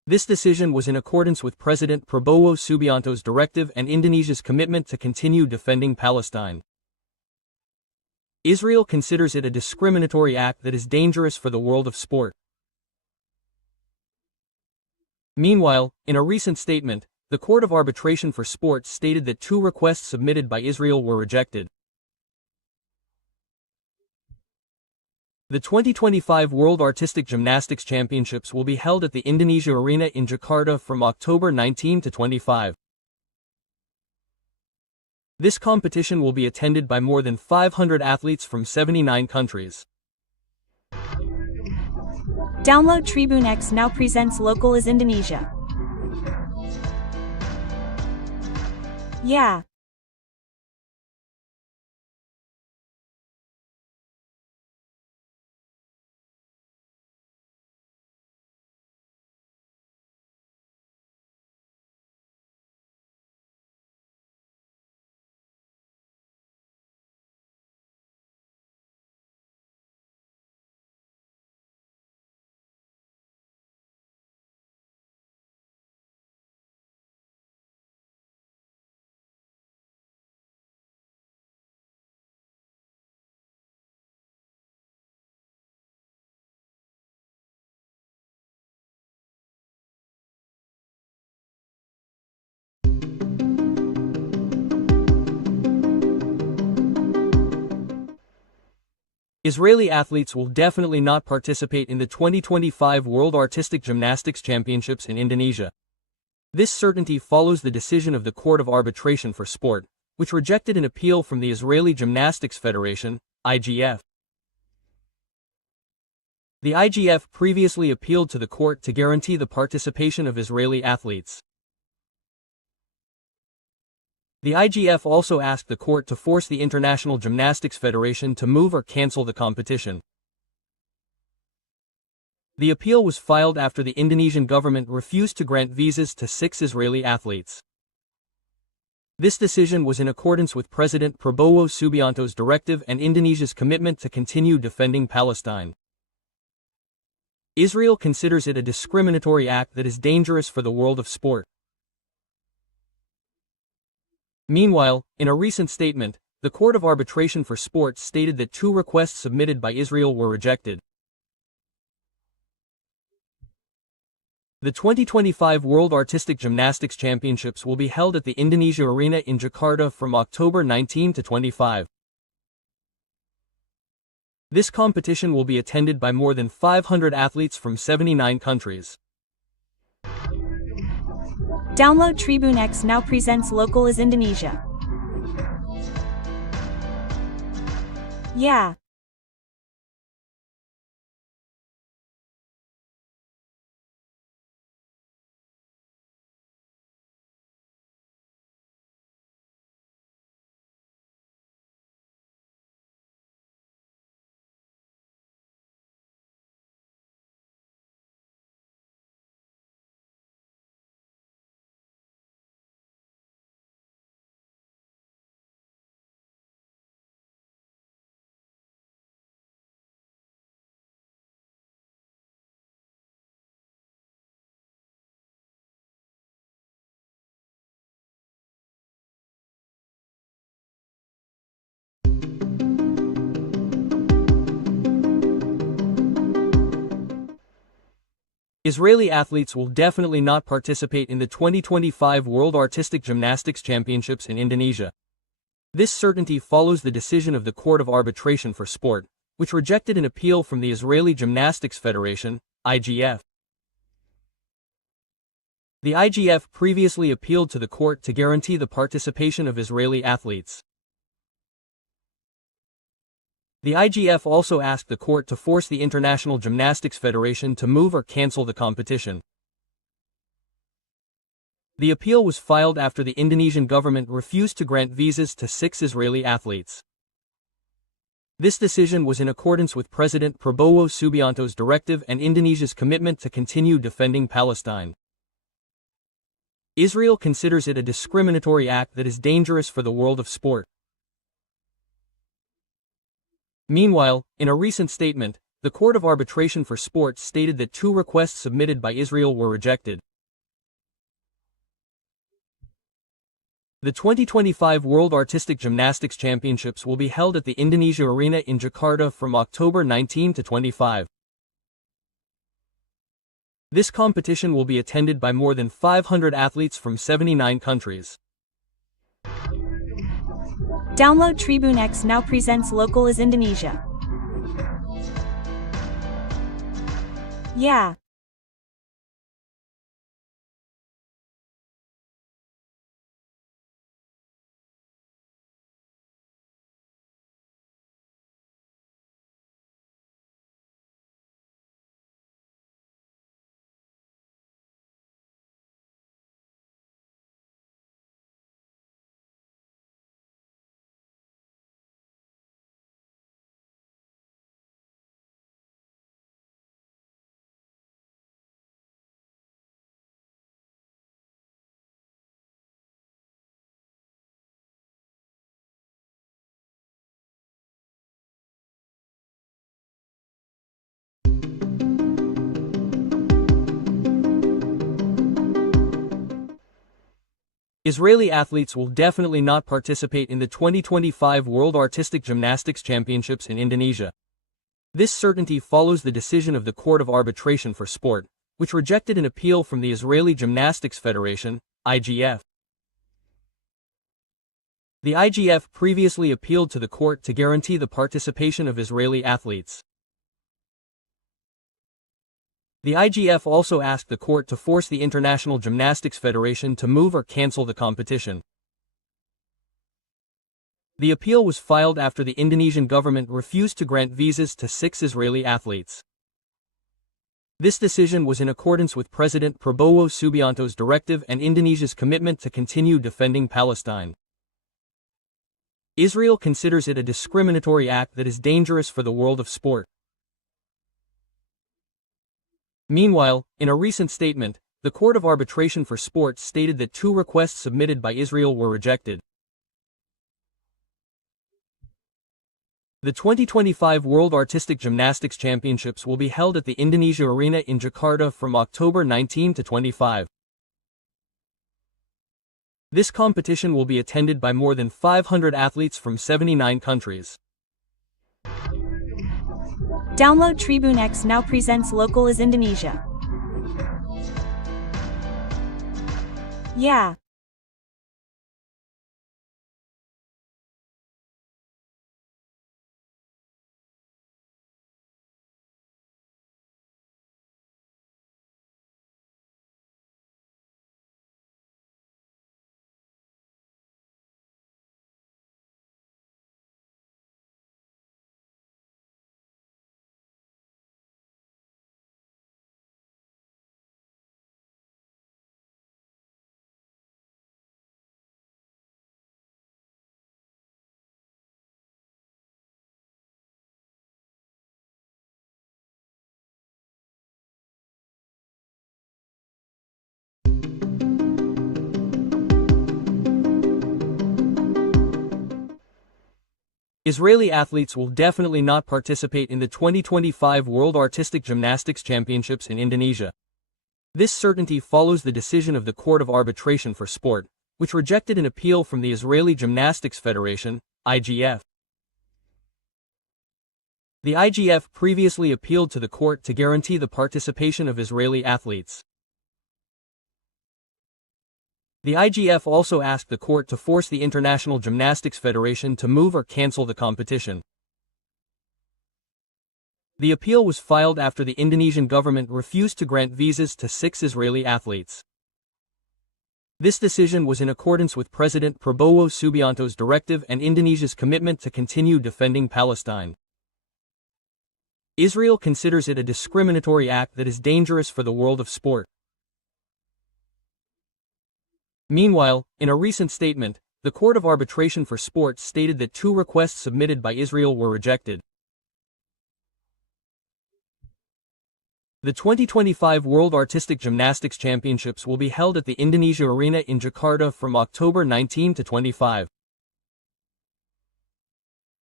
This decision was in accordance with President Prabowo Subianto's directive and Indonesia's commitment to continue defending Palestine. Israel considers it a discriminatory act that is dangerous for the world of sport. Meanwhile, in a recent statement, the Court of Arbitration for Sport stated that 2 requests submitted by Israel were rejected. The 2025 World Artistic Gymnastics Championships will be held at the Indonesia Arena in Jakarta from October 19 to 25. This competition will be attended by more than 500 athletes from 79 countries. Download Tribune X now presents Local is Indonesia. Yeah. Israeli athletes will definitely not participate in the 2025 World Artistic Gymnastics Championships in Indonesia. This certainty follows the decision of the Court of Arbitration for Sport, which rejected an appeal from the Israeli Gymnastics Federation, IGF. The IGF previously appealed to the court to guarantee the participation of Israeli athletes. The IGF also asked the court to force the International Gymnastics Federation to move or cancel the competition. The appeal was filed after the Indonesian government refused to grant visas to 6 Israeli athletes. This decision was in accordance with President Prabowo Subianto's directive and Indonesia's commitment to continue defending Palestine. Israel considers it a discriminatory act that is dangerous for the world of sport. Meanwhile, in a recent statement, the Court of Arbitration for Sport stated that 2 requests submitted by Israel were rejected. The 2025 World Artistic Gymnastics Championships will be held at the Indonesia Arena in Jakarta from October 19 to 25. This competition will be attended by more than 500 athletes from 79 countries. Download Tribune X now presents Local is Indonesia. Yeah. Israeli athletes will definitely not participate in the 2025 World Artistic Gymnastics Championships in Indonesia. This certainty follows the decision of the Court of Arbitration for Sport, which rejected an appeal from the Israeli Gymnastics Federation, IGF. The IGF previously appealed to the court to guarantee the participation of Israeli athletes. The IGF also asked the court to force the International Gymnastics Federation to move or cancel the competition. The appeal was filed after the Indonesian government refused to grant visas to 6 Israeli athletes. This decision was in accordance with President Prabowo Subianto's directive and Indonesia's commitment to continue defending Palestine. Israel considers it a discriminatory act that is dangerous for the world of sport. Meanwhile, in a recent statement, the Court of Arbitration for Sport stated that two requests submitted by Israel were rejected. The 2025 World Artistic Gymnastics Championships will be held at the Indonesia Arena in Jakarta from October 19 to 25. This competition will be attended by more than 500 athletes from 79 countries. Download Tribune X now presents local as Indonesia. Yeah. Israeli athletes will definitely not participate in the 2025 World Artistic Gymnastics Championships in Indonesia. This certainty follows the decision of the Court of Arbitration for Sport, which rejected an appeal from the Israeli Gymnastics Federation, IGF. The IGF previously appealed to the court to guarantee the participation of Israeli athletes. The IGF also asked the court to force the International Gymnastics Federation to move or cancel the competition. The appeal was filed after the Indonesian government refused to grant visas to 6 Israeli athletes. This decision was in accordance with President Prabowo Subianto's directive and Indonesia's commitment to continue defending Palestine. Israel considers it a discriminatory act that is dangerous for the world of sport. Meanwhile, in a recent statement, the Court of Arbitration for Sport stated that two requests submitted by Israel were rejected. The 2025 World Artistic Gymnastics Championships will be held at the Indonesia Arena in Jakarta from October 19 to 25. This competition will be attended by more than 500 athletes from 79 countries. Download Tribune X now presents local as Indonesia. Yeah. Israeli athletes will definitely not participate in the 2025 World Artistic Gymnastics Championships in Indonesia. This certainty follows the decision of the Court of Arbitration for Sport, which rejected an appeal from the Israeli Gymnastics Federation, IGF. The IGF previously appealed to the court to guarantee the participation of Israeli athletes. The IGF also asked the court to force the International Gymnastics Federation to move or cancel the competition. The appeal was filed after the Indonesian government refused to grant visas to 6 Israeli athletes. This decision was in accordance with President Prabowo Subianto's directive and Indonesia's commitment to continue defending Palestine. Israel considers it a discriminatory act that is dangerous for the world of sport. Meanwhile, in a recent statement, the Court of Arbitration for Sport stated that two requests submitted by Israel were rejected. The 2025 World Artistic Gymnastics Championships will be held at the Indonesia Arena in Jakarta from October 19 to 25.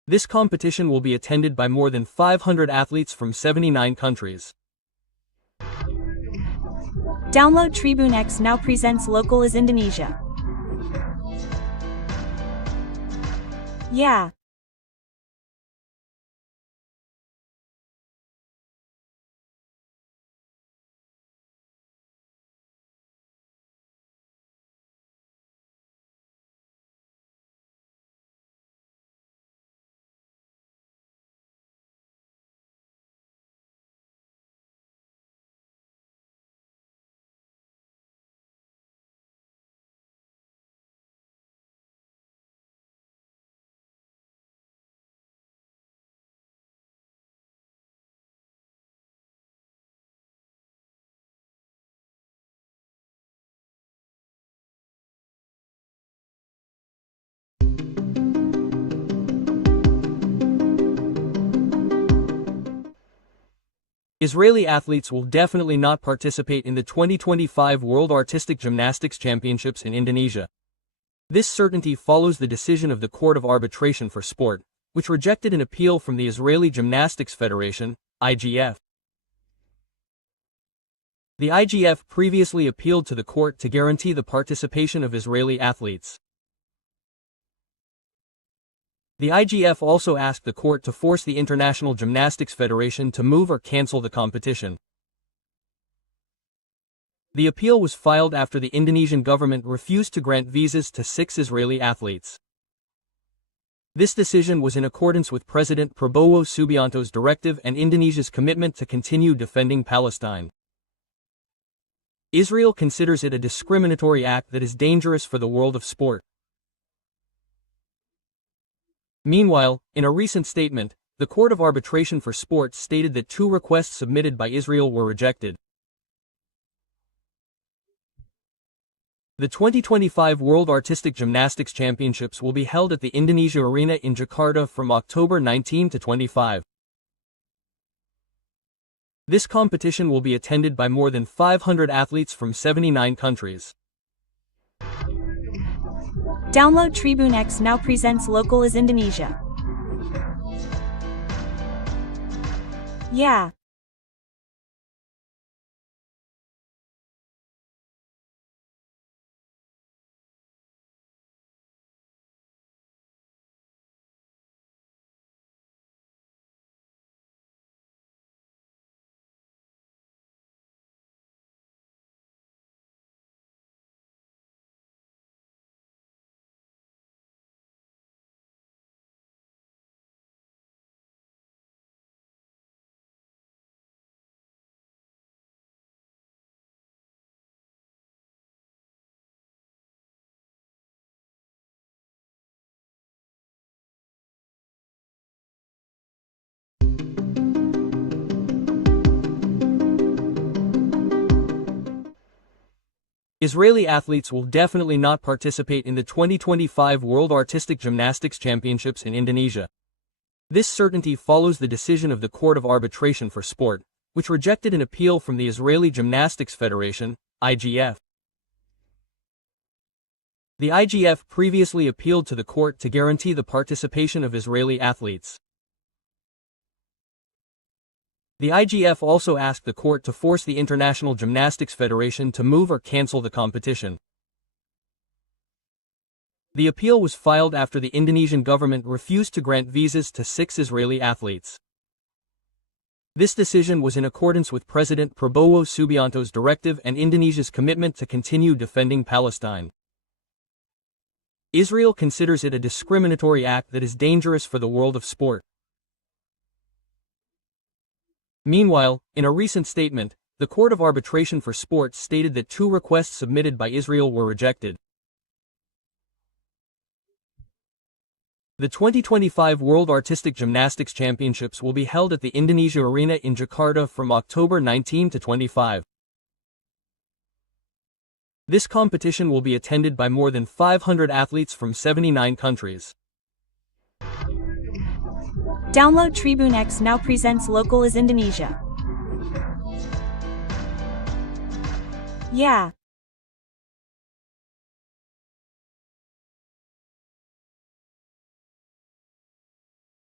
This competition will be attended by more than 500 athletes from 79 countries. Download Tribune X now presents local is Indonesia. Yeah. Israeli athletes will definitely not participate in the 2025 World Artistic Gymnastics Championships in Indonesia. This certainty follows the decision of the Court of Arbitration for Sport, which rejected an appeal from the Israeli Gymnastics Federation, IGF. The IGF previously appealed to the court to guarantee the participation of Israeli athletes. The IGF also asked the court to force the International Gymnastics Federation to move or cancel the competition. The appeal was filed after the Indonesian government refused to grant visas to 6 Israeli athletes. This decision was in accordance with President Prabowo Subianto's directive and Indonesia's commitment to continue defending Palestine. Israel considers it a discriminatory act that is dangerous for the world of sport. Meanwhile, in a recent statement, the Court of Arbitration for Sport stated that 2 requests submitted by Israel were rejected. The 2025 World Artistic Gymnastics Championships will be held at the Indonesia Arena in Jakarta from October 19 to 25. This competition will be attended by more than 500 athletes from 79 countries. Download Tribune X now presents local is Indonesia. Yeah. Israeli athletes will definitely not participate in the 2025 World Artistic Gymnastics Championships in Indonesia. This certainty follows the decision of the Court of Arbitration for Sport, which rejected an appeal from the Israeli Gymnastics Federation, IGF. The IGF previously appealed to the court to guarantee the participation of Israeli athletes. The IGF also asked the court to force the International Gymnastics Federation to move or cancel the competition. The appeal was filed after the Indonesian government refused to grant visas to 6 Israeli athletes. This decision was in accordance with President Prabowo Subianto's directive and Indonesia's commitment to continue defending Palestine. Israel considers it a discriminatory act that is dangerous for the world of sport. Meanwhile, in a recent statement, the Court of Arbitration for Sport stated that 2 requests submitted by Israel were rejected. The 2025 World Artistic Gymnastics Championships will be held at the Indonesia Arena in Jakarta from October 19 to 25. This competition will be attended by more than 500 athletes from 79 countries. Download Tribune X now presents local is Indonesia. Yeah.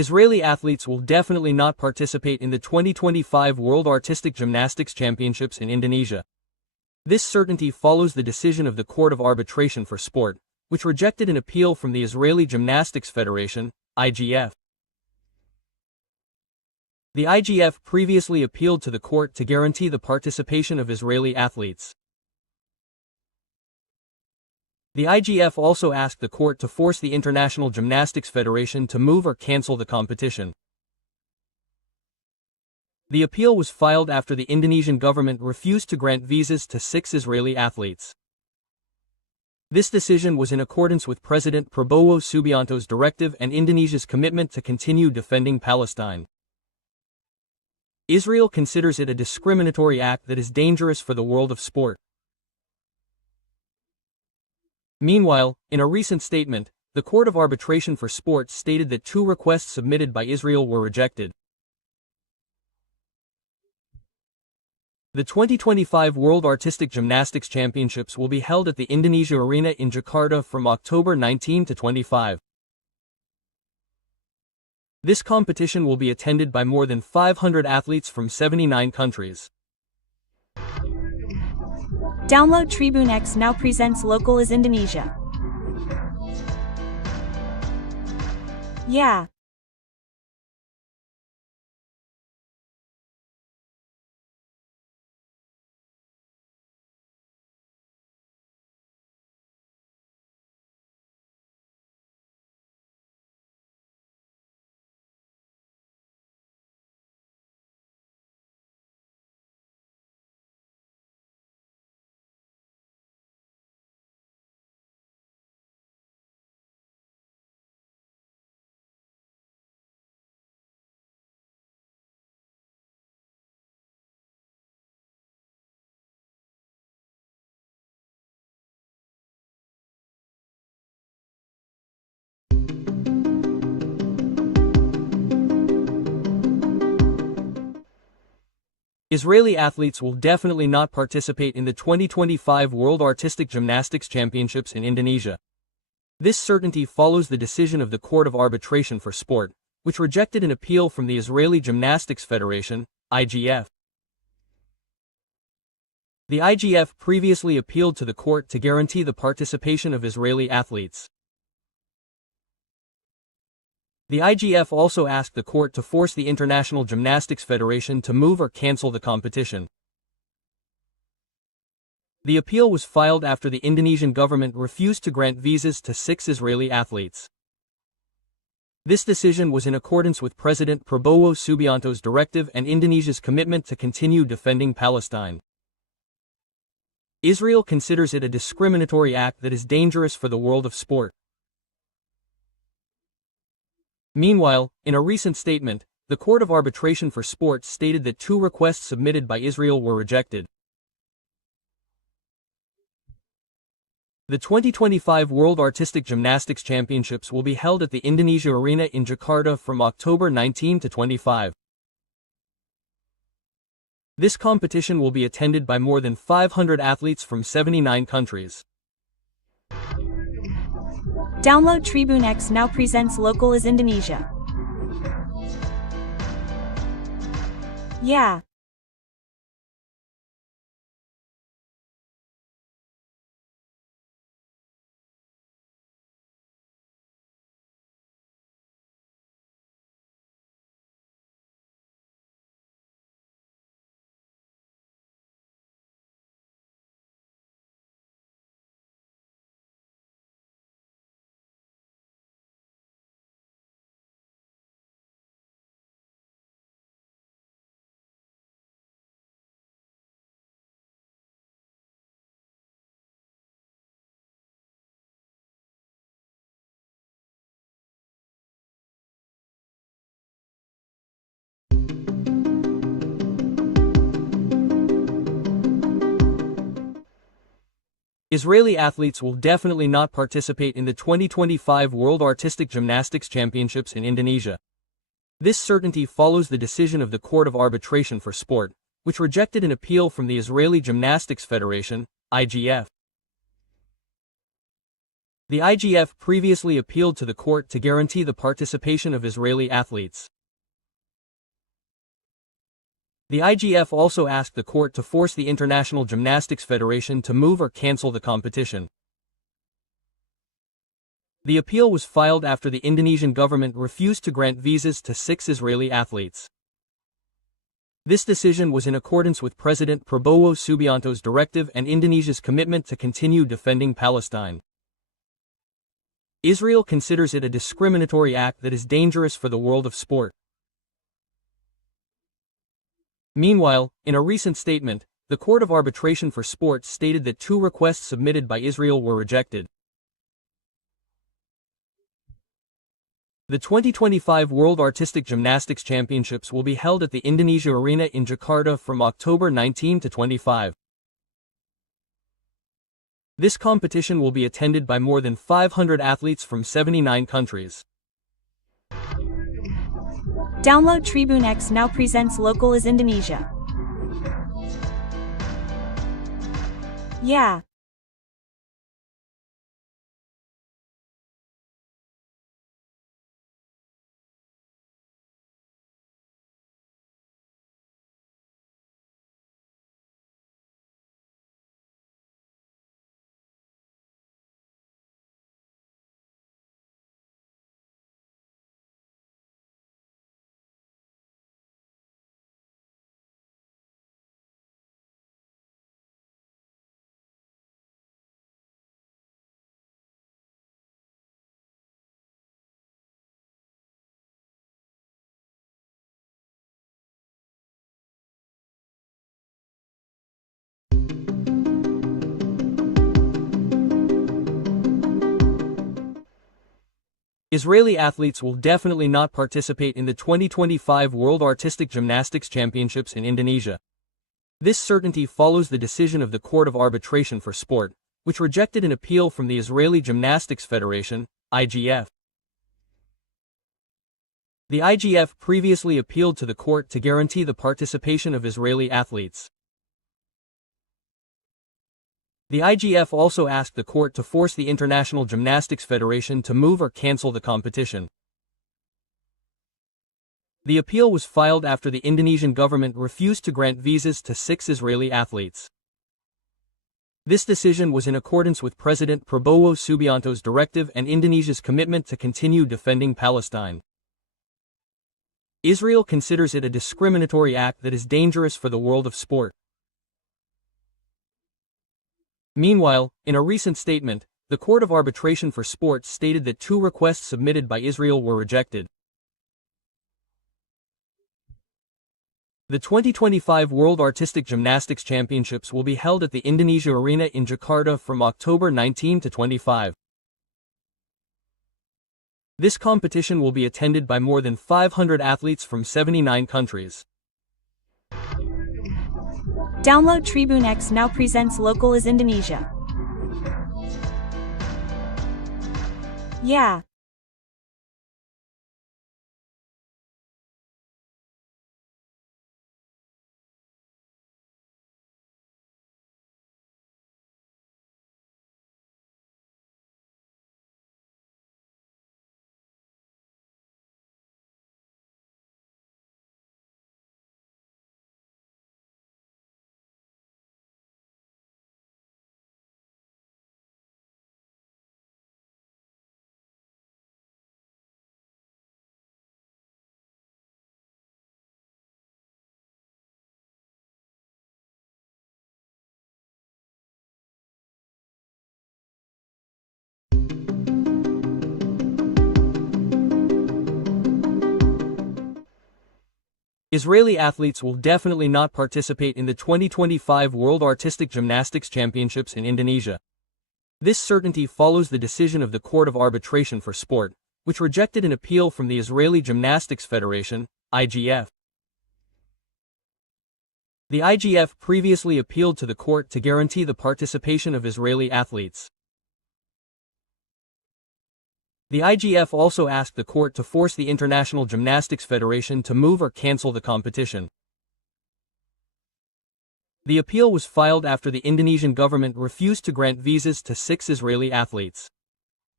Israeli athletes will definitely not participate in the 2025 World Artistic Gymnastics Championships in Indonesia. This certainty follows the decision of the Court of Arbitration for Sport, which rejected an appeal from the Israeli Gymnastics Federation, IGF. The IGF previously appealed to the court to guarantee the participation of Israeli athletes. The IGF also asked the court to force the International Gymnastics Federation to move or cancel the competition. The appeal was filed after the Indonesian government refused to grant visas to 6 Israeli athletes. This decision was in accordance with President Prabowo Subianto's directive and Indonesia's commitment to continue defending Palestine. Israel considers it a discriminatory act that is dangerous for the world of sport. Meanwhile, in a recent statement, the Court of Arbitration for Sport stated that 2 requests submitted by Israel were rejected. The 2025 World Artistic Gymnastics Championships will be held at the Indonesia Arena in Jakarta from October 19 to 25. This competition will be attended by more than 500 athletes from 79 countries. Download Tribune X now presents Local is Indonesia. Yeah. Israeli athletes will definitely not participate in the 2025 World Artistic Gymnastics Championships in Indonesia. This certainty follows the decision of the Court of Arbitration for Sport, which rejected an appeal from the Israeli Gymnastics Federation, IGF. The IGF previously appealed to the court to guarantee the participation of Israeli athletes. The IGF also asked the court to force the International Gymnastics Federation to move or cancel the competition. The appeal was filed after the Indonesian government refused to grant visas to 6 Israeli athletes. This decision was in accordance with President Prabowo Subianto's directive and Indonesia's commitment to continue defending Palestine. Israel considers it a discriminatory act that is dangerous for the world of sport. Meanwhile, in a recent statement, the Court of Arbitration for Sport stated that 2 requests submitted by Israel were rejected. The 2025 World Artistic Gymnastics Championships will be held at the Indonesia Arena in Jakarta from October 19 to 25. This competition will be attended by more than 500 athletes from 79 countries. Download Tribune X now presents Local is Indonesia. Yeah. Israeli athletes will definitely not participate in the 2025 World Artistic Gymnastics Championships in Indonesia. This certainty follows the decision of the Court of Arbitration for Sport, which rejected an appeal from the Israeli Gymnastics Federation, IGF. The IGF previously appealed to the court to guarantee the participation of Israeli athletes. The IGF also asked the court to force the International Gymnastics Federation to move or cancel the competition. The appeal was filed after the Indonesian government refused to grant visas to 6 Israeli athletes. This decision was in accordance with President Prabowo Subianto's directive and Indonesia's commitment to continue defending Palestine. Israel considers it a discriminatory act that is dangerous for the world of sport. Meanwhile, in a recent statement, the Court of Arbitration for Sport stated that 2 requests submitted by Israel were rejected. The 2025 World Artistic Gymnastics Championships will be held at the Indonesia Arena in Jakarta from October 19 to 25. This competition will be attended by more than 500 athletes from 79 countries. Download Tribune X now presents Local is Indonesia. Yeah. Israeli athletes will definitely not participate in the 2025 World Artistic Gymnastics Championships in Indonesia. This certainty follows the decision of the Court of Arbitration for Sport, which rejected an appeal from the Israeli Gymnastics Federation, IGF. The IGF previously appealed to the court to guarantee the participation of Israeli athletes. The IGF also asked the court to force the International Gymnastics Federation to move or cancel the competition. The appeal was filed after the Indonesian government refused to grant visas to 6 Israeli athletes. This decision was in accordance with President Prabowo Subianto's directive and Indonesia's commitment to continue defending Palestine. Israel considers it a discriminatory act that is dangerous for the world of sport. Meanwhile, in a recent statement, the Court of Arbitration for Sport stated that 2 requests submitted by Israel were rejected. The 2025 World Artistic Gymnastics Championships will be held at the Indonesia Arena in Jakarta from October 19 to 25. This competition will be attended by more than 500 athletes from 79 countries. Download Tribune X now presents Local is Indonesia. Yeah. Israeli athletes will definitely not participate in the 2025 World Artistic Gymnastics Championships in Indonesia. This certainty follows the decision of the Court of Arbitration for Sport, which rejected an appeal from the Israeli Gymnastics Federation, IGF. The IGF previously appealed to the court to guarantee the participation of Israeli athletes. The IGF also asked the court to force the International Gymnastics Federation to move or cancel the competition. The appeal was filed after the Indonesian government refused to grant visas to 6 Israeli athletes.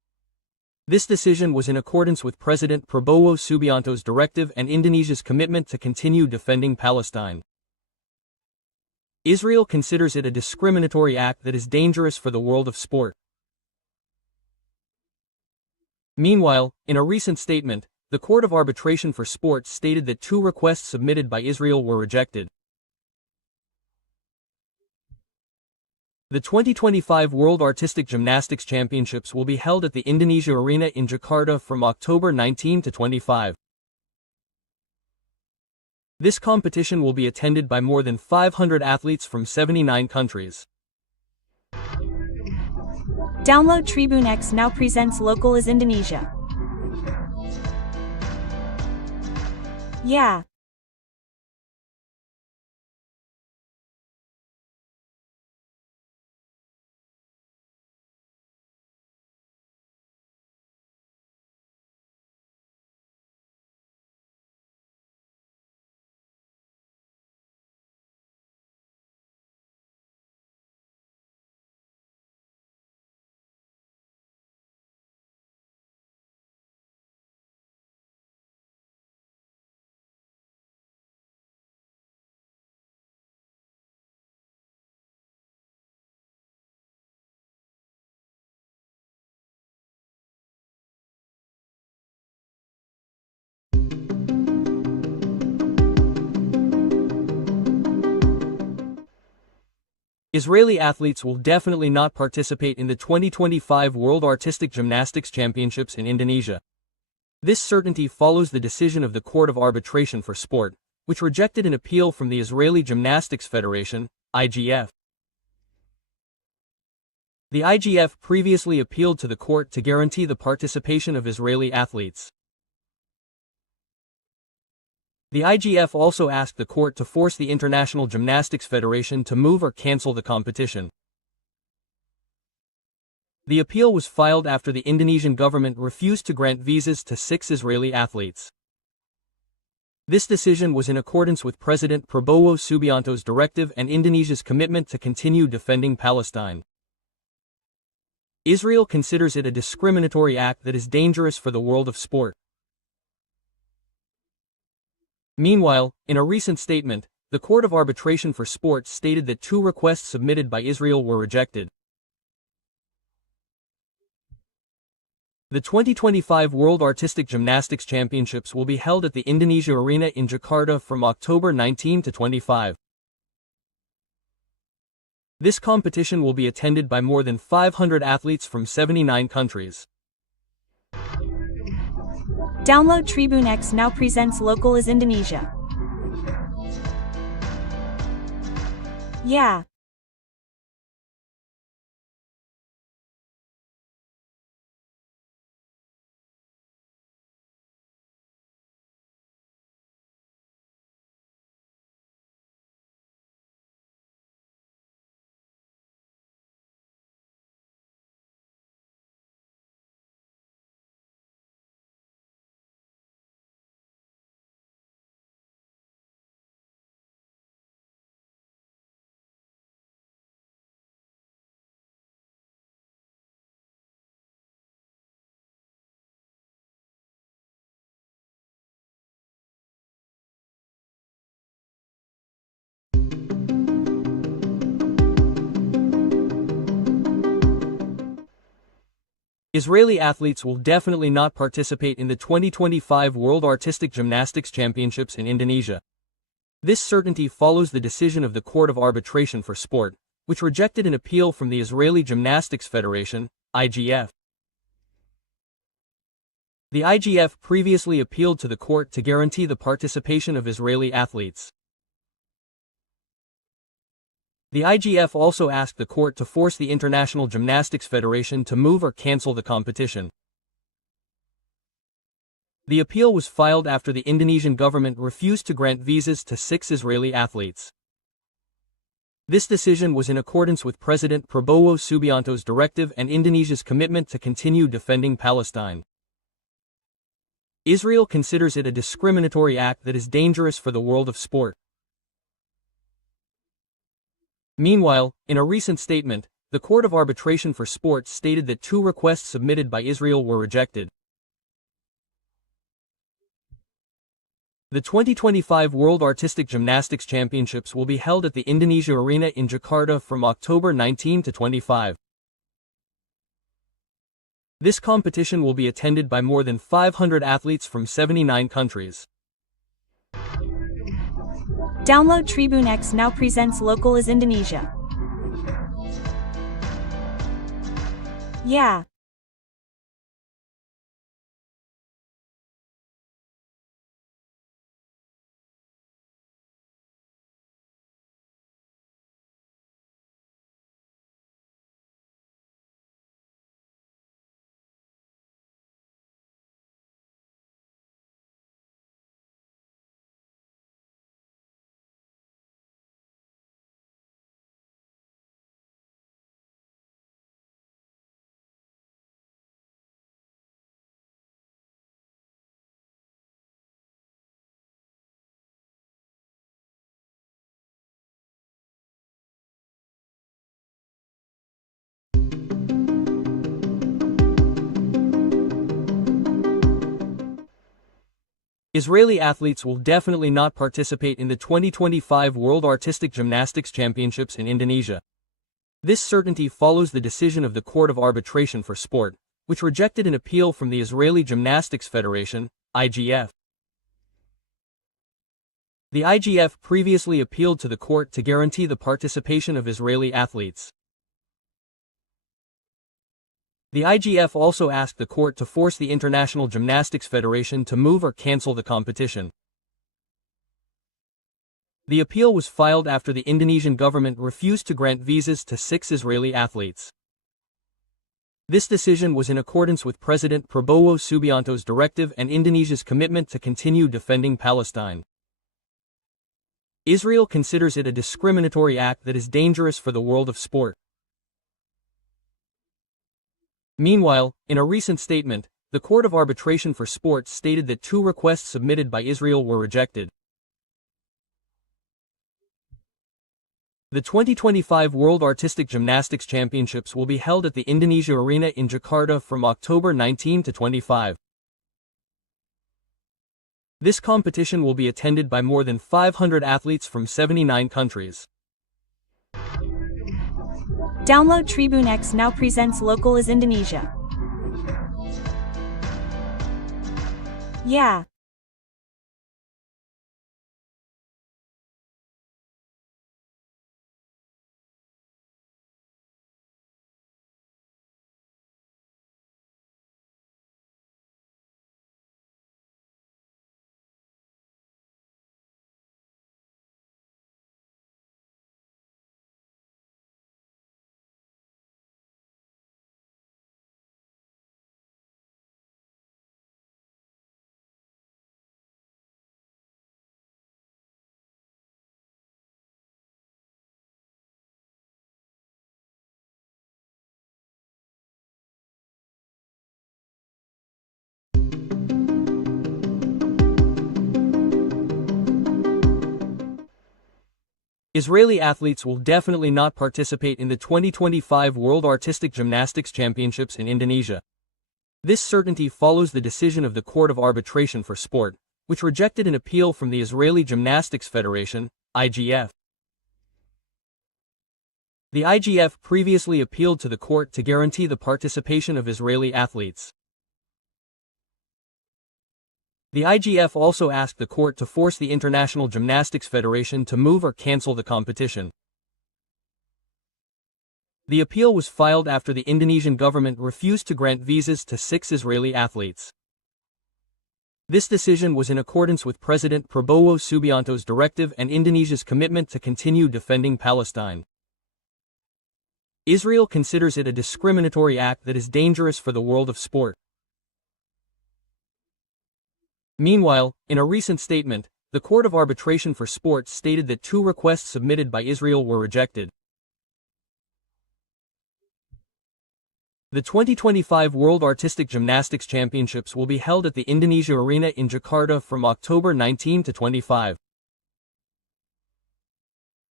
This decision was in accordance with President Prabowo Subianto's directive and Indonesia's commitment to continue defending Palestine. Israel considers it a discriminatory act that is dangerous for the world of sport. Meanwhile, in a recent statement, the Court of Arbitration for Sport stated that 2 requests submitted by Israel were rejected. The 2025 World Artistic Gymnastics Championships will be held at the Indonesia Arena in Jakarta from October 19 to 25. This competition will be attended by more than 500 athletes from 79 countries. Download Tribune X now presents Local is Indonesia. Yeah. Israeli athletes will definitely not participate in the 2025 World Artistic Gymnastics Championships in Indonesia. This certainty follows the decision of the Court of Arbitration for Sport, which rejected an appeal from the Israeli Gymnastics Federation, IGF. The IGF previously appealed to the court to guarantee the participation of Israeli athletes. The IGF also asked the court to force the International Gymnastics Federation to move or cancel the competition. The appeal was filed after the Indonesian government refused to grant visas to 6 Israeli athletes. This decision was in accordance with President Prabowo Subianto's directive and Indonesia's commitment to continue defending Palestine. Israel considers it a discriminatory act that is dangerous for the world of sport. Meanwhile, in a recent statement, the Court of Arbitration for Sport stated that 2 requests submitted by Israel were rejected. The 2025 World Artistic Gymnastics Championships will be held at the Indonesia Arena in Jakarta from October 19 to 25. This competition will be attended by more than 500 athletes from 79 countries. Download Tribune X now presents Local is Indonesia. Yeah. Israeli athletes will definitely not participate in the 2025 World Artistic Gymnastics Championships in Indonesia. This certainty follows the decision of the Court of Arbitration for Sport, which rejected an appeal from the Israeli Gymnastics Federation, IGF. The IGF previously appealed to the court to guarantee the participation of Israeli athletes. The IGF also asked the court to force the International Gymnastics Federation to move or cancel the competition. The appeal was filed after the Indonesian government refused to grant visas to 6 Israeli athletes. This decision was in accordance with President Prabowo Subianto's directive and Indonesia's commitment to continue defending Palestine. Israel considers it a discriminatory act that is dangerous for the world of sport. Meanwhile, in a recent statement, the Court of Arbitration for Sport stated that 2 requests submitted by Israel were rejected. The 2025 World Artistic Gymnastics Championships will be held at the Indonesia Arena in Jakarta from October 19 to 25. This competition will be attended by more than 500 athletes from 79 countries. Download Tribune X now presents Local is Indonesia. Yeah. Israeli athletes will definitely not participate in the 2025 World Artistic Gymnastics Championships in Indonesia. This certainty follows the decision of the Court of Arbitration for Sport, which rejected an appeal from the Israeli Gymnastics Federation, IGF. The IGF previously appealed to the court to guarantee the participation of Israeli athletes. The IGF also asked the court to force the International Gymnastics Federation to move or cancel the competition. The appeal was filed after the Indonesian government refused to grant visas to 6 Israeli athletes. This decision was in accordance with President Prabowo Subianto's directive and Indonesia's commitment to continue defending Palestine. Israel considers it a discriminatory act that is dangerous for the world of sport. Meanwhile, in a recent statement, the Court of Arbitration for Sport stated that 2 requests submitted by Israel were rejected. The 2025 World Artistic Gymnastics Championships will be held at the Indonesia Arena in Jakarta from October 19 to 25. This competition will be attended by more than 500 athletes from 79 countries. Download Tribune X now presents Local is Indonesia. Yeah. Israeli athletes will definitely not participate in the 2025 World Artistic Gymnastics Championships in Indonesia. This certainty follows the decision of the Court of Arbitration for Sport, which rejected an appeal from the Israeli Gymnastics Federation, IGF. The IGF previously appealed to the court to guarantee the participation of Israeli athletes. The IGF also asked the court to force the International Gymnastics Federation to move or cancel the competition. The appeal was filed after the Indonesian government refused to grant visas to 6 Israeli athletes. This decision was in accordance with President Prabowo Subianto's directive and Indonesia's commitment to continue defending Palestine. Israel considers it a discriminatory act that is dangerous for the world of sport. Meanwhile, in a recent statement, the Court of Arbitration for Sport stated that 2 requests submitted by Israel were rejected. The 2025 World Artistic Gymnastics Championships will be held at the Indonesia Arena in Jakarta from October 19 to 25.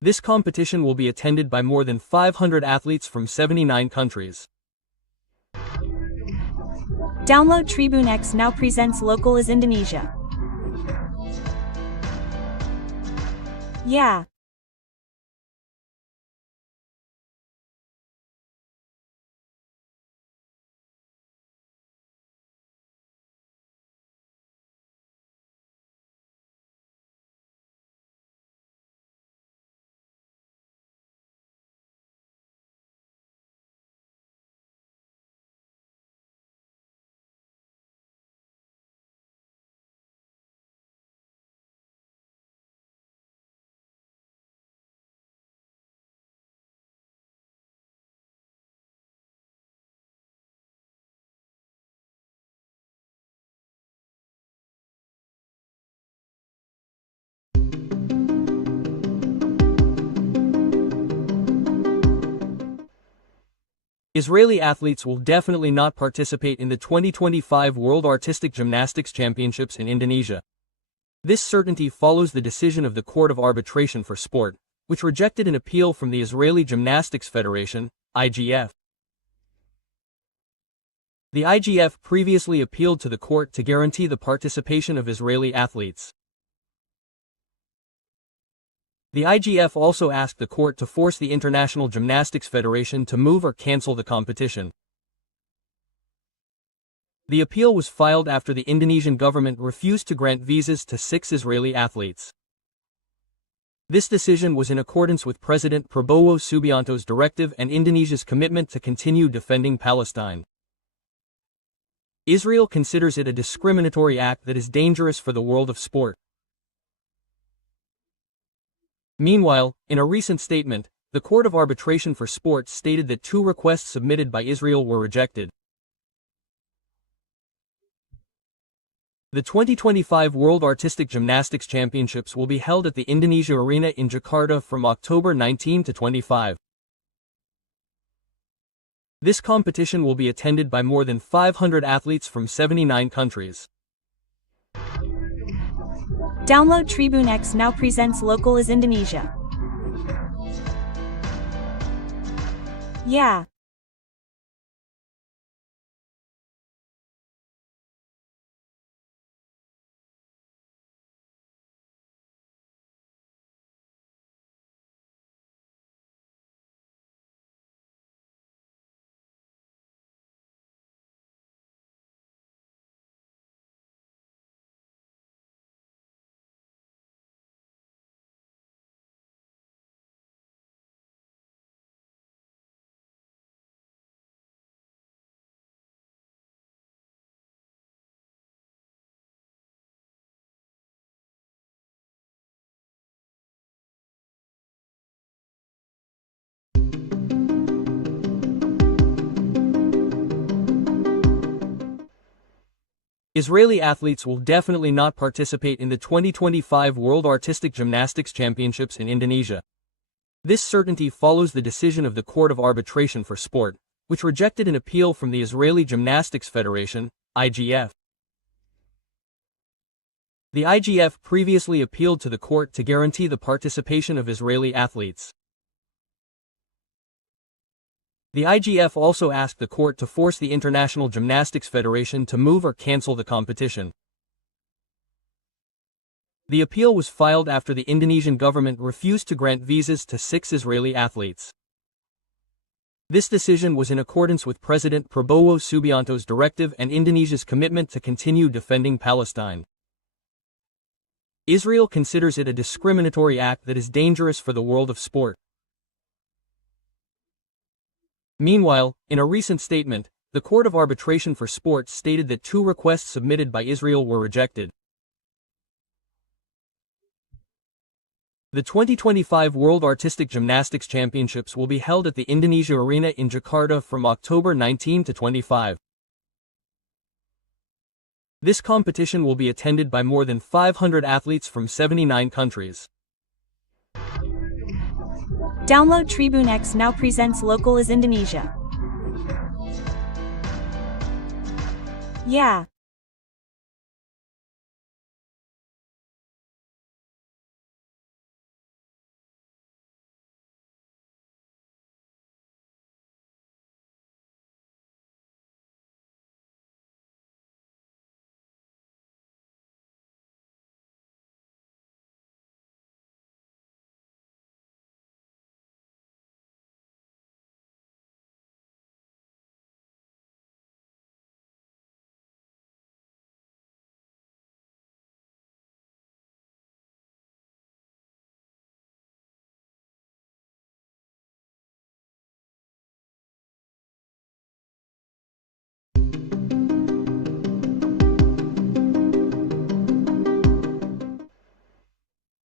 This competition will be attended by more than 500 athletes from 79 countries. Download Tribune X now presents local is Indonesia. Yeah. Israeli athletes will definitely not participate in the 2025 World Artistic Gymnastics Championships in Indonesia. This certainty follows the decision of the Court of Arbitration for Sport, which rejected an appeal from the Israeli Gymnastics Federation, IGF. The IGF previously appealed to the court to guarantee the participation of Israeli athletes. The IGF also asked the court to force the International Gymnastics Federation to move or cancel the competition. The appeal was filed after the Indonesian government refused to grant visas to 6 Israeli athletes. This decision was in accordance with President Prabowo Subianto's directive and Indonesia's commitment to continue defending Palestine. Israel considers it a discriminatory act that is dangerous for the world of sport. Meanwhile, in a recent statement, the Court of Arbitration for Sport stated that 2 requests submitted by Israel were rejected. The 2025 World Artistic Gymnastics Championships will be held at the Indonesia Arena in Jakarta from October 19 to 25. This competition will be attended by more than 500 athletes from 79 countries. Download Tribune X now presents local is Indonesia. Yeah. Israeli athletes will definitely not participate in the 2025 World Artistic Gymnastics Championships in Indonesia. This certainty follows the decision of the Court of Arbitration for Sport, which rejected an appeal from the Israeli Gymnastics Federation, IGF. The IGF previously appealed to the court to guarantee the participation of Israeli athletes. The IGF also asked the court to force the International Gymnastics Federation to move or cancel the competition. The appeal was filed after the Indonesian government refused to grant visas to 6 Israeli athletes. This decision was in accordance with President Prabowo Subianto's directive and Indonesia's commitment to continue defending Palestine. Israel considers it a discriminatory act that is dangerous for the world of sport. Meanwhile, in a recent statement, the Court of Arbitration for Sport stated that 2 requests submitted by Israel were rejected. The 2025 World Artistic Gymnastics Championships will be held at the Indonesia Arena in Jakarta from October 19 to 25. This competition will be attended by more than 500 athletes from 79 countries. Download Tribune X now presents local is Indonesia. Yeah.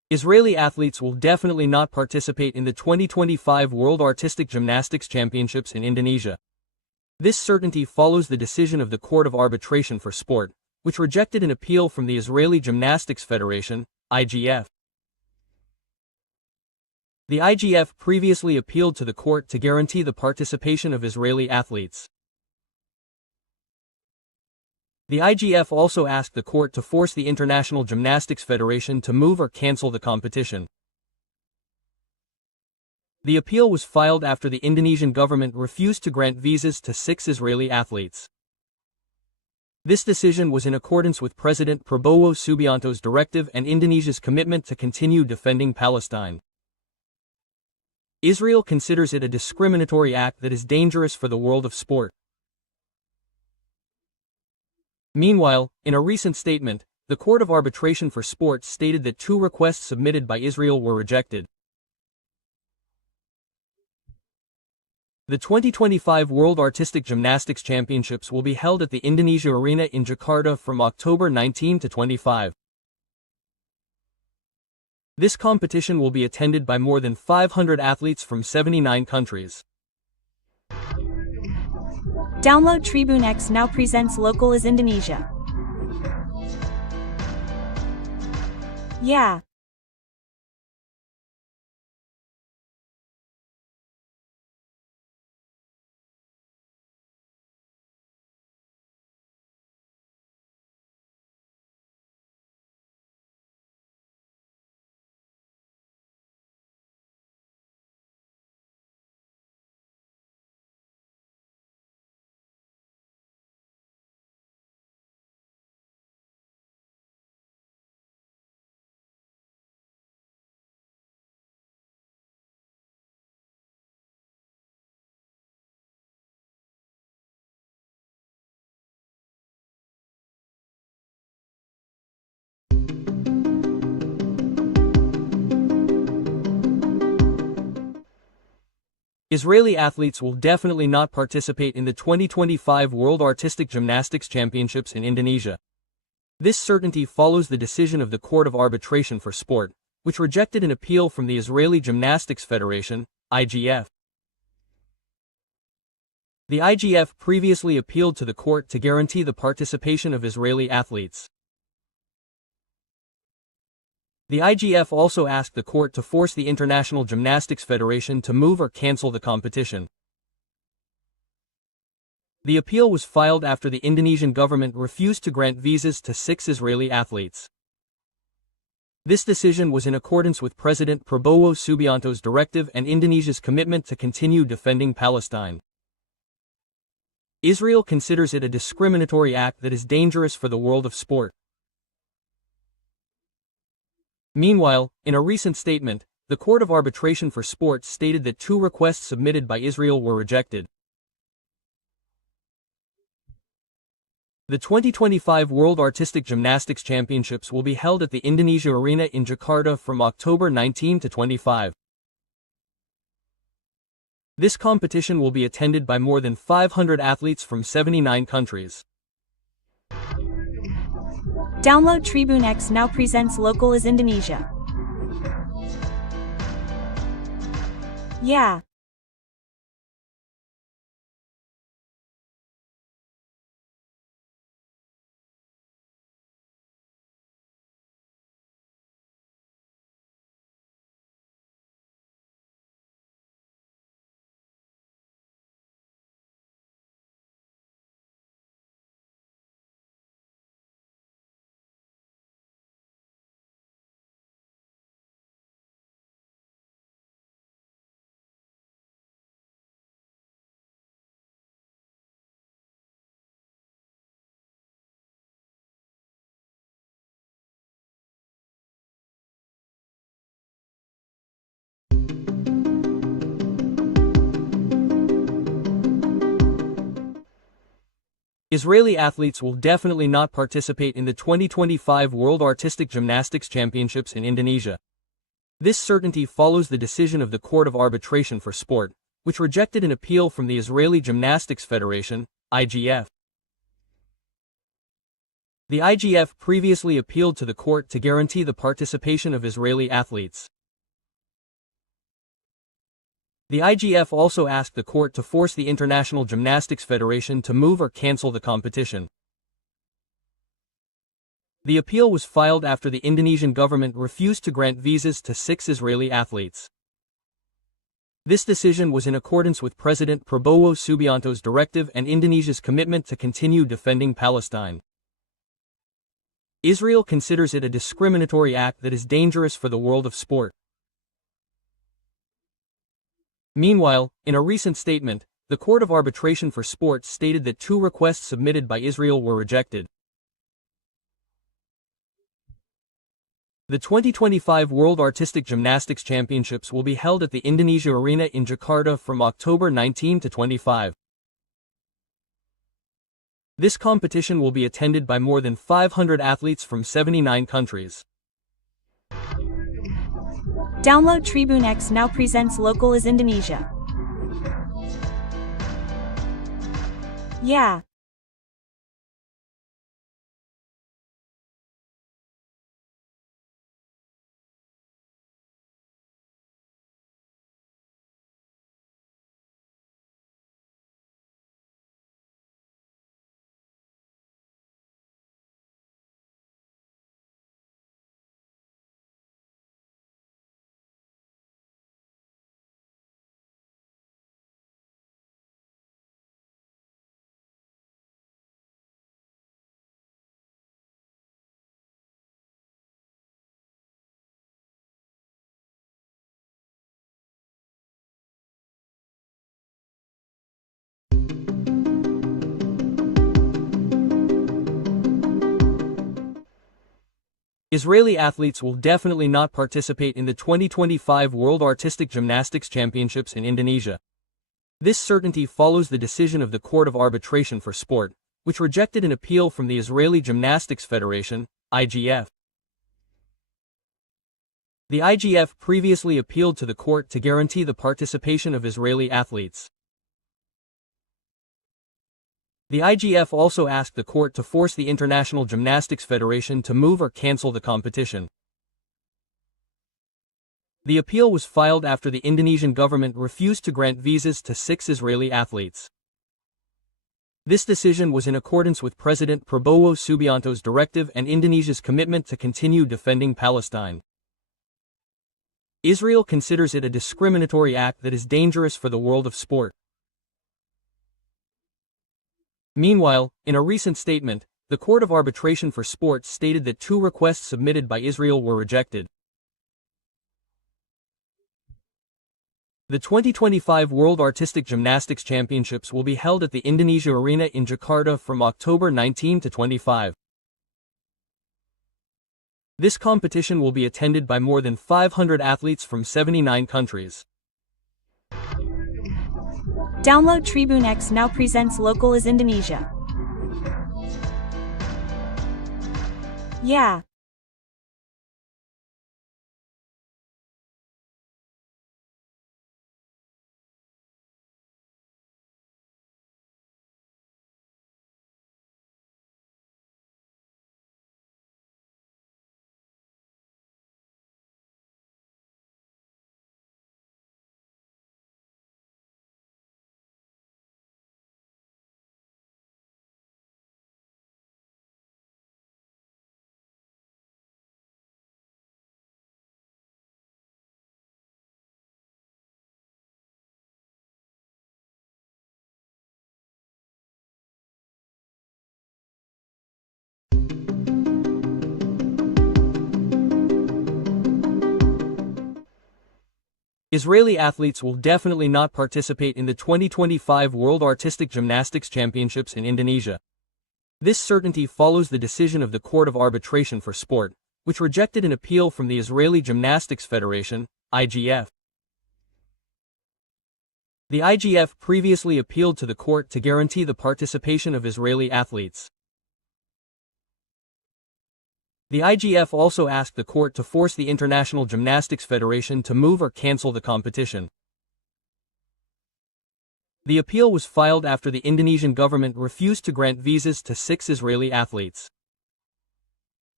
Israeli athletes will definitely not participate in the 2025 World Artistic Gymnastics Championships in Indonesia. This certainty follows the decision of the Court of Arbitration for Sport, which rejected an appeal from the Israeli Gymnastics Federation, IGF. The IGF previously appealed to the court to guarantee the participation of Israeli athletes. The IGF also asked the court to force the International Gymnastics Federation to move or cancel the competition. The appeal was filed after the Indonesian government refused to grant visas to 6 Israeli athletes. This decision was in accordance with President Prabowo Subianto's directive and Indonesia's commitment to continue defending Palestine. Israel considers it a discriminatory act that is dangerous for the world of sport. Meanwhile, in a recent statement, the Court of Arbitration for Sport stated that 2 requests submitted by Israel were rejected. The 2025 World Artistic Gymnastics Championships will be held at the Indonesia Arena in Jakarta from October 19 to 25. This competition will be attended by more than 500 athletes from 79 countries. Download Tribune X now presents Local is Indonesia. Yeah. Israeli athletes will definitely not participate in the 2025 World Artistic Gymnastics Championships in Indonesia. This certainty follows the decision of the Court of Arbitration for Sport, which rejected an appeal from the Israeli Gymnastics Federation, IGF. The IGF previously appealed to the court to guarantee the participation of Israeli athletes. The IGF also asked the court to force the International Gymnastics Federation to move or cancel the competition. The appeal was filed after the Indonesian government refused to grant visas to 6 Israeli athletes. This decision was in accordance with President Prabowo Subianto's directive and Indonesia's commitment to continue defending Palestine. Israel considers it a discriminatory act that is dangerous for the world of sport. Meanwhile, in a recent statement, the Court of Arbitration for Sport stated that 2 requests submitted by Israel were rejected. The 2025 World Artistic Gymnastics Championships will be held at the Indonesia Arena in Jakarta from October 19 to 25. This competition will be attended by more than 500 athletes from 79 countries. Download Tribune X now presents Local is Indonesia. Yeah. Israeli athletes will definitely not participate in the 2025 World Artistic Gymnastics Championships in Indonesia. This certainty follows the decision of the Court of Arbitration for Sport, which rejected an appeal from the Israeli Gymnastics Federation, IGF. The IGF previously appealed to the court to guarantee the participation of Israeli athletes. The IGF also asked the court to force the International Gymnastics Federation to move or cancel the competition. The appeal was filed after the Indonesian government refused to grant visas to 6 Israeli athletes. This decision was in accordance with President Prabowo Subianto's directive and Indonesia's commitment to continue defending Palestine. Israel considers it a discriminatory act that is dangerous for the world of sport. Meanwhile, in a recent statement, the Court of Arbitration for Sport stated that 2 requests submitted by Israel were rejected. The 2025 World Artistic Gymnastics Championships will be held at the Indonesia Arena in Jakarta from October 19 to 25. This competition will be attended by more than 500 athletes from 79 countries. Download Tribune X now presents Local is Indonesia. Yeah. Israeli athletes will definitely not participate in the 2025 World Artistic Gymnastics Championships in Indonesia. This certainty follows the decision of the Court of Arbitration for Sport, which rejected an appeal from the Israeli Gymnastics Federation, IGF. The IGF previously appealed to the court to guarantee the participation of Israeli athletes. The IGF also asked the court to force the International Gymnastics Federation to move or cancel the competition. The appeal was filed after the Indonesian government refused to grant visas to 6 Israeli athletes. This decision was in accordance with President Prabowo Subianto's directive and Indonesia's commitment to continue defending Palestine. Israel considers it a discriminatory act that is dangerous for the world of sport. Meanwhile, in a recent statement, the Court of Arbitration for Sport stated that 2 requests submitted by Israel were rejected. The 2025 World Artistic Gymnastics Championships will be held at the Indonesia Arena in Jakarta from October 19 to 25. This competition will be attended by more than 500 athletes from 79 countries. Download Tribune X now presents Local is Indonesia. Yeah. Israeli athletes will definitely not participate in the 2025 World Artistic Gymnastics Championships in Indonesia. This certainty follows the decision of the Court of Arbitration for Sport, which rejected an appeal from the Israeli Gymnastics Federation, IGF. The IGF previously appealed to the court to guarantee the participation of Israeli athletes. The IGF also asked the court to force the International Gymnastics Federation to move or cancel the competition. The appeal was filed after the Indonesian government refused to grant visas to 6 Israeli athletes.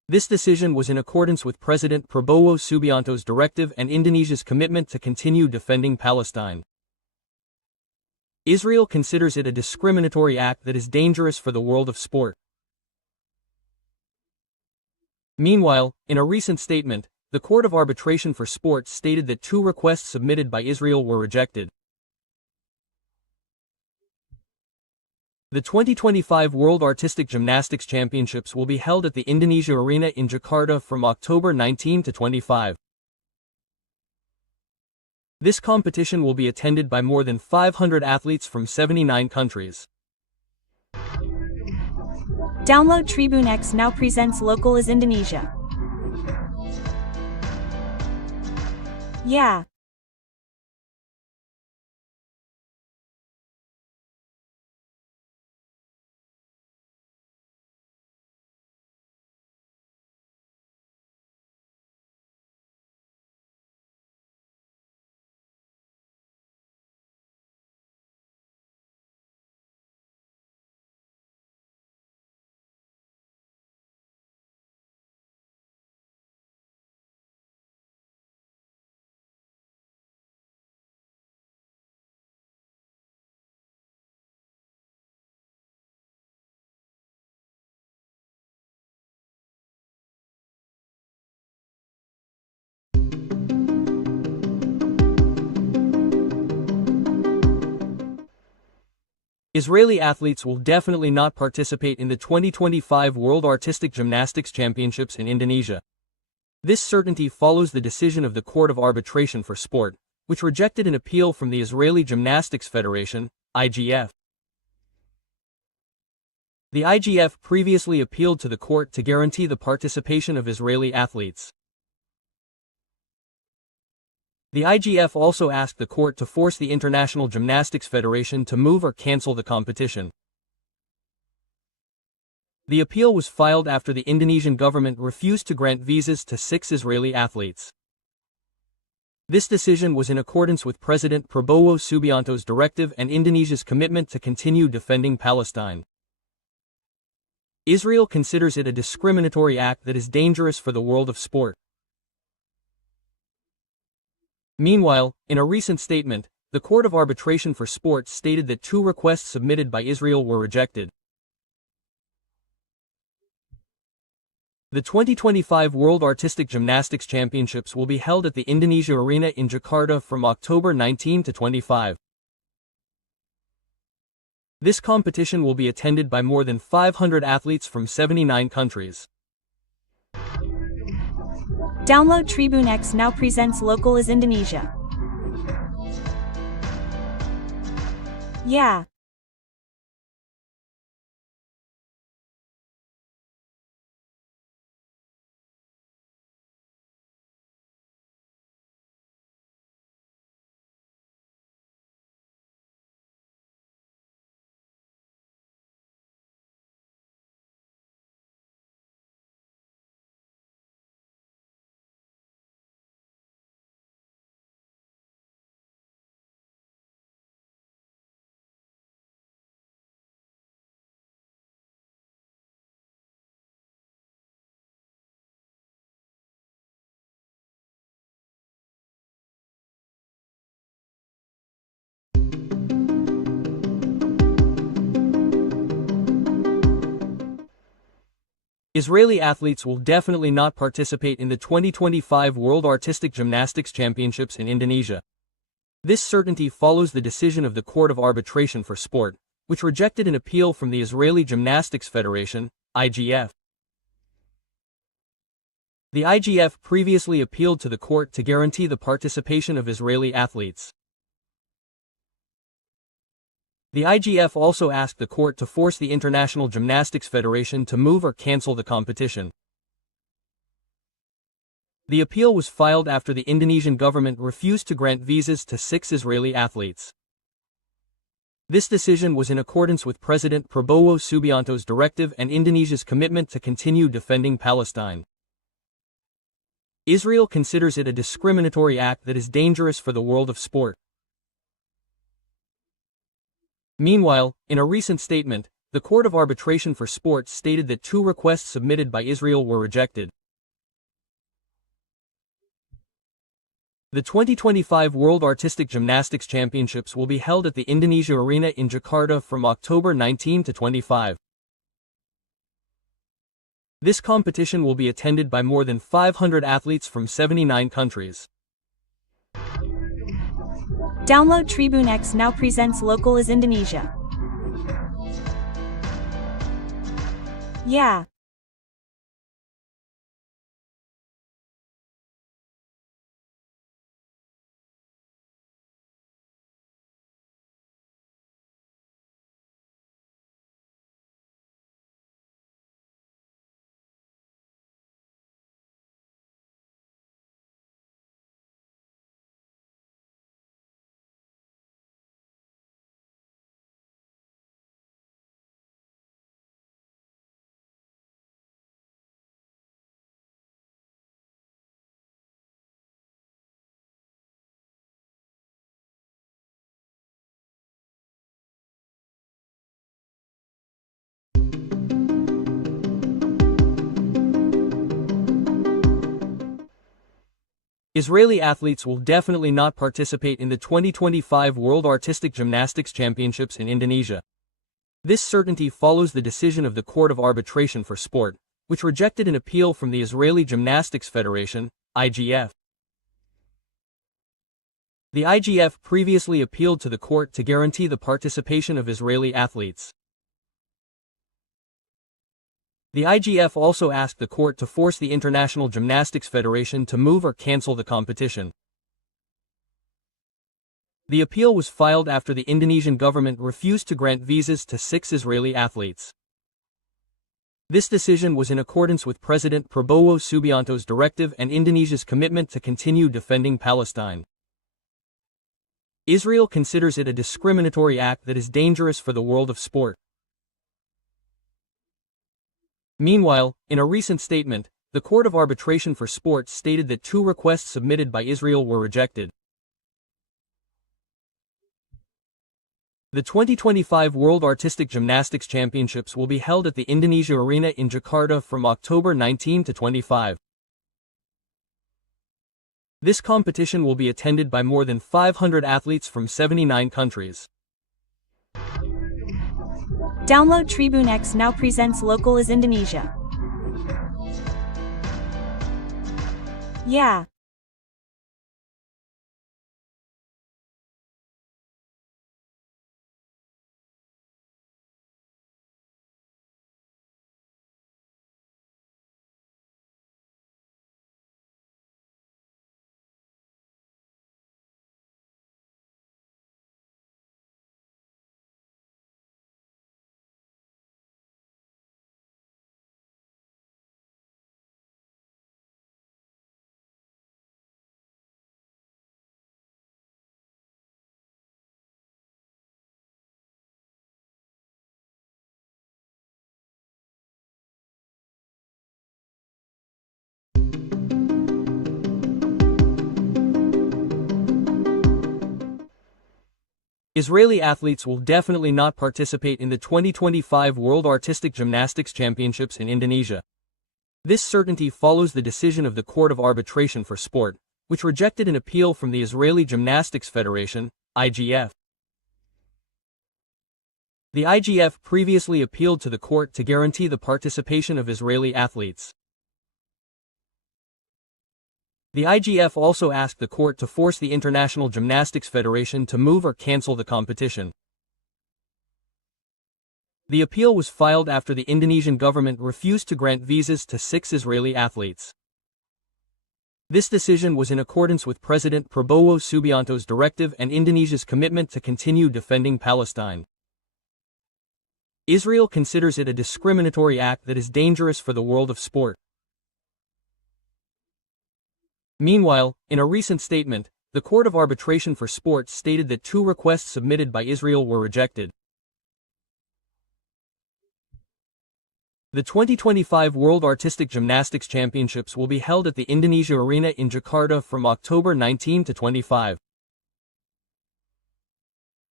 This decision was in accordance with President Prabowo Subianto's directive and Indonesia's commitment to continue defending Palestine. Israel considers it a discriminatory act that is dangerous for the world of sport. Meanwhile, in a recent statement, the Court of Arbitration for Sport stated that 2 requests submitted by Israel were rejected. The 2025 World Artistic Gymnastics Championships will be held at the Indonesia Arena in Jakarta from October 19 to 25. This competition will be attended by more than 500 athletes from 79 countries. Download Tribune X now presents Local is Indonesia. Yeah. Israeli athletes will definitely not participate in the 2025 World Artistic Gymnastics Championships in Indonesia. This certainty follows the decision of the Court of Arbitration for Sport, which rejected an appeal from the Israeli Gymnastics Federation, IGF. The IGF previously appealed to the court to guarantee the participation of Israeli athletes. The IGF also asked the court to force the International Gymnastics Federation to move or cancel the competition. The appeal was filed after the Indonesian government refused to grant visas to 6 Israeli athletes. This decision was in accordance with President Prabowo Subianto's directive and Indonesia's commitment to continue defending Palestine. Israel considers it a discriminatory act that is dangerous for the world of sport. Meanwhile, in a recent statement, the Court of Arbitration for Sport stated that 2 requests submitted by Israel were rejected. The 2025 World Artistic Gymnastics Championships will be held at the Indonesia Arena in Jakarta from October 19 to 25. This competition will be attended by more than 500 athletes from 79 countries. Download Tribune X now presents Local is Indonesia. Yeah. Israeli athletes will definitely not participate in the 2025 World Artistic Gymnastics Championships in Indonesia. This certainty follows the decision of the Court of Arbitration for Sport, which rejected an appeal from the Israeli Gymnastics Federation, IGF. The IGF previously appealed to the court to guarantee the participation of Israeli athletes. The IGF also asked the court to force the International Gymnastics Federation to move or cancel the competition. The appeal was filed after the Indonesian government refused to grant visas to 6 Israeli athletes. This decision was in accordance with President Prabowo Subianto's directive and Indonesia's commitment to continue defending Palestine. Israel considers it a discriminatory act that is dangerous for the world of sport. Meanwhile, in a recent statement, the Court of Arbitration for Sport stated that two requests submitted by Israel were rejected. The 2025 World Artistic Gymnastics Championships will be held at the Indonesia Arena in Jakarta from October 19 to 25. This competition will be attended by more than 500 athletes from 79 countries. Download Tribune X now presents Local is Indonesia. Yeah. Israeli athletes will definitely not participate in the 2025 World Artistic Gymnastics Championships in Indonesia. This certainty follows the decision of the Court of Arbitration for Sport, which rejected an appeal from the Israeli Gymnastics Federation, IGF. The IGF previously appealed to the court to guarantee the participation of Israeli athletes. The IGF also asked the court to force the International Gymnastics Federation to move or cancel the competition. The appeal was filed after the Indonesian government refused to grant visas to 6 Israeli athletes. This decision was in accordance with President Prabowo Subianto's directive and Indonesia's commitment to continue defending Palestine. Israel considers it a discriminatory act that is dangerous for the world of sport. Meanwhile, in a recent statement, the Court of Arbitration for Sport stated that two requests submitted by Israel were rejected. The 2025 World Artistic Gymnastics Championships will be held at the Indonesia Arena in Jakarta from October 19 to 25. This competition will be attended by more than 500 athletes from 79 countries. Download Tribune X now presents Local is Indonesia. Yeah. Israeli athletes will definitely not participate in the 2025 World Artistic Gymnastics Championships in Indonesia. This certainty follows the decision of the Court of Arbitration for Sport, which rejected an appeal from the Israeli Gymnastics Federation, IGF. The IGF previously appealed to the court to guarantee the participation of Israeli athletes. The IGF also asked the court to force the International Gymnastics Federation to move or cancel the competition. The appeal was filed after the Indonesian government refused to grant visas to 6 Israeli athletes. This decision was in accordance with President Prabowo Subianto's directive and Indonesia's commitment to continue defending Palestine. Israel considers it a discriminatory act that is dangerous for the world of sport. Meanwhile, in a recent statement, the Court of Arbitration for Sport stated that two requests submitted by Israel were rejected. The 2025 World Artistic Gymnastics Championships will be held at the Indonesia Arena in Jakarta from October 19 to 25.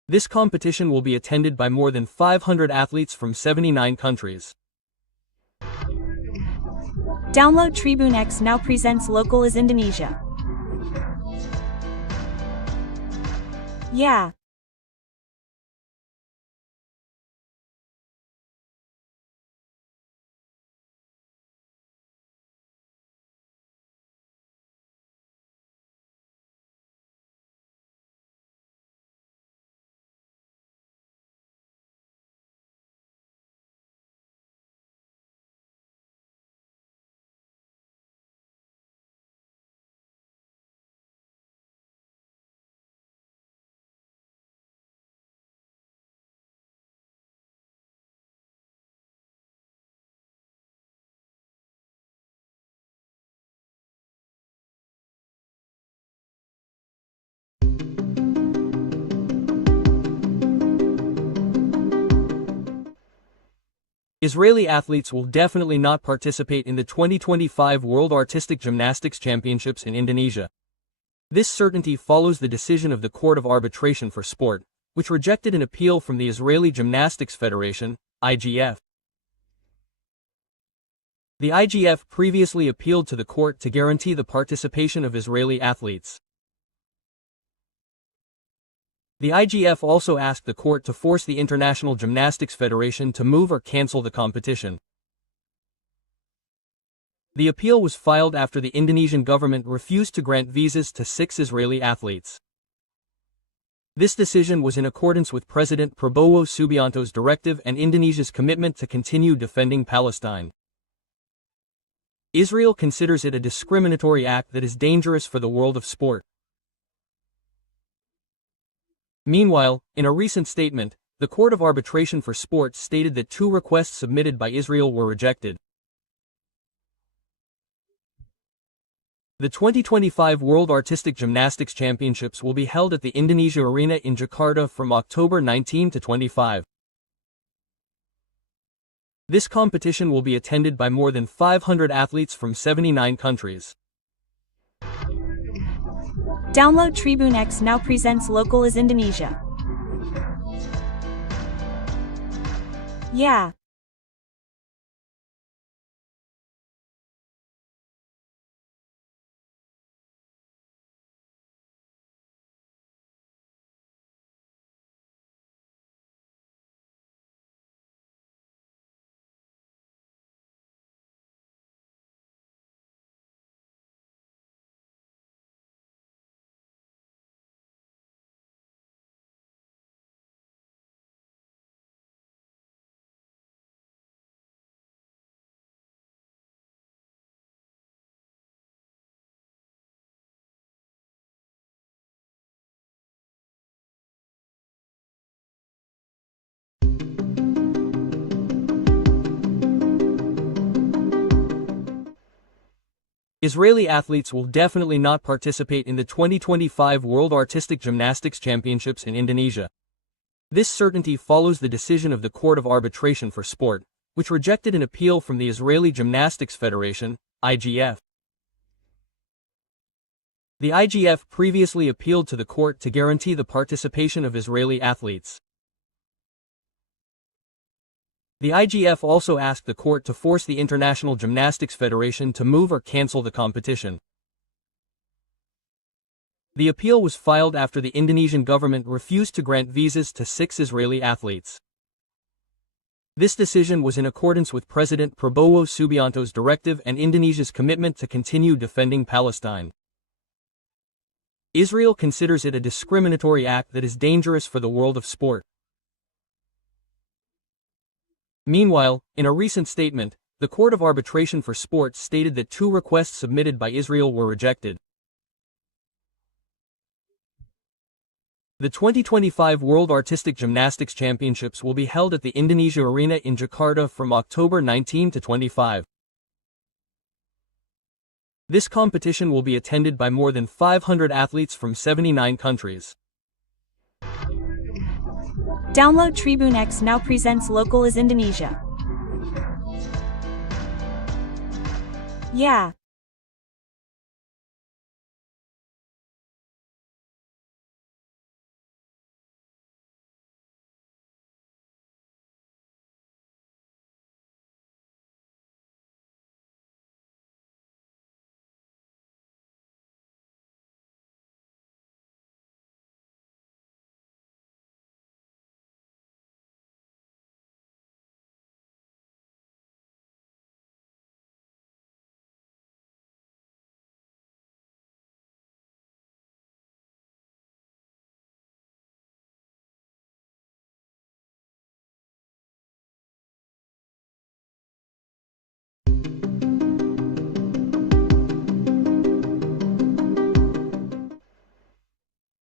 This competition will be attended by more than 500 athletes from 79 countries. Download Tribune X now presents local is Indonesia. Yeah. Israeli athletes will definitely not participate in the 2025 World Artistic Gymnastics Championships in Indonesia. This certainty follows the decision of the Court of Arbitration for Sport, which rejected an appeal from the Israeli Gymnastics Federation, IGF. The IGF previously appealed to the court to guarantee the participation of Israeli athletes. The IGF also asked the court to force the International Gymnastics Federation to move or cancel the competition. The appeal was filed after the Indonesian government refused to grant visas to 6 Israeli athletes. This decision was in accordance with President Prabowo Subianto's directive and Indonesia's commitment to continue defending Palestine. Israel considers it a discriminatory act that is dangerous for the world of sport. Meanwhile, in a recent statement, the Court of Arbitration for Sport stated that 2 requests submitted by Israel were rejected. The 2025 World Artistic Gymnastics Championships will be held at the Indonesia Arena in Jakarta from October 19 to 25. This competition will be attended by more than 500 athletes from 79 countries. Download Tribune X now presents local is Indonesia. Yeah. Israeli athletes will definitely not participate in the 2025 World Artistic Gymnastics Championships in Indonesia. This certainty follows the decision of the Court of Arbitration for Sport, which rejected an appeal from the Israeli Gymnastics Federation, IGF. The IGF previously appealed to the court to guarantee the participation of Israeli athletes. The IGF also asked the court to force the International Gymnastics Federation to move or cancel the competition. The appeal was filed after the Indonesian government refused to grant visas to 6 Israeli athletes. This decision was in accordance with President Prabowo Subianto's directive and Indonesia's commitment to continue defending Palestine. Israel considers it a discriminatory act that is dangerous for the world of sport. Meanwhile, in a recent statement, the Court of Arbitration for Sport stated that 2 requests submitted by Israel were rejected. The 2025 World Artistic Gymnastics Championships will be held at the Indonesia Arena in Jakarta from October 19 to 25. This competition will be attended by more than 500 athletes from 79 countries. Download Tribune X now presents local is Indonesia. Yeah.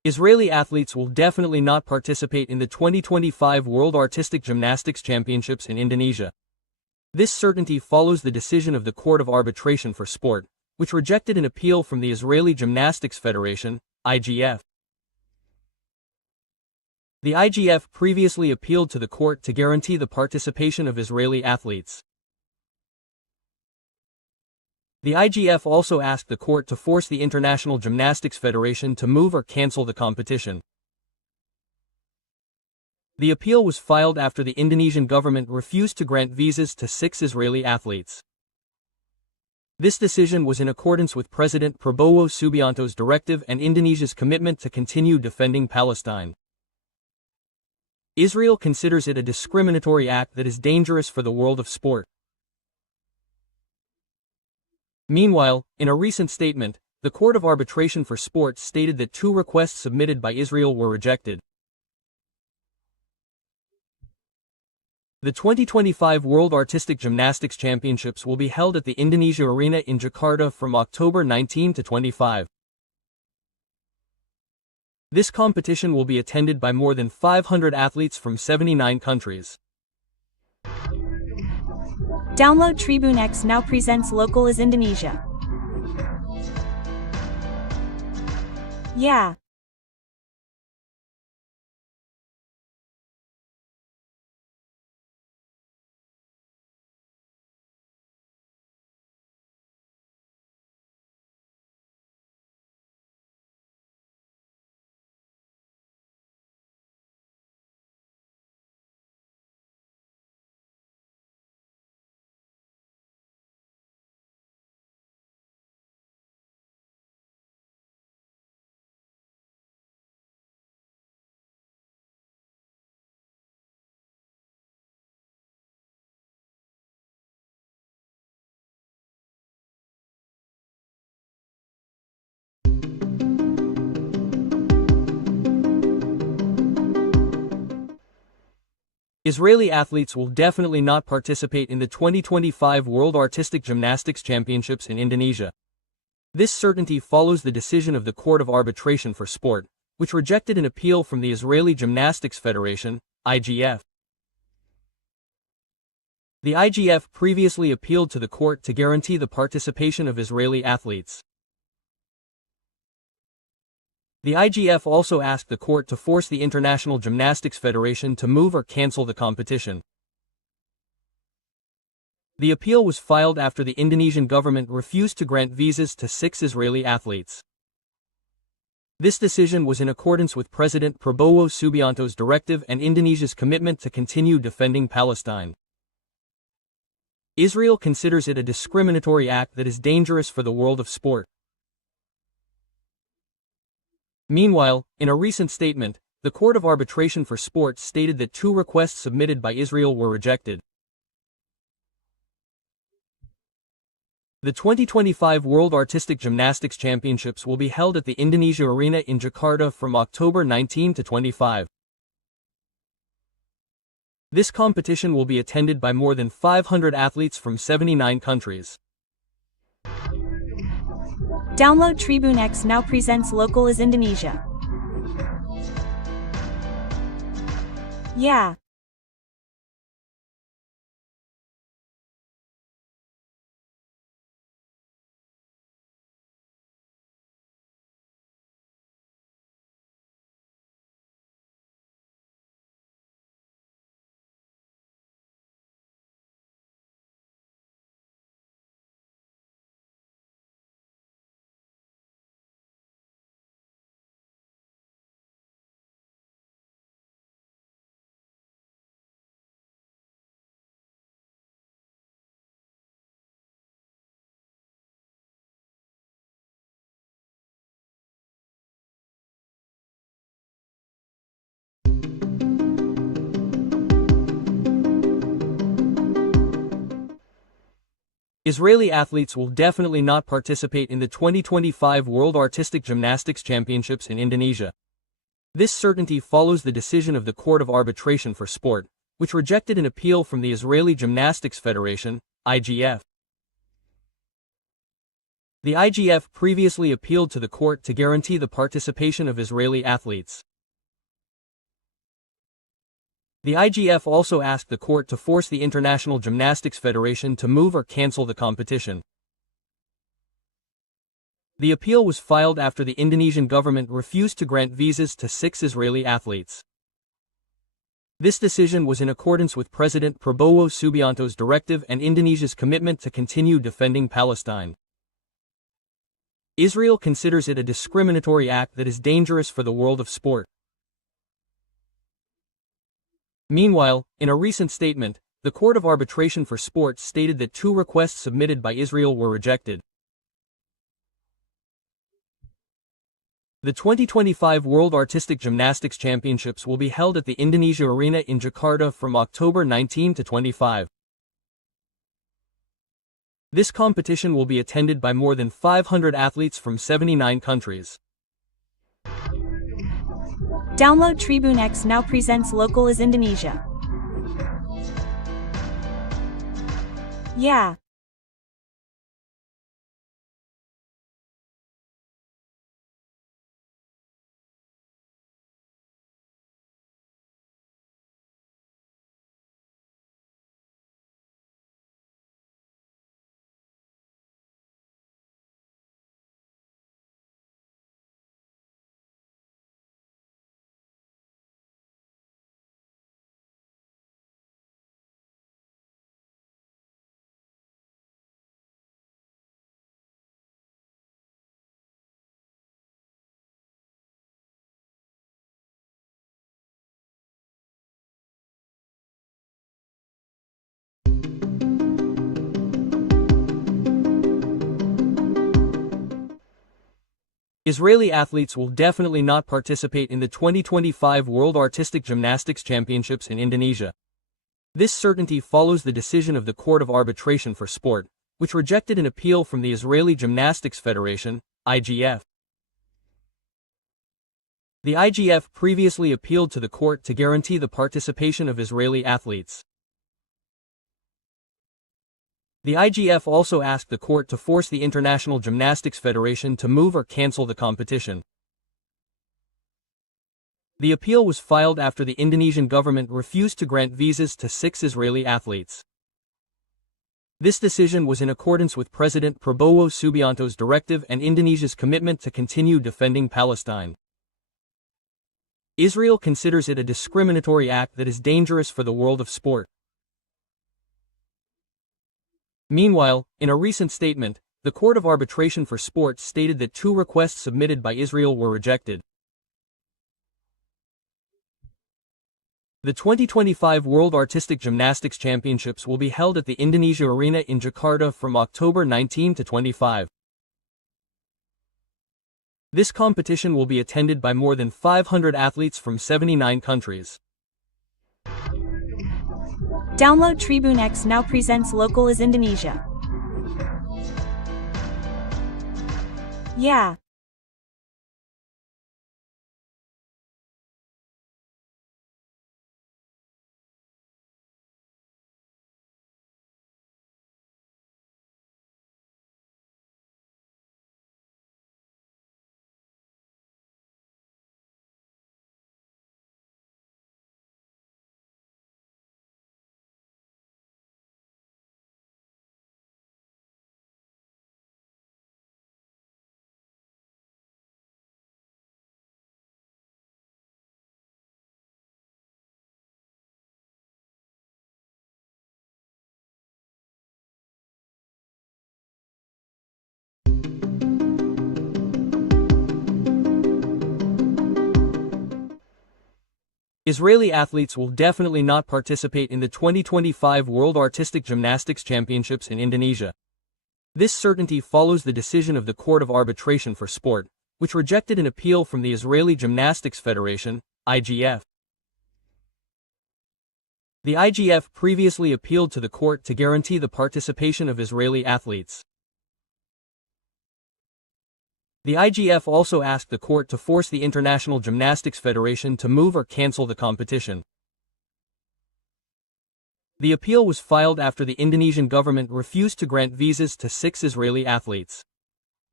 Israeli athletes will definitely not participate in the 2025 World Artistic Gymnastics Championships in Indonesia. This certainty follows the decision of the Court of Arbitration for Sport, which rejected an appeal from the Israeli Gymnastics Federation, IGF. The IGF previously appealed to the court to guarantee the participation of Israeli athletes. The IGF also asked the court to force the International Gymnastics Federation to move or cancel the competition. The appeal was filed after the Indonesian government refused to grant visas to 6 Israeli athletes. This decision was in accordance with President Prabowo Subianto's directive and Indonesia's commitment to continue defending Palestine. Israel considers it a discriminatory act that is dangerous for the world of sport. Meanwhile, in a recent statement, the Court of Arbitration for Sport stated that 2 requests submitted by Israel were rejected. The 2025 World Artistic Gymnastics Championships will be held at the Indonesia Arena in Jakarta from October 19 to 25. This competition will be attended by more than 500 athletes from 79 countries. Download Tribune X now presents Local is Indonesia. Yeah. Israeli athletes will definitely not participate in the 2025 World Artistic Gymnastics Championships in Indonesia. This certainty follows the decision of the Court of Arbitration for Sport, which rejected an appeal from the Israeli Gymnastics Federation, IGF. The IGF previously appealed to the court to guarantee the participation of Israeli athletes. The IGF also asked the court to force the International Gymnastics Federation to move or cancel the competition. The appeal was filed after the Indonesian government refused to grant visas to 6 Israeli athletes. This decision was in accordance with President Prabowo Subianto's directive and Indonesia's commitment to continue defending Palestine. Israel considers it a discriminatory act that is dangerous for the world of sport. Meanwhile, in a recent statement, the Court of Arbitration for Sport stated that 2 requests submitted by Israel were rejected. The 2025 World Artistic Gymnastics Championships will be held at the Indonesia Arena in Jakarta from October 19 to 25. This competition will be attended by more than 500 athletes from 79 countries. Download Tribune X now presents Local is Indonesia. Yeah. Israeli athletes will definitely not participate in the 2025 World Artistic Gymnastics Championships in Indonesia. This certainty follows the decision of the Court of Arbitration for Sport, which rejected an appeal from the Israeli Gymnastics Federation, IGF. The IGF previously appealed to the court to guarantee the participation of Israeli athletes. The IGF also asked the court to force the International Gymnastics Federation to move or cancel the competition. The appeal was filed after the Indonesian government refused to grant visas to 6 Israeli athletes. This decision was in accordance with President Prabowo Subianto's directive and Indonesia's commitment to continue defending Palestine. Israel considers it a discriminatory act that is dangerous for the world of sport. Meanwhile, in a recent statement, the Court of Arbitration for Sport stated that 2 requests submitted by Israel were rejected. The 2025 World Artistic Gymnastics Championships will be held at the Indonesia Arena in Jakarta from October 19 to 25. This competition will be attended by more than 500 athletes from 79 countries. Download Tribune X now presents Local is Indonesia. Yeah. Israeli athletes will definitely not participate in the 2025 World Artistic Gymnastics Championships in Indonesia. This certainty follows the decision of the Court of Arbitration for Sport, which rejected an appeal from the Israeli Gymnastics Federation, IGF. The IGF previously appealed to the court to guarantee the participation of Israeli athletes. The IGF also asked the court to force the International Gymnastics Federation to move or cancel the competition. The appeal was filed after the Indonesian government refused to grant visas to 6 Israeli athletes. This decision was in accordance with President Prabowo Subianto's directive and Indonesia's commitment to continue defending Palestine. Israel considers it a discriminatory act that is dangerous for the world of sport. Meanwhile, in a recent statement, the Court of Arbitration for Sport stated that 2 requests submitted by Israel were rejected. The 2025 World Artistic Gymnastics Championships will be held at the Indonesia Arena in Jakarta from October 19 to 25. This competition will be attended by more than 500 athletes from 79 countries. Download Tribune X now presents Local is Indonesia. Yeah. Israeli athletes will definitely not participate in the 2025 World Artistic Gymnastics Championships in Indonesia. This certainty follows the decision of the Court of Arbitration for Sport, which rejected an appeal from the Israeli Gymnastics Federation, IGF. The IGF previously appealed to the court to guarantee the participation of Israeli athletes. The IGF also asked the court to force the International Gymnastics Federation to move or cancel the competition. The appeal was filed after the Indonesian government refused to grant visas to 6 Israeli athletes.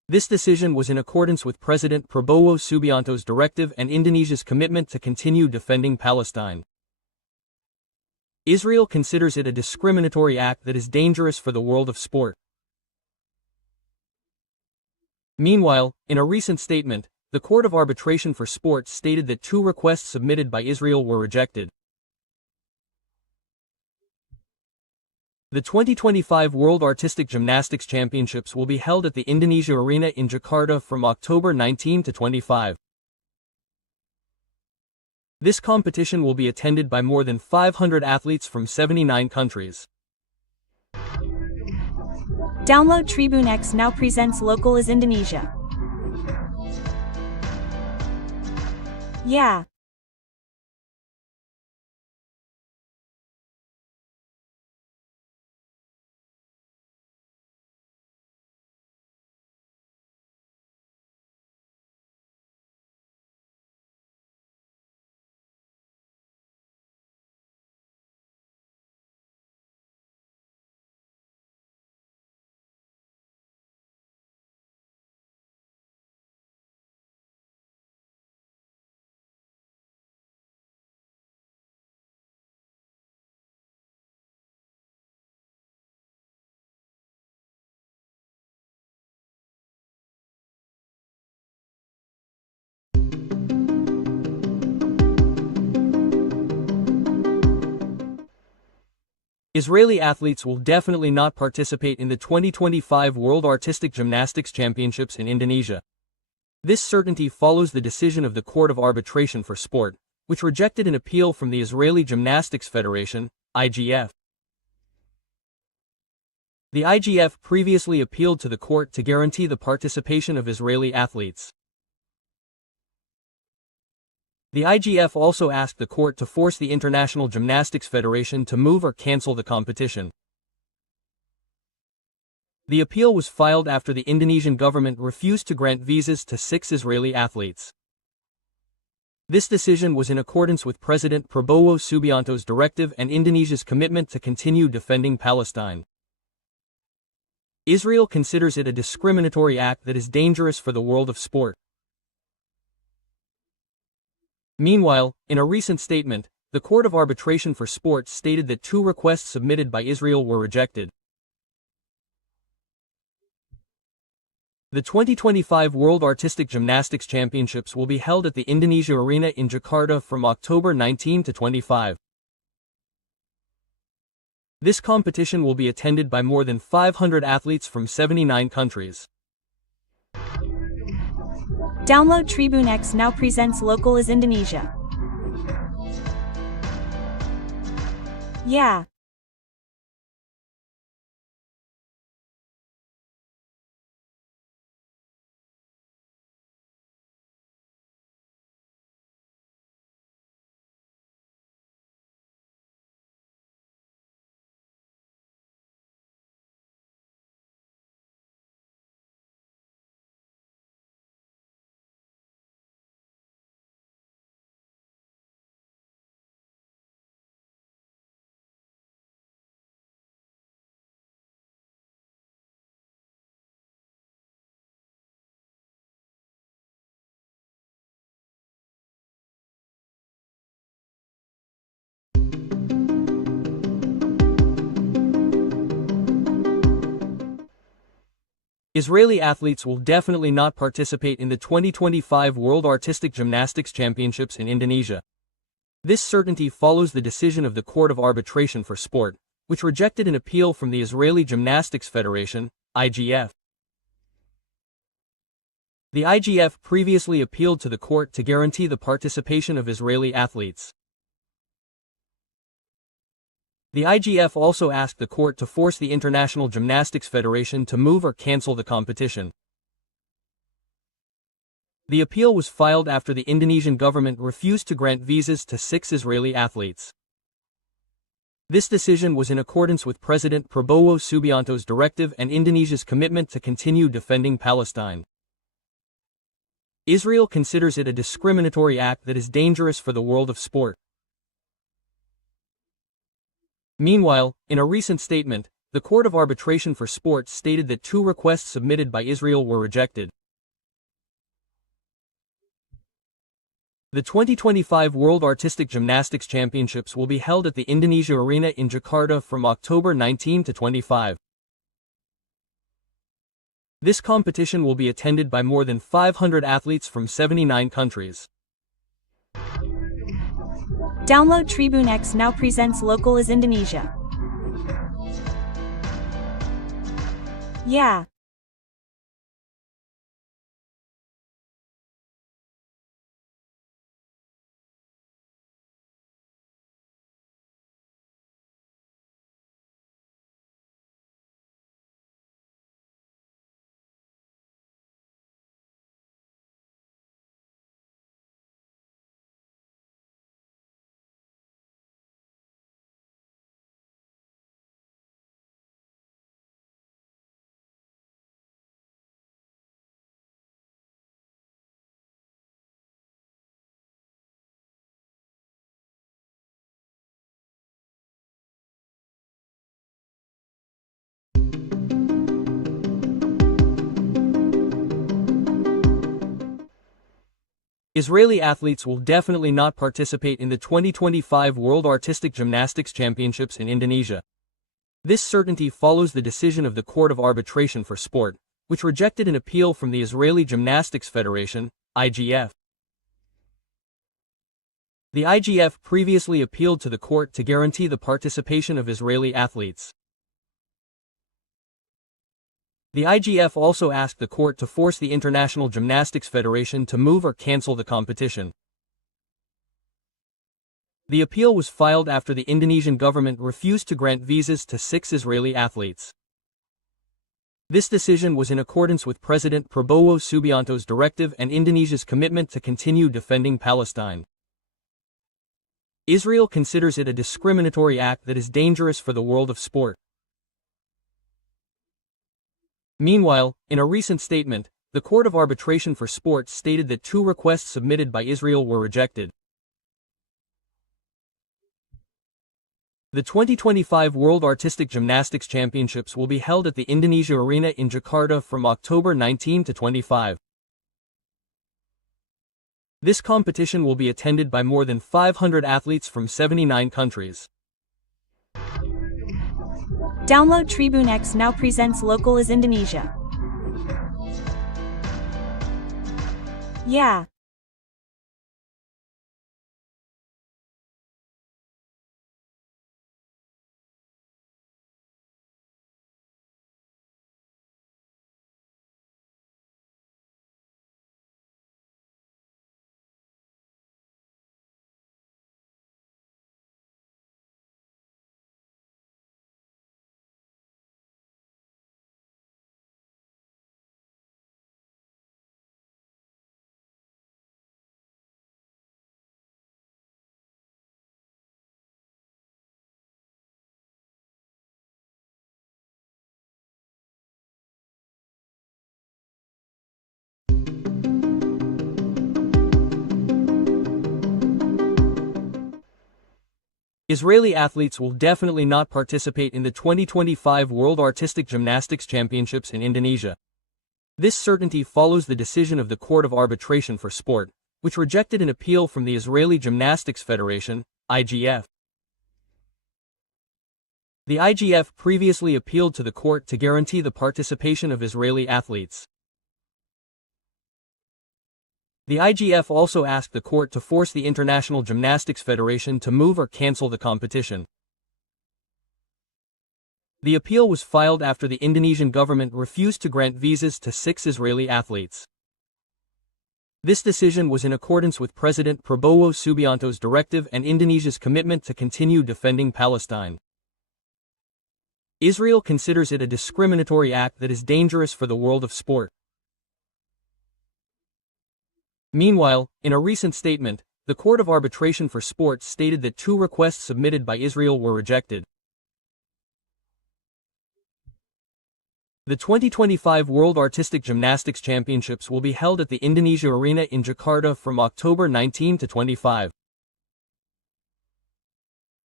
This decision was in accordance with President Prabowo Subianto's directive and Indonesia's commitment to continue defending Palestine. Israel considers it a discriminatory act that is dangerous for the world of sport. Meanwhile, in a recent statement, the Court of Arbitration for Sport stated that 2 requests submitted by Israel were rejected. The 2025 World Artistic Gymnastics Championships will be held at the Indonesia Arena in Jakarta from October 19 to 25. This competition will be attended by more than 500 athletes from 79 countries. Download Tribune X now presents Local is Indonesia. Yeah. Israeli athletes will definitely not participate in the 2025 World Artistic Gymnastics Championships in Indonesia. This certainty follows the decision of the Court of Arbitration for Sport, which rejected an appeal from the Israeli Gymnastics Federation, IGF. The IGF previously appealed to the court to guarantee the participation of Israeli athletes. The IGF also asked the court to force the International Gymnastics Federation to move or cancel the competition. The appeal was filed after the Indonesian government refused to grant visas to 6 Israeli athletes. This decision was in accordance with President Prabowo Subianto's directive and Indonesia's commitment to continue defending Palestine. Israel considers it a discriminatory act that is dangerous for the world of sport. Meanwhile, in a recent statement, the Court of Arbitration for Sport stated that 2 requests submitted by Israel were rejected. The 2025 World Artistic Gymnastics Championships will be held at the Indonesia Arena in Jakarta from October 19 to 25. This competition will be attended by more than 500 athletes from 79 countries. Download Tribune X now presents Local is Indonesia. Yeah. Israeli athletes will definitely not participate in the 2025 World Artistic Gymnastics Championships in Indonesia. This certainty follows the decision of the Court of Arbitration for Sport, which rejected an appeal from the Israeli Gymnastics Federation, IGF. The IGF previously appealed to the court to guarantee the participation of Israeli athletes. The IGF also asked the court to force the International Gymnastics Federation to move or cancel the competition. The appeal was filed after the Indonesian government refused to grant visas to 6 Israeli athletes. This decision was in accordance with President Prabowo Subianto's directive and Indonesia's commitment to continue defending Palestine. Israel considers it a discriminatory act that is dangerous for the world of sport. Meanwhile, in a recent statement, the Court of Arbitration for Sport stated that two requests submitted by Israel were rejected. The 2025 World Artistic Gymnastics Championships will be held at the Indonesia Arena in Jakarta from October 19 to 25. This competition will be attended by more than 500 athletes from 79 countries. Download Tribune X now presents local as Indonesia. Yeah. Israeli athletes will definitely not participate in the 2025 World Artistic Gymnastics Championships in Indonesia. This certainty follows the decision of the Court of Arbitration for Sport, which rejected an appeal from the Israeli Gymnastics Federation, IGF. The IGF previously appealed to the court to guarantee the participation of Israeli athletes. The IGF also asked the court to force the International Gymnastics Federation to move or cancel the competition. The appeal was filed after the Indonesian government refused to grant visas to 6 Israeli athletes. This decision was in accordance with President Prabowo Subianto's directive and Indonesia's commitment to continue defending Palestine. Israel considers it a discriminatory act that is dangerous for the world of sport. Meanwhile, in a recent statement, the Court of Arbitration for Sport stated that two requests submitted by Israel were rejected. The 2025 World Artistic Gymnastics Championships will be held at the Indonesia Arena in Jakarta from October 19 to 25. This competition will be attended by more than 500 athletes from 79 countries. Download Tribune X now presents local as Indonesia. Yeah. Israeli athletes will definitely not participate in the 2025 World Artistic Gymnastics Championships in Indonesia. This certainty follows the decision of the Court of Arbitration for Sport, which rejected an appeal from the Israeli Gymnastics Federation, IGF. The IGF previously appealed to the court to guarantee the participation of Israeli athletes. The IGF also asked the court to force the International Gymnastics Federation to move or cancel the competition. The appeal was filed after the Indonesian government refused to grant visas to 6 Israeli athletes. This decision was in accordance with President Prabowo Subianto's directive and Indonesia's commitment to continue defending Palestine. Israel considers it a discriminatory act that is dangerous for the world of sport. Meanwhile, in a recent statement, the Court of Arbitration for Sport stated that two requests submitted by Israel were rejected. The 2025 World Artistic Gymnastics Championships will be held at the Indonesia Arena in Jakarta from October 19 to 25.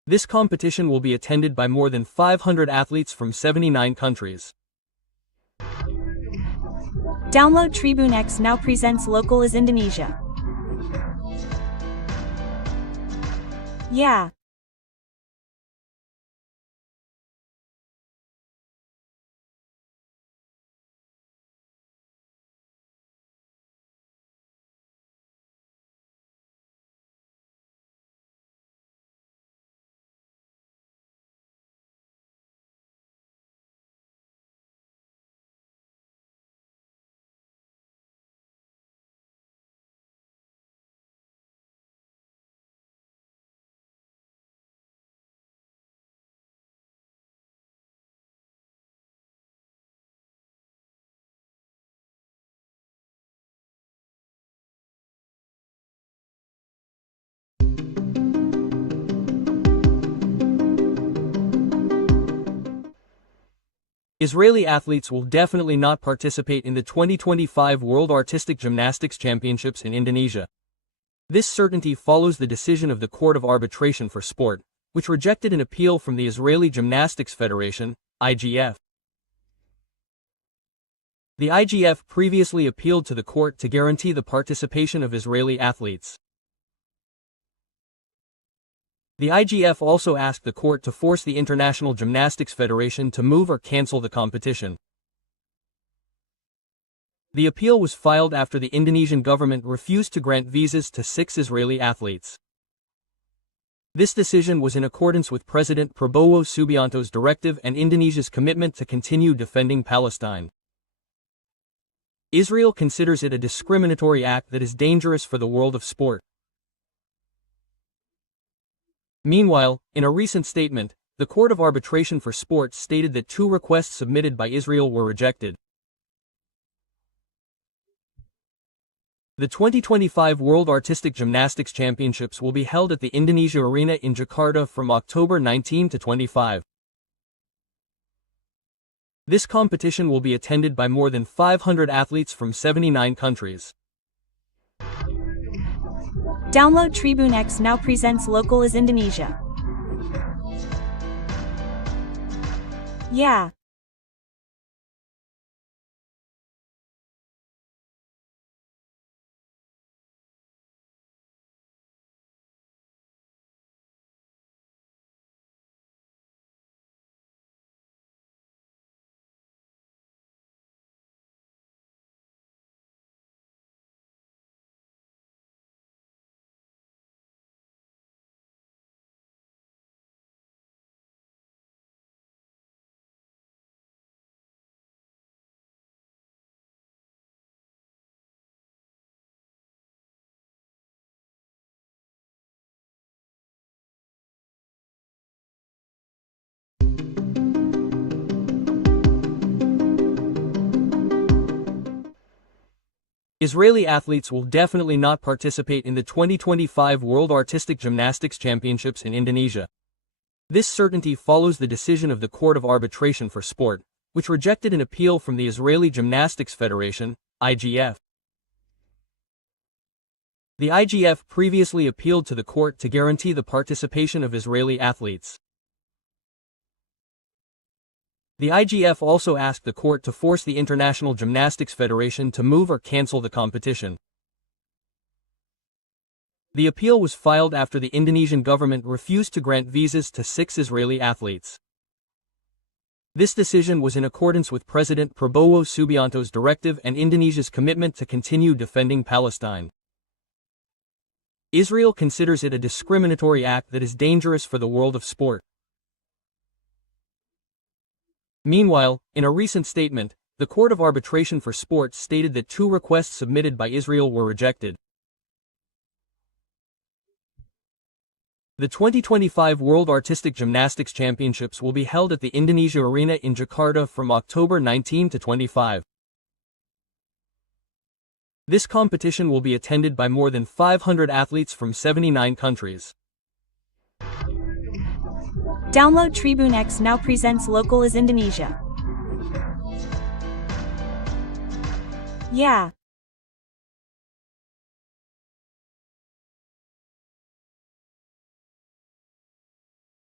This competition will be attended by more than 500 athletes from 79 countries. Download Tribune X now presents local is Indonesia. Yeah. Israeli athletes will definitely not participate in the 2025 World Artistic Gymnastics Championships in Indonesia. This certainty follows the decision of the Court of Arbitration for Sport, which rejected an appeal from the Israeli Gymnastics Federation, IGF. The IGF previously appealed to the court to guarantee the participation of Israeli athletes. The IGF also asked the court to force the International Gymnastics Federation to move or cancel the competition. The appeal was filed after the Indonesian government refused to grant visas to 6 Israeli athletes. This decision was in accordance with President Prabowo Subianto's directive and Indonesia's commitment to continue defending Palestine. Israel considers it a discriminatory act that is dangerous for the world of sport. Meanwhile, in a recent statement, the Court of Arbitration for Sport stated that 2 requests submitted by Israel were rejected. The 2025 World Artistic Gymnastics Championships will be held at the Indonesia Arena in Jakarta from October 19 to 25. This competition will be attended by more than 500 athletes from 79 countries. Download Tribune X now presents local is Indonesia. Yeah. Israeli athletes will definitely not participate in the 2025 World Artistic Gymnastics Championships in Indonesia. This certainty follows the decision of the Court of Arbitration for Sport, which rejected an appeal from the Israeli Gymnastics Federation, IGF. The IGF previously appealed to the court to guarantee the participation of Israeli athletes. The IGF also asked the court to force the International Gymnastics Federation to move or cancel the competition. The appeal was filed after the Indonesian government refused to grant visas to 6 Israeli athletes. This decision was in accordance with President Prabowo Subianto's directive and Indonesia's commitment to continue defending Palestine. Israel considers it a discriminatory act that is dangerous for the world of sport. Meanwhile, in a recent statement, the Court of Arbitration for Sport stated that 2 requests submitted by Israel were rejected. The 2025 World Artistic Gymnastics Championships will be held at the Indonesia Arena in Jakarta from October 19 to 25. This competition will be attended by more than 500 athletes from 79 countries. Download Tribune X now presents local is Indonesia. Yeah.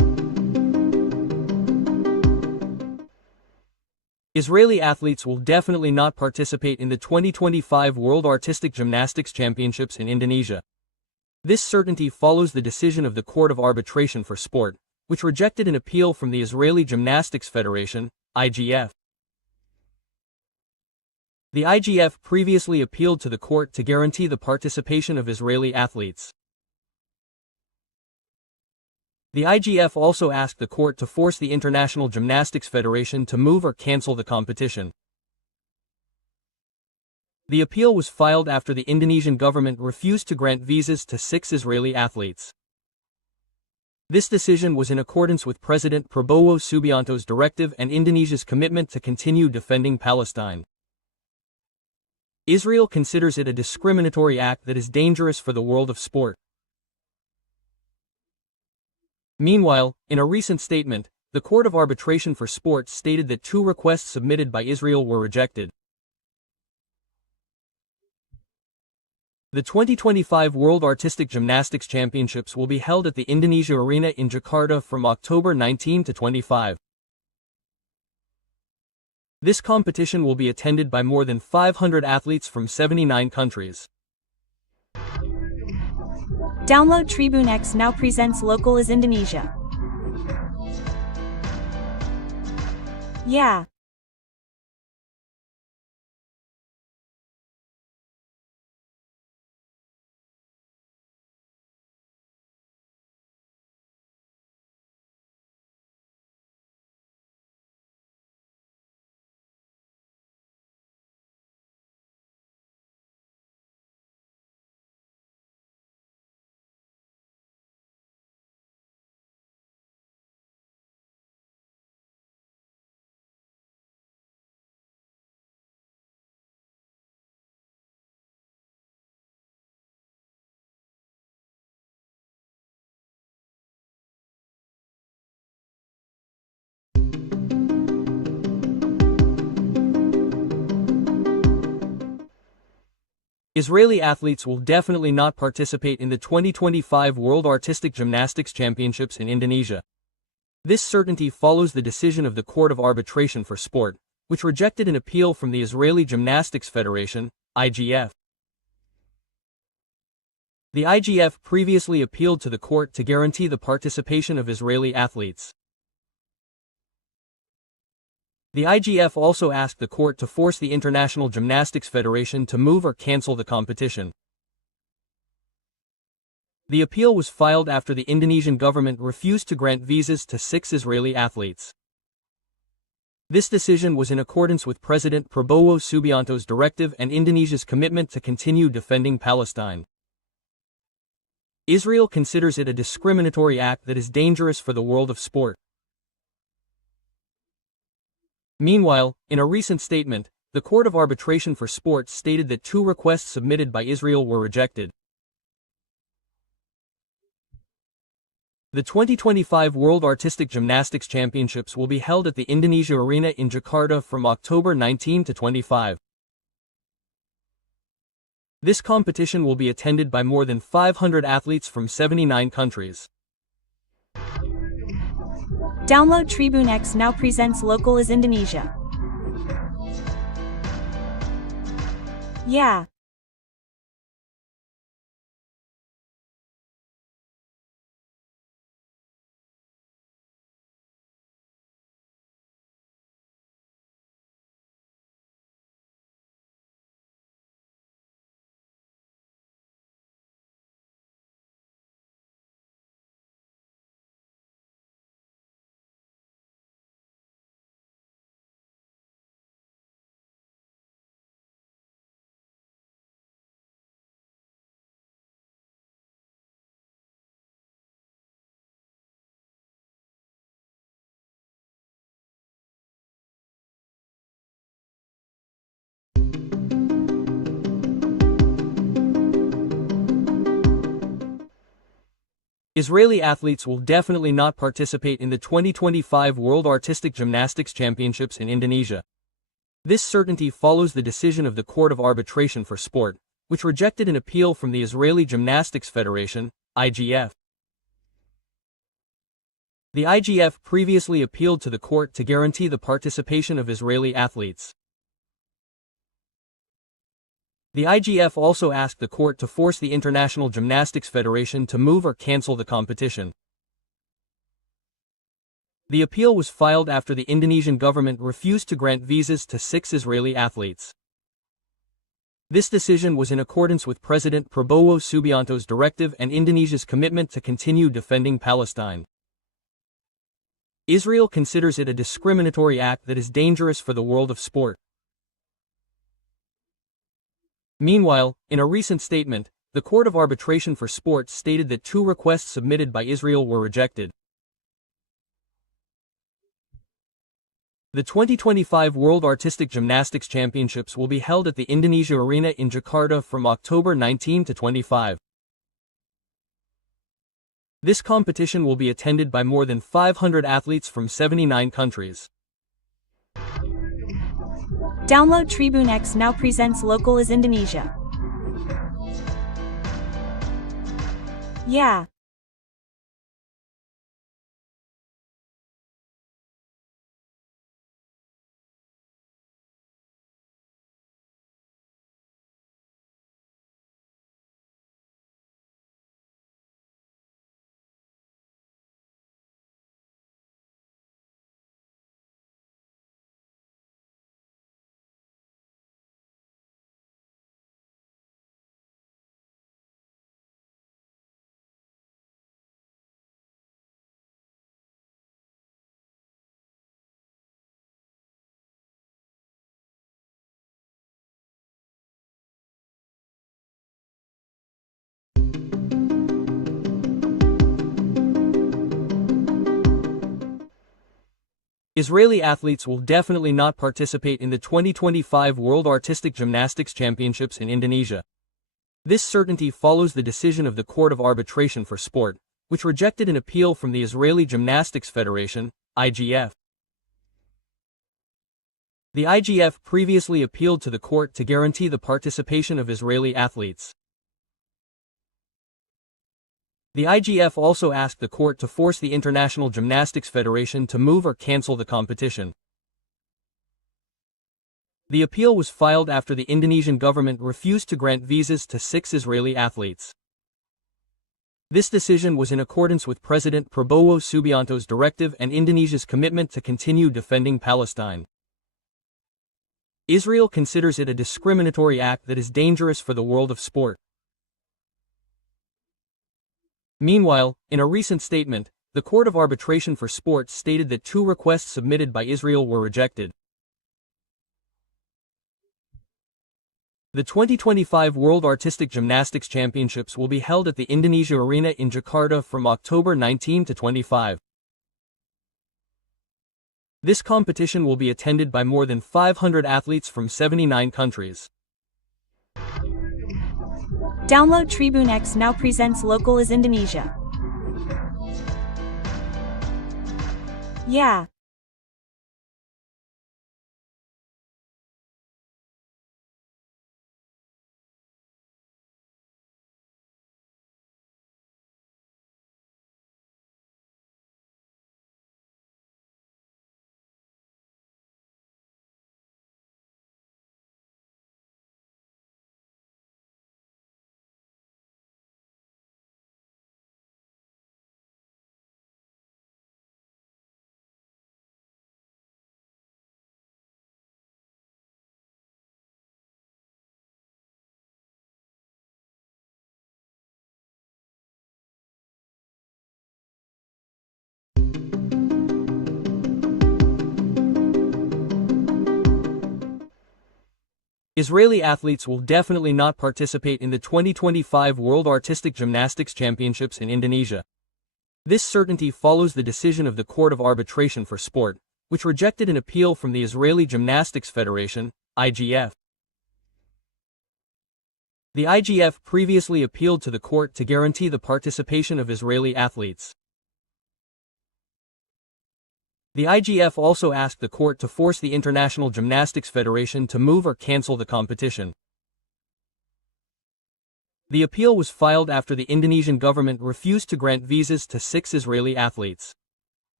Israeli athletes will definitely not participate in the 2025 World Artistic Gymnastics Championships in Indonesia. This certainty follows the decision of the Court of Arbitration for Sport, which rejected an appeal from the Israeli Gymnastics Federation, IGF. The IGF previously appealed to the court to guarantee the participation of Israeli athletes. The IGF also asked the court to force the International Gymnastics Federation to move or cancel the competition. The appeal was filed after the Indonesian government refused to grant visas to 6 Israeli athletes. This decision was in accordance with President Prabowo Subianto's directive and Indonesia's commitment to continue defending Palestine. Israel considers it a discriminatory act that is dangerous for the world of sport. Meanwhile, in a recent statement, the Court of Arbitration for Sport stated that 2 requests submitted by Israel were rejected. The 2025 World Artistic Gymnastics Championships will be held at the Indonesia Arena in Jakarta from October 19 to 25. This competition will be attended by more than 500 athletes from 79 countries. Download Tribune X now presents Local is Indonesia. Yeah. Israeli athletes will definitely not participate in the 2025 World Artistic Gymnastics Championships in Indonesia. This certainty follows the decision of the Court of Arbitration for Sport, which rejected an appeal from the Israeli Gymnastics Federation, IGF. The IGF previously appealed to the court to guarantee the participation of Israeli athletes. The IGF also asked the court to force the International Gymnastics Federation to move or cancel the competition. The appeal was filed after the Indonesian government refused to grant visas to 6 Israeli athletes. This decision was in accordance with President Prabowo Subianto's directive and Indonesia's commitment to continue defending Palestine. Israel considers it a discriminatory act that is dangerous for the world of sport. Meanwhile, in a recent statement, the Court of Arbitration for Sport stated that 2 requests submitted by Israel were rejected. The 2025 World Artistic Gymnastics Championships will be held at the Indonesia Arena in Jakarta from October 19 to 25. This competition will be attended by more than 500 athletes from 79 countries. Download Tribune X now presents Local is Indonesia. Yeah. Israeli athletes will definitely not participate in the 2025 World Artistic Gymnastics Championships in Indonesia. This certainty follows the decision of the Court of Arbitration for Sport, which rejected an appeal from the Israeli Gymnastics Federation, IGF. The IGF previously appealed to the court to guarantee the participation of Israeli athletes. The IGF also asked the court to force the International Gymnastics Federation to move or cancel the competition. The appeal was filed after the Indonesian government refused to grant visas to 6 Israeli athletes. This decision was in accordance with President Prabowo Subianto's directive and Indonesia's commitment to continue defending Palestine. Israel considers it a discriminatory act that is dangerous for the world of sport. Meanwhile, in a recent statement, the Court of Arbitration for Sport stated that 2 requests submitted by Israel were rejected. The 2025 World Artistic Gymnastics Championships will be held at the Indonesia Arena in Jakarta from October 19 to 25. This competition will be attended by more than 500 athletes from 79 countries. Download Tribune X now presents Local is Indonesia. Yeah. Israeli athletes will definitely not participate in the 2025 World Artistic Gymnastics Championships in Indonesia. This certainty follows the decision of the Court of Arbitration for Sport, which rejected an appeal from the Israeli Gymnastics Federation, IGF. The IGF previously appealed to the court to guarantee the participation of Israeli athletes. The IGF also asked the court to force the International Gymnastics Federation to move or cancel the competition. The appeal was filed after the Indonesian government refused to grant visas to 6 Israeli athletes. This decision was in accordance with President Prabowo Subianto's directive and Indonesia's commitment to continue defending Palestine. Israel considers it a discriminatory act that is dangerous for the world of sport. Meanwhile, in a recent statement, the Court of Arbitration for Sport stated that 2 requests submitted by Israel were rejected. The 2025 World Artistic Gymnastics Championships will be held at the Indonesia Arena in Jakarta from October 19 to 25. This competition will be attended by more than 500 athletes from 79 countries. Download Tribune X now presents Local is Indonesia. Yeah. Israeli athletes will definitely not participate in the 2025 World Artistic Gymnastics Championships in Indonesia. This certainty follows the decision of the Court of Arbitration for Sport, which rejected an appeal from the Israeli Gymnastics Federation, IGF. The IGF previously appealed to the court to guarantee the participation of Israeli athletes. The IGF also asked the court to force the International Gymnastics Federation to move or cancel the competition. The appeal was filed after the Indonesian government refused to grant visas to 6 Israeli athletes.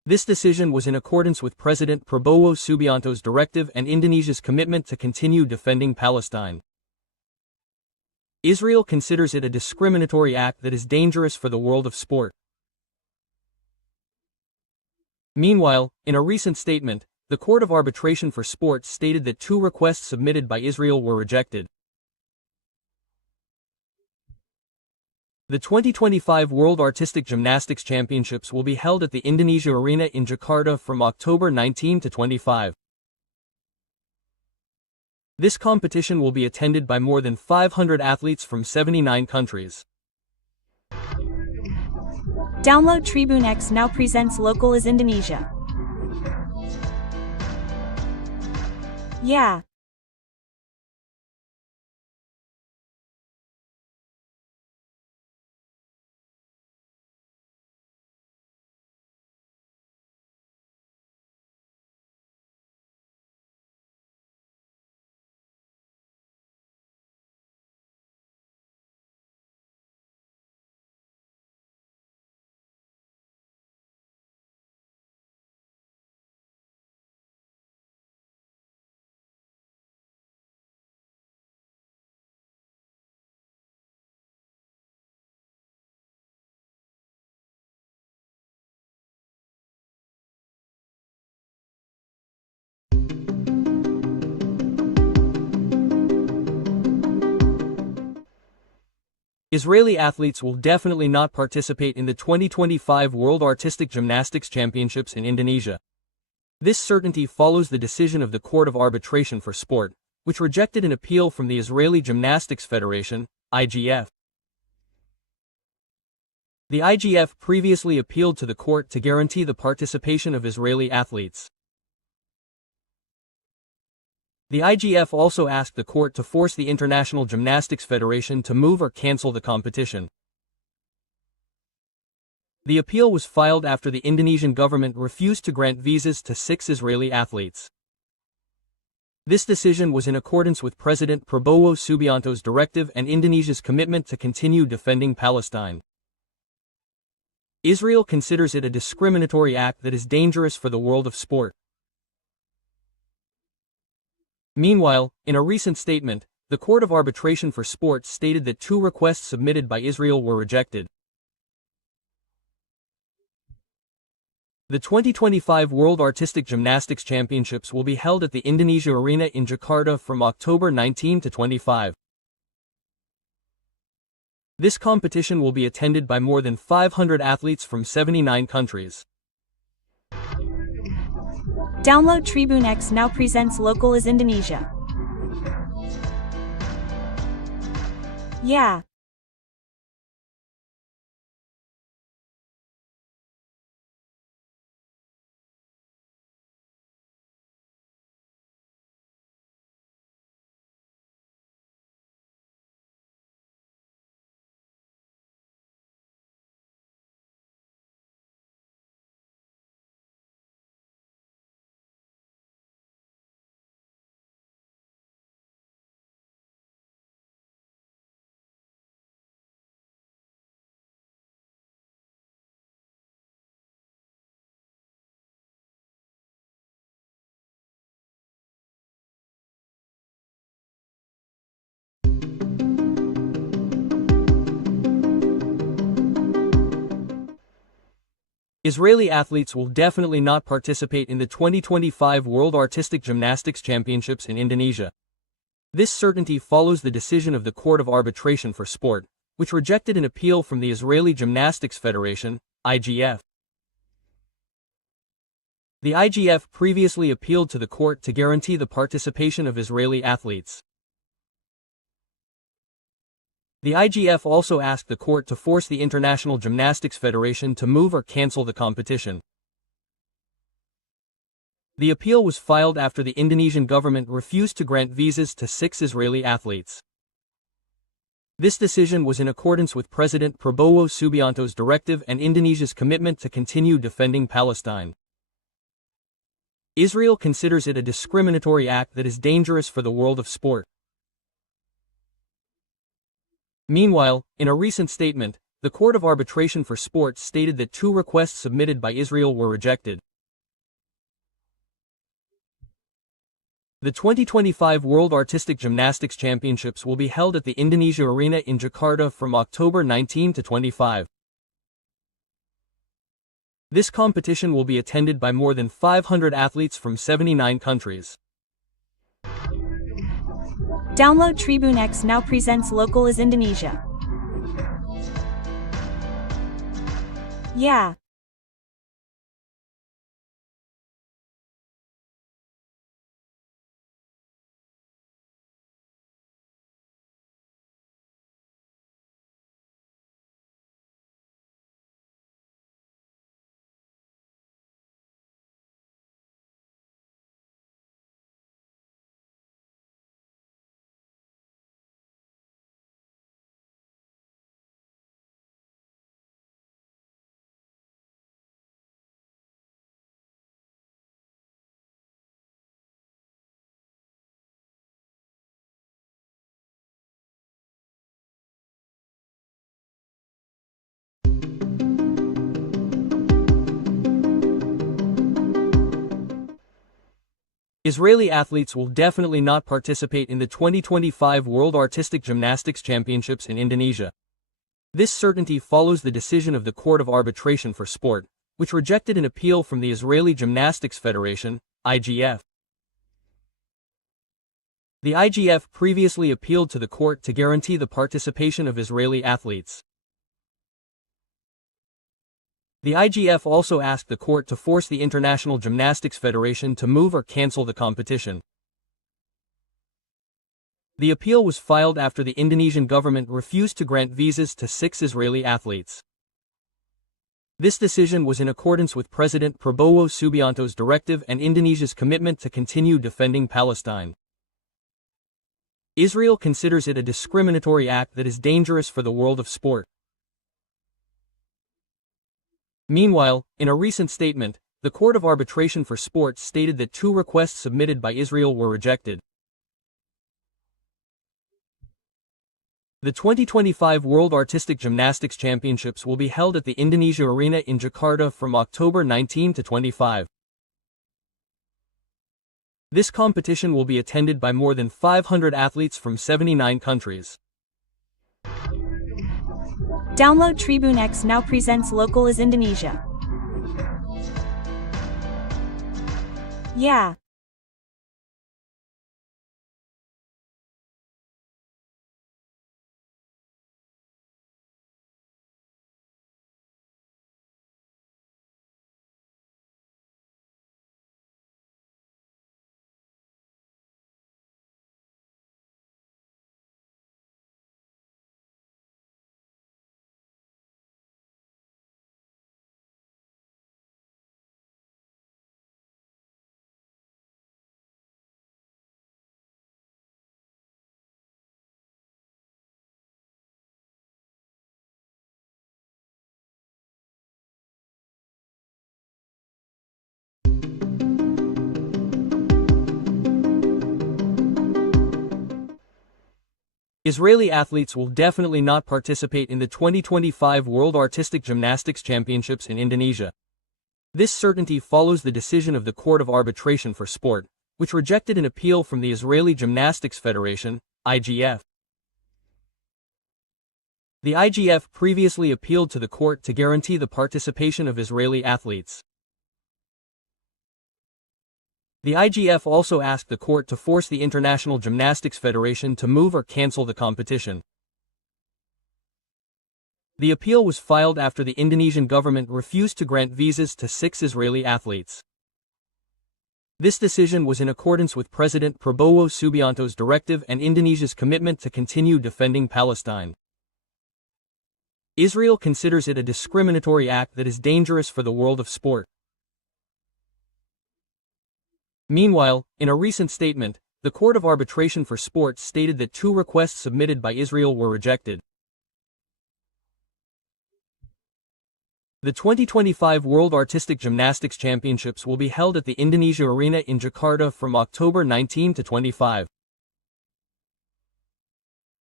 This decision was in accordance with President Prabowo Subianto's directive and Indonesia's commitment to continue defending Palestine. Israel considers it a discriminatory act that is dangerous for the world of sport. Meanwhile, in a recent statement, the Court of Arbitration for Sport stated that 2 requests submitted by Israel were rejected. The 2025 World Artistic Gymnastics Championships will be held at the Indonesia Arena in Jakarta from October 19 to 25. This competition will be attended by more than 500 athletes from 79 countries. Download Tribune X now presents Local is Indonesia. Yeah. Israeli athletes will definitely not participate in the 2025 World Artistic Gymnastics Championships in Indonesia. This certainty follows the decision of the Court of Arbitration for Sport, which rejected an appeal from the Israeli Gymnastics Federation, IGF. The IGF previously appealed to the court to guarantee the participation of Israeli athletes. The IGF also asked the court to force the International Gymnastics Federation to move or cancel the competition. The appeal was filed after the Indonesian government refused to grant visas to 6 Israeli athletes. This decision was in accordance with President Prabowo Subianto's directive and Indonesia's commitment to continue defending Palestine. Israel considers it a discriminatory act that is dangerous for the world of sport. Meanwhile, in a recent statement, the Court of Arbitration for Sport stated that 2 requests submitted by Israel were rejected. The 2025 World Artistic Gymnastics Championships will be held at the Indonesia Arena in Jakarta from October 19 to 25. This competition will be attended by more than 500 athletes from 79 countries. Download Tribune X now presents Local is Indonesia. Yeah. Israeli athletes will definitely not participate in the 2025 World Artistic Gymnastics Championships in Indonesia. This certainty follows the decision of the Court of Arbitration for Sport, which rejected an appeal from the Israeli Gymnastics Federation, IGF. The IGF previously appealed to the court to guarantee the participation of Israeli athletes. The IGF also asked the court to force the International Gymnastics Federation to move or cancel the competition. The appeal was filed after the Indonesian government refused to grant visas to 6 Israeli athletes. This decision was in accordance with President Prabowo Subianto's directive and Indonesia's commitment to continue defending Palestine. Israel considers it a discriminatory act that is dangerous for the world of sport. Meanwhile, in a recent statement, the Court of Arbitration for Sport stated that two requests submitted by Israel were rejected. The 2025 World Artistic Gymnastics Championships will be held at the Indonesia Arena in Jakarta from October 19 to 25. This competition will be attended by more than 500 athletes from 79 countries. Download Tribune X now presents Local is Indonesia. Yeah. Israeli athletes will definitely not participate in the 2025 World Artistic Gymnastics Championships in Indonesia. This certainty follows the decision of the Court of Arbitration for Sport, which rejected an appeal from the Israeli Gymnastics Federation, IGF. The IGF previously appealed to the court to guarantee the participation of Israeli athletes. The IGF also asked the court to force the International Gymnastics Federation to move or cancel the competition. The appeal was filed after the Indonesian government refused to grant visas to 6 Israeli athletes. This decision was in accordance with President Prabowo Subianto's directive and Indonesia's commitment to continue defending Palestine. Israel considers it a discriminatory act that is dangerous for the world of sport. Meanwhile, in a recent statement, the Court of Arbitration for Sport stated that two requests submitted by Israel were rejected. The 2025 World Artistic Gymnastics Championships will be held at the Indonesia Arena in Jakarta from October 19 to 25. This competition will be attended by more than 500 athletes from 79 countries. Download Tribune X now presents Local is Indonesia. Yeah. Israeli athletes will definitely not participate in the 2025 World Artistic Gymnastics Championships in Indonesia. This certainty follows the decision of the Court of Arbitration for Sport, which rejected an appeal from the Israeli Gymnastics Federation, IGF. The IGF previously appealed to the court to guarantee the participation of Israeli athletes. The IGF also asked the court to force the International Gymnastics Federation to move or cancel the competition. The appeal was filed after the Indonesian government refused to grant visas to 6 Israeli athletes. This decision was in accordance with President Prabowo Subianto's directive and Indonesia's commitment to continue defending Palestine. Israel considers it a discriminatory act that is dangerous for the world of sport. Meanwhile, in a recent statement, the Court of Arbitration for Sport stated that two requests submitted by Israel were rejected. The 2025 World Artistic Gymnastics Championships will be held at the Indonesia Arena in Jakarta from October 19 to 25.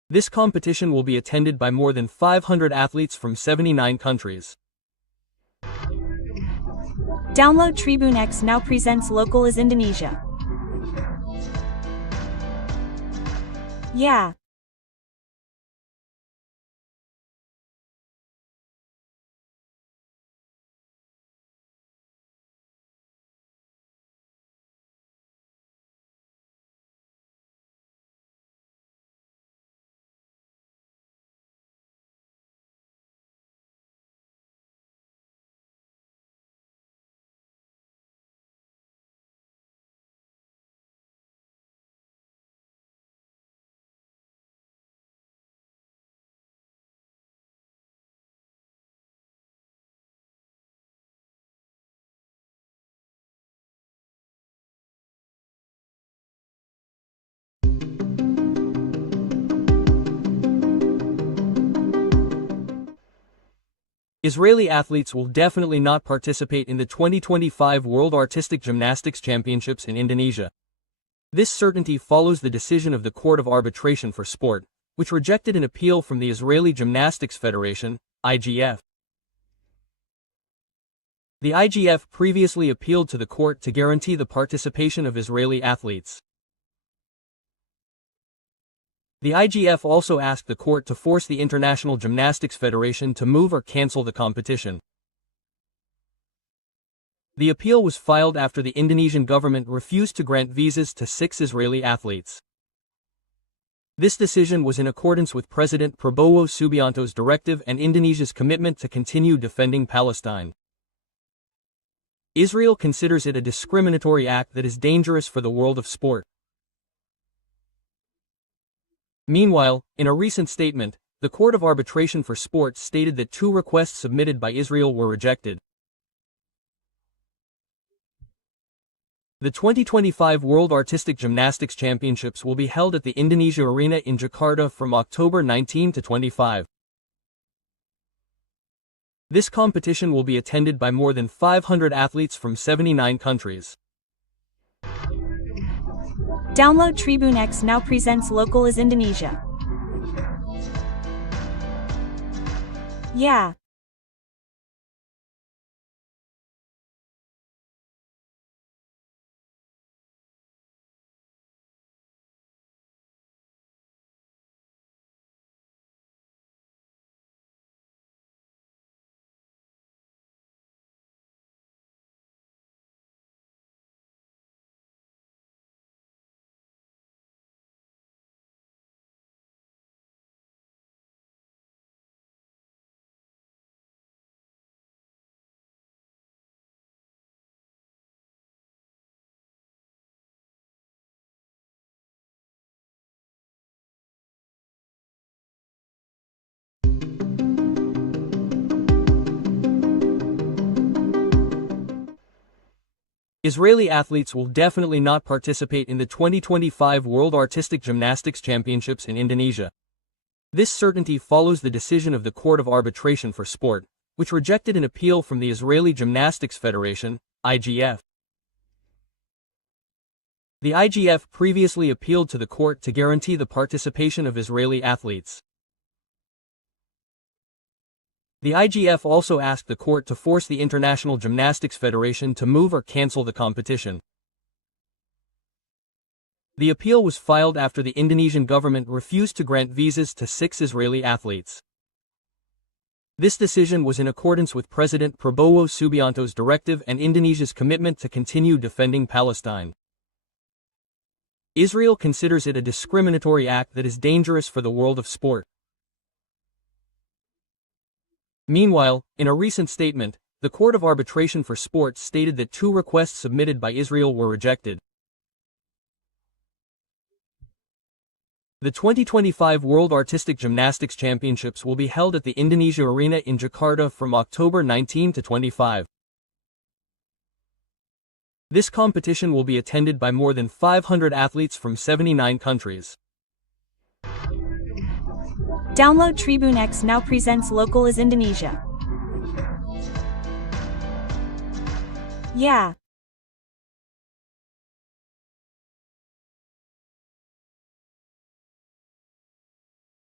This competition will be attended by more than 500 athletes from 79 countries. Download Tribune X now presents local is Indonesia. Yeah. Israeli athletes will definitely not participate in the 2025 World Artistic Gymnastics Championships in Indonesia. This certainty follows the decision of the Court of Arbitration for Sport, which rejected an appeal from the Israeli Gymnastics Federation, IGF. The IGF previously appealed to the court to guarantee the participation of Israeli athletes. The IGF also asked the court to force the International Gymnastics Federation to move or cancel the competition. The appeal was filed after the Indonesian government refused to grant visas to 6 Israeli athletes. This decision was in accordance with President Prabowo Subianto's directive and Indonesia's commitment to continue defending Palestine. Israel considers it a discriminatory act that is dangerous for the world of sport. Meanwhile, in a recent statement, the Court of Arbitration for Sport stated that 2 requests submitted by Israel were rejected. The 2025 World Artistic Gymnastics Championships will be held at the Indonesia Arena in Jakarta from October 19 to 25. This competition will be attended by more than 500 athletes from 79 countries. Download Tribune X now presents local is Indonesia. Yeah. Israeli athletes will definitely not participate in the 2025 World Artistic Gymnastics Championships in Indonesia. This certainty follows the decision of the Court of Arbitration for Sport, which rejected an appeal from the Israeli Gymnastics Federation, IGF. The IGF previously appealed to the court to guarantee the participation of Israeli athletes. The IGF also asked the court to force the International Gymnastics Federation to move or cancel the competition. The appeal was filed after the Indonesian government refused to grant visas to 6 Israeli athletes. This decision was in accordance with President Prabowo Subianto's directive and Indonesia's commitment to continue defending Palestine. Israel considers it a discriminatory act that is dangerous for the world of sport. Meanwhile, in a recent statement, the Court of Arbitration for Sport stated that 2 requests submitted by Israel were rejected. The 2025 World Artistic Gymnastics Championships will be held at the Indonesia Arena in Jakarta from October 19 to 25. This competition will be attended by more than 500 athletes from 79 countries. Download Tribune X now presents local is Indonesia. Yeah.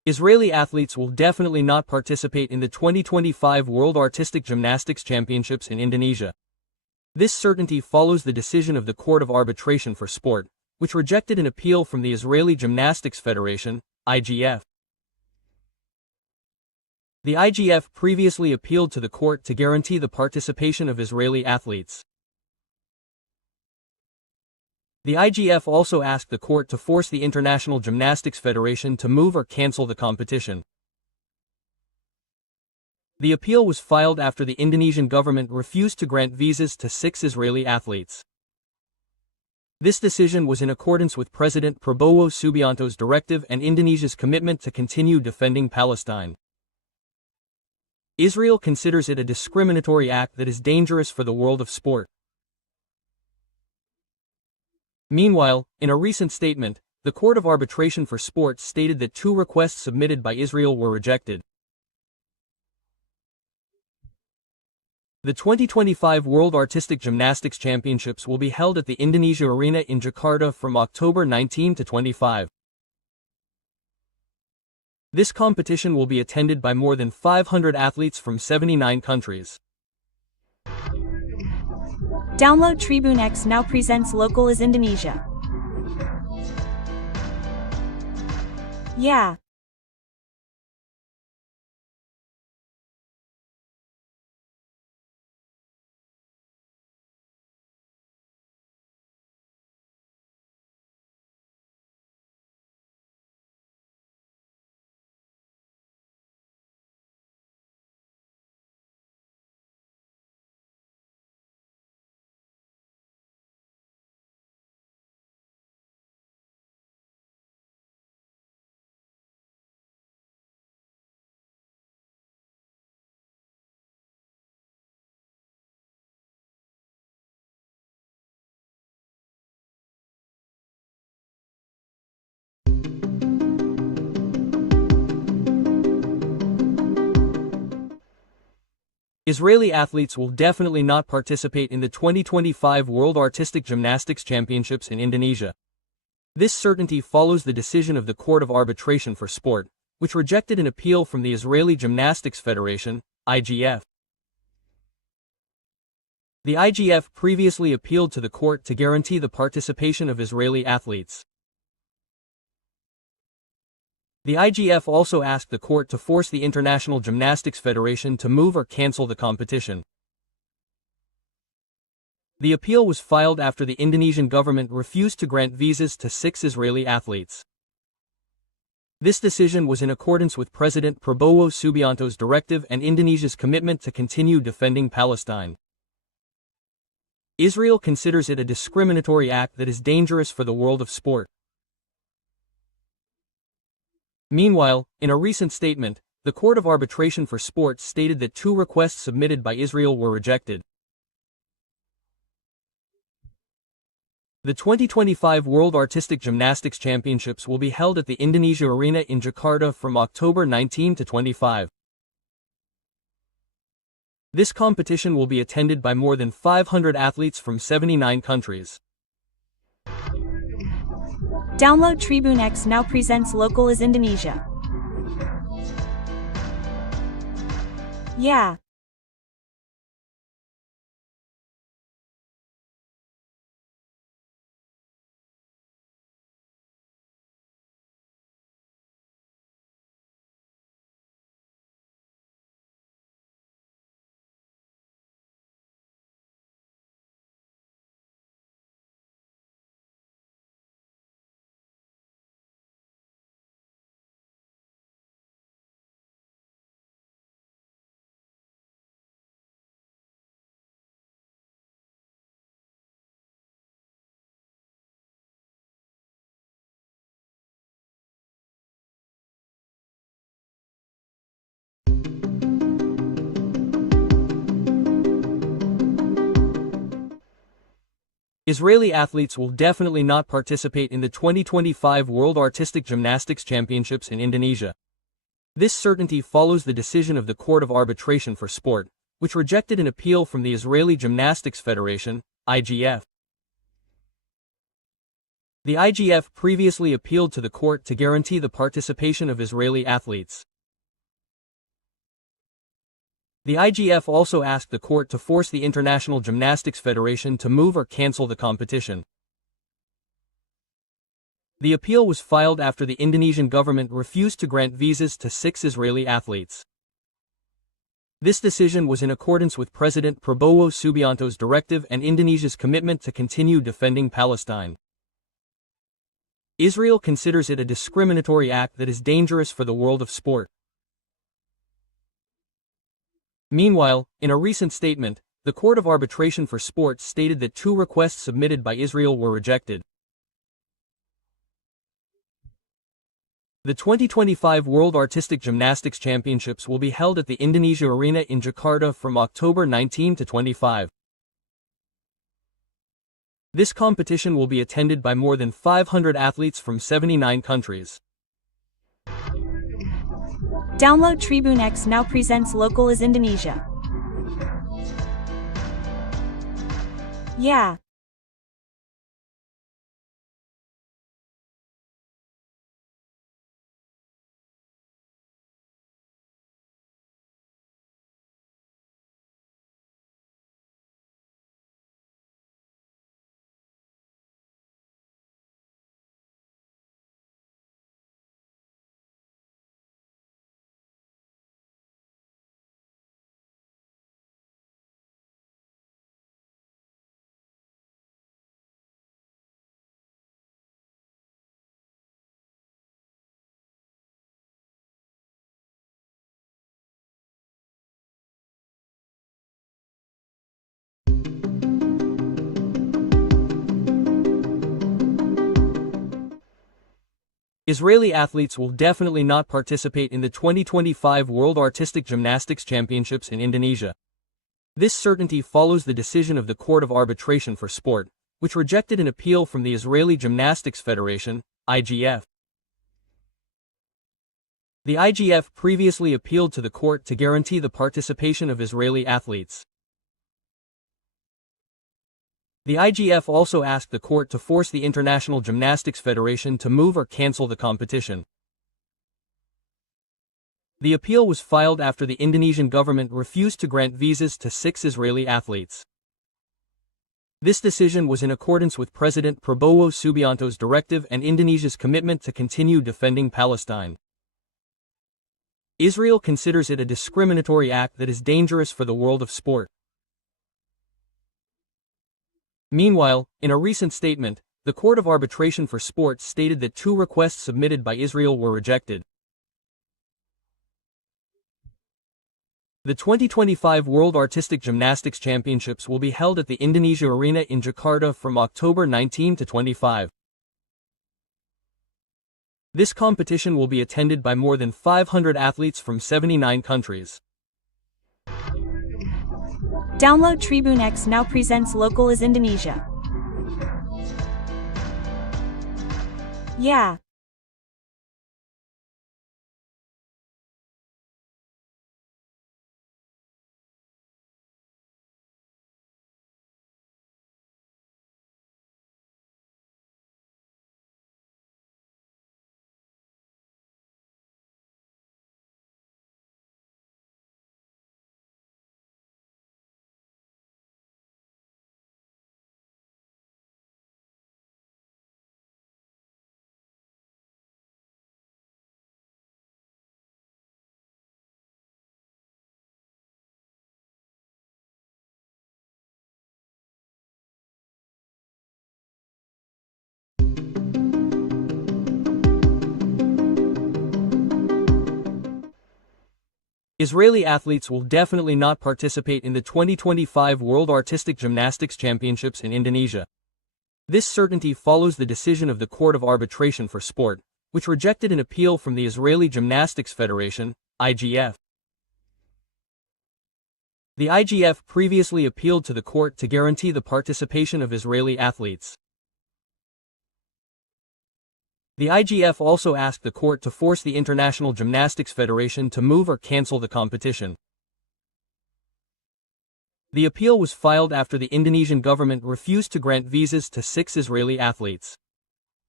Israeli athletes will definitely not participate in the 2025 World Artistic Gymnastics Championships in Indonesia. This certainty follows the decision of the Court of Arbitration for Sport, which rejected an appeal from the Israeli Gymnastics Federation, IGF. The IGF previously appealed to the court to guarantee the participation of Israeli athletes. The IGF also asked the court to force the International Gymnastics Federation to move or cancel the competition. The appeal was filed after the Indonesian government refused to grant visas to 6 Israeli athletes. This decision was in accordance with President Prabowo Subianto's directive and Indonesia's commitment to continue defending Palestine. Israel considers it a discriminatory act that is dangerous for the world of sport. Meanwhile, in a recent statement, the Court of Arbitration for Sport stated that 2 requests submitted by Israel were rejected. The 2025 World Artistic Gymnastics Championships will be held at the Indonesia Arena in Jakarta from October 19 to 25. This competition will be attended by more than 500 athletes from 79 countries. Download Tribune X now presents Local is Indonesia. Yeah. Israeli athletes will definitely not participate in the 2025 World Artistic Gymnastics Championships in Indonesia. This certainty follows the decision of the Court of Arbitration for Sport, which rejected an appeal from the Israeli Gymnastics Federation, IGF. The IGF previously appealed to the court to guarantee the participation of Israeli athletes. The IGF also asked the court to force the International Gymnastics Federation to move or cancel the competition. The appeal was filed after the Indonesian government refused to grant visas to 6 Israeli athletes. This decision was in accordance with President Prabowo Subianto's directive and Indonesia's commitment to continue defending Palestine. Israel considers it a discriminatory act that is dangerous for the world of sport. Meanwhile, in a recent statement, the Court of Arbitration for Sport stated that 2 requests submitted by Israel were rejected. The 2025 World Artistic Gymnastics Championships will be held at the Indonesia Arena in Jakarta from October 19 to 25. This competition will be attended by more than 500 athletes from 79 countries. Download Tribune X now presents Local is Indonesia. Yeah. Israeli athletes will definitely not participate in the 2025 World Artistic Gymnastics Championships in Indonesia. This certainty follows the decision of the Court of Arbitration for Sport, which rejected an appeal from the Israeli Gymnastics Federation, IGF. The IGF previously appealed to the court to guarantee the participation of Israeli athletes. The IGF also asked the court to force the International Gymnastics Federation to move or cancel the competition. The appeal was filed after the Indonesian government refused to grant visas to 6 Israeli athletes. This decision was in accordance with President Prabowo Subianto's directive and Indonesia's commitment to continue defending Palestine. Israel considers it a discriminatory act that is dangerous for the world of sport. Meanwhile, in a recent statement, the Court of Arbitration for Sport stated that 2 requests submitted by Israel were rejected. The 2025 World Artistic Gymnastics Championships will be held at the Indonesia Arena in Jakarta from October 19 to 25. This competition will be attended by more than 500 athletes from 79 countries. Download Tribune X now presents Local is Indonesia. Yeah. Israeli athletes will definitely not participate in the 2025 World Artistic Gymnastics Championships in Indonesia. This certainty follows the decision of the Court of Arbitration for Sport, which rejected an appeal from the Israeli Gymnastics Federation, IGF. The IGF previously appealed to the court to guarantee the participation of Israeli athletes. The IGF also asked the court to force the International Gymnastics Federation to move or cancel the competition. The appeal was filed after the Indonesian government refused to grant visas to 6 Israeli athletes. This decision was in accordance with President Prabowo Subianto's directive and Indonesia's commitment to continue defending Palestine. Israel considers it a discriminatory act that is dangerous for the world of sport. Meanwhile, in a recent statement, the Court of Arbitration for Sport stated that 2 requests submitted by Israel were rejected. The 2025 World Artistic Gymnastics Championships will be held at the Indonesia Arena in Jakarta from October 19 to 25. This competition will be attended by more than 500 athletes from 79 countries. Download Tribune X now presents Local is Indonesia. Yeah. Israeli athletes will definitely not participate in the 2025 World Artistic Gymnastics Championships in Indonesia. This certainty follows the decision of the Court of Arbitration for Sport, which rejected an appeal from the Israeli Gymnastics Federation, IGF. The IGF previously appealed to the court to guarantee the participation of Israeli athletes. The IGF also asked the court to force the International Gymnastics Federation to move or cancel the competition. The appeal was filed after the Indonesian government refused to grant visas to 6 Israeli athletes.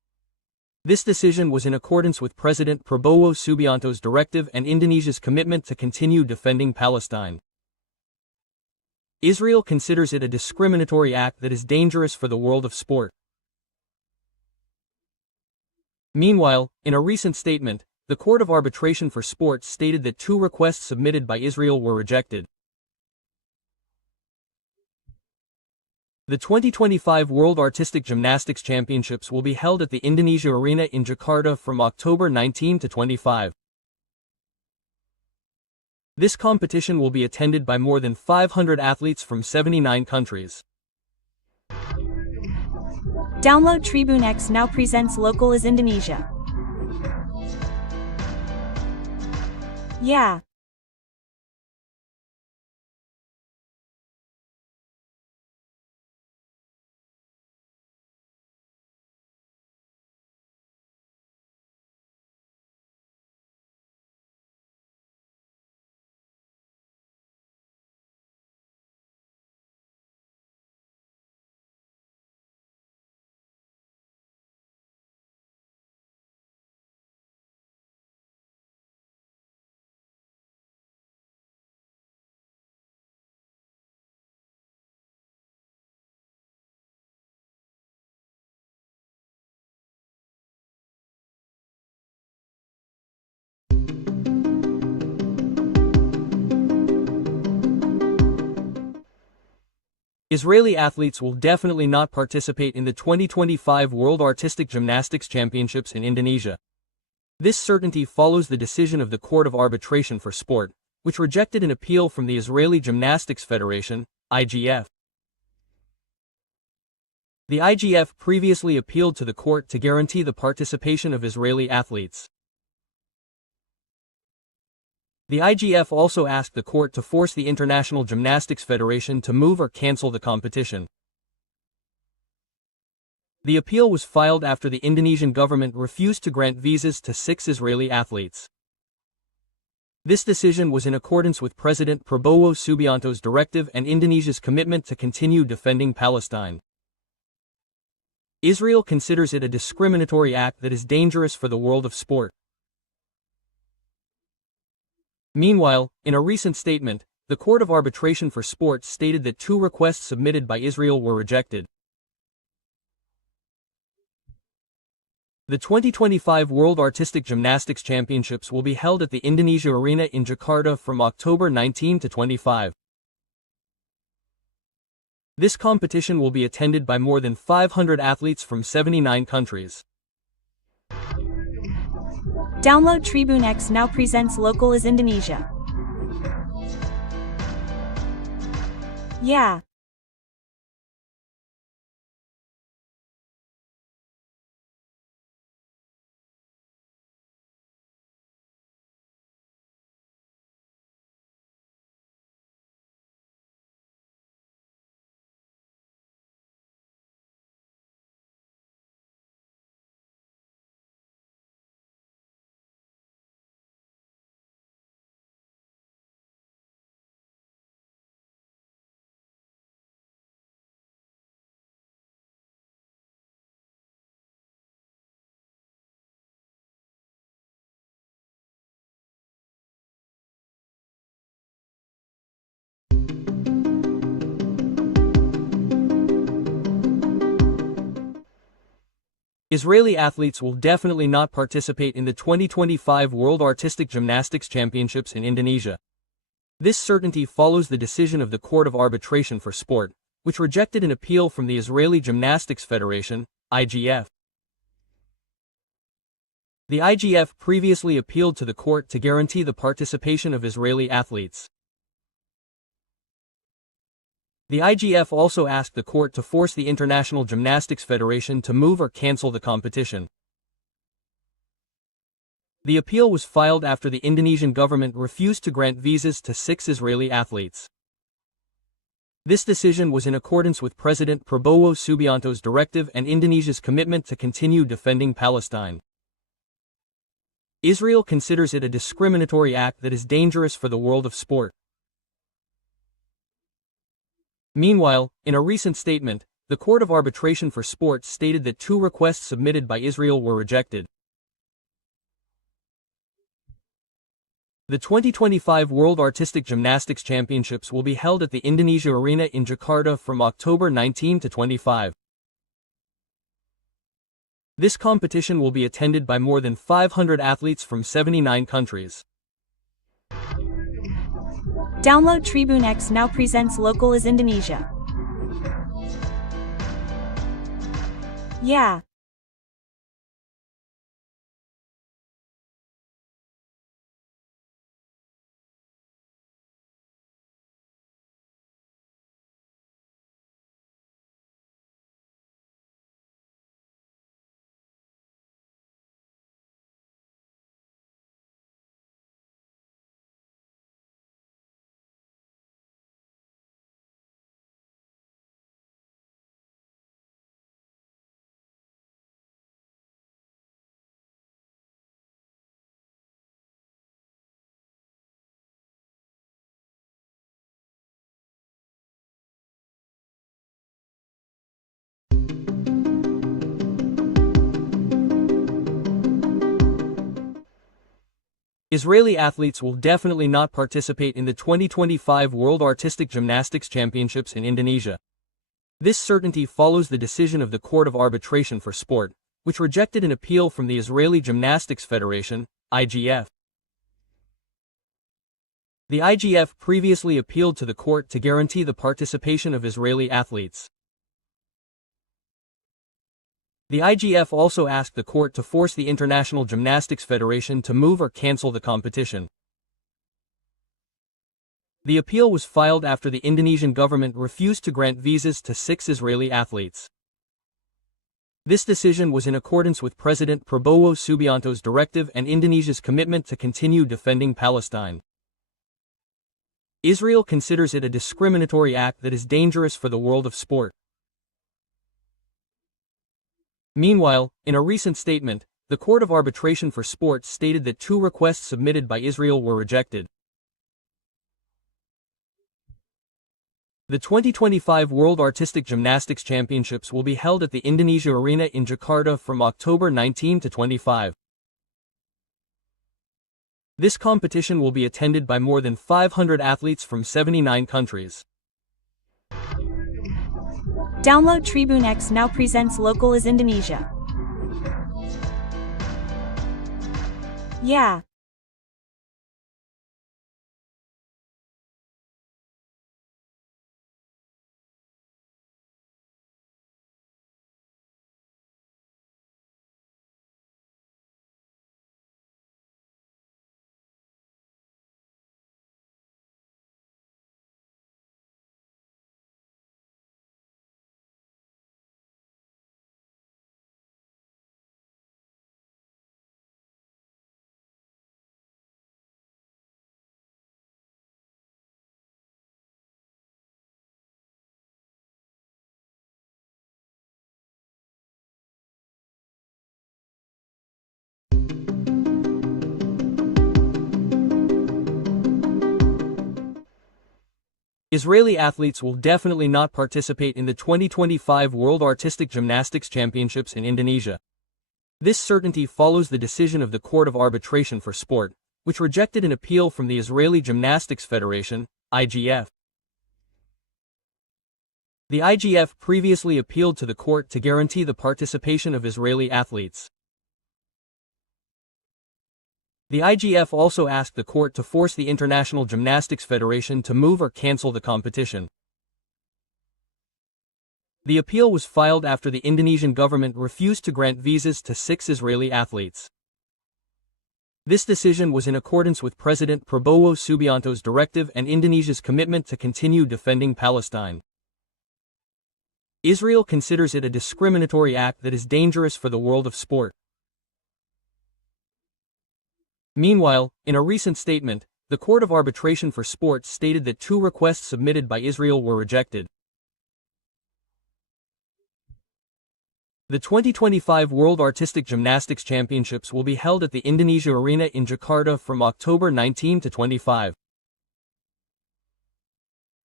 This decision was in accordance with President Prabowo Subianto's directive and Indonesia's commitment to continue defending Palestine. Israel considers it a discriminatory act that is dangerous for the world of sport. Meanwhile, in a recent statement, the Court of Arbitration for Sports stated that 2 requests submitted by Israel were rejected. The 2025 World Artistic Gymnastics Championships will be held at the Indonesia Arena in Jakarta from October 19 to 25. This competition will be attended by more than 500 athletes from 79 countries. Download Tribune X now presents Local is Indonesia. Yeah. Israeli athletes will definitely not participate in the 2025 World Artistic Gymnastics Championships in Indonesia. This certainty follows the decision of the Court of Arbitration for Sport, which rejected an appeal from the Israeli Gymnastics Federation, IGF. The IGF previously appealed to the court to guarantee the participation of Israeli athletes. The IGF also asked the court to force the International Gymnastics Federation to move or cancel the competition. The appeal was filed after the Indonesian government refused to grant visas to 6 Israeli athletes. This decision was in accordance with President Prabowo Subianto's directive and Indonesia's commitment to continue defending Palestine. Israel considers it a discriminatory act that is dangerous for the world of sport. Meanwhile, in a recent statement, the Court of Arbitration for Sports stated that 2 requests submitted by Israel were rejected. The 2025 World Artistic Gymnastics Championships will be held at the Indonesia Arena in Jakarta from October 19 to 25. This competition will be attended by more than 500 athletes from 79 countries. Download Tribune X now presents Local is Indonesia. Yeah. Israeli athletes will definitely not participate in the 2025 World Artistic Gymnastics Championships in Indonesia. This certainty follows the decision of the Court of Arbitration for Sport, which rejected an appeal from the Israeli Gymnastics Federation, IGF. The IGF previously appealed to the court to guarantee the participation of Israeli athletes. The IGF also asked the court to force the International Gymnastics Federation to move or cancel the competition. The appeal was filed after the Indonesian government refused to grant visas to 6 Israeli athletes. This decision was in accordance with President Prabowo Subianto's directive and Indonesia's commitment to continue defending Palestine. Israel considers it a discriminatory act that is dangerous for the world of sport. Meanwhile, in a recent statement, the Court of Arbitration for Sport stated that 2 requests submitted by Israel were rejected. The 2025 World Artistic Gymnastics Championships will be held at the Indonesia Arena in Jakarta from October 19 to 25. This competition will be attended by more than 500 athletes from 79 countries. Download Tribune X now presents Local is Indonesia. Yeah. Israeli athletes will definitely not participate in the 2025 World Artistic Gymnastics Championships in Indonesia. This certainty follows the decision of the Court of Arbitration for Sport, which rejected an appeal from the Israeli Gymnastics Federation, IGF. The IGF previously appealed to the court to guarantee the participation of Israeli athletes. The IGF also asked the court to force the International Gymnastics Federation to move or cancel the competition. The appeal was filed after the Indonesian government refused to grant visas to 6 Israeli athletes. This decision was in accordance with President Prabowo Subianto's directive and Indonesia's commitment to continue defending Palestine. Israel considers it a discriminatory act that is dangerous for the world of sport. Meanwhile, in a recent statement, the Court of Arbitration for Sport stated that 2 requests submitted by Israel were rejected. The 2025 World Artistic Gymnastics Championships will be held at the Indonesia Arena in Jakarta from October 19 to 25. This competition will be attended by more than 500 athletes from 79 countries. Download Tribune X now presents Local is Indonesia. Yeah. Israeli athletes will definitely not participate in the 2025 World Artistic Gymnastics Championships in Indonesia. This certainty follows the decision of the Court of Arbitration for Sport, which rejected an appeal from the Israeli Gymnastics Federation, IGF. The IGF previously appealed to the court to guarantee the participation of Israeli athletes. The IGF also asked the court to force the International Gymnastics Federation to move or cancel the competition. The appeal was filed after the Indonesian government refused to grant visas to 6 Israeli athletes. This decision was in accordance with President Prabowo Subianto's directive and Indonesia's commitment to continue defending Palestine. Israel considers it a discriminatory act that is dangerous for the world of sport. Meanwhile, in a recent statement, the Court of Arbitration for Sport stated that 2 requests submitted by Israel were rejected. The 2025 World Artistic Gymnastics Championships will be held at the Indonesia Arena in Jakarta from October 19 to 25.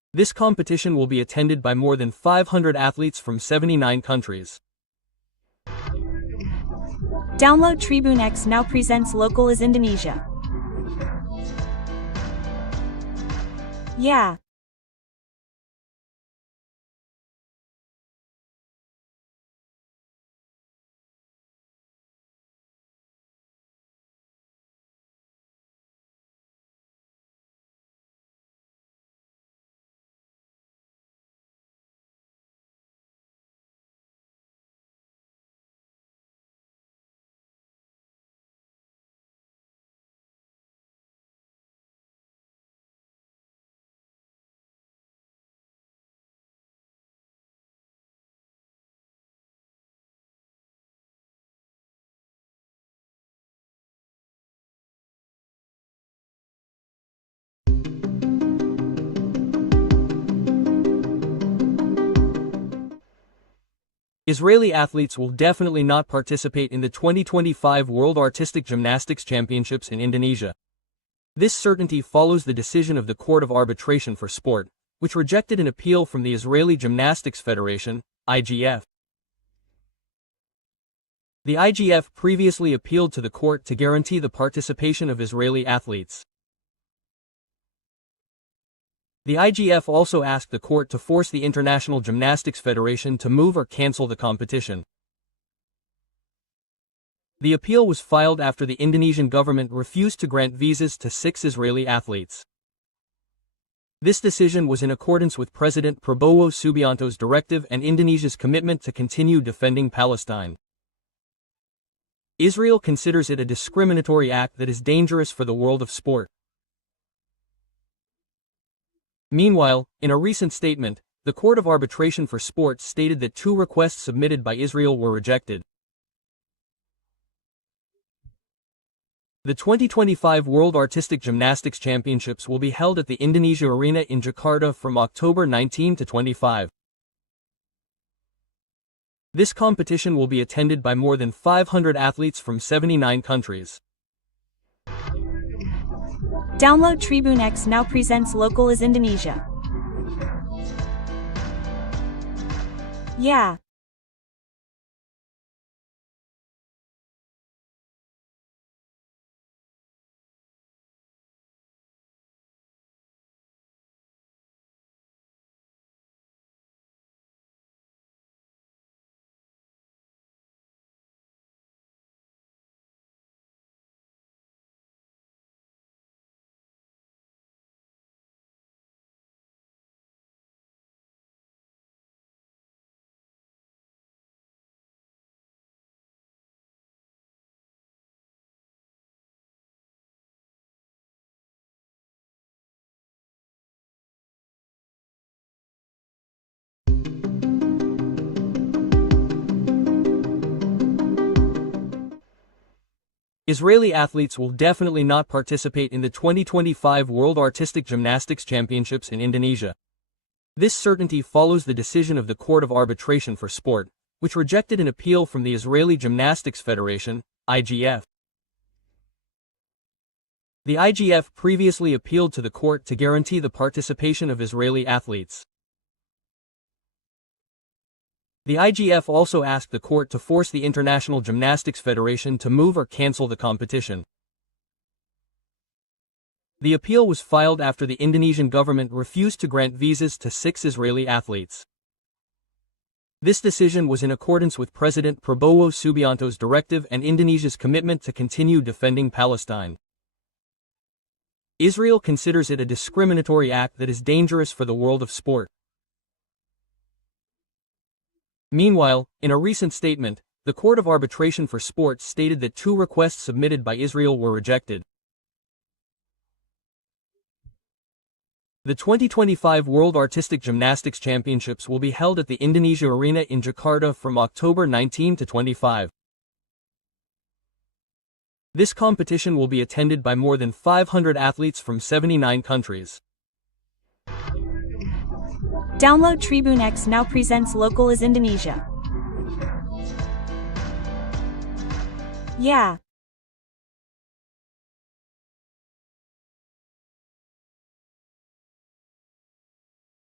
This competition will be attended by more than 500 athletes from 79 countries. Download Tribune X now presents local is Indonesia. Yeah. Israeli athletes will definitely not participate in the 2025 World Artistic Gymnastics Championships in Indonesia. This certainty follows the decision of the Court of Arbitration for Sport, which rejected an appeal from the Israeli Gymnastics Federation, IGF. The IGF previously appealed to the court to guarantee the participation of Israeli athletes. The IGF also asked the court to force the International Gymnastics Federation to move or cancel the competition. The appeal was filed after the Indonesian government refused to grant visas to 6 Israeli athletes. This decision was in accordance with President Prabowo Subianto's directive and Indonesia's commitment to continue defending Palestine. Israel considers it a discriminatory act that is dangerous for the world of sport. Meanwhile, in a recent statement, the Court of Arbitration for Sport stated that 2 requests submitted by Israel were rejected. The 2025 World Artistic Gymnastics Championships will be held at the Indonesia Arena in Jakarta from October 19 to 25. This competition will be attended by more than 500 athletes from 79 countries. Download Tribune X now presents local is Indonesia. Yeah. Israeli athletes will definitely not participate in the 2025 World Artistic Gymnastics Championships in Indonesia. This certainty follows the decision of the Court of Arbitration for Sport, which rejected an appeal from the Israeli Gymnastics Federation, IGF. The IGF previously appealed to the court to guarantee the participation of Israeli athletes. The IGF also asked the court to force the International Gymnastics Federation to move or cancel the competition. The appeal was filed after the Indonesian government refused to grant visas to 6 Israeli athletes. This decision was in accordance with President Prabowo Subianto's directive and Indonesia's commitment to continue defending Palestine. Israel considers it a discriminatory act that is dangerous for the world of sport. Meanwhile, in a recent statement, the Court of Arbitration for Sport stated that 2 requests submitted by Israel were rejected. The 2025 World Artistic Gymnastics Championships will be held at the Indonesia Arena in Jakarta from October 19 to 25. This competition will be attended by more than 500 athletes from 79 countries. Download Tribune X now presents local is Indonesia. Yeah.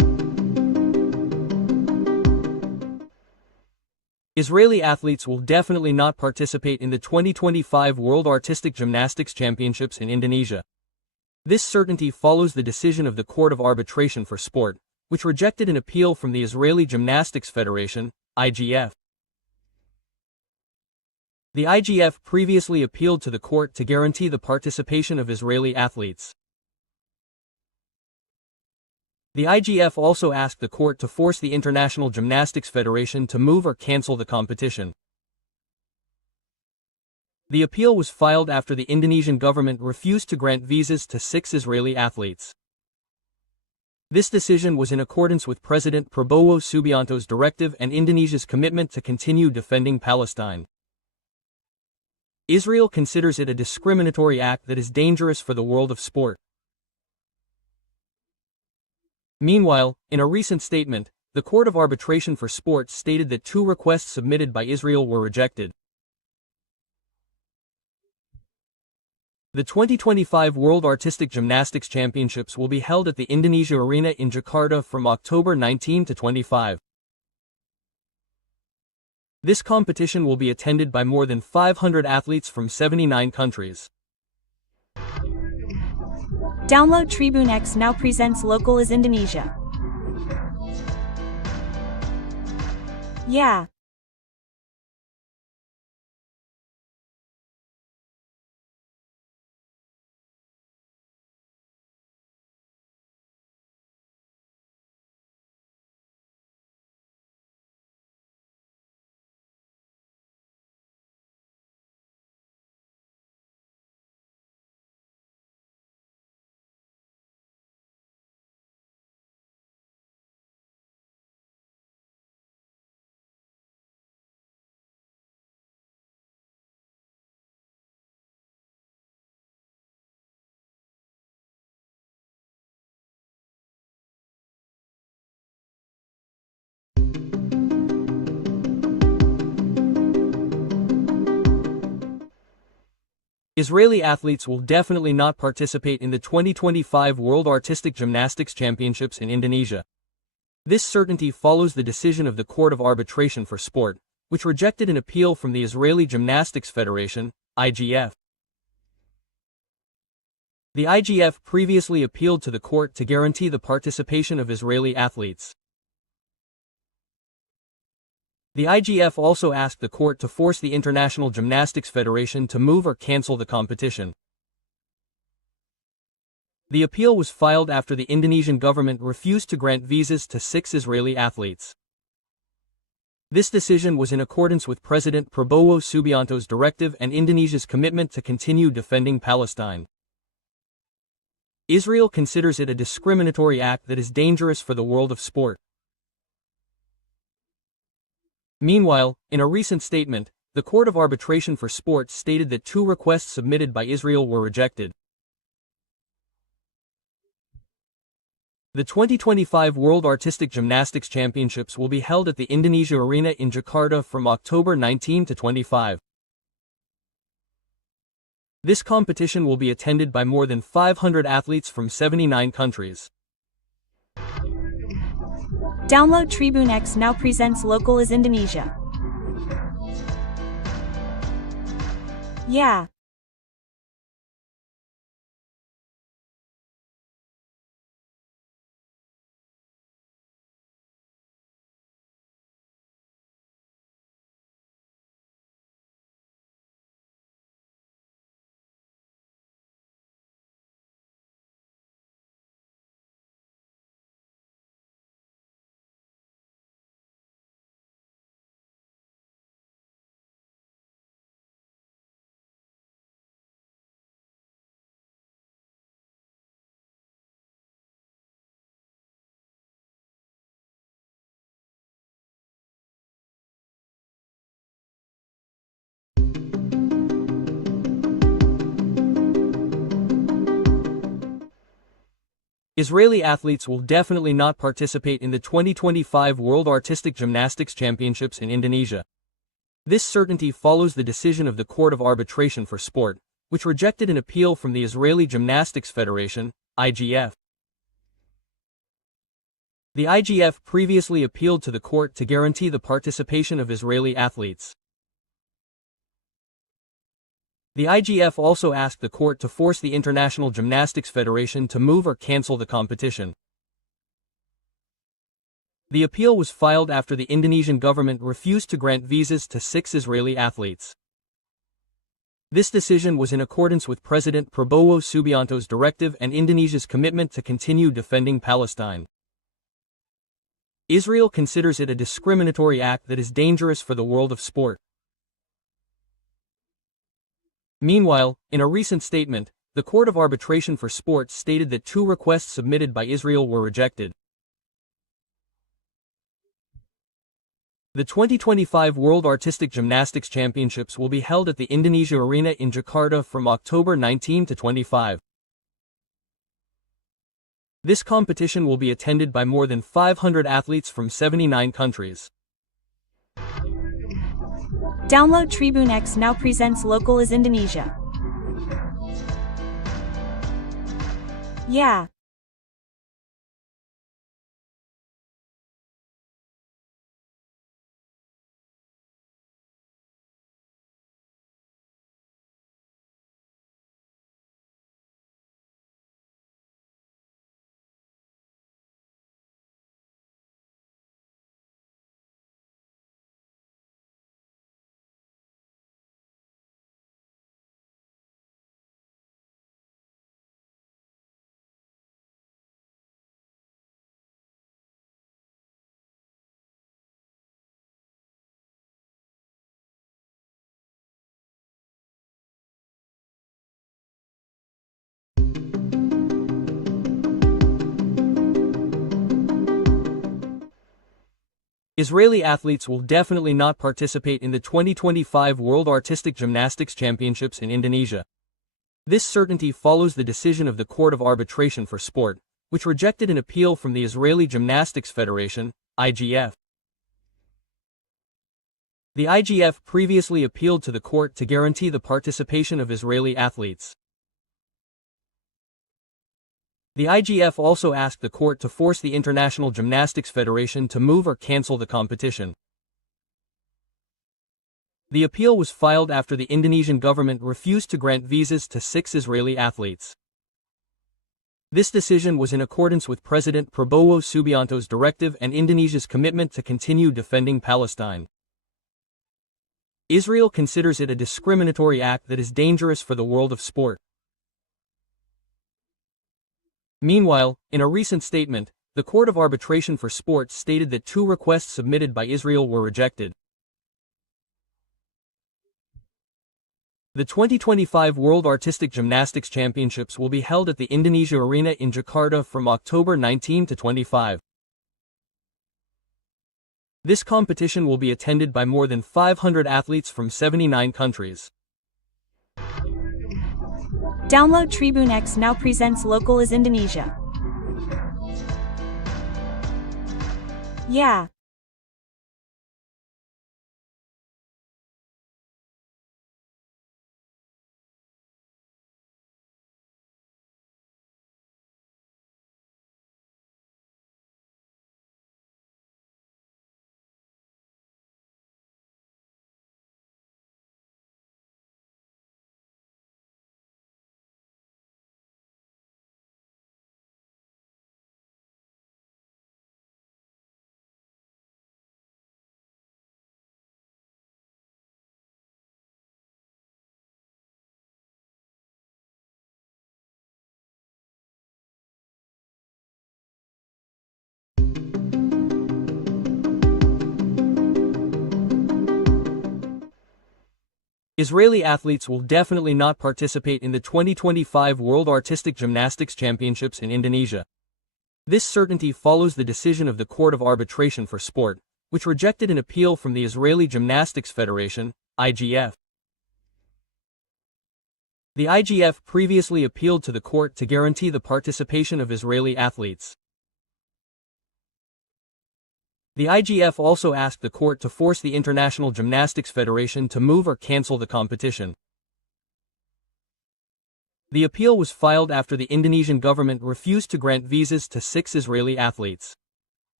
Israeli athletes will definitely not participate in the 2025 World Artistic Gymnastics Championships in Indonesia. This certainty follows the decision of the Court of Arbitration for Sport, which rejected an appeal from the Israeli Gymnastics Federation, IGF. The IGF previously appealed to the court to guarantee the participation of Israeli athletes. The IGF also asked the court to force the International Gymnastics Federation to move or cancel the competition. The appeal was filed after the Indonesian government refused to grant visas to 6 Israeli athletes. This decision was in accordance with President Prabowo Subianto's directive and Indonesia's commitment to continue defending Palestine. Israel considers it a discriminatory act that is dangerous for the world of sport. Meanwhile, in a recent statement, the Court of Arbitration for Sport stated that 2 requests submitted by Israel were rejected. The 2025 World Artistic Gymnastics Championships will be held at the Indonesia Arena in Jakarta from October 19 to 25. This competition will be attended by more than 500 athletes from 79 countries. Download Tribune X now presents Local is Indonesia. Yeah. Israeli athletes will definitely not participate in the 2025 World Artistic Gymnastics Championships in Indonesia. This certainty follows the decision of the Court of Arbitration for Sport, which rejected an appeal from the Israeli Gymnastics Federation, IGF. The IGF previously appealed to the court to guarantee the participation of Israeli athletes. The IGF also asked the court to force the International Gymnastics Federation to move or cancel the competition. The appeal was filed after the Indonesian government refused to grant visas to 6 Israeli athletes. This decision was in accordance with President Prabowo Subianto's directive and Indonesia's commitment to continue defending Palestine. Israel considers it a discriminatory act that is dangerous for the world of sport. Meanwhile, in a recent statement, the Court of Arbitration for Sport stated that 2 requests submitted by Israel were rejected. The 2025 World Artistic Gymnastics Championships will be held at the Indonesia Arena in Jakarta from October 19 to 25. This competition will be attended by more than 500 athletes from 79 countries. Download Tribune X now presents Local is Indonesia. Yeah. Israeli athletes will definitely not participate in the 2025 World Artistic Gymnastics Championships in Indonesia. This certainty follows the decision of the Court of Arbitration for Sport, which rejected an appeal from the Israeli Gymnastics Federation, IGF. The IGF previously appealed to the court to guarantee the participation of Israeli athletes. The IGF also asked the court to force the International Gymnastics Federation to move or cancel the competition. The appeal was filed after the Indonesian government refused to grant visas to 6 Israeli athletes. This decision was in accordance with President Prabowo Subianto's directive and Indonesia's commitment to continue defending Palestine. Israel considers it a discriminatory act that is dangerous for the world of sport. Meanwhile, in a recent statement, the Court of Arbitration for Sport stated that 2 requests submitted by Israel were rejected. The 2025 World Artistic Gymnastics Championships will be held at the Indonesia Arena in Jakarta from October 19 to 25. This competition will be attended by more than 500 athletes from 79 countries. Download Tribune X now presents Local is Indonesia. Yeah. Israeli athletes will definitely not participate in the 2025 World Artistic Gymnastics Championships in Indonesia. This certainty follows the decision of the Court of Arbitration for Sport, which rejected an appeal from the Israeli Gymnastics Federation, IGF. The IGF previously appealed to the court to guarantee the participation of Israeli athletes. The IGF also asked the court to force the International Gymnastics Federation to move or cancel the competition. The appeal was filed after the Indonesian government refused to grant visas to 6 Israeli athletes. This decision was in accordance with President Prabowo Subianto's directive and Indonesia's commitment to continue defending Palestine. Israel considers it a discriminatory act that is dangerous for the world of sport. Meanwhile, in a recent statement, the Court of Arbitration for Sport stated that 2 requests submitted by Israel were rejected. The 2025 World Artistic Gymnastics Championships will be held at the Indonesia Arena in Jakarta from October 19 to 25. This competition will be attended by more than 500 athletes from 79 countries. Download Tribune X now presents Local is Indonesia. Yeah. Israeli athletes will definitely not participate in the 2025 World Artistic Gymnastics Championships in Indonesia. This certainty follows the decision of the Court of Arbitration for Sport, which rejected an appeal from the Israeli Gymnastics Federation, IGF. The IGF previously appealed to the court to guarantee the participation of Israeli athletes. The IGF also asked the court to force the International Gymnastics Federation to move or cancel the competition. The appeal was filed after the Indonesian government refused to grant visas to 6 Israeli athletes.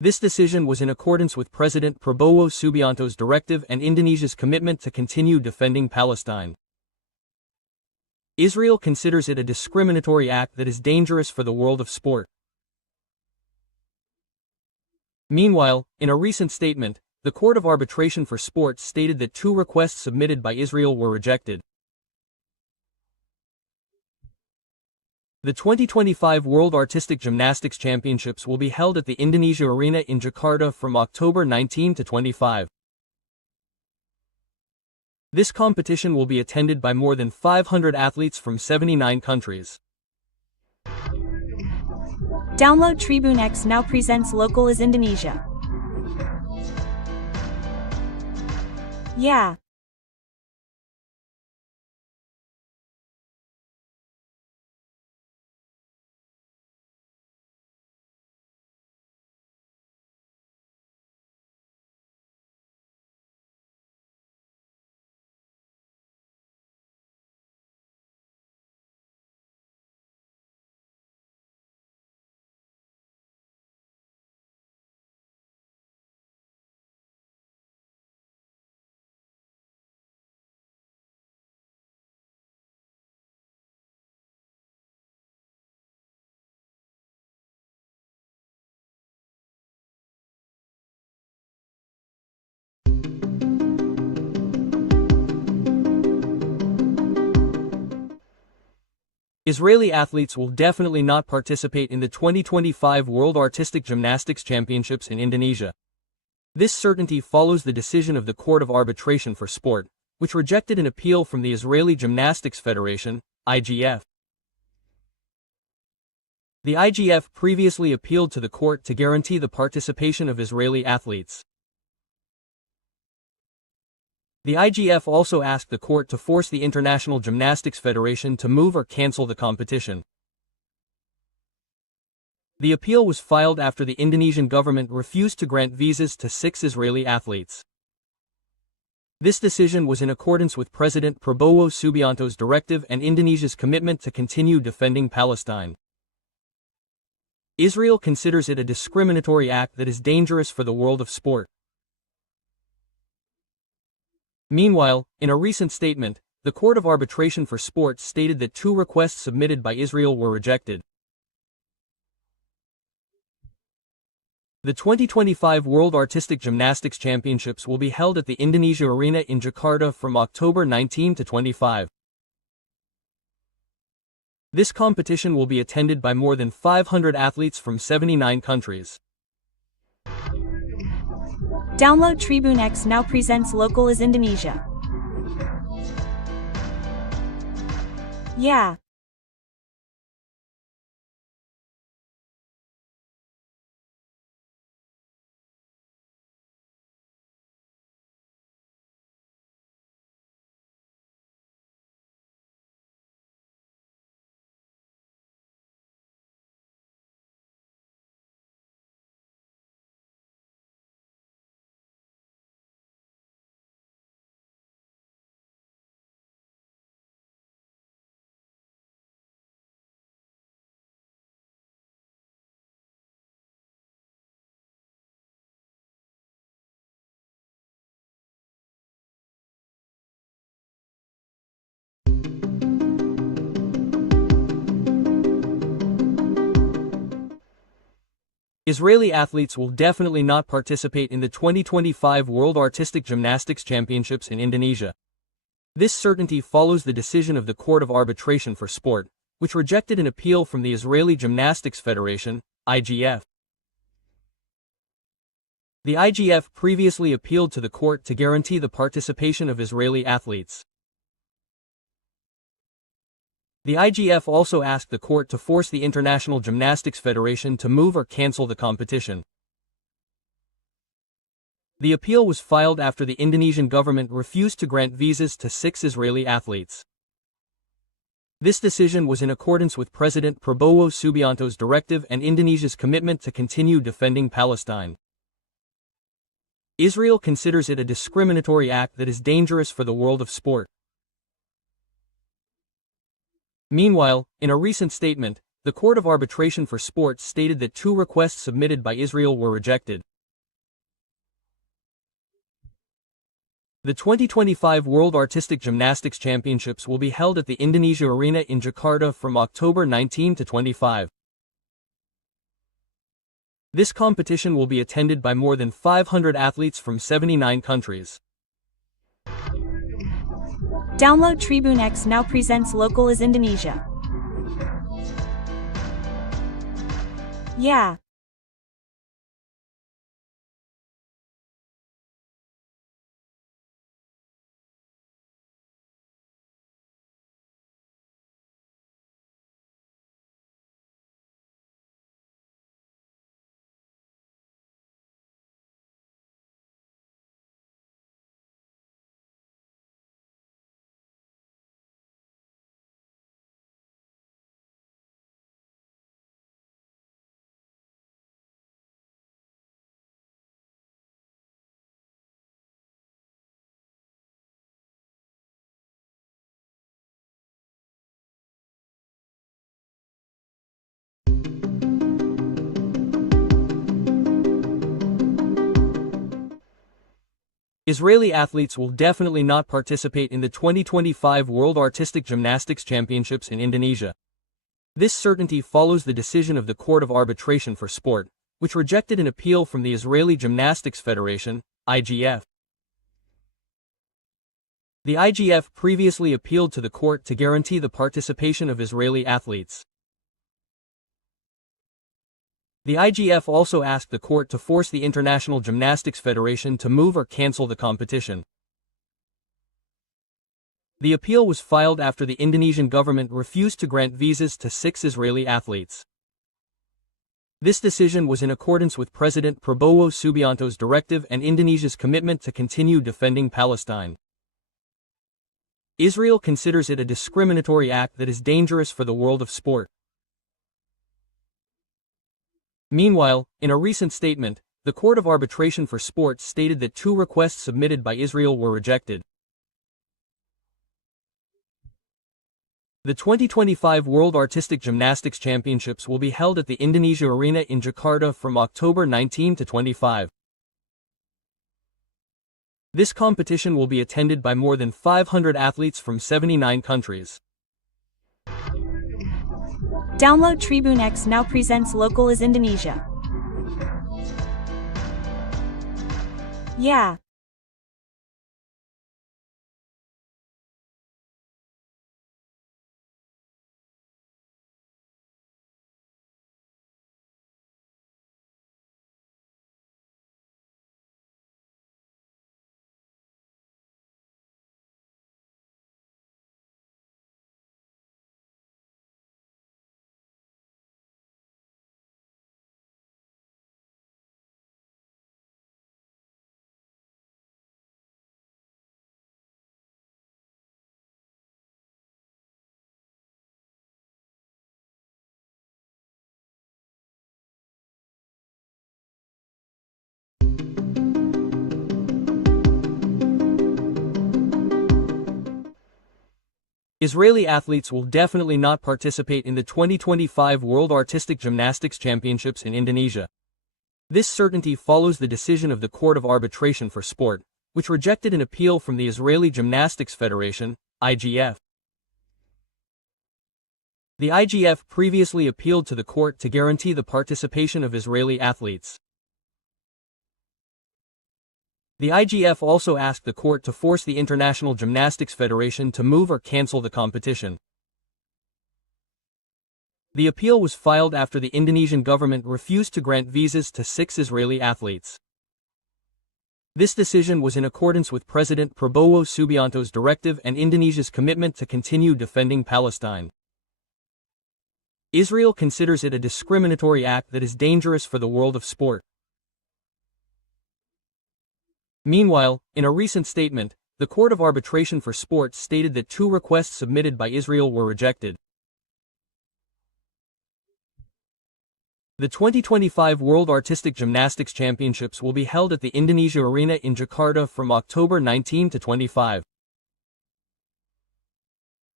This decision was in accordance with President Prabowo Subianto's directive and Indonesia's commitment to continue defending Palestine. Israel considers it a discriminatory act that is dangerous for the world of sport. Meanwhile, in a recent statement, the Court of Arbitration for Sport stated that 2 requests submitted by Israel were rejected. The 2025 World Artistic Gymnastics Championships will be held at the Indonesia Arena in Jakarta from October 19 to 25. This competition will be attended by more than 500 athletes from 79 countries. Download Tribune X now presents Local is Indonesia. Yeah. Israeli athletes will definitely not participate in the 2025 World Artistic Gymnastics Championships in Indonesia. This certainty follows the decision of the Court of Arbitration for Sport, which rejected an appeal from the Israeli Gymnastics Federation, IGF. The IGF previously appealed to the court to guarantee the participation of Israeli athletes. The IGF also asked the court to force the International Gymnastics Federation to move or cancel the competition. The appeal was filed after the Indonesian government refused to grant visas to 6 Israeli athletes. This decision was in accordance with President Prabowo Subianto's directive and Indonesia's commitment to continue defending Palestine. Israel considers it a discriminatory act that is dangerous for the world of sport. Meanwhile, in a recent statement, the Court of Arbitration for Sport stated that 2 requests submitted by Israel were rejected. The 2025 World Artistic Gymnastics Championships will be held at the Indonesia Arena in Jakarta from October 19 to 25. This competition will be attended by more than 500 athletes from 79 countries. Download Tribune X now presents Local is Indonesia. Yeah. Israeli athletes will definitely not participate in the 2025 World Artistic Gymnastics Championships in Indonesia. This certainty follows the decision of the Court of Arbitration for Sport, which rejected an appeal from the Israeli Gymnastics Federation, IGF. The IGF previously appealed to the court to guarantee the participation of Israeli athletes. The IGF also asked the court to force the International Gymnastics Federation to move or cancel the competition. The appeal was filed after the Indonesian government refused to grant visas to 6 Israeli athletes. This decision was in accordance with President Prabowo Subianto's directive and Indonesia's commitment to continue defending Palestine. Israel considers it a discriminatory act that is dangerous for the world of sport. Meanwhile, in a recent statement, the Court of Arbitration for Sport stated that two requests submitted by Israel were rejected. The 2025 World Artistic Gymnastics Championships will be held at the Indonesia Arena in Jakarta from October 19 to 25. This competition will be attended by more than 500 athletes from 79 countries. Download Tribune X now presents Local is Indonesia. Yeah. Israeli athletes will definitely not participate in the 2025 World Artistic Gymnastics Championships in Indonesia. This certainty follows the decision of the Court of Arbitration for Sport, which rejected an appeal from the Israeli Gymnastics Federation, IGF. The IGF previously appealed to the court to guarantee the participation of Israeli athletes. The IGF also asked the court to force the International Gymnastics Federation to move or cancel the competition. The appeal was filed after the Indonesian government refused to grant visas to 6 Israeli athletes. This decision was in accordance with President Prabowo Subianto's directive and Indonesia's commitment to continue defending Palestine. Israel considers it a discriminatory act that is dangerous for the world of sport. Meanwhile, in a recent statement, the Court of Arbitration for Sport stated that two requests submitted by Israel were rejected. The 2025 World Artistic Gymnastics Championships will be held at the Indonesia Arena in Jakarta from October 19 to 25. This competition will be attended by more than 500 athletes from 79 countries. Download Tribune X now presents Local is Indonesia. Yeah. Israeli athletes will definitely not participate in the 2025 World Artistic Gymnastics Championships in Indonesia. This certainty follows the decision of the Court of Arbitration for Sport, which rejected an appeal from the Israeli Gymnastics Federation, IGF. The IGF previously appealed to the court to guarantee the participation of Israeli athletes. The IGF also asked the court to force the International Gymnastics Federation to move or cancel the competition. The appeal was filed after the Indonesian government refused to grant visas to 6 Israeli athletes. This decision was in accordance with President Prabowo Subianto's directive and Indonesia's commitment to continue defending Palestine. Israel considers it a discriminatory act that is dangerous for the world of sport. Meanwhile, in a recent statement, the Court of Arbitration for Sport stated that two requests submitted by Israel were rejected. The 2025 World Artistic Gymnastics Championships will be held at the Indonesia Arena in Jakarta from October 19 to 25.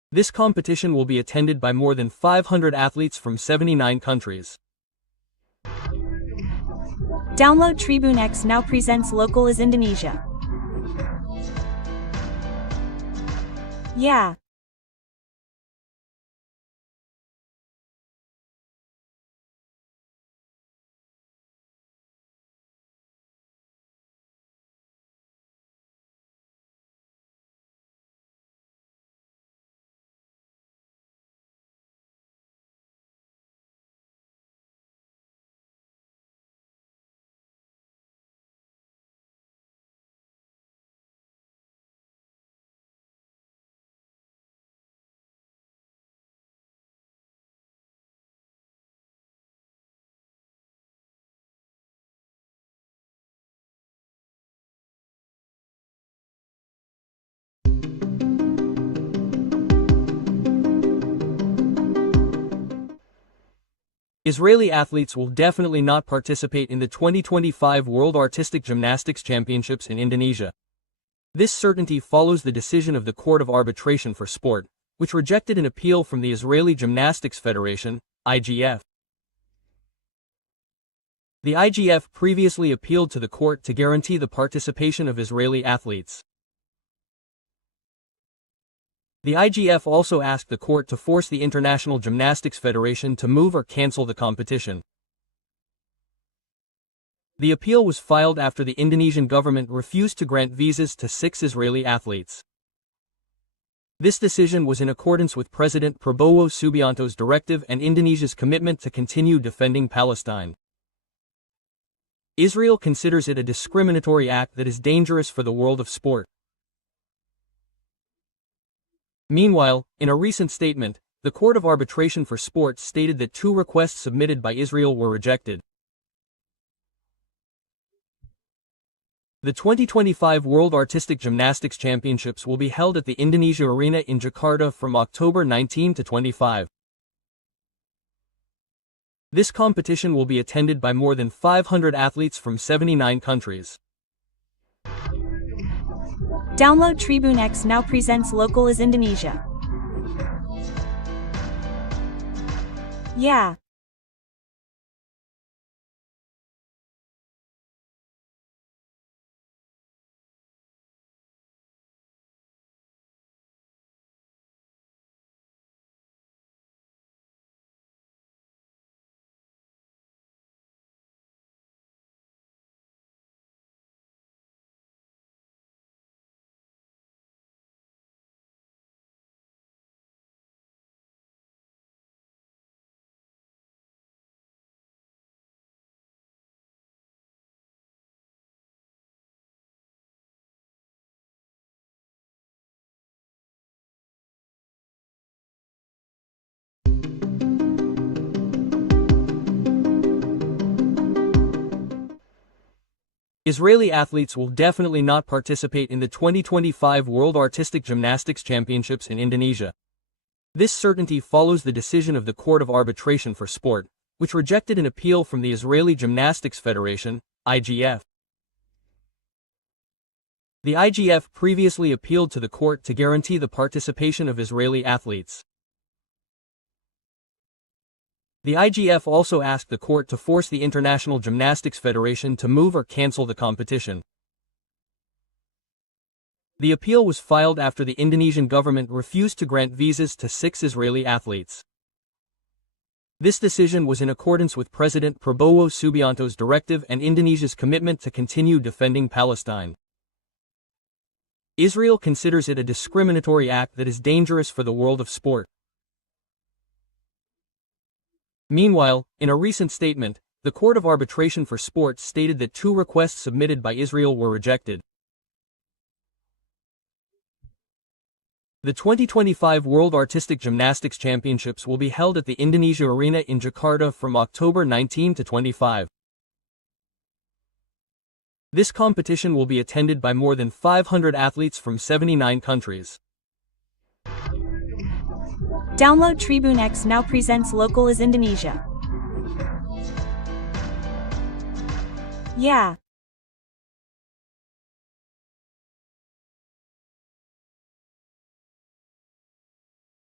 This competition will be attended by more than 500 athletes from 79 countries. Download Tribune X now presents local is Indonesia. Yeah. Israeli athletes will definitely not participate in the 2025 World Artistic Gymnastics Championships in Indonesia. This certainty follows the decision of the Court of Arbitration for Sport, which rejected an appeal from the Israeli Gymnastics Federation, IGF. The IGF previously appealed to the court to guarantee the participation of Israeli athletes. The IGF also asked the court to force the International Gymnastics Federation to move or cancel the competition. The appeal was filed after the Indonesian government refused to grant visas to 6 Israeli athletes. This decision was in accordance with President Prabowo Subianto's directive and Indonesia's commitment to continue defending Palestine. Israel considers it a discriminatory act that is dangerous for the world of sport. Meanwhile, in a recent statement, the Court of Arbitration for Sport stated that 2 requests submitted by Israel were rejected. The 2025 World Artistic Gymnastics Championships will be held at the Indonesia Arena in Jakarta from October 19 to 25. This competition will be attended by more than 500 athletes from 79 countries. Download Tribune X now presents local is Indonesia. Yeah. Israeli athletes will definitely not participate in the 2025 World Artistic Gymnastics Championships in Indonesia. This certainty follows the decision of the Court of Arbitration for Sport, which rejected an appeal from the Israeli Gymnastics Federation, IGF. The IGF previously appealed to the court to guarantee the participation of Israeli athletes. The IGF also asked the court to force the International Gymnastics Federation to move or cancel the competition. The appeal was filed after the Indonesian government refused to grant visas to 6 Israeli athletes. This decision was in accordance with President Prabowo Subianto's directive and Indonesia's commitment to continue defending Palestine. Israel considers it a discriminatory act that is dangerous for the world of sport. Meanwhile, in a recent statement, the Court of Arbitration for Sport stated that 2 requests submitted by Israel were rejected. The 2025 World Artistic Gymnastics Championships will be held at the Indonesia Arena in Jakarta from October 19 to 25. This competition will be attended by more than 500 athletes from 79 countries. Download Tribune X now presents local is Indonesia. Yeah.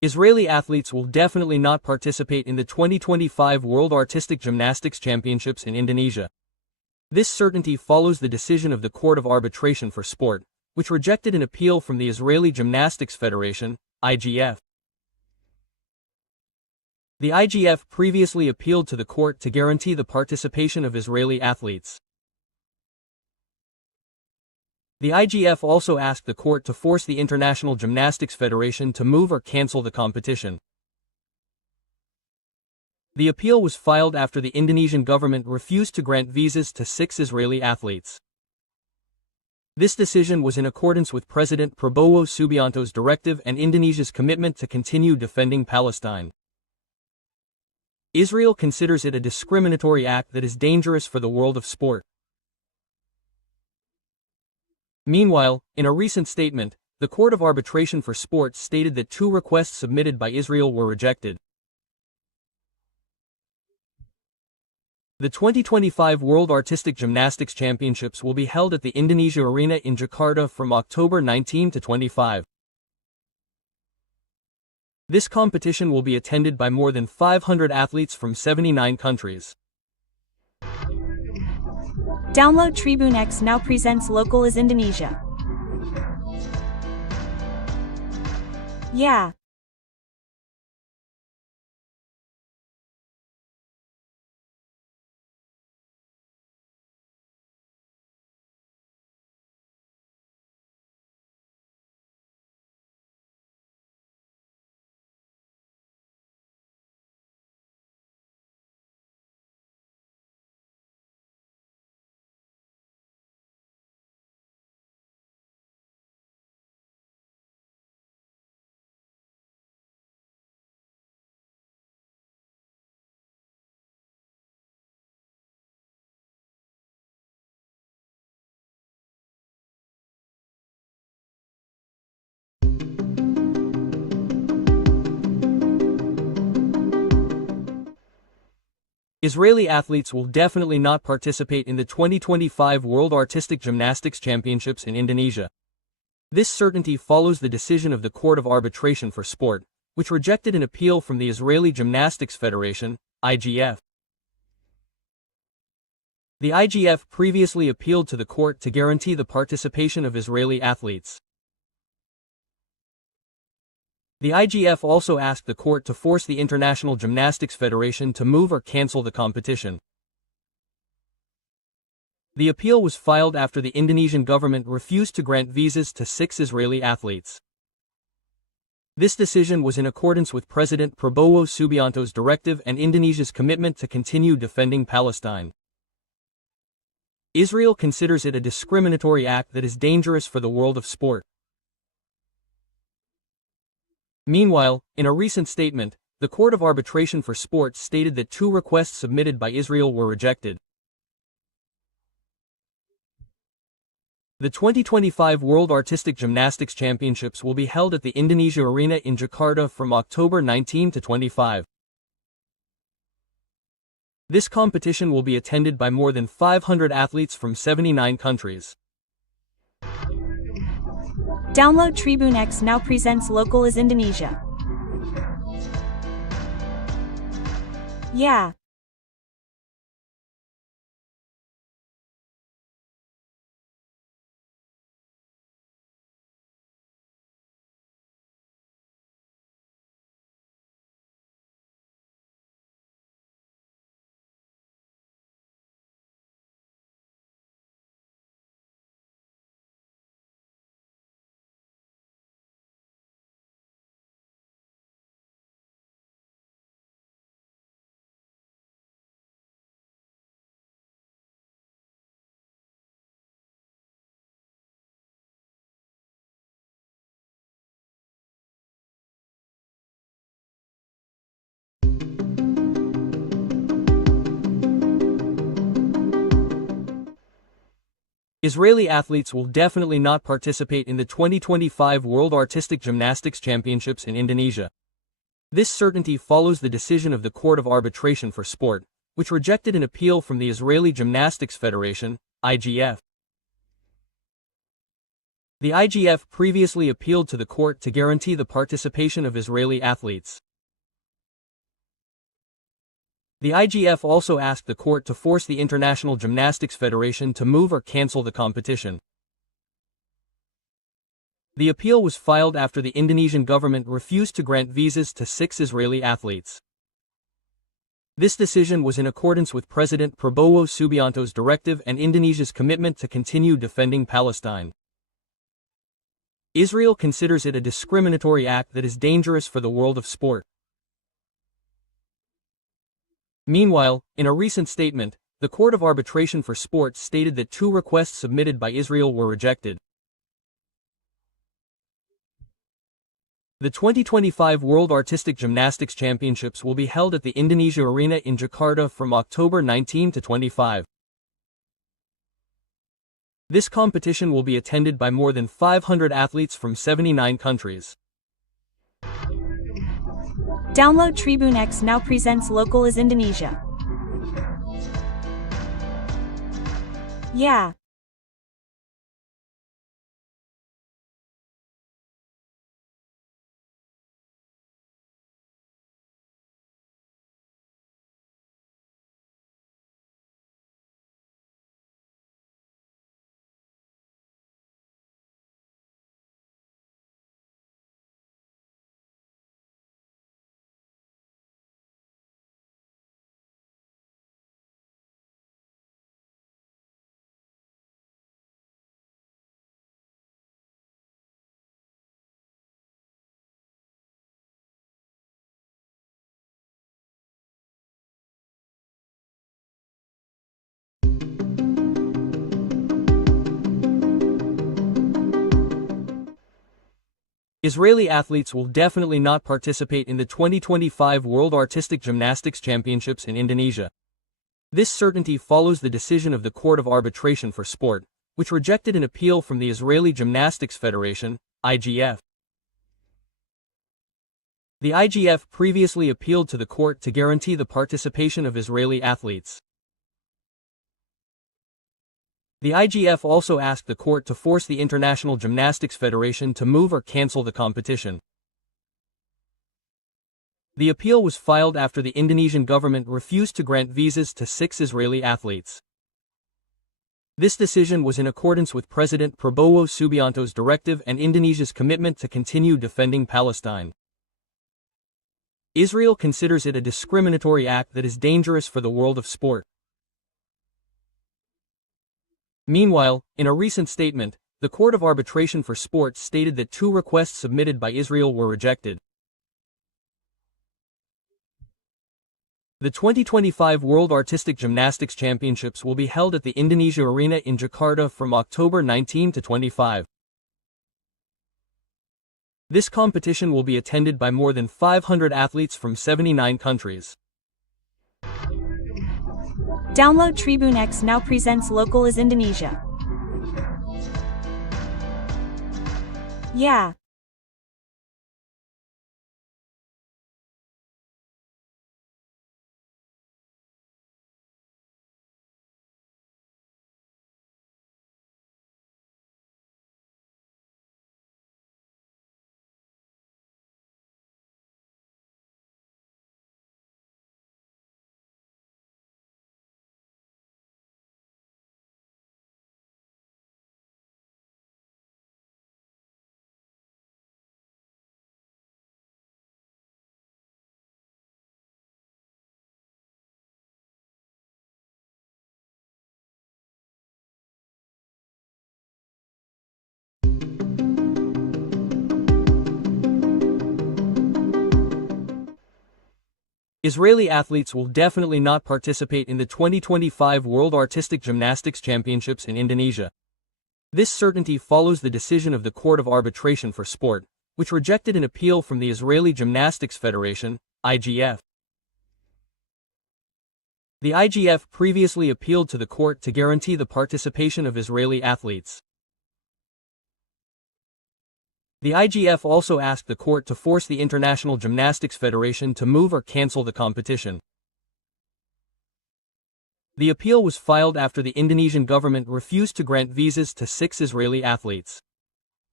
Israeli athletes will definitely not participate in the 2025 World Artistic Gymnastics Championships in Indonesia. This certainty follows the decision of the Court of Arbitration for Sport, which rejected an appeal from the Israeli Gymnastics Federation, IGF. The IGF previously appealed to the court to guarantee the participation of Israeli athletes. The IGF also asked the court to force the International Gymnastics Federation to move or cancel the competition. The appeal was filed after the Indonesian government refused to grant visas to 6 Israeli athletes. This decision was in accordance with President Prabowo Subianto's directive and Indonesia's commitment to continue defending Palestine. Israel considers it a discriminatory act that is dangerous for the world of sport. Meanwhile, in a recent statement, the Court of Arbitration for Sport stated that 2 requests submitted by Israel were rejected. The 2025 World Artistic Gymnastics Championships will be held at the Indonesia Arena in Jakarta from October 19 to 25. This competition will be attended by more than 500 athletes from 79 countries. Download Tribune X now presents Local is Indonesia. Yeah. Israeli athletes will definitely not participate in the 2025 World Artistic Gymnastics Championships in Indonesia. This certainty follows the decision of the Court of Arbitration for Sport, which rejected an appeal from the Israeli Gymnastics Federation, IGF. The IGF previously appealed to the court to guarantee the participation of Israeli athletes. The IGF also asked the court to force the International Gymnastics Federation to move or cancel the competition. The appeal was filed after the Indonesian government refused to grant visas to 6 Israeli athletes. This decision was in accordance with President Prabowo Subianto's directive and Indonesia's commitment to continue defending Palestine. Israel considers it a discriminatory act that is dangerous for the world of sport. Meanwhile, in a recent statement, the Court of Arbitration for Sport stated that 2 requests submitted by Israel were rejected. The 2025 World Artistic Gymnastics Championships will be held at the Indonesia Arena in Jakarta from October 19 to 25. This competition will be attended by more than 500 athletes from 79 countries. Download Tribune X now presents Local is Indonesia. Yeah. Israeli athletes will definitely not participate in the 2025 World Artistic Gymnastics Championships in Indonesia. This certainty follows the decision of the Court of Arbitration for Sport, which rejected an appeal from the Israeli Gymnastics Federation, IGF. The IGF previously appealed to the court to guarantee the participation of Israeli athletes. The IGF also asked the court to force the International Gymnastics Federation to move or cancel the competition. The appeal was filed after the Indonesian government refused to grant visas to 6 Israeli athletes. This decision was in accordance with President Prabowo Subianto's directive and Indonesia's commitment to continue defending Palestine. Israel considers it a discriminatory act that is dangerous for the world of sport. Meanwhile, in a recent statement, the Court of Arbitration for Sport stated that 2 requests submitted by Israel were rejected. The 2025 World Artistic Gymnastics Championships will be held at the Indonesia Arena in Jakarta from October 19 to 25. This competition will be attended by more than 500 athletes from 79 countries. Download Tribune X now presents Local is Indonesia. Yeah. Israeli athletes will definitely not participate in the 2025 World Artistic Gymnastics Championships in Indonesia. This certainty follows the decision of the Court of Arbitration for Sport, which rejected an appeal from the Israeli Gymnastics Federation, IGF. The IGF previously appealed to the court to guarantee the participation of Israeli athletes. The IGF also asked the court to force the International Gymnastics Federation to move or cancel the competition. The appeal was filed after the Indonesian government refused to grant visas to 6 Israeli athletes. This decision was in accordance with President Prabowo Subianto's directive and Indonesia's commitment to continue defending Palestine. Israel considers it a discriminatory act that is dangerous for the world of sport. Meanwhile, in a recent statement, the Court of Arbitration for Sport stated that 2 requests submitted by Israel were rejected. The 2025 World Artistic Gymnastics Championships will be held at the Indonesia Arena in Jakarta from October 19 to 25. This competition will be attended by more than 500 athletes from 79 countries. Download Tribune X now presents Local is Indonesia. Yeah. Israeli athletes will definitely not participate in the 2025 World Artistic Gymnastics Championships in Indonesia. This certainty follows the decision of the Court of Arbitration for Sport, which rejected an appeal from the Israeli Gymnastics Federation, IGF. The IGF previously appealed to the court to guarantee the participation of Israeli athletes. The IGF also asked the court to force the International Gymnastics Federation to move or cancel the competition. The appeal was filed after the Indonesian government refused to grant visas to 6 Israeli athletes.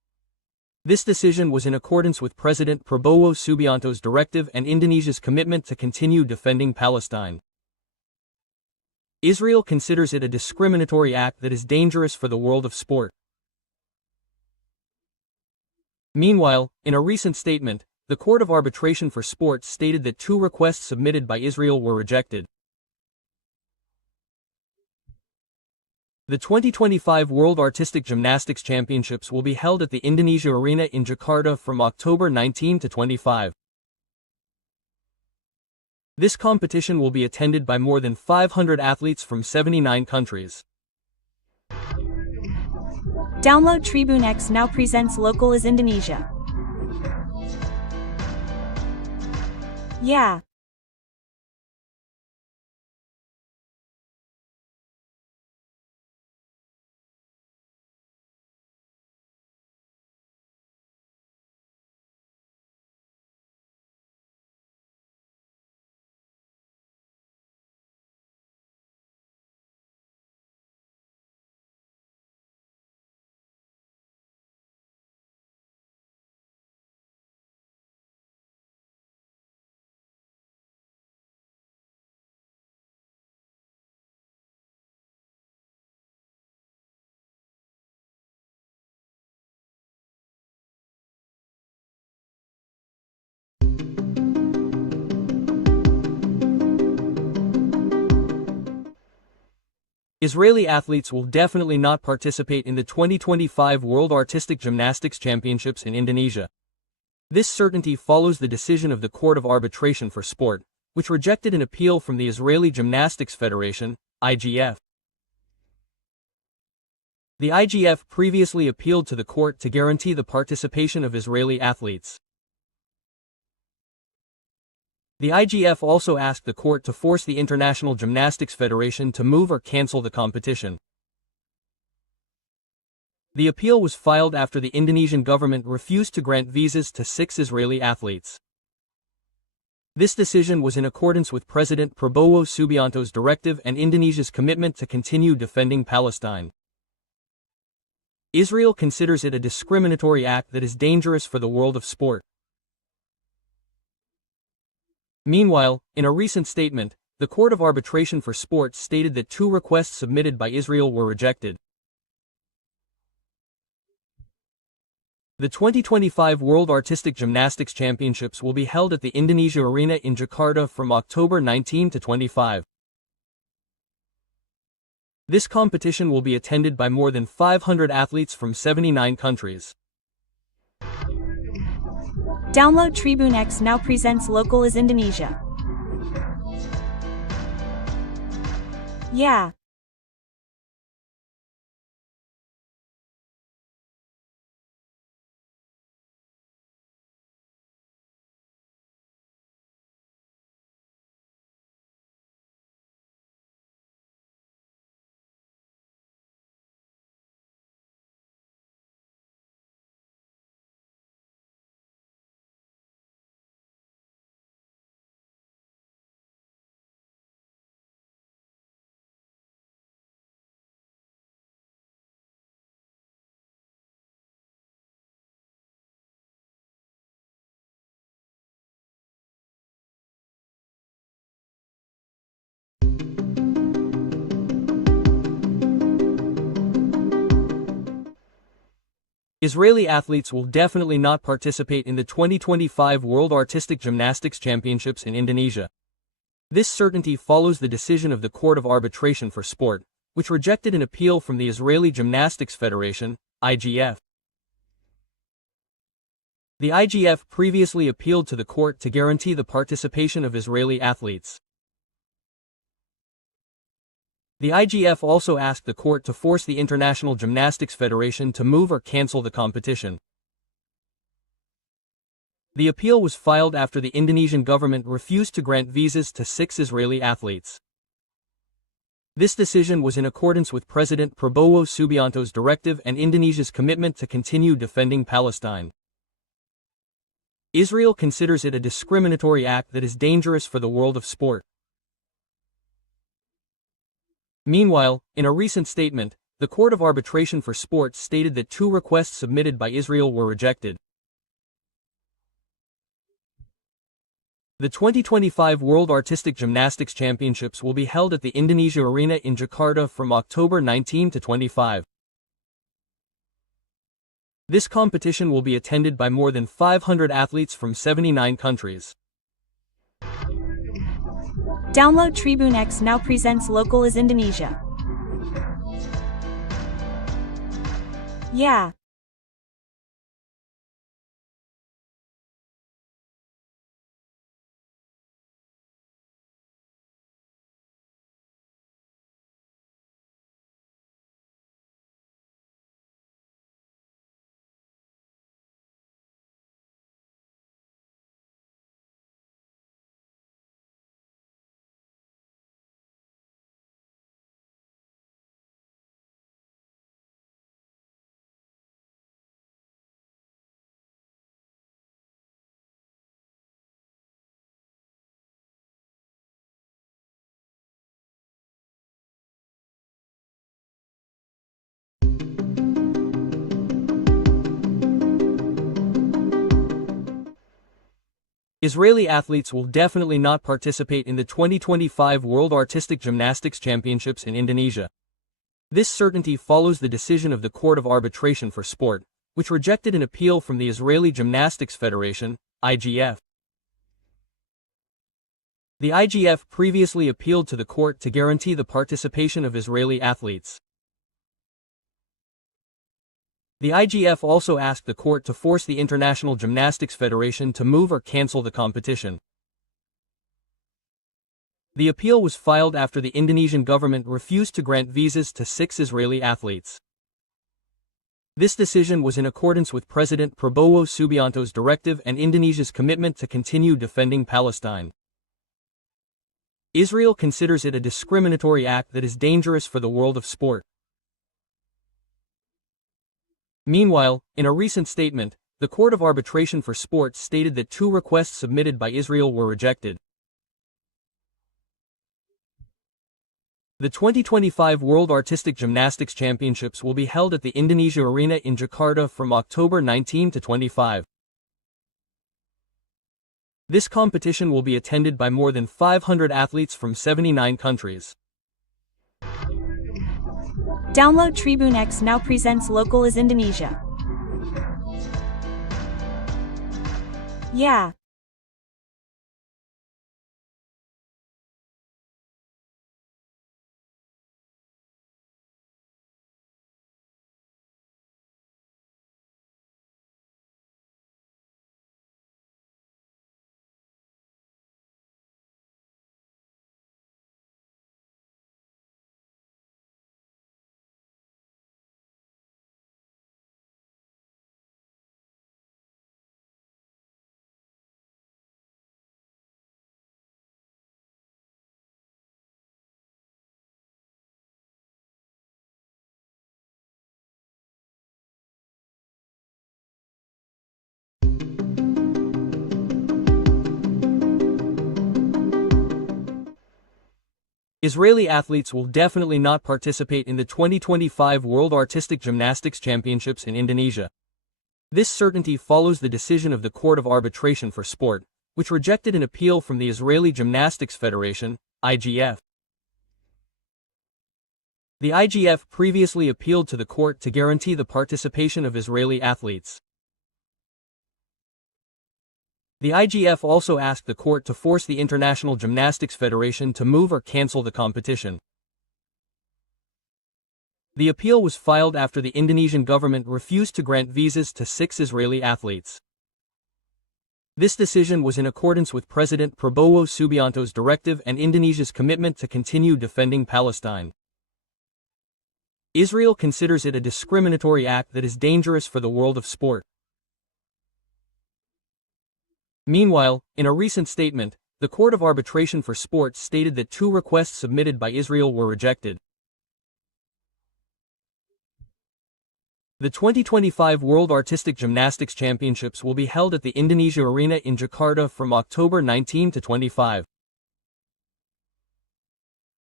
This decision was in accordance with President Prabowo Subianto's directive and Indonesia's commitment to continue defending Palestine. Israel considers it a discriminatory act that is dangerous for the world of sport. Meanwhile, in a recent statement, the Court of Arbitration for Sport stated that 2 requests submitted by Israel were rejected. The 2025 World Artistic Gymnastics Championships will be held at the Indonesia Arena in Jakarta from October 19 to 25. This competition will be attended by more than 500 athletes from 79 countries. Download Tribune X now presents Local is Indonesia. Yeah. Israeli athletes will definitely not participate in the 2025 World Artistic Gymnastics Championships in Indonesia. This certainty follows the decision of the Court of Arbitration for Sport, which rejected an appeal from the Israeli Gymnastics Federation, IGF. The IGF previously appealed to the court to guarantee the participation of Israeli athletes. The IGF also asked the court to force the International Gymnastics Federation to move or cancel the competition. The appeal was filed after the Indonesian government refused to grant visas to 6 Israeli athletes. This decision was in accordance with President Prabowo Subianto's directive and Indonesia's commitment to continue defending Palestine. Israel considers it a discriminatory act that is dangerous for the world of sport. Meanwhile, in a recent statement, the Court of Arbitration for Sport stated that 2 requests submitted by Israel were rejected. The 2025 World Artistic Gymnastics Championships will be held at the Indonesia Arena in Jakarta from October 19 to 25. This competition will be attended by more than 500 athletes from 79 countries. Download Tribune X now presents Local is Indonesia. Yeah. Israeli athletes will definitely not participate in the 2025 World Artistic Gymnastics Championships in Indonesia. This certainty follows the decision of the Court of Arbitration for Sport, which rejected an appeal from the Israeli Gymnastics Federation, IGF. The IGF previously appealed to the court to guarantee the participation of Israeli athletes. The IGF also asked the court to force the International Gymnastics Federation to move or cancel the competition. The appeal was filed after the Indonesian government refused to grant visas to 6 Israeli athletes. This decision was in accordance with President Prabowo Subianto's directive and Indonesia's commitment to continue defending Palestine. Israel considers it a discriminatory act that is dangerous for the world of sport. Meanwhile, in a recent statement, the Court of Arbitration for Sport stated that two requests submitted by Israel were rejected. The 2025 World Artistic Gymnastics Championships will be held at the Indonesia Arena in Jakarta from October 19 to 25. This competition will be attended by more than 500 athletes from 79 countries. Download Tribune X now presents Local is Indonesia. Yeah. Israeli athletes will definitely not participate in the 2025 World Artistic Gymnastics Championships in Indonesia. This certainty follows the decision of the Court of Arbitration for Sport, which rejected an appeal from the Israeli Gymnastics Federation, IGF. The IGF previously appealed to the court to guarantee the participation of Israeli athletes. The IGF also asked the court to force the International Gymnastics Federation to move or cancel the competition. The appeal was filed after the Indonesian government refused to grant visas to 6 Israeli athletes. This decision was in accordance with President Prabowo Subianto's directive and Indonesia's commitment to continue defending Palestine. Israel considers it a discriminatory act that is dangerous for the world of sport. Meanwhile, in a recent statement, the Court of Arbitration for Sport stated that two requests submitted by Israel were rejected. The 2025 World Artistic Gymnastics Championships will be held at the Indonesia Arena in Jakarta from October 19 to 25. This competition will be attended by more than 500 athletes from 79 countries. Download Tribune X now presents Local is Indonesia. Yeah. Israeli athletes will definitely not participate in the 2025 World Artistic Gymnastics Championships in Indonesia. This certainty follows the decision of the Court of Arbitration for Sport, which rejected an appeal from the Israeli Gymnastics Federation, IGF. The IGF previously appealed to the court to guarantee the participation of Israeli athletes. The IGF also asked the court to force the International Gymnastics Federation to move or cancel the competition. The appeal was filed after the Indonesian government refused to grant visas to 6 Israeli athletes. This decision was in accordance with President Prabowo Subianto's directive and Indonesia's commitment to continue defending Palestine. Israel considers it a discriminatory act that is dangerous for the world of sport. Meanwhile, in a recent statement, the Court of Arbitration for Sport stated that two requests submitted by Israel were rejected. The 2025 World Artistic Gymnastics Championships will be held at the Indonesia Arena in Jakarta from October 19 to 25.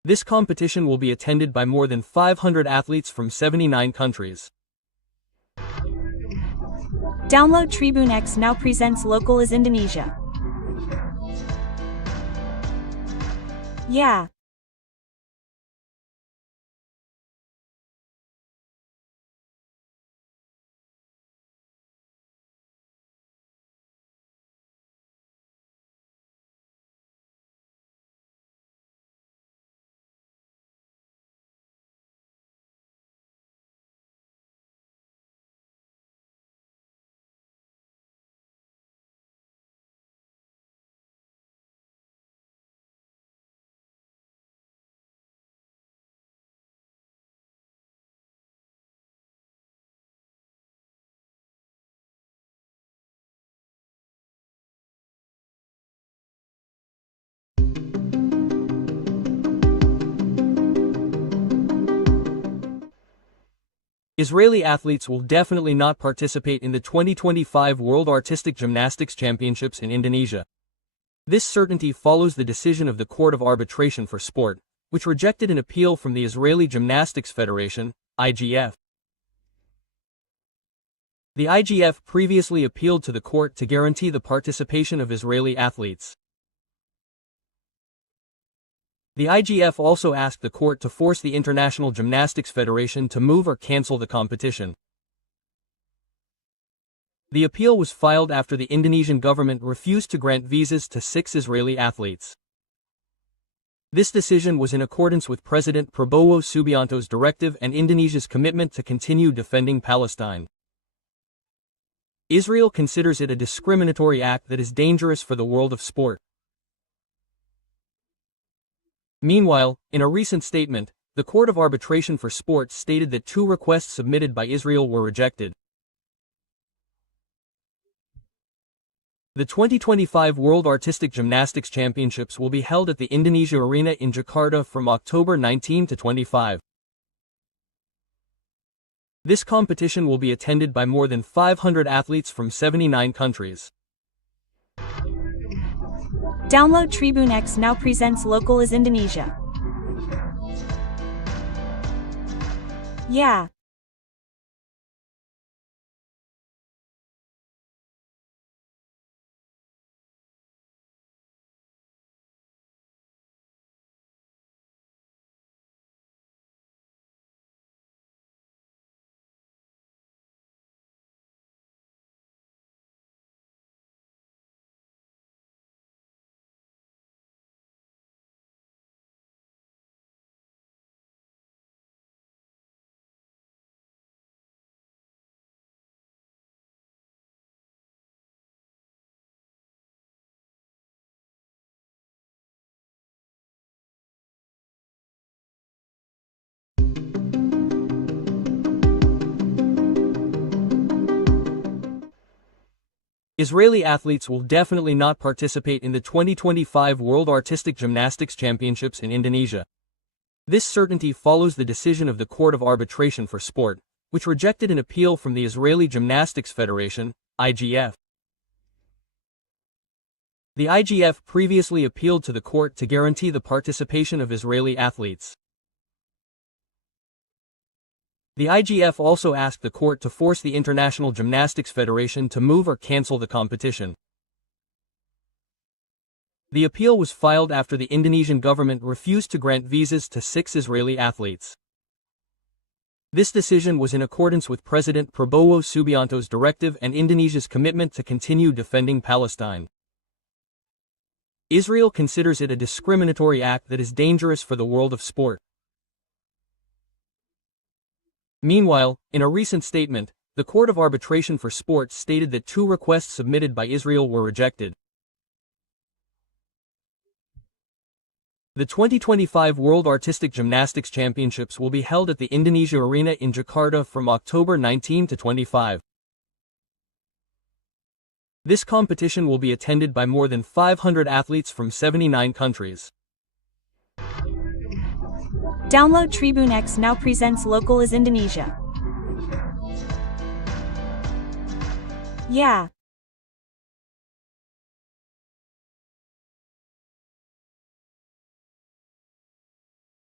This competition will be attended by more than 500 athletes from 79 countries. Download Tribune X now presents local is Indonesia. Yeah. Israeli athletes will definitely not participate in the 2025 World Artistic Gymnastics Championships in Indonesia. This certainty follows the decision of the Court of Arbitration for Sport, which rejected an appeal from the Israeli Gymnastics Federation, IGF. The IGF previously appealed to the court to guarantee the participation of Israeli athletes. The IGF also asked the court to force the International Gymnastics Federation to move or cancel the competition. The appeal was filed after the Indonesian government refused to grant visas to 6 Israeli athletes. This decision was in accordance with President Prabowo Subianto's directive and Indonesia's commitment to continue defending Palestine. Israel considers it a discriminatory act that is dangerous for the world of sport. Meanwhile, in a recent statement, the Court of Arbitration for Sport stated that 2 requests submitted by Israel were rejected. The 2025 World Artistic Gymnastics Championships will be held at the Indonesia Arena in Jakarta from October 19 to 25. This competition will be attended by more than 500 athletes from 79 countries. Download Tribune X now presents local is Indonesia. Yeah. Israeli athletes will definitely not participate in the 2025 World Artistic Gymnastics Championships in Indonesia. This certainty follows the decision of the Court of Arbitration for Sport, which rejected an appeal from the Israeli Gymnastics Federation, IGF. The IGF previously appealed to the court to guarantee the participation of Israeli athletes. The IGF also asked the court to force the International Gymnastics Federation to move or cancel the competition. The appeal was filed after the Indonesian government refused to grant visas to 6 Israeli athletes. This decision was in accordance with President Prabowo Subianto's directive and Indonesia's commitment to continue defending Palestine. Israel considers it a discriminatory act that is dangerous for the world of sport. Meanwhile, in a recent statement, the Court of Arbitration for Sport stated that 2 requests submitted by Israel were rejected. The 2025 World Artistic Gymnastics Championships will be held at the Indonesia Arena in Jakarta from October 19 to 25. This competition will be attended by more than 500 athletes from 79 countries. Download Tribune X now presents local is Indonesia. Yeah.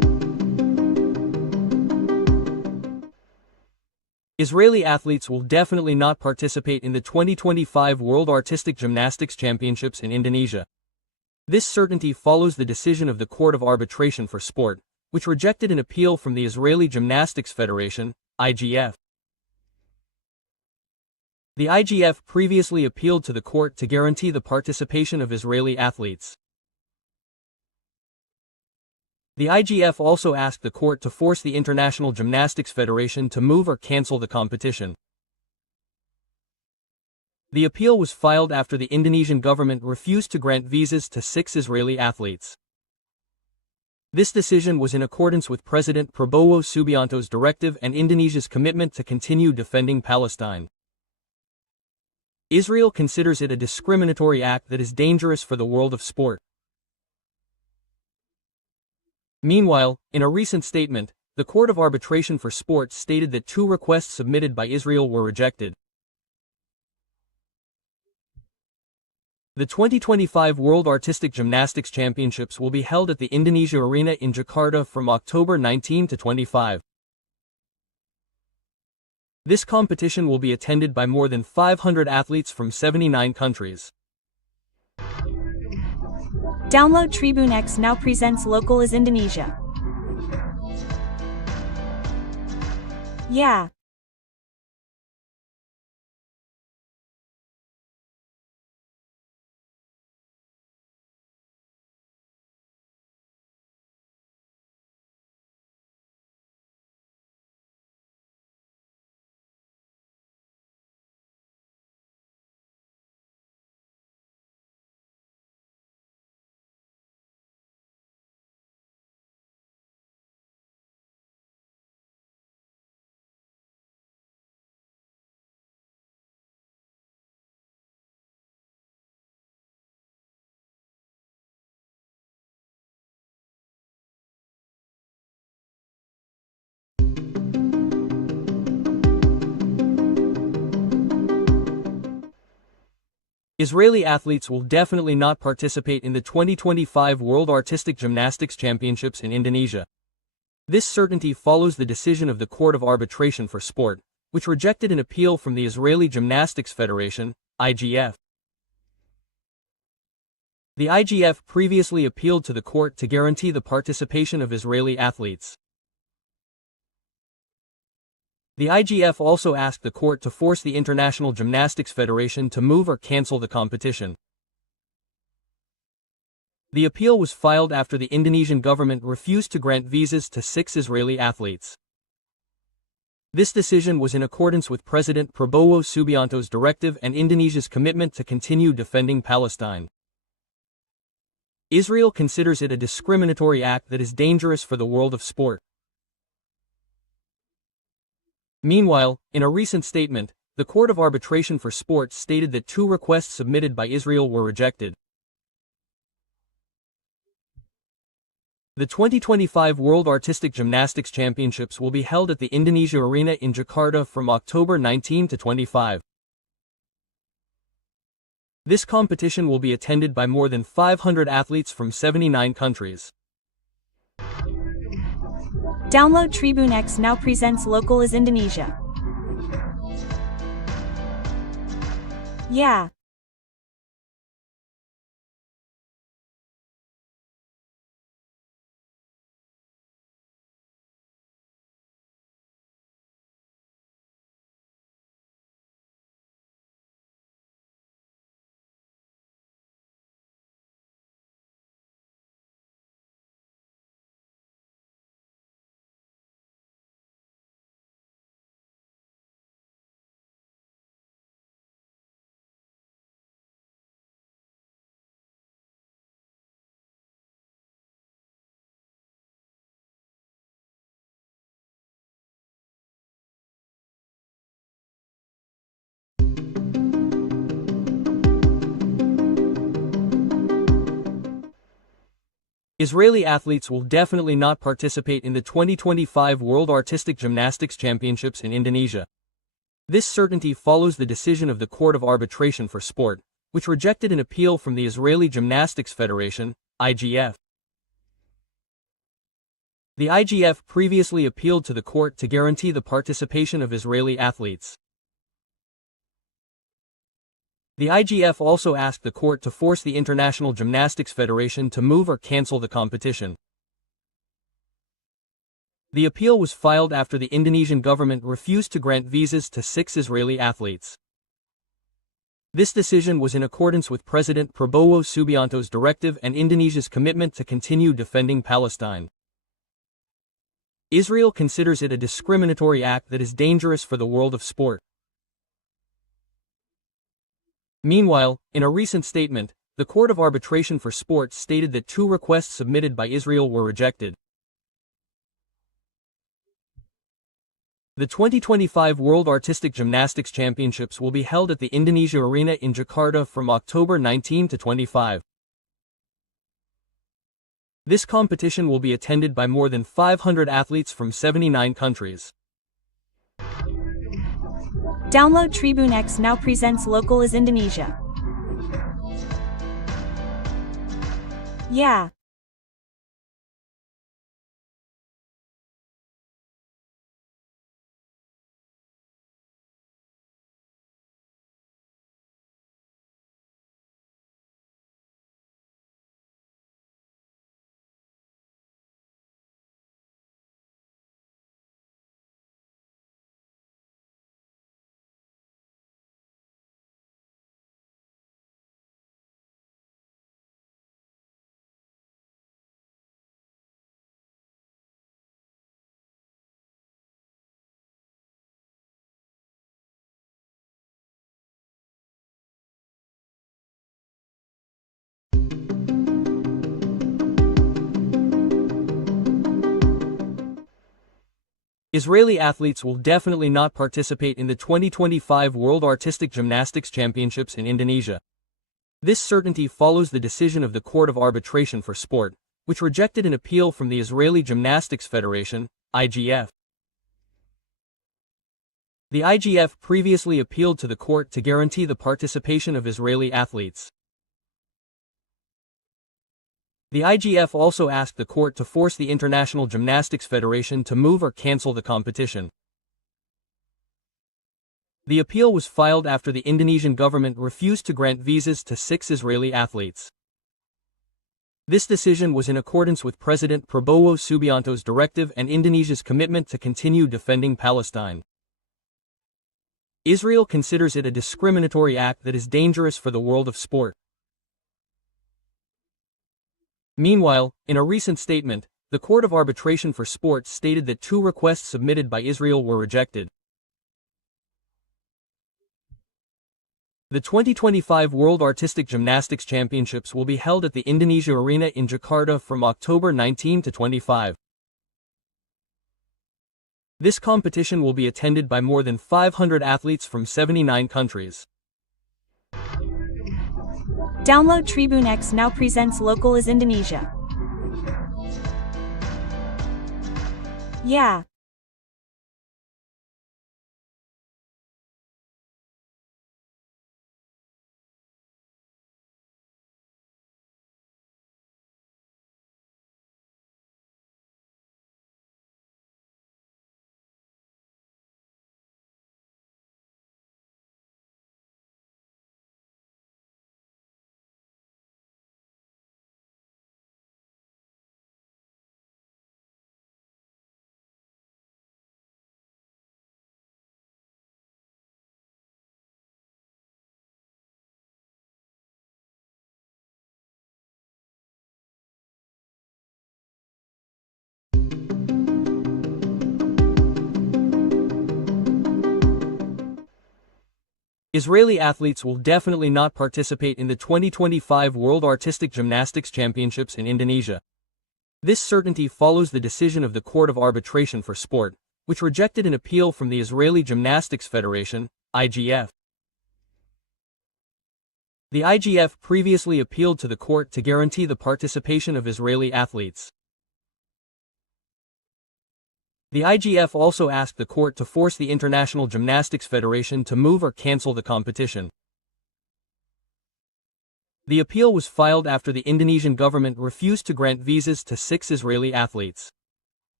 Israeli athletes will definitely not participate in the 2025 World Artistic Gymnastics Championships in Indonesia. This certainty follows the decision of the Court of Arbitration for Sport, which rejected an appeal from the Israeli Gymnastics Federation, IGF. The IGF previously appealed to the court to guarantee the participation of Israeli athletes. The IGF also asked the court to force the International Gymnastics Federation to move or cancel the competition. The appeal was filed after the Indonesian government refused to grant visas to 6 Israeli athletes. This decision was in accordance with President Prabowo Subianto's directive and Indonesia's commitment to continue defending Palestine. Israel considers it a discriminatory act that is dangerous for the world of sport. Meanwhile, in a recent statement, the Court of Arbitration for Sport stated that 2 requests submitted by Israel were rejected. The 2025 World Artistic Gymnastics Championships will be held at the Indonesia Arena in Jakarta from October 19 to 25. This competition will be attended by more than 500 athletes from 79 countries. Download Tribune X now presents Local is Indonesia. Yeah. Israeli athletes will definitely not participate in the 2025 World Artistic Gymnastics Championships in Indonesia. This certainty follows the decision of the Court of Arbitration for Sport, which rejected an appeal from the Israeli Gymnastics Federation, IGF. The IGF previously appealed to the court to guarantee the participation of Israeli athletes. The IGF also asked the court to force the International Gymnastics Federation to move or cancel the competition. The appeal was filed after the Indonesian government refused to grant visas to 6 Israeli athletes. This decision was in accordance with President Prabowo Subianto's directive and Indonesia's commitment to continue defending Palestine. Israel considers it a discriminatory act that is dangerous for the world of sport. Meanwhile, in a recent statement, the Court of Arbitration for Sport stated that 2 requests submitted by Israel were rejected. The 2025 World Artistic Gymnastics Championships will be held at the Indonesia Arena in Jakarta from October 19 to 25. This competition will be attended by more than 500 athletes from 79 countries. Download Tribune X now presents Local is Indonesia. Yeah. Israeli athletes will definitely not participate in the 2025 World Artistic Gymnastics Championships in Indonesia. This certainty follows the decision of the Court of Arbitration for Sport, which rejected an appeal from the Israeli Gymnastics Federation, IGF. The IGF previously appealed to the court to guarantee the participation of Israeli athletes. The IGF also asked the court to force the International Gymnastics Federation to move or cancel the competition. The appeal was filed after the Indonesian government refused to grant visas to 6 Israeli athletes. This decision was in accordance with President Prabowo Subianto's directive and Indonesia's commitment to continue defending Palestine. Israel considers it a discriminatory act that is dangerous for the world of sport. Meanwhile, in a recent statement, the Court of Arbitration for Sport stated that 2 requests submitted by Israel were rejected. The 2025 World Artistic Gymnastics Championships will be held at the Indonesia Arena in Jakarta from October 19 to 25. This competition will be attended by more than 500 athletes from 79 countries. Download Tribune X now presents Local is Indonesia. Yeah. Israeli athletes will definitely not participate in the 2025 World Artistic Gymnastics Championships in Indonesia. This certainty follows the decision of the Court of Arbitration for Sport, which rejected an appeal from the Israeli Gymnastics Federation, IGF. The IGF previously appealed to the court to guarantee the participation of Israeli athletes. The IGF also asked the court to force the International Gymnastics Federation to move or cancel the competition. The appeal was filed after the Indonesian government refused to grant visas to 6 Israeli athletes. This decision was in accordance with President Prabowo Subianto's directive and Indonesia's commitment to continue defending Palestine. Israel considers it a discriminatory act that is dangerous for the world of sport. Meanwhile, in a recent statement, the Court of Arbitration for Sport stated that 2 requests submitted by Israel were rejected. The 2025 World Artistic Gymnastics Championships will be held at the Indonesia Arena in Jakarta from October 19 to 25. This competition will be attended by more than 500 athletes from 79 countries. Download Tribune X now presents Local is Indonesia. Yeah. Israeli athletes will definitely not participate in the 2025 World Artistic Gymnastics Championships in Indonesia. This certainty follows the decision of the Court of Arbitration for Sport, which rejected an appeal from the Israeli Gymnastics Federation, IGF. The IGF previously appealed to the court to guarantee the participation of Israeli athletes. The IGF also asked the court to force the International Gymnastics Federation to move or cancel the competition. The appeal was filed after the Indonesian government refused to grant visas to 6 Israeli athletes.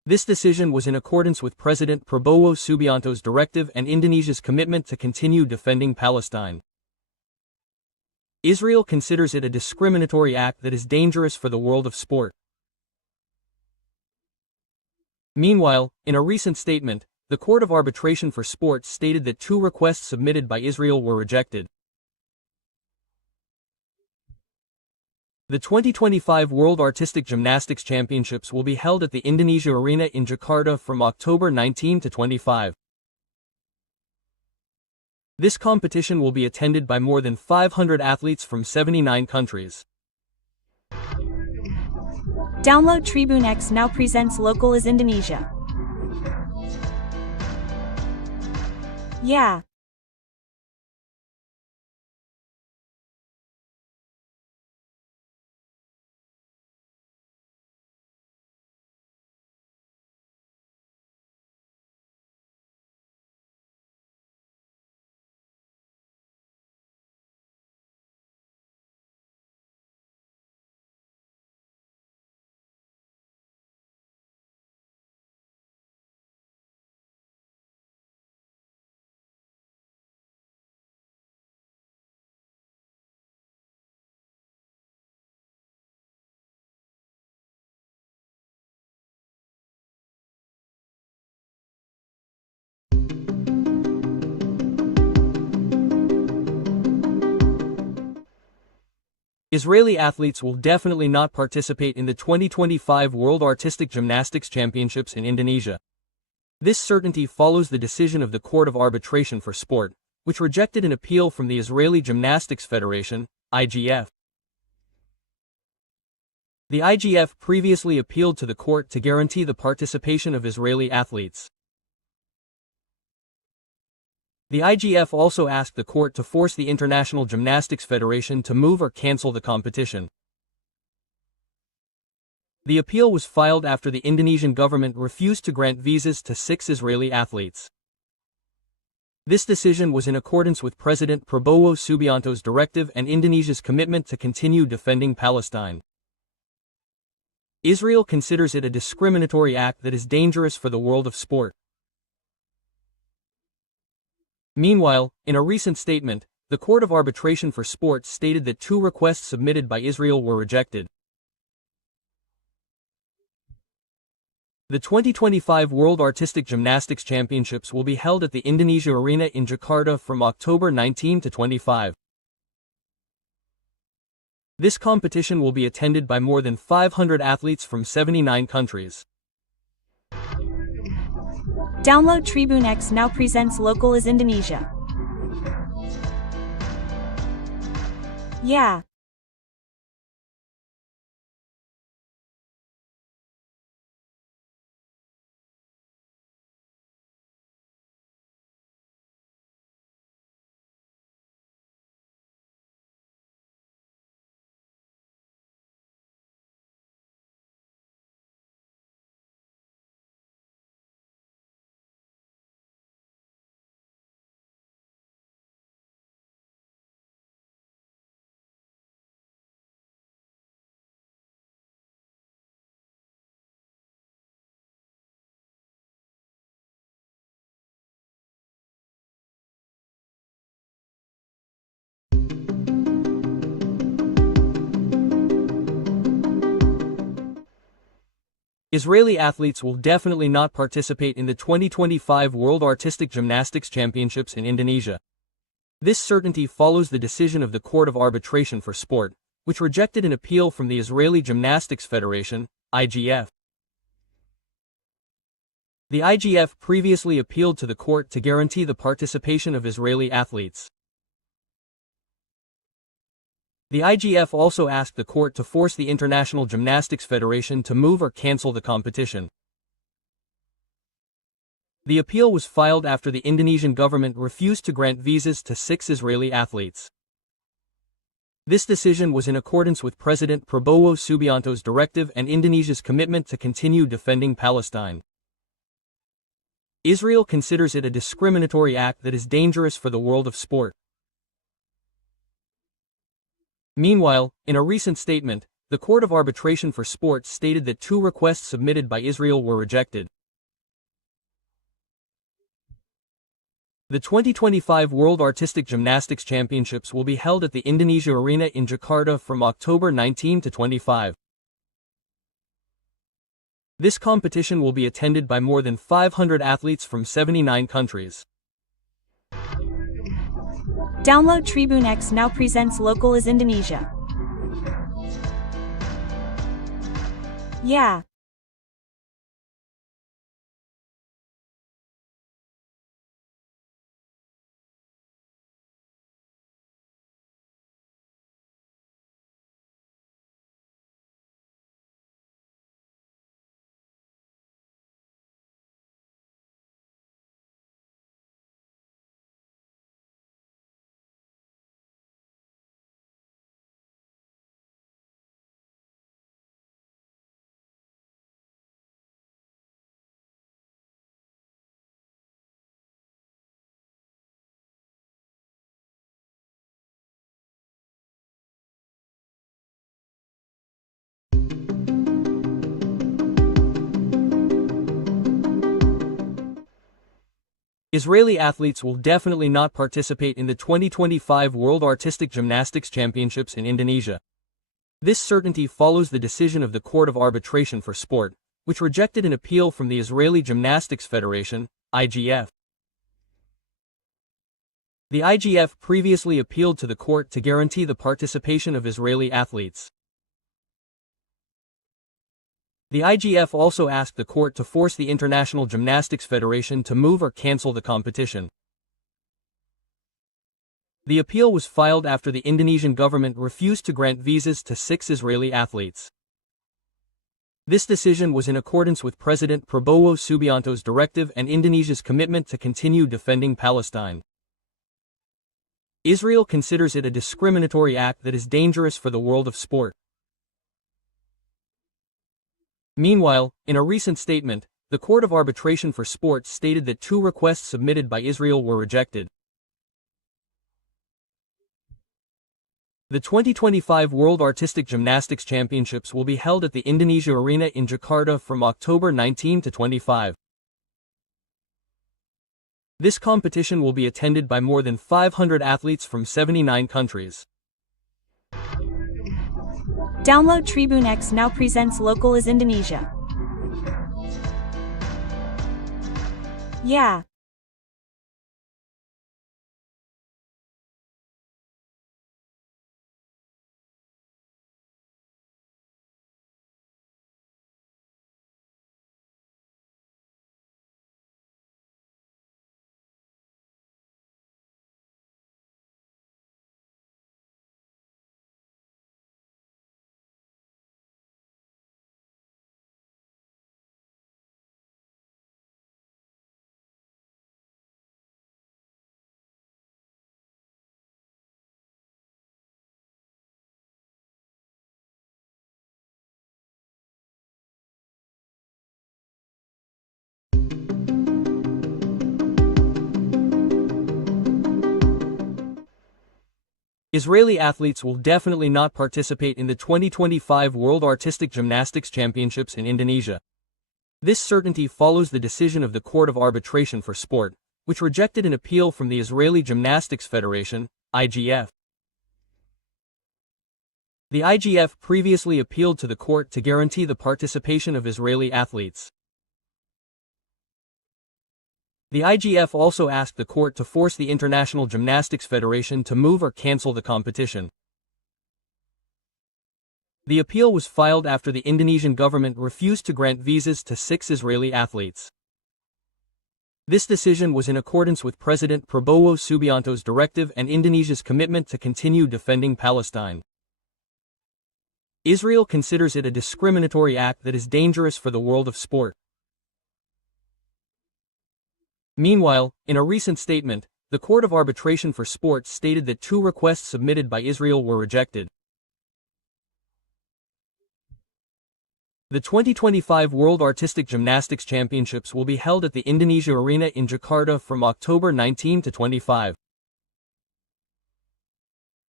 This decision was in accordance with President Prabowo Subianto's directive and Indonesia's commitment to continue defending Palestine. Israel considers it a discriminatory act that is dangerous for the world of sport. Meanwhile, in a recent statement, the Court of Arbitration for Sport stated that 2 requests submitted by Israel were rejected. The 2025 World Artistic Gymnastics Championships will be held at the Indonesia Arena in Jakarta from October 19 to 25. This competition will be attended by more than 500 athletes from 79 countries. Download Tribune X now presents Local is Indonesia. Yeah. Israeli athletes will definitely not participate in the 2025 World Artistic Gymnastics Championships in Indonesia. This certainty follows the decision of the Court of Arbitration for Sport, which rejected an appeal from the Israeli Gymnastics Federation, IGF. The IGF previously appealed to the court to guarantee the participation of Israeli athletes. The IGF also asked the court to force the International Gymnastics Federation to move or cancel the competition. The appeal was filed after the Indonesian government refused to grant visas to 6 Israeli athletes. This decision was in accordance with President Prabowo Subianto's directive and Indonesia's commitment to continue defending Palestine. Israel considers it a discriminatory act that is dangerous for the world of sport. Meanwhile, in a recent statement, the Court of Arbitration for Sport stated that 2 requests submitted by Israel were rejected. The 2025 World Artistic Gymnastics Championships will be held at the Indonesia Arena in Jakarta from October 19 to 25. This competition will be attended by more than 500 athletes from 79 countries. Download Tribune X now presents Local is Indonesia. Yeah. Israeli athletes will definitely not participate in the 2025 World Artistic Gymnastics Championships in Indonesia. This certainty follows the decision of the Court of Arbitration for Sport, which rejected an appeal from the Israeli Gymnastics Federation, IGF. The IGF previously appealed to the court to guarantee the participation of Israeli athletes. The IGF also asked the court to force the International Gymnastics Federation to move or cancel the competition. The appeal was filed after the Indonesian government refused to grant visas to 6 Israeli athletes. This decision was in accordance with President Prabowo Subianto's directive and Indonesia's commitment to continue defending Palestine. Israel considers it a discriminatory act that is dangerous for the world of sport. Meanwhile, in a recent statement, the Court of Arbitration for Sport stated that 2 requests submitted by Israel were rejected. The 2025 World Artistic Gymnastics Championships will be held at the Indonesia Arena in Jakarta from October 19 to 25. This competition will be attended by more than 500 athletes from 79 countries. Download Tribune X now presents local is Indonesia. Yeah. Israeli athletes will definitely not participate in the 2025 World Artistic Gymnastics Championships in Indonesia. This certainty follows the decision of the Court of Arbitration for Sport, which rejected an appeal from the Israeli Gymnastics Federation, IGF. The IGF previously appealed to the court to guarantee the participation of Israeli athletes. The IGF also asked the court to force the International Gymnastics Federation to move or cancel the competition. The appeal was filed after the Indonesian government refused to grant visas to 6 Israeli athletes. This decision was in accordance with President Prabowo Subianto's directive and Indonesia's commitment to continue defending Palestine. Israel considers it a discriminatory act that is dangerous for the world of sport. Meanwhile, in a recent statement, the Court of Arbitration for Sport stated that 2 requests submitted by Israel were rejected. The 2025 World Artistic Gymnastics Championships will be held at the Indonesia Arena in Jakarta from October 19 to 25. This competition will be attended by more than 500 athletes from 79 countries. Download Tribune X now presents local is Indonesia. Yeah. Israeli athletes will definitely not participate in the 2025 World Artistic Gymnastics Championships in Indonesia. This certainty follows the decision of the Court of Arbitration for Sport, which rejected an appeal from the Israeli Gymnastics Federation, IGF. The IGF previously appealed to the court to guarantee the participation of Israeli athletes. The IGF also asked the court to force the International Gymnastics Federation to move or cancel the competition. The appeal was filed after the Indonesian government refused to grant visas to 6 Israeli athletes. This decision was in accordance with President Prabowo Subianto's directive and Indonesia's commitment to continue defending Palestine. Israel considers it a discriminatory act that is dangerous for the world of sport. Meanwhile, in a recent statement, the Court of Arbitration for Sport stated that 2 requests submitted by Israel were rejected. The 2025 World Artistic Gymnastics Championships will be held at the Indonesia Arena in Jakarta from October 19 to 25.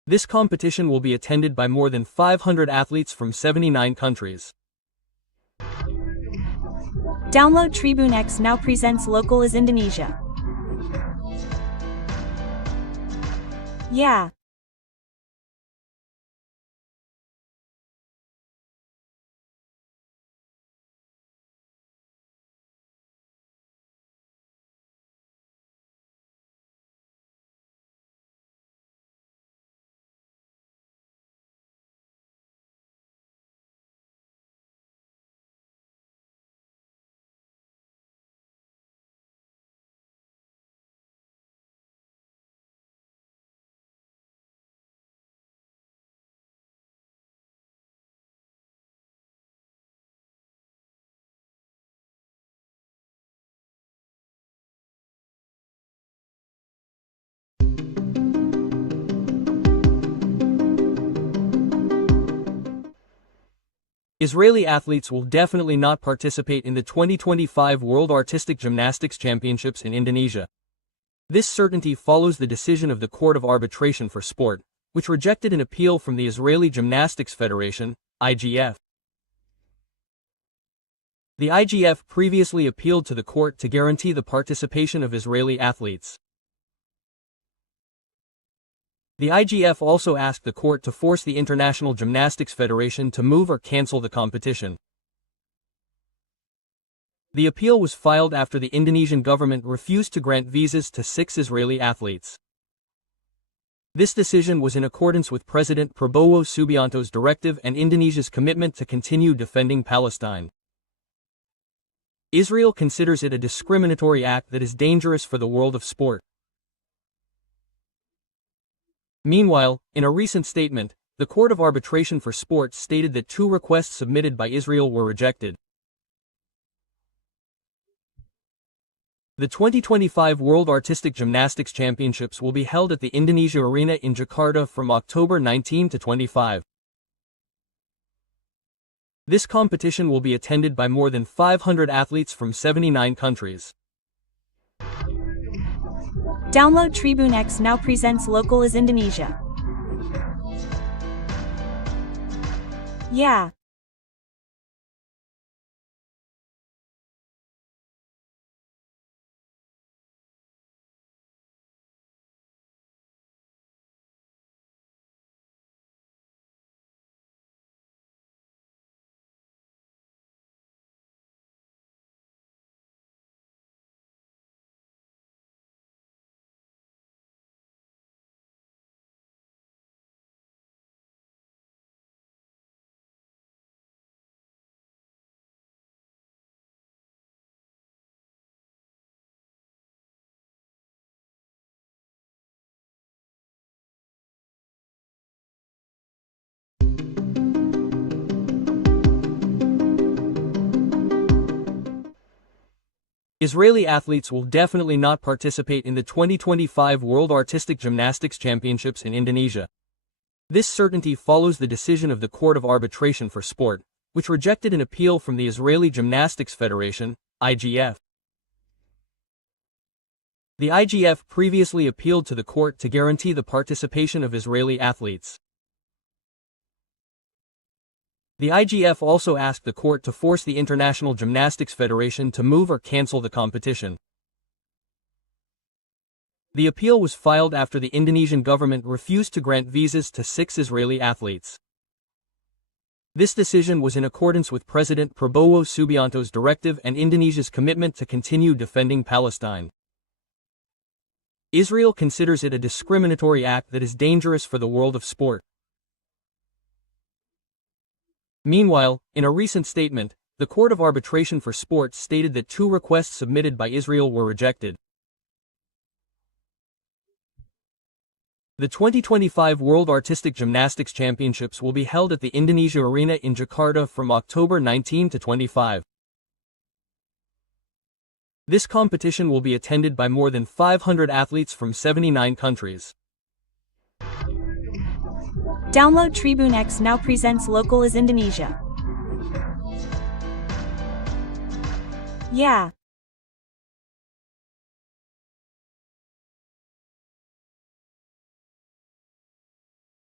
This competition will be attended by more than 500 athletes from 79 countries. Download Tribune X now presents local is Indonesia. Yeah. Israeli athletes will definitely not participate in the 2025 World Artistic Gymnastics Championships in Indonesia. This certainty follows the decision of the Court of Arbitration for Sport, which rejected an appeal from the Israeli Gymnastics Federation, IGF. The IGF previously appealed to the court to guarantee the participation of Israeli athletes. The IGF also asked the court to force the International Gymnastics Federation to move or cancel the competition. The appeal was filed after the Indonesian government refused to grant visas to 6 Israeli athletes. This decision was in accordance with President Prabowo Subianto's directive and Indonesia's commitment to continue defending Palestine. Israel considers it a discriminatory act that is dangerous for the world of sport. Meanwhile, in a recent statement, the Court of Arbitration for Sport stated that 2 requests submitted by Israel were rejected. The 2025 World Artistic Gymnastics Championships will be held at the Indonesia Arena in Jakarta from October 19 to 25. This competition will be attended by more than 500 athletes from 79 countries. Download Tribune X now presents local is Indonesia. Yeah. Israeli athletes will definitely not participate in the 2025 World Artistic Gymnastics Championships in Indonesia. This certainty follows the decision of the Court of Arbitration for Sport, which rejected an appeal from the Israeli Gymnastics Federation, IGF. The IGF previously appealed to the court to guarantee the participation of Israeli athletes. The IGF also asked the court to force the International Gymnastics Federation to move or cancel the competition. The appeal was filed after the Indonesian government refused to grant visas to 6 Israeli athletes. This decision was in accordance with President Prabowo Subianto's directive and Indonesia's commitment to continue defending Palestine. Israel considers it a discriminatory act that is dangerous for the world of sport. Meanwhile, in a recent statement, the Court of Arbitration for Sport stated that 2 requests submitted by Israel were rejected. The 2025 World Artistic Gymnastics Championships will be held at the Indonesia Arena in Jakarta from October 19 to 25. This competition will be attended by more than 500 athletes from 79 countries. Download Tribune X now presents local is Indonesia. Yeah.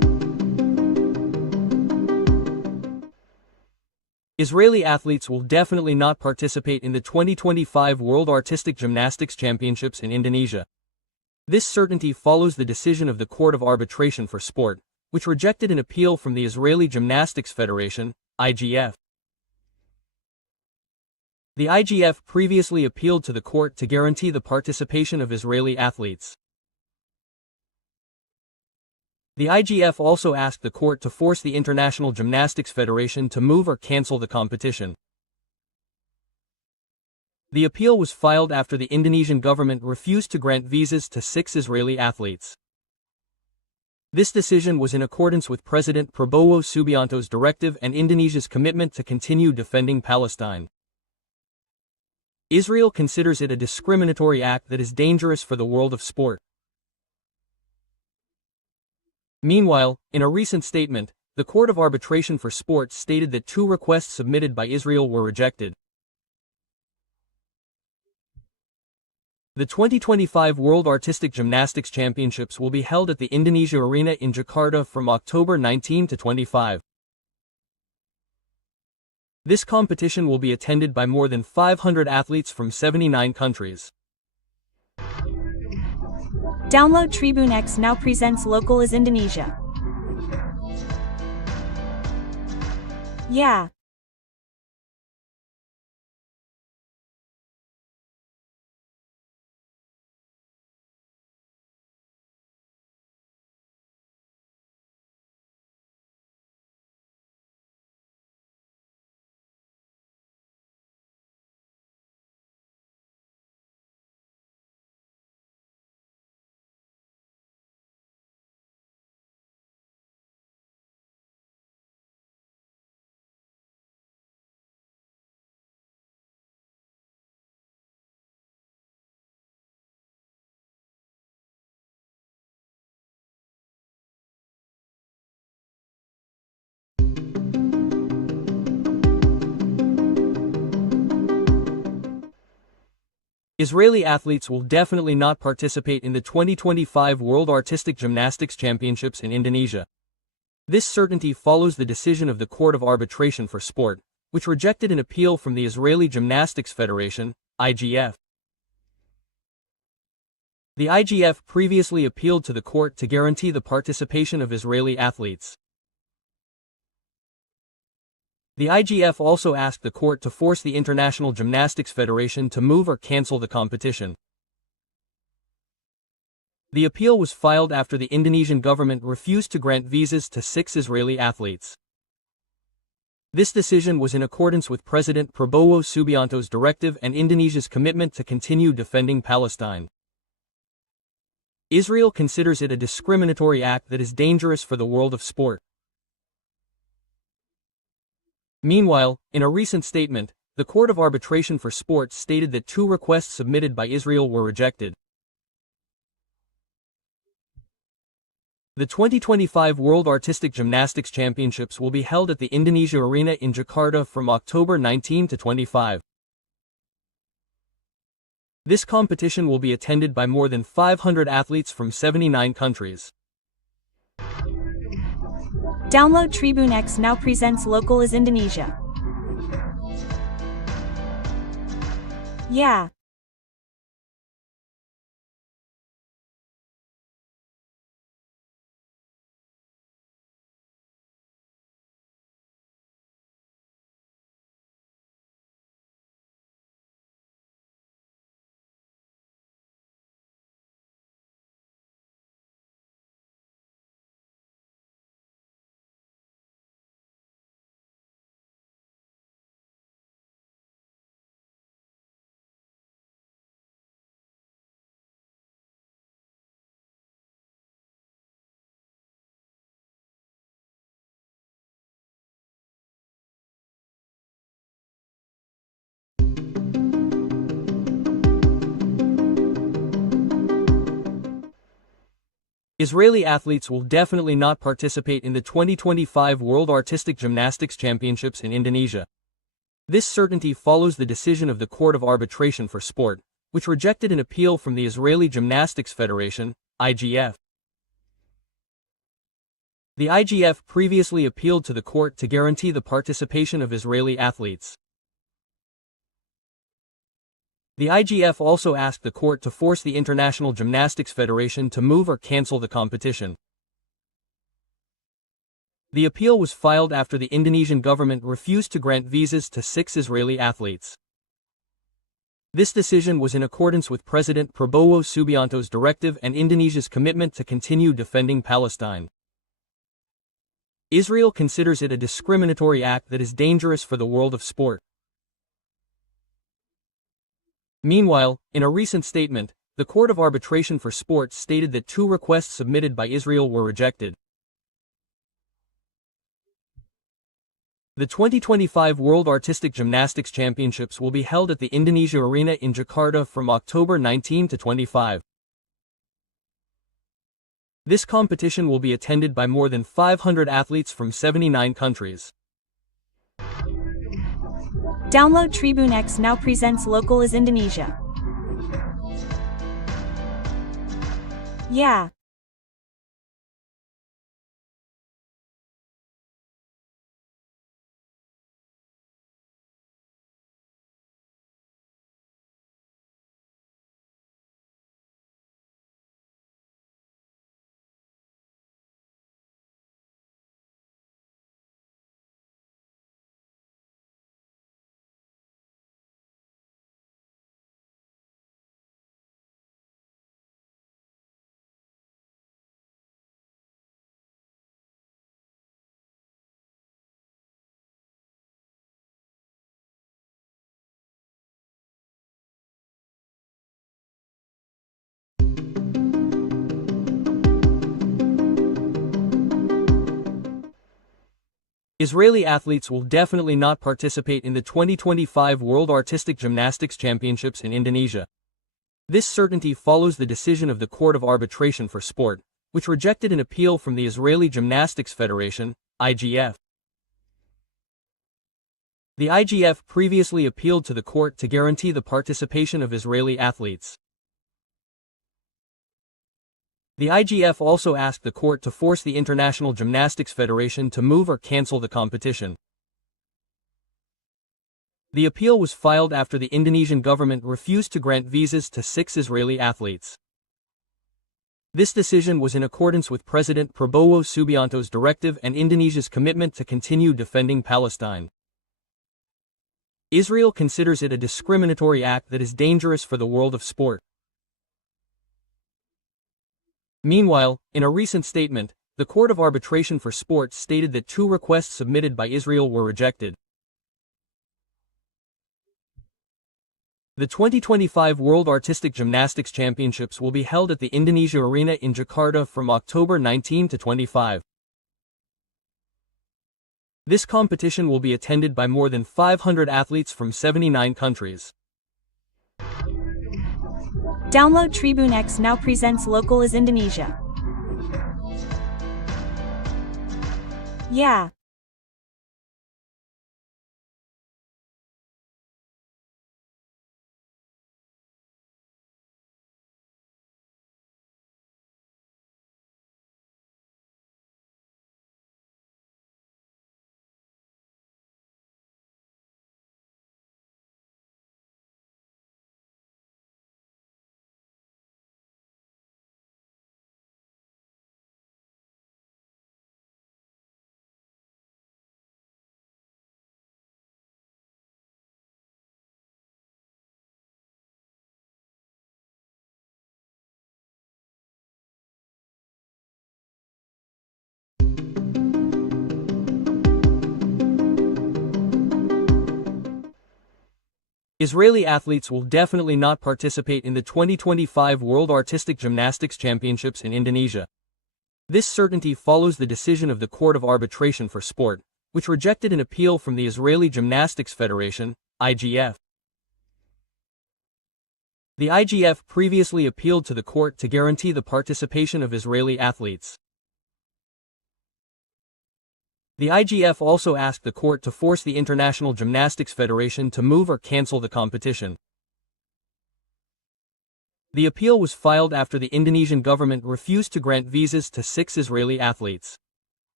Israeli athletes will definitely not participate in the 2025 World Artistic Gymnastics Championships in Indonesia. This certainty follows the decision of the Court of Arbitration for Sport, which rejected an appeal from the Israeli Gymnastics Federation, IGF. The IGF previously appealed to the court to guarantee the participation of Israeli athletes. The IGF also asked the court to force the International Gymnastics Federation to move or cancel the competition. The appeal was filed after the Indonesian government refused to grant visas to 6 Israeli athletes. This decision was in accordance with President Prabowo Subianto's directive and Indonesia's commitment to continue defending Palestine. Israel considers it a discriminatory act that is dangerous for the world of sport. Meanwhile, in a recent statement, the Court of Arbitration for Sport stated that 2 requests submitted by Israel were rejected. The 2025 World Artistic Gymnastics Championships will be held at the Indonesia Arena in Jakarta from October 19 to 25. This competition will be attended by more than 500 athletes from 79 countries. Download Tribune X now presents Local is Indonesia. Yeah. Israeli athletes will definitely not participate in the 2025 World Artistic Gymnastics Championships in Indonesia. This certainty follows the decision of the Court of Arbitration for Sport, which rejected an appeal from the Israeli Gymnastics Federation, IGF. The IGF previously appealed to the court to guarantee the participation of Israeli athletes. The IGF also asked the court to force the International Gymnastics Federation to move or cancel the competition. The appeal was filed after the Indonesian government refused to grant visas to 6 Israeli athletes. This decision was in accordance with President Prabowo Subianto's directive and Indonesia's commitment to continue defending Palestine. Israel considers it a discriminatory act that is dangerous for the world of sport. Meanwhile, in a recent statement, the Court of Arbitration for Sport stated that 2 requests submitted by Israel were rejected. The 2025 World Artistic Gymnastics Championships will be held at the Indonesia Arena in Jakarta from October 19 to 25. This competition will be attended by more than 500 athletes from 79 countries. Download Tribune X now presents Local is Indonesia. Yeah. Israeli athletes will definitely not participate in the 2025 World Artistic Gymnastics Championships in Indonesia. This certainty follows the decision of the Court of Arbitration for Sport, which rejected an appeal from the Israeli Gymnastics Federation, IGF. The IGF previously appealed to the court to guarantee the participation of Israeli athletes. The IGF also asked the court to force the International Gymnastics Federation to move or cancel the competition. The appeal was filed after the Indonesian government refused to grant visas to 6 Israeli athletes. This decision was in accordance with President Prabowo Subianto's directive and Indonesia's commitment to continue defending Palestine. Israel considers it a discriminatory act that is dangerous for the world of sport. Meanwhile, in a recent statement, the Court of Arbitration for Sport stated that 2 requests submitted by Israel were rejected. The 2025 World Artistic Gymnastics Championships will be held at the Indonesia Arena in Jakarta from October 19 to 25. This competition will be attended by more than 500 athletes from 79 countries. Download Tribune X now presents Local is Indonesia. Yeah. Israeli athletes will definitely not participate in the 2025 World Artistic Gymnastics Championships in Indonesia. This certainty follows the decision of the Court of Arbitration for Sport, which rejected an appeal from the Israeli Gymnastics Federation, IGF. The IGF previously appealed to the court to guarantee the participation of Israeli athletes. The IGF also asked the court to force the International Gymnastics Federation to move or cancel the competition. The appeal was filed after the Indonesian government refused to grant visas to 6 Israeli athletes. This decision was in accordance with President Prabowo Subianto's directive and Indonesia's commitment to continue defending Palestine. Israel considers it a discriminatory act that is dangerous for the world of sport. Meanwhile, in a recent statement, the Court of Arbitration for Sport stated that 2 requests submitted by Israel were rejected. The 2025 World Artistic Gymnastics Championships will be held at the Indonesia Arena in Jakarta from October 19 to 25. This competition will be attended by more than 500 athletes from 79 countries. Download Tribune X now presents Local is Indonesia. Yeah. Israeli athletes will definitely not participate in the 2025 World Artistic Gymnastics Championships in Indonesia. This certainty follows the decision of the Court of Arbitration for Sport, which rejected an appeal from the Israeli Gymnastics Federation, IGF. The IGF previously appealed to the court to guarantee the participation of Israeli athletes. The IGF also asked the court to force the International Gymnastics Federation to move or cancel the competition. The appeal was filed after the Indonesian government refused to grant visas to 6 Israeli athletes.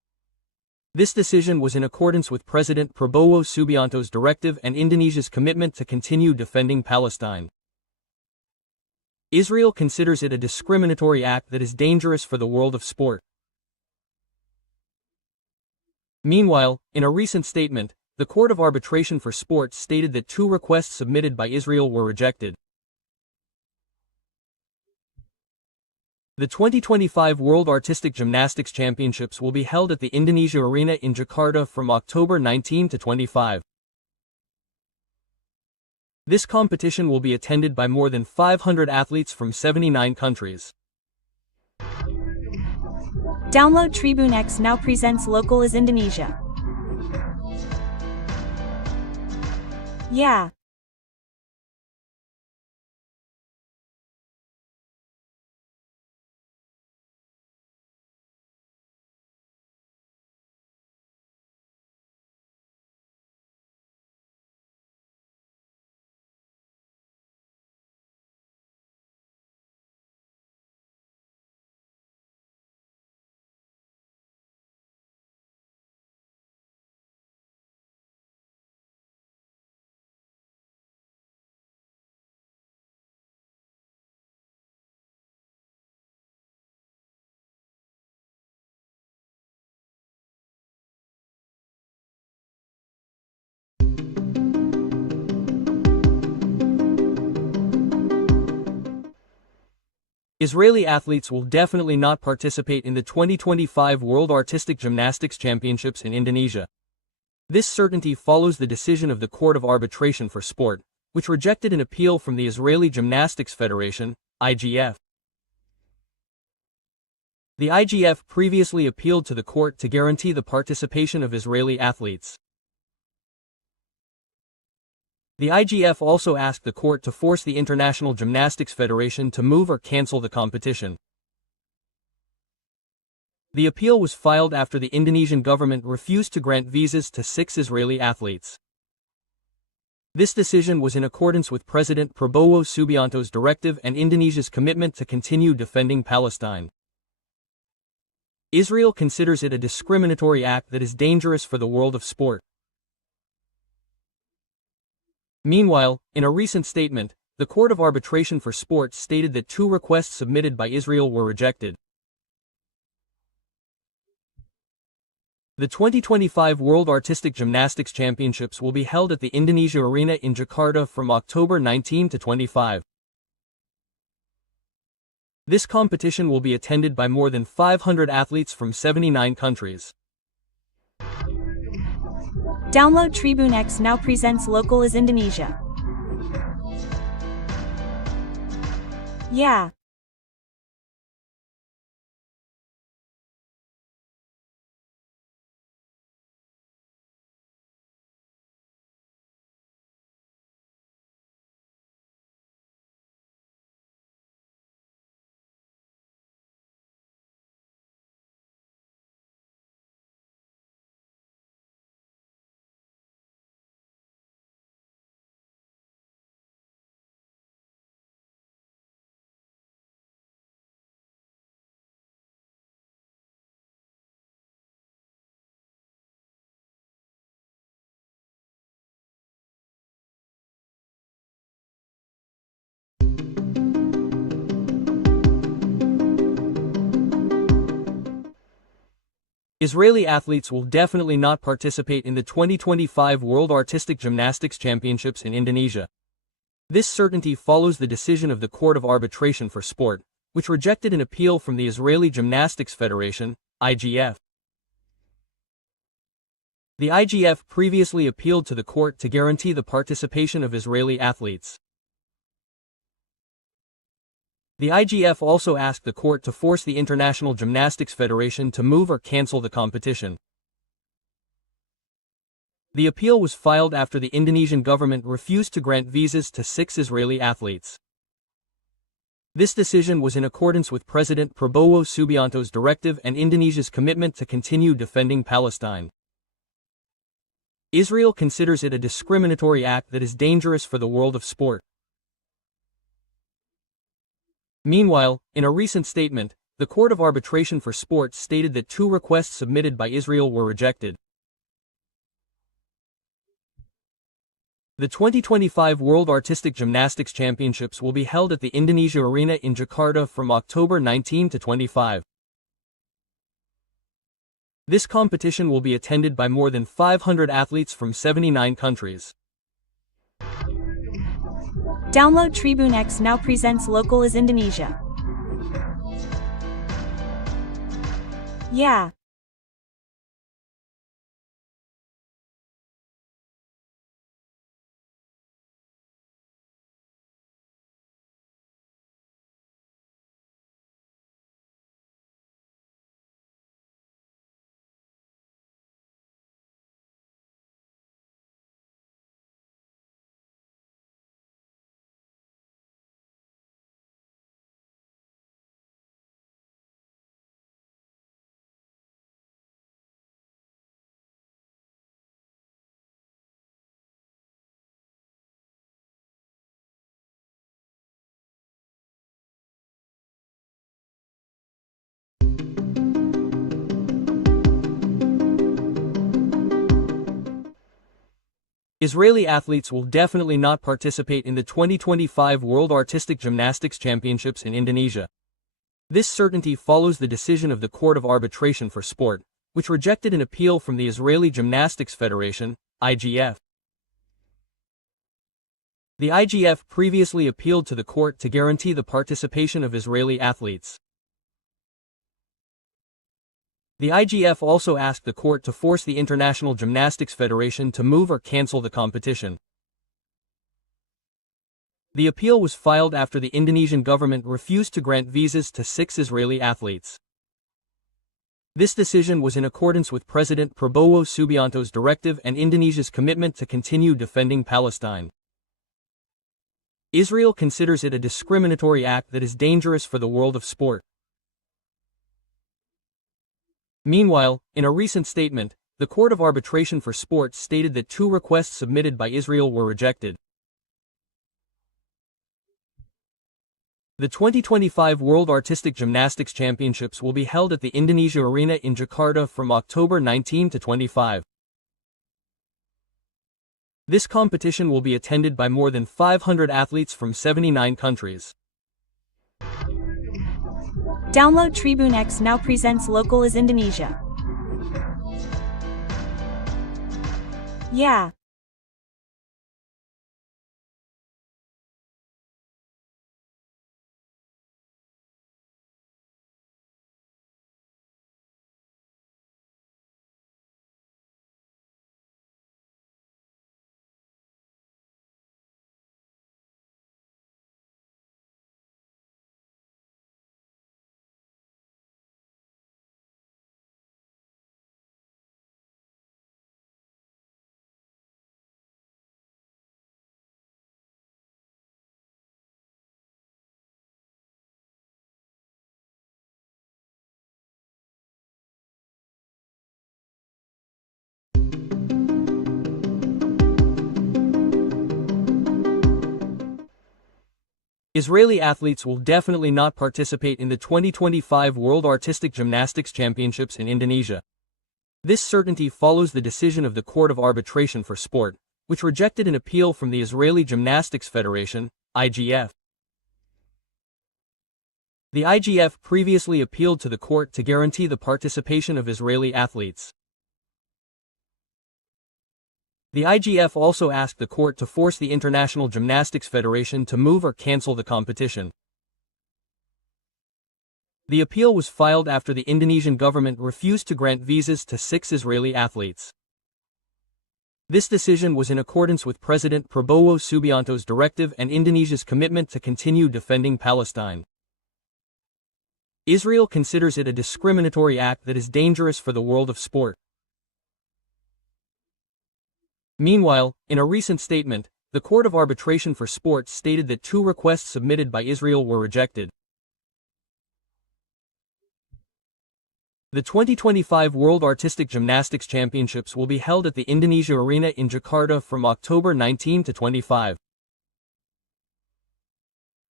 This decision was in accordance with President Prabowo Subianto's directive and Indonesia's commitment to continue defending Palestine. Israel considers it a discriminatory act that is dangerous for the world of sport. Meanwhile, in a recent statement, the Court of Arbitration for Sport stated that 2 requests submitted by Israel were rejected. The 2025 World Artistic Gymnastics Championships will be held at the Indonesia Arena in Jakarta from October 19 to 25. This competition will be attended by more than 500 athletes from 79 countries. Download Tribune X now presents Local is Indonesia. Yeah. Israeli athletes will definitely not participate in the 2025 World Artistic Gymnastics Championships in Indonesia. This certainty follows the decision of the Court of Arbitration for Sport, which rejected an appeal from the Israeli Gymnastics Federation, IGF. The IGF previously appealed to the court to guarantee the participation of Israeli athletes. The IGF also asked the court to force the International Gymnastics Federation to move or cancel the competition. The appeal was filed after the Indonesian government refused to grant visas to 6 Israeli athletes. This decision was in accordance with President Prabowo Subianto's directive and Indonesia's commitment to continue defending Palestine. Israel considers it a discriminatory act that is dangerous for the world of sport. Meanwhile, in a recent statement, the Court of Arbitration for Sport stated that 2 requests submitted by Israel were rejected. The 2025 World Artistic Gymnastics Championships will be held at the Indonesia Arena in Jakarta from October 19 to 25. This competition will be attended by more than 500 athletes from 79 countries. Download Tribune X now presents Local is Indonesia. Yeah. Israeli athletes will definitely not participate in the 2025 World Artistic Gymnastics Championships in Indonesia. This certainty follows the decision of the Court of Arbitration for Sport, which rejected an appeal from the Israeli Gymnastics Federation, IGF. The IGF previously appealed to the court to guarantee the participation of Israeli athletes. The IGF also asked the court to force the International Gymnastics Federation to move or cancel the competition. The appeal was filed after the Indonesian government refused to grant visas to 6 Israeli athletes. This decision was in accordance with President Prabowo Subianto's directive and Indonesia's commitment to continue defending Palestine. Israel considers it a discriminatory act that is dangerous for the world of sport. Meanwhile, in a recent statement, the Court of Arbitration for Sport stated that 2 requests submitted by Israel were rejected. The 2025 World Artistic Gymnastics Championships will be held at the Indonesia Arena in Jakarta from October 19 to 25. This competition will be attended by more than 500 athletes from 79 countries. Download Tribune X now presents Local is Indonesia. Yeah. Israeli athletes will definitely not participate in the 2025 World Artistic Gymnastics Championships in Indonesia. This certainty follows the decision of the Court of Arbitration for Sport, which rejected an appeal from the Israeli Gymnastics Federation, IGF. The IGF previously appealed to the court to guarantee the participation of Israeli athletes. The IGF also asked the court to force the International Gymnastics Federation to move or cancel the competition. The appeal was filed after the Indonesian government refused to grant visas to 6 Israeli athletes. This decision was in accordance with President Prabowo Subianto's directive and Indonesia's commitment to continue defending Palestine. Israel considers it a discriminatory act that is dangerous for the world of sport. Meanwhile, in a recent statement, the Court of Arbitration for Sport stated that 2 requests submitted by Israel were rejected. The 2025 World Artistic Gymnastics Championships will be held at the Indonesia Arena in Jakarta from October 19 to 25. This competition will be attended by more than 500 athletes from 79 countries. Download Tribune X now presents Local is Indonesia. Yeah. Israeli athletes will definitely not participate in the 2025 World Artistic Gymnastics Championships in Indonesia. This certainty follows the decision of the Court of Arbitration for Sport, which rejected an appeal from the Israeli Gymnastics Federation, IGF. The IGF previously appealed to the court to guarantee the participation of Israeli athletes. The IGF also asked the court to force the International Gymnastics Federation to move or cancel the competition. The appeal was filed after the Indonesian government refused to grant visas to 6 Israeli athletes. This decision was in accordance with President Prabowo Subianto's directive and Indonesia's commitment to continue defending Palestine. Israel considers it a discriminatory act that is dangerous for the world of sport. Meanwhile, in a recent statement, the Court of Arbitration for Sport stated that 2 requests submitted by Israel were rejected. The 2025 World Artistic Gymnastics Championships will be held at the Indonesia Arena in Jakarta from October 19 to 25.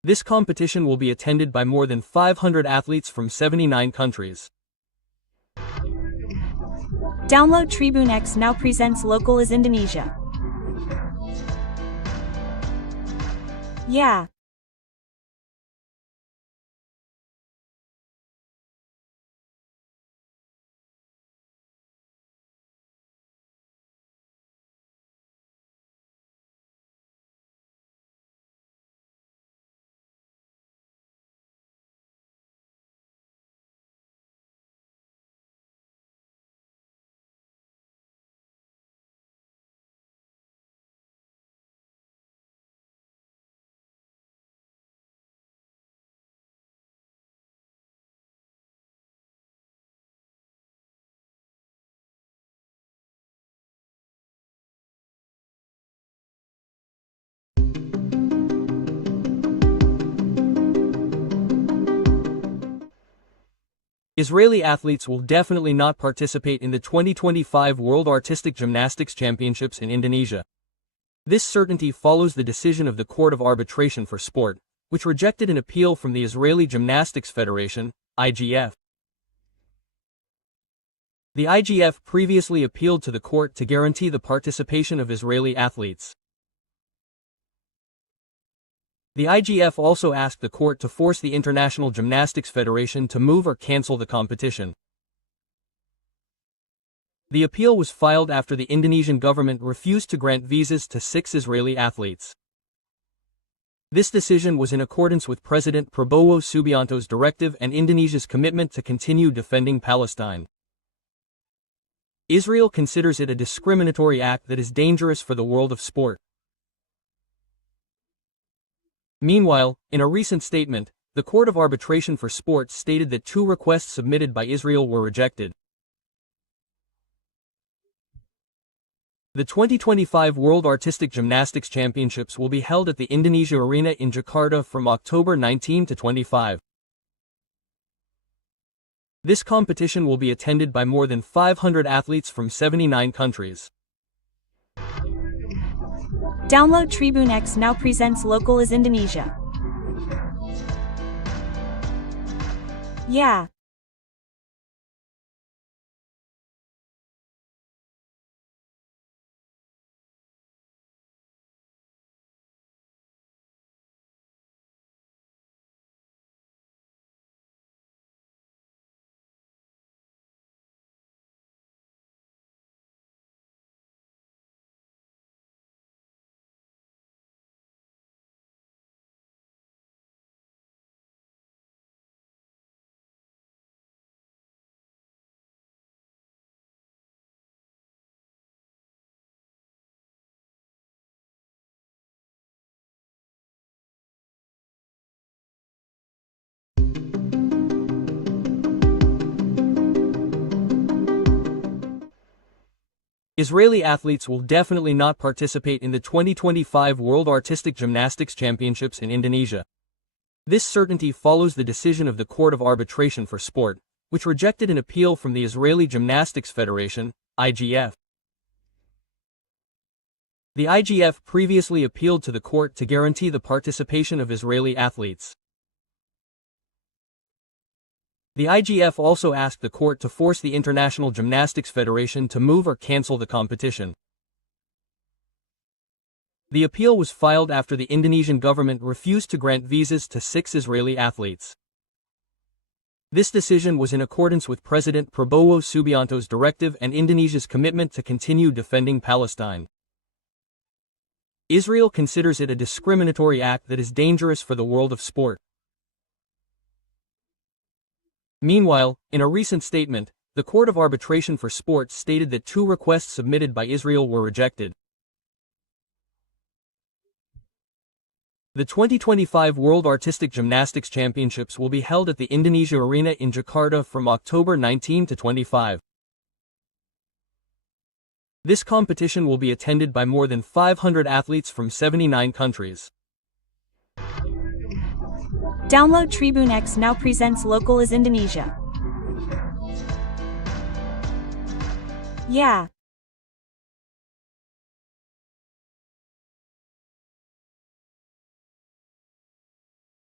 This competition will be attended by more than 500 athletes from 79 countries. Download Tribune X now presents local is Indonesia. Yeah. Israeli athletes will definitely not participate in the 2025 World Artistic Gymnastics Championships in Indonesia. This certainty follows the decision of the Court of Arbitration for Sport, which rejected an appeal from the Israeli Gymnastics Federation, IGF. The IGF previously appealed to the court to guarantee the participation of Israeli athletes. The IGF also asked the court to force the International Gymnastics Federation to move or cancel the competition. The appeal was filed after the Indonesian government refused to grant visas to 6 Israeli athletes. This decision was in accordance with President Prabowo Subianto's directive and Indonesia's commitment to continue defending Palestine. Israel considers it a discriminatory act that is dangerous for the world of sport. Meanwhile, in a recent statement, the Court of Arbitration for Sport stated that 2 requests submitted by Israel were rejected. The 2025 World Artistic Gymnastics Championships will be held at the Indonesia Arena in Jakarta from October 19 to 25. This competition will be attended by more than 500 athletes from 79 countries. Download Tribune X now presents local is Indonesia. Yeah. Israeli athletes will definitely not participate in the 2025 World Artistic Gymnastics Championships in Indonesia. This certainty follows the decision of the Court of Arbitration for Sport, which rejected an appeal from the Israeli Gymnastics Federation, IGF. The IGF previously appealed to the court to guarantee the participation of Israeli athletes. The IGF also asked the court to force the International Gymnastics Federation to move or cancel the competition. The appeal was filed after the Indonesian government refused to grant visas to 6 Israeli athletes. This decision was in accordance with President Prabowo Subianto's directive and Indonesia's commitment to continue defending Palestine. Israel considers it a discriminatory act that is dangerous for the world of sport. Meanwhile, in a recent statement, the Court of Arbitration for Sport stated that 2 requests submitted by Israel were rejected. The 2025 World Artistic Gymnastics Championships will be held at the Indonesia Arena in Jakarta from October 19 to 25. This competition will be attended by more than 500 athletes from 79 countries. Download Tribune X now presents local is Indonesia. Yeah.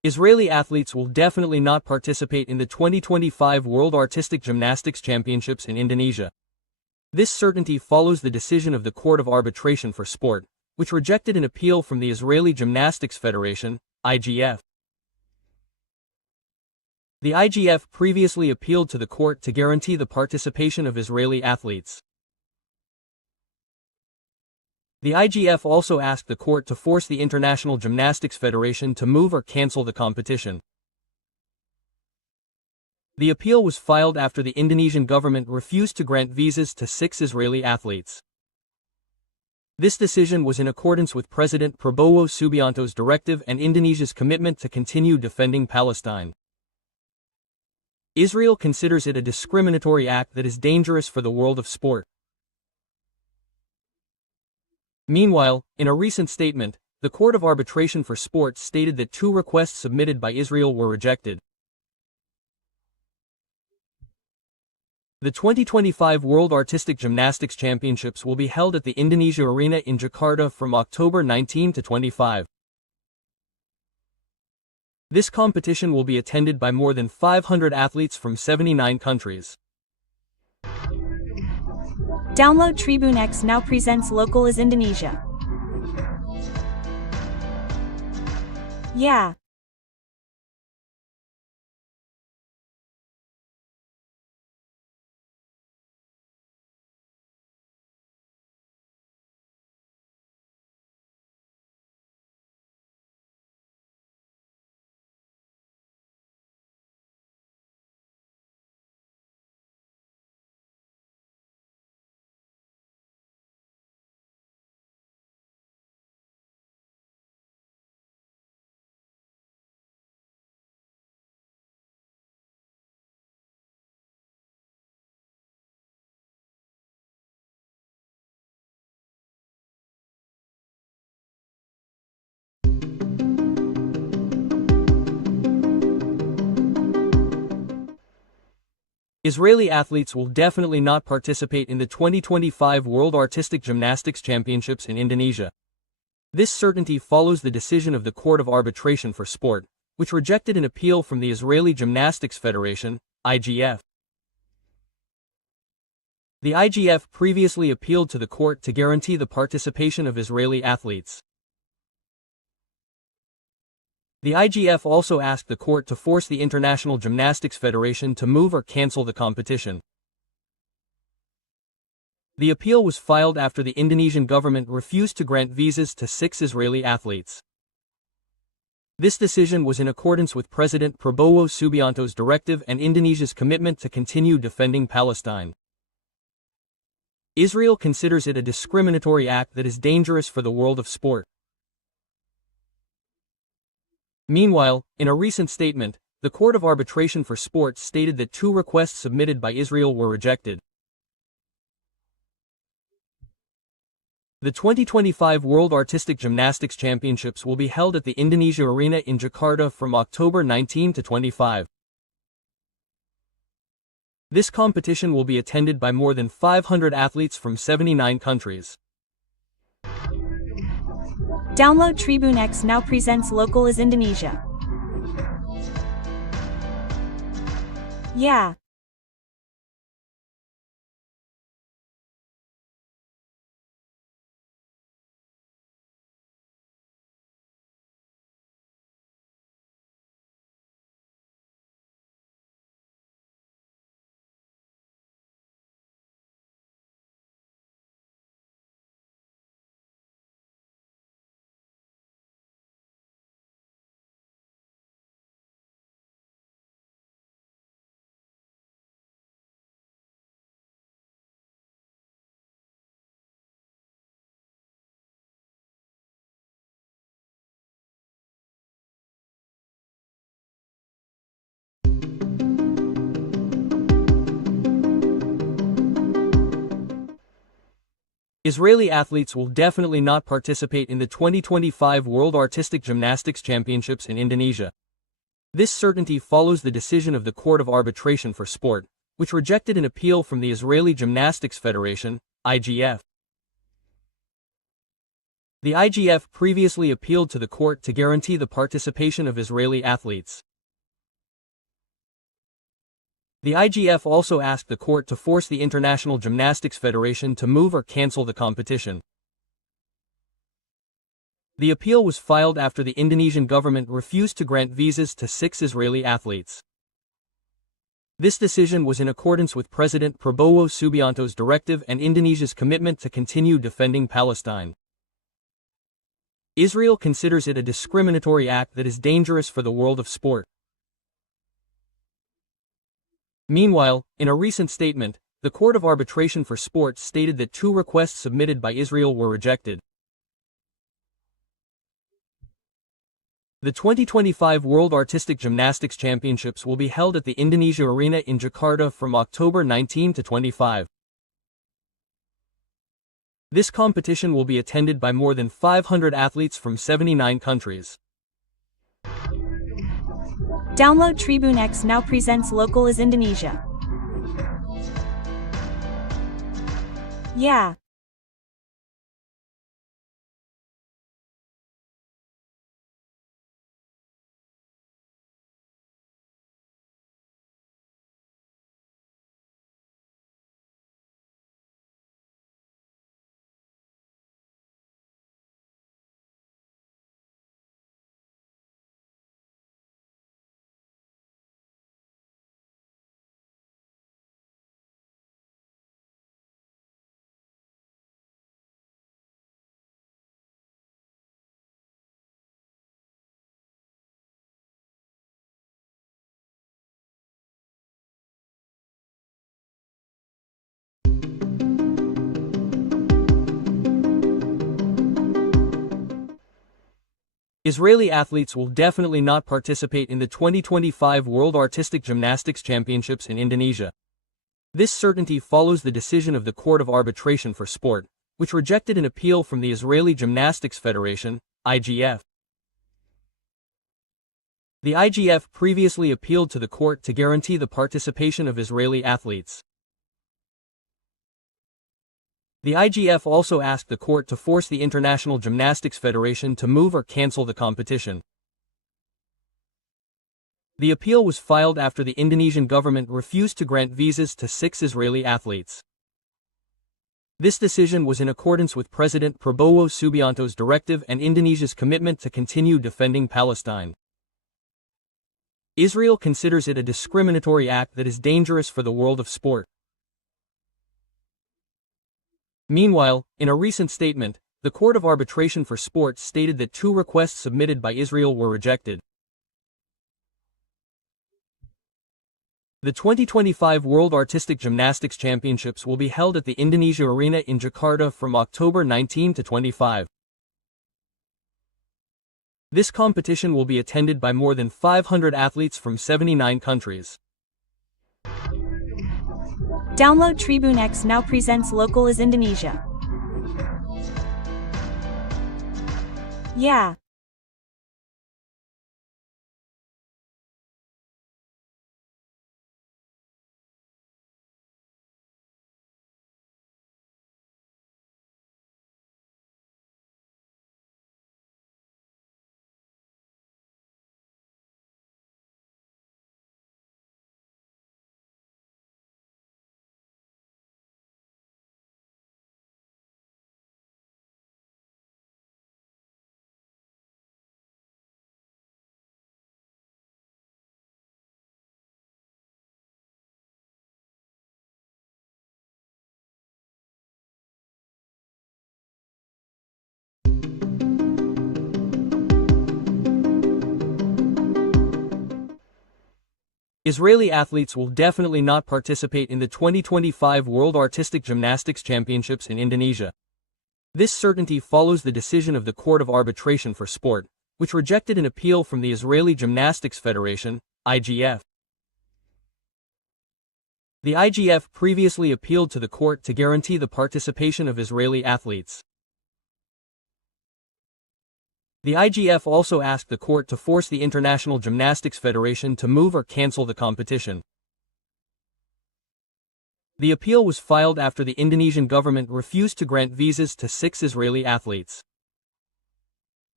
Israeli athletes will definitely not participate in the 2025 World Artistic Gymnastics Championships in Indonesia. This certainty follows the decision of the Court of Arbitration for Sport, which rejected an appeal from the Israeli Gymnastics Federation, IGF. The IGF previously appealed to the court to guarantee the participation of Israeli athletes. The IGF also asked the court to force the International Gymnastics Federation to move or cancel the competition. The appeal was filed after the Indonesian government refused to grant visas to 6 Israeli athletes. This decision was in accordance with President Prabowo Subianto's directive and Indonesia's commitment to continue defending Palestine. Israel considers it a discriminatory act that is dangerous for the world of sport. Meanwhile, in a recent statement, the Court of Arbitration for Sport stated that 2 requests submitted by Israel were rejected. The 2025 World Artistic Gymnastics Championships will be held at the Indonesia Arena in Jakarta from October 19 to 25. This competition will be attended by more than 500 athletes from 79 countries. Download Tribune X now presents Local is Indonesia. Yeah. Israeli athletes will definitely not participate in the 2025 World Artistic Gymnastics Championships in Indonesia. This certainty follows the decision of the Court of Arbitration for Sport, which rejected an appeal from the Israeli Gymnastics Federation, IGF. The IGF previously appealed to the court to guarantee the participation of Israeli athletes. The IGF also asked the court to force the International Gymnastics Federation to move or cancel the competition. The appeal was filed after the Indonesian government refused to grant visas to 6 Israeli athletes. This decision was in accordance with President Prabowo Subianto's directive and Indonesia's commitment to continue defending Palestine. Israel considers it a discriminatory act that is dangerous for the world of sport. Meanwhile, in a recent statement, the Court of Arbitration for Sport stated that 2 requests submitted by Israel were rejected. The 2025 World Artistic Gymnastics Championships will be held at the Indonesia Arena in Jakarta from October 19 to 25. This competition will be attended by more than 500 athletes from 79 countries. Download Tribune X now presents Local is Indonesia. Yeah. Israeli athletes will definitely not participate in the 2025 World Artistic Gymnastics Championships in Indonesia. This certainty follows the decision of the Court of Arbitration for Sport, which rejected an appeal from the Israeli Gymnastics Federation, IGF. The IGF previously appealed to the court to guarantee the participation of Israeli athletes. The IGF also asked the court to force the International Gymnastics Federation to move or cancel the competition. The appeal was filed after the Indonesian government refused to grant visas to 6 Israeli athletes. This decision was in accordance with President Prabowo Subianto's directive and Indonesia's commitment to continue defending Palestine. Israel considers it a discriminatory act that is dangerous for the world of sport. Meanwhile, in a recent statement, the Court of Arbitration for Sport stated that 2 requests submitted by Israel were rejected. The 2025 World Artistic Gymnastics Championships will be held at the Indonesia Arena in Jakarta from October 19 to 25. This competition will be attended by more than 500 athletes from 79 countries. Download Tribune X now presents Local is Indonesia. Yeah. Israeli athletes will definitely not participate in the 2025 World Artistic Gymnastics Championships in Indonesia. This certainty follows the decision of the Court of Arbitration for Sport, which rejected an appeal from the Israeli Gymnastics Federation, IGF. The IGF previously appealed to the court to guarantee the participation of Israeli athletes. The IGF also asked the court to force the International Gymnastics Federation to move or cancel the competition. The appeal was filed after the Indonesian government refused to grant visas to 6 Israeli athletes. This decision was in accordance with President Prabowo Subianto's directive and Indonesia's commitment to continue defending Palestine. Israel considers it a discriminatory act that is dangerous for the world of sport. Meanwhile, in a recent statement, the Court of Arbitration for Sport stated that 2 requests submitted by Israel were rejected. The 2025 World Artistic Gymnastics Championships will be held at the Indonesia Arena in Jakarta from October 19 to 25. This competition will be attended by more than 500 athletes from 79 countries. Download Tribune X now presents Local is Indonesia. Yeah. Israeli athletes will definitely not participate in the 2025 World Artistic Gymnastics Championships in Indonesia. This certainty follows the decision of the Court of Arbitration for Sport, which rejected an appeal from the Israeli Gymnastics Federation, IGF. The IGF previously appealed to the court to guarantee the participation of Israeli athletes. The IGF also asked the court to force the International Gymnastics Federation to move or cancel the competition. The appeal was filed after the Indonesian government refused to grant visas to 6 Israeli athletes.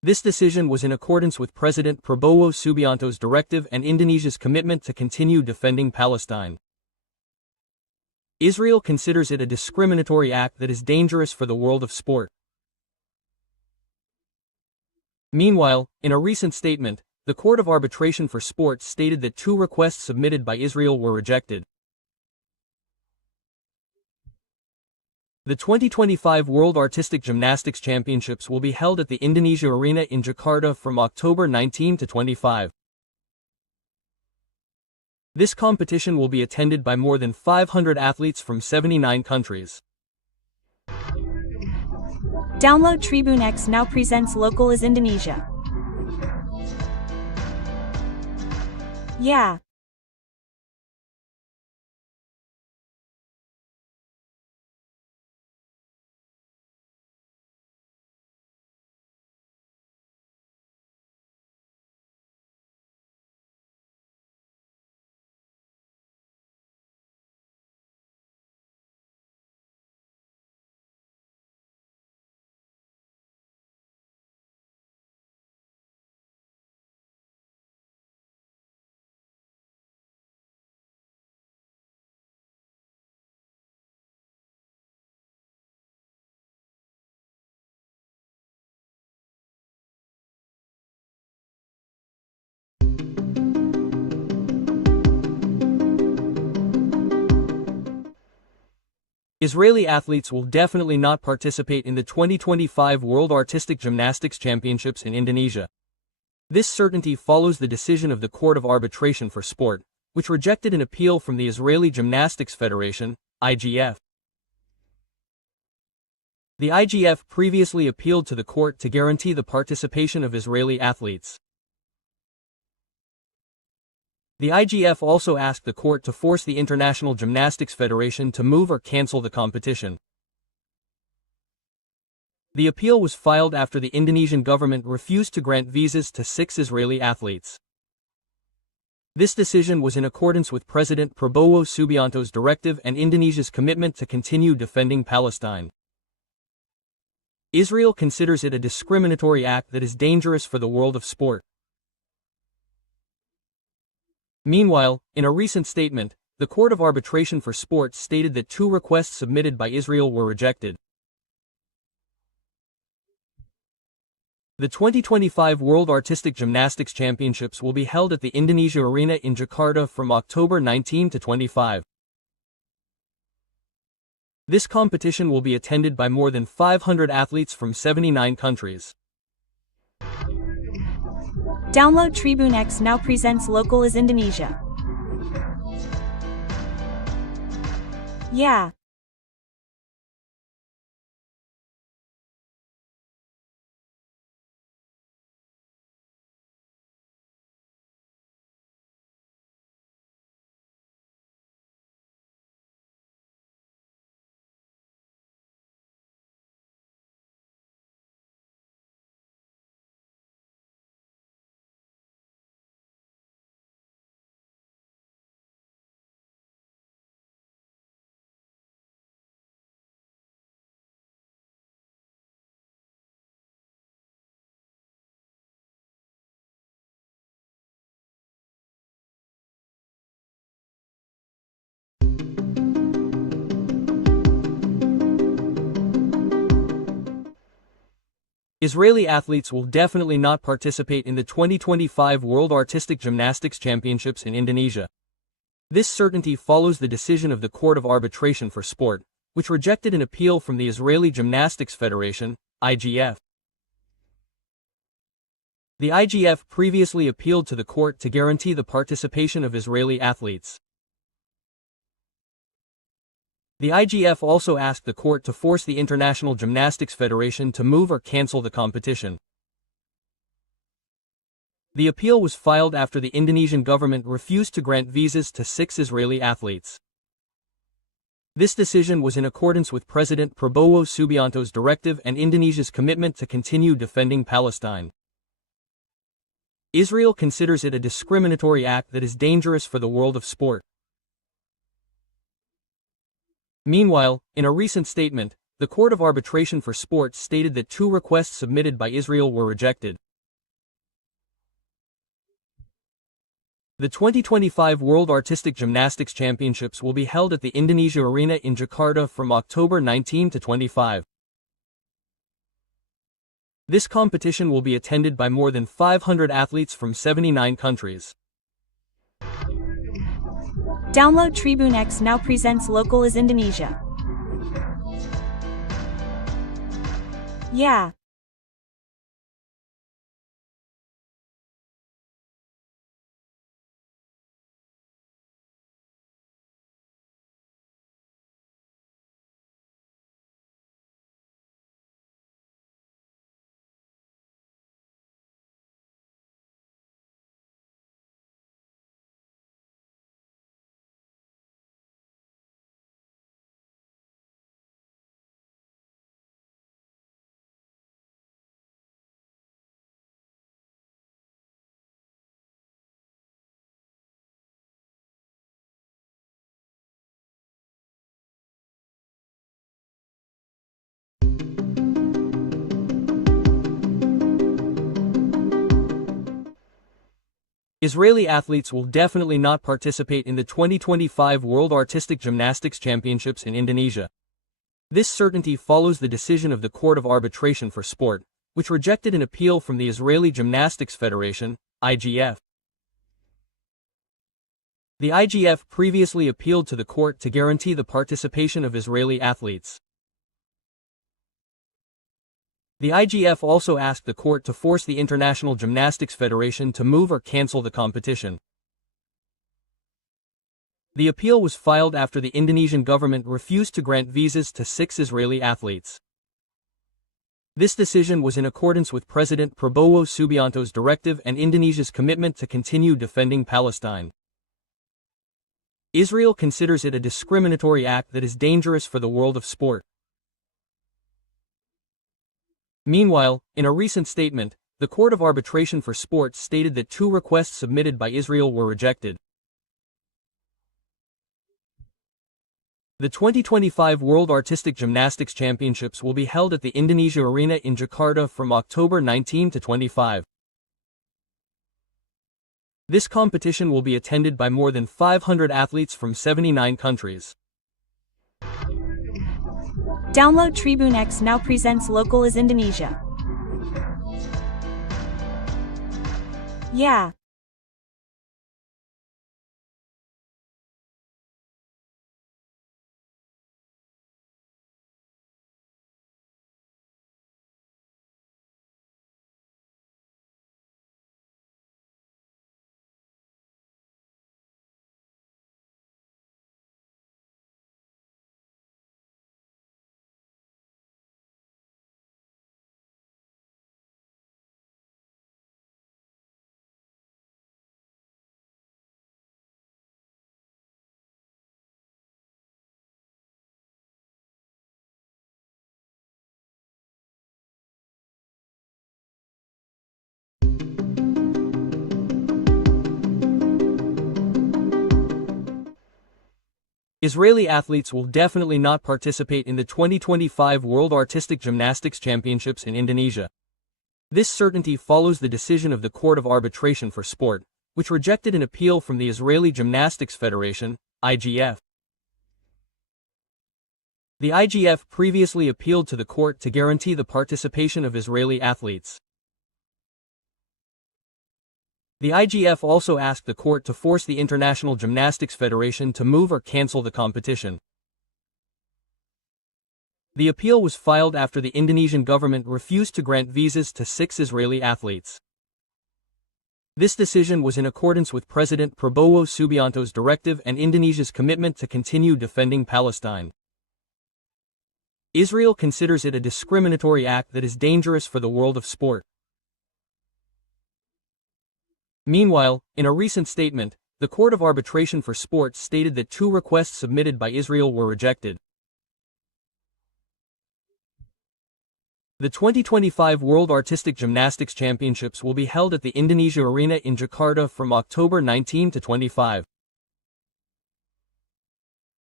This decision was in accordance with President Prabowo Subianto's directive and Indonesia's commitment to continue defending Palestine. Israel considers it a discriminatory act that is dangerous for the world of sport. Meanwhile, in a recent statement, the Court of Arbitration for Sport stated that 2 requests submitted by Israel were rejected. The 2025 World Artistic Gymnastics Championships will be held at the Indonesia Arena in Jakarta from October 19 to 25. This competition will be attended by more than 500 athletes from 79 countries. Download Tribune X now presents Local is Indonesia. Yeah. Israeli athletes will definitely not participate in the 2025 World Artistic Gymnastics Championships in Indonesia. This certainty follows the decision of the Court of Arbitration for Sport, which rejected an appeal from the Israeli Gymnastics Federation, IGF. The IGF previously appealed to the court to guarantee the participation of Israeli athletes. The IGF also asked the court to force the International Gymnastics Federation to move or cancel the competition. The appeal was filed after the Indonesian government refused to grant visas to 6 Israeli athletes. This decision was in accordance with President Prabowo Subianto's directive and Indonesia's commitment to continue defending Palestine. Israel considers it a discriminatory act that is dangerous for the world of sport. Meanwhile, in a recent statement, the Court of Arbitration for Sport stated that 2 requests submitted by Israel were rejected. The 2025 World Artistic Gymnastics Championships will be held at the Indonesia Arena in Jakarta from October 19 to 25. This competition will be attended by more than 500 athletes from 79 countries. Download Tribune X now presents Local is Indonesia. Yeah. Israeli athletes will definitely not participate in the 2025 World Artistic Gymnastics Championships in Indonesia. This certainty follows the decision of the Court of Arbitration for Sport, which rejected an appeal from the Israeli Gymnastics Federation, IGF. The IGF previously appealed to the court to guarantee the participation of Israeli athletes. The IGF also asked the court to force the International Gymnastics Federation to move or cancel the competition. The appeal was filed after the Indonesian government refused to grant visas to 6 Israeli athletes. This decision was in accordance with President Prabowo Subianto's directive and Indonesia's commitment to continue defending Palestine. Israel considers it a discriminatory act that is dangerous for the world of sport. Meanwhile, in a recent statement, the Court of Arbitration for Sport stated that 2 requests submitted by Israel were rejected. The 2025 World Artistic Gymnastics Championships will be held at the Indonesia Arena in Jakarta from October 19 to 25. This competition will be attended by more than 500 athletes from 79 countries. Download Tribune X now presents Local is Indonesia. Yeah. Israeli athletes will definitely not participate in the 2025 World Artistic Gymnastics Championships in Indonesia. This certainty follows the decision of the Court of Arbitration for Sport, which rejected an appeal from the Israeli Gymnastics Federation, IGF. The IGF previously appealed to the court to guarantee the participation of Israeli athletes. The IGF also asked the court to force the International Gymnastics Federation to move or cancel the competition. The appeal was filed after the Indonesian government refused to grant visas to 6 Israeli athletes. This decision was in accordance with President Prabowo Subianto's directive and Indonesia's commitment to continue defending Palestine. Israel considers it a discriminatory act that is dangerous for the world of sport. Meanwhile, in a recent statement, the Court of Arbitration for Sport stated that 2 requests submitted by Israel were rejected. The 2025 World Artistic Gymnastics Championships will be held at the Indonesia Arena in Jakarta from October 19 to 25. This competition will be attended by more than 500 athletes from 79 countries. Download Tribune X now presents Local is Indonesia. Yeah. Israeli athletes will definitely not participate in the 2025 World Artistic Gymnastics Championships in Indonesia. This certainty follows the decision of the Court of Arbitration for Sport, which rejected an appeal from the Israeli Gymnastics Federation, IGF. The IGF previously appealed to the court to guarantee the participation of Israeli athletes. The IGF also asked the court to force the International Gymnastics Federation to move or cancel the competition. The appeal was filed after the Indonesian government refused to grant visas to 6 Israeli athletes. This decision was in accordance with President Prabowo Subianto's directive and Indonesia's commitment to continue defending Palestine. Israel considers it a discriminatory act that is dangerous for the world of sport. Meanwhile, in a recent statement, the Court of Arbitration for Sport stated that 2 requests submitted by Israel were rejected. The 2025 World Artistic Gymnastics Championships will be held at the Indonesia Arena in Jakarta from October 19 to 25.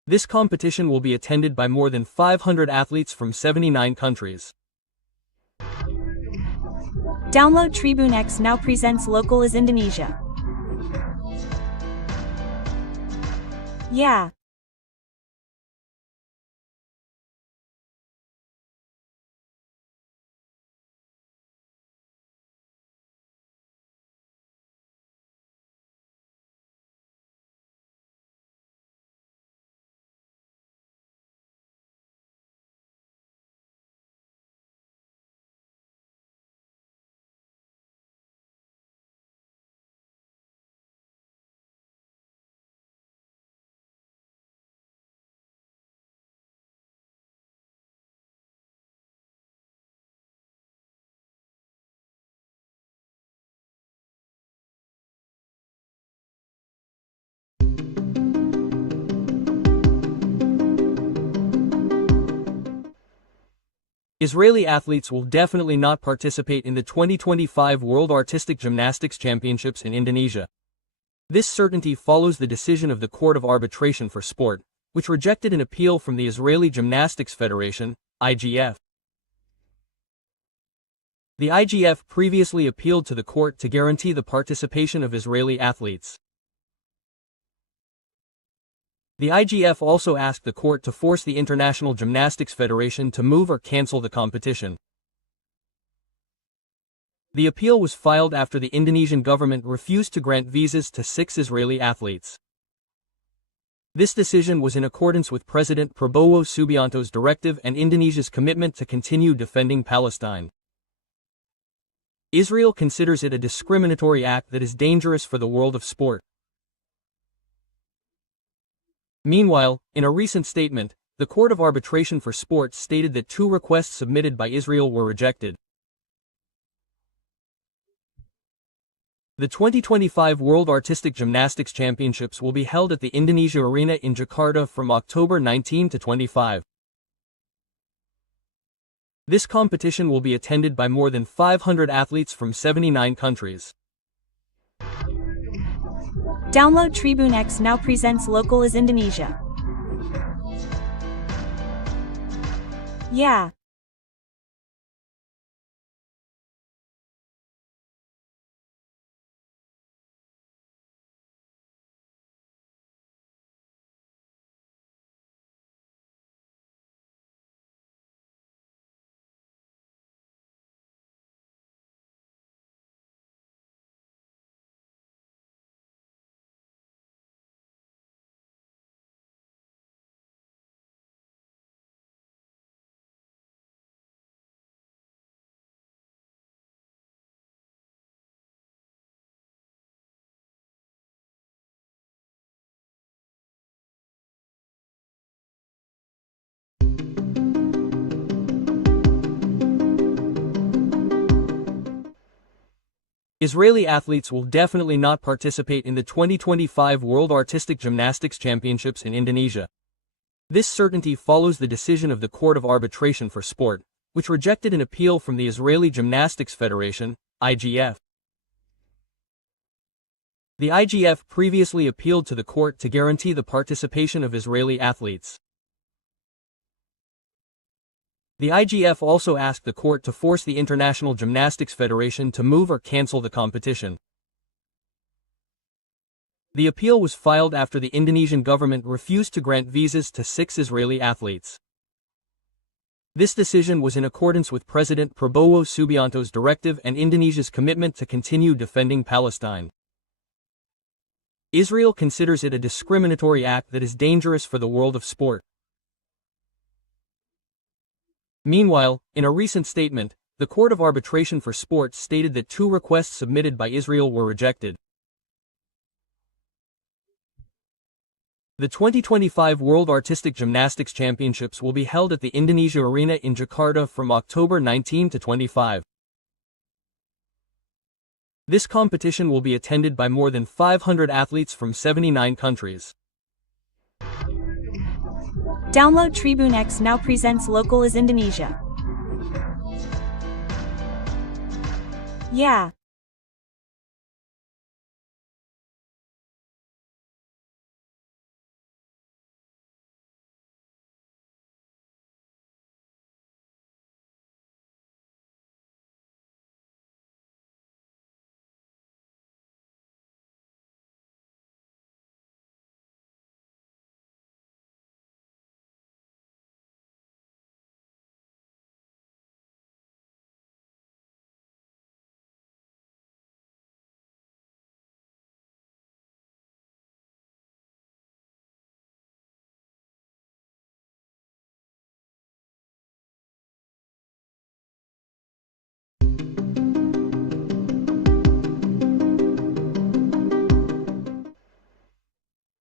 This competition will be attended by more than 500 athletes from 79 countries. Download Tribune X now presents local is Indonesia. Yeah. Israeli athletes will definitely not participate in the 2025 World Artistic Gymnastics Championships in Indonesia. This certainty follows the decision of the Court of Arbitration for Sport, which rejected an appeal from the Israeli Gymnastics Federation, IGF. The IGF previously appealed to the court to guarantee the participation of Israeli athletes. The IGF also asked the court to force the International Gymnastics Federation to move or cancel the competition. The appeal was filed after the Indonesian government refused to grant visas to 6 Israeli athletes. This decision was in accordance with President Prabowo Subianto's directive and Indonesia's commitment to continue defending Palestine. Israel considers it a discriminatory act that is dangerous for the world of sport. Meanwhile, in a recent statement, the Court of Arbitration for Sport stated that 2 requests submitted by Israel were rejected. The 2025 World Artistic Gymnastics Championships will be held at the Indonesia Arena in Jakarta from October 19 to 25. This competition will be attended by more than 500 athletes from 79 countries. Download Tribune X now presents local is Indonesia. Yeah. Israeli athletes will definitely not participate in the 2025 World Artistic Gymnastics Championships in Indonesia. This certainty follows the decision of the Court of Arbitration for Sport, which rejected an appeal from the Israeli Gymnastics Federation, IGF. The IGF previously appealed to the court to guarantee the participation of Israeli athletes. The IGF also asked the court to force the International Gymnastics Federation to move or cancel the competition. The appeal was filed after the Indonesian government refused to grant visas to 6 Israeli athletes. This decision was in accordance with President Prabowo Subianto's directive and Indonesia's commitment to continue defending Palestine. Israel considers it a discriminatory act that is dangerous for the world of sport. Meanwhile, in a recent statement, the Court of Arbitration for Sport stated that 2 requests submitted by Israel were rejected. The 2025 World Artistic Gymnastics Championships will be held at the Indonesia Arena in Jakarta from October 19 to 25. This competition will be attended by more than 500 athletes from 79 countries. Download Tribune X now presents local is Indonesia. Yeah.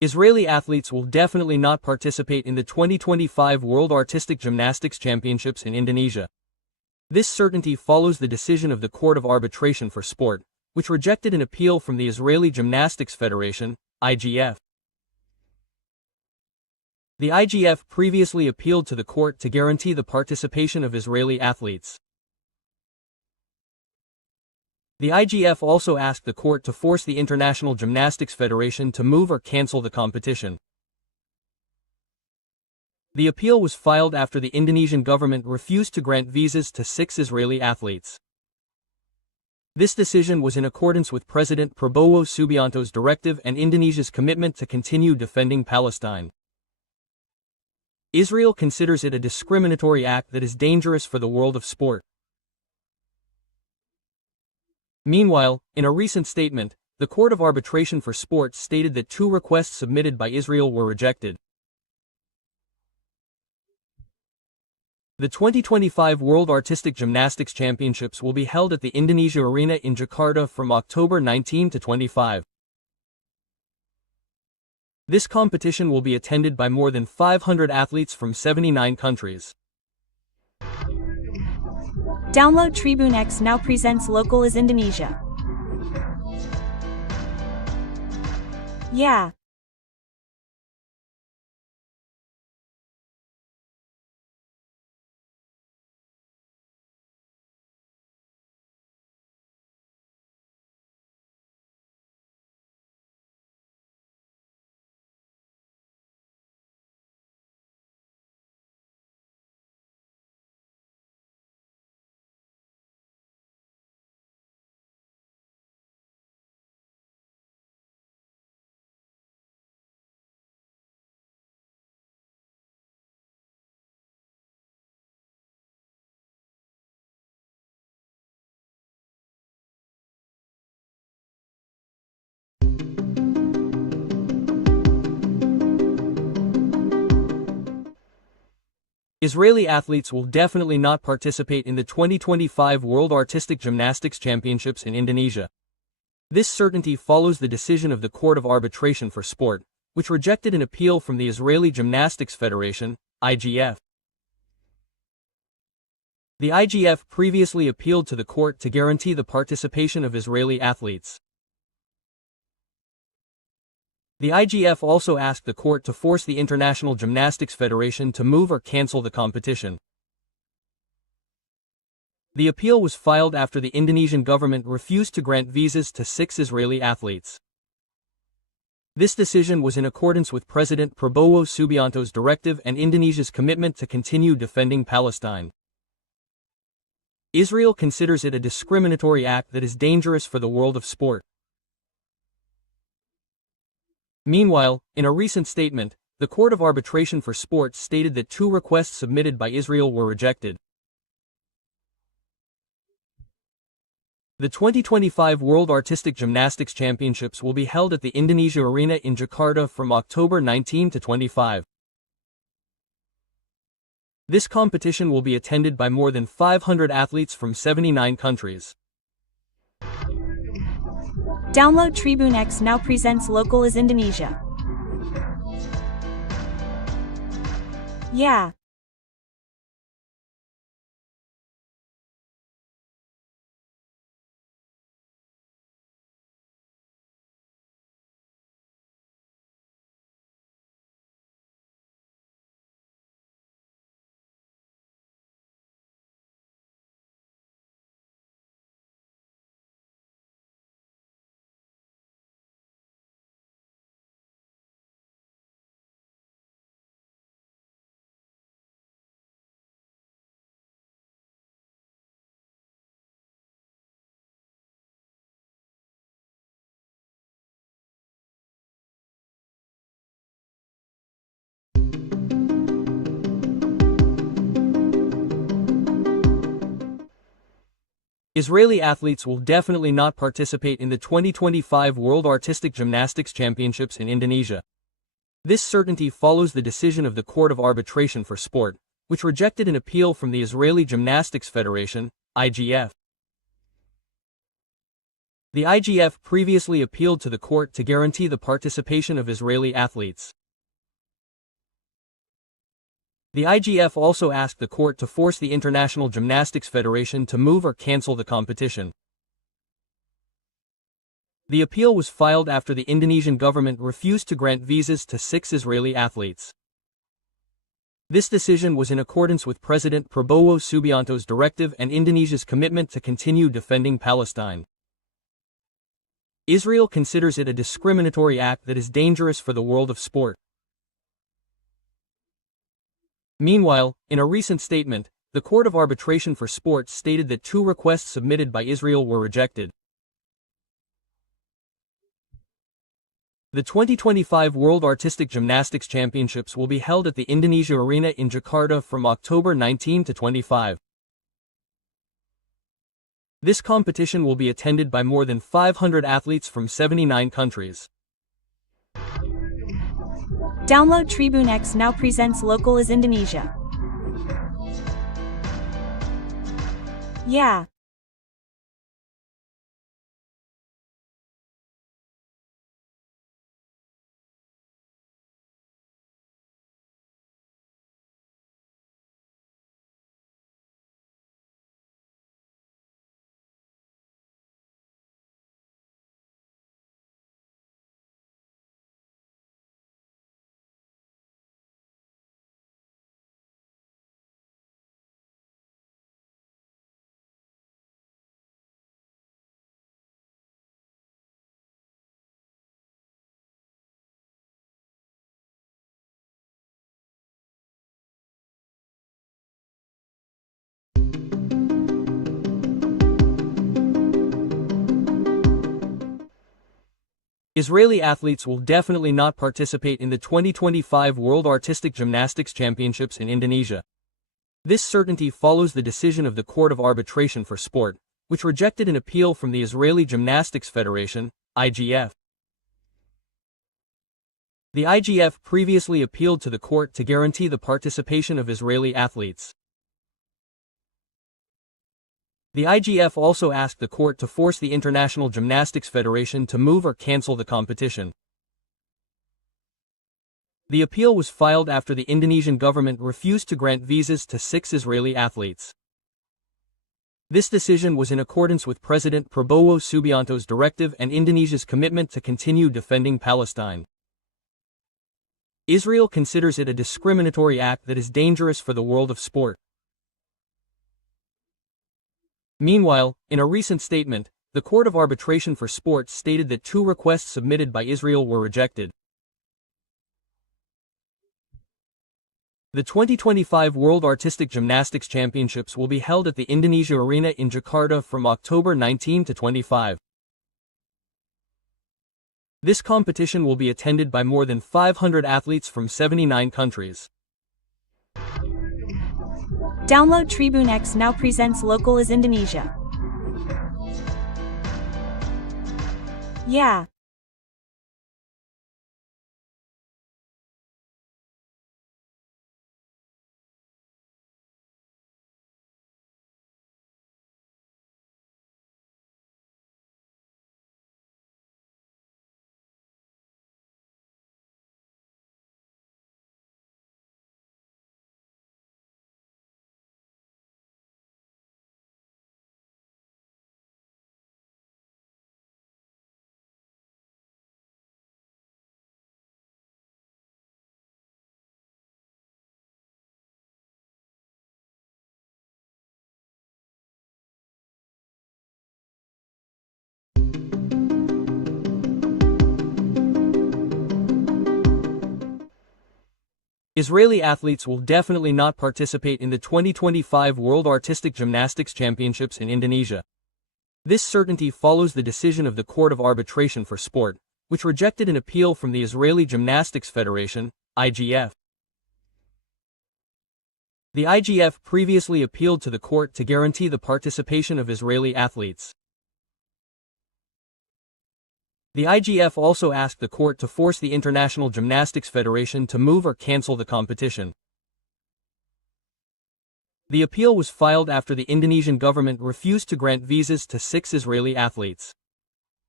Israeli athletes will definitely not participate in the 2025 World Artistic Gymnastics Championships in Indonesia. This certainty follows the decision of the Court of Arbitration for Sport, which rejected an appeal from the Israeli Gymnastics Federation, IGF. The IGF previously appealed to the court to guarantee the participation of Israeli athletes. The IGF also asked the court to force the International Gymnastics Federation to move or cancel the competition. The appeal was filed after the Indonesian government refused to grant visas to 6 Israeli athletes. This decision was in accordance with President Prabowo Subianto's directive and Indonesia's commitment to continue defending Palestine. Israel considers it a discriminatory act that is dangerous for the world of sport. Meanwhile, in a recent statement, the Court of Arbitration for Sport stated that 2 requests submitted by Israel were rejected. The 2025 World Artistic Gymnastics Championships will be held at the Indonesia Arena in Jakarta from October 19 to 25. This competition will be attended by more than 500 athletes from 79 countries. Download Tribune X now presents Local is Indonesia. Yeah. Israeli athletes will definitely not participate in the 2025 World Artistic Gymnastics Championships in Indonesia. This certainty follows the decision of the Court of Arbitration for Sport, which rejected an appeal from the Israeli Gymnastics Federation, IGF. The IGF previously appealed to the court to guarantee the participation of Israeli athletes. The IGF also asked the court to force the International Gymnastics Federation to move or cancel the competition. The appeal was filed after the Indonesian government refused to grant visas to 6 Israeli athletes. This decision was in accordance with President Prabowo Subianto's directive and Indonesia's commitment to continue defending Palestine. Israel considers it a discriminatory act that is dangerous for the world of sport. Meanwhile, in a recent statement, the Court of Arbitration for Sport stated that 2 requests submitted by Israel were rejected. The 2025 World Artistic Gymnastics Championships will be held at the Indonesia Arena in Jakarta from October 19 to 25. This competition will be attended by more than 500 athletes from 79 countries. Download Tribune X now presents Local is Indonesia. Yeah. Israeli athletes will definitely not participate in the 2025 World Artistic Gymnastics Championships in Indonesia. This certainty follows the decision of the Court of Arbitration for Sport, which rejected an appeal from the Israeli Gymnastics Federation, IGF. The IGF previously appealed to the court to guarantee the participation of Israeli athletes. The IGF also asked the court to force the International Gymnastics Federation to move or cancel the competition. The appeal was filed after the Indonesian government refused to grant visas to 6 Israeli athletes. This decision was in accordance with President Prabowo Subianto's directive and Indonesia's commitment to continue defending Palestine. Israel considers it a discriminatory act that is dangerous for the world of sport. Meanwhile, in a recent statement, the Court of Arbitration for Sports stated that 2 requests submitted by Israel were rejected. The 2025 World Artistic Gymnastics Championships will be held at the Indonesia Arena in Jakarta from October 19 to 25. This competition will be attended by more than 500 athletes from 79 countries. Download Tribune X now presents Local is Indonesia. Yeah. Israeli athletes will definitely not participate in the 2025 World Artistic Gymnastics Championships in Indonesia. This certainty follows the decision of the Court of Arbitration for Sport, which rejected an appeal from the Israeli Gymnastics Federation, IGF. The IGF previously appealed to the court to guarantee the participation of Israeli athletes. The IGF also asked the court to force the International Gymnastics Federation to move or cancel the competition. The appeal was filed after the Indonesian government refused to grant visas to 6 Israeli athletes. This decision was in accordance with President Prabowo Subianto's directive and Indonesia's commitment to continue defending Palestine. Israel considers it a discriminatory act that is dangerous for the world of sport. Meanwhile, in a recent statement, the Court of Arbitration for Sports stated that 2 requests submitted by Israel were rejected. The 2025 World Artistic Gymnastics Championships will be held at the Indonesia Arena in Jakarta from October 19 to 25. This competition will be attended by more than 500 athletes from 79 countries. Download Tribune X now presents Local is Indonesia. Yeah. Israeli athletes will definitely not participate in the 2025 World Artistic Gymnastics Championships in Indonesia. This certainty follows the decision of the Court of Arbitration for Sport, which rejected an appeal from the Israeli Gymnastics Federation, IGF. The IGF previously appealed to the court to guarantee the participation of Israeli athletes. The IGF also asked the court to force the International Gymnastics Federation to move or cancel the competition. The appeal was filed after the Indonesian government refused to grant visas to 6 Israeli athletes.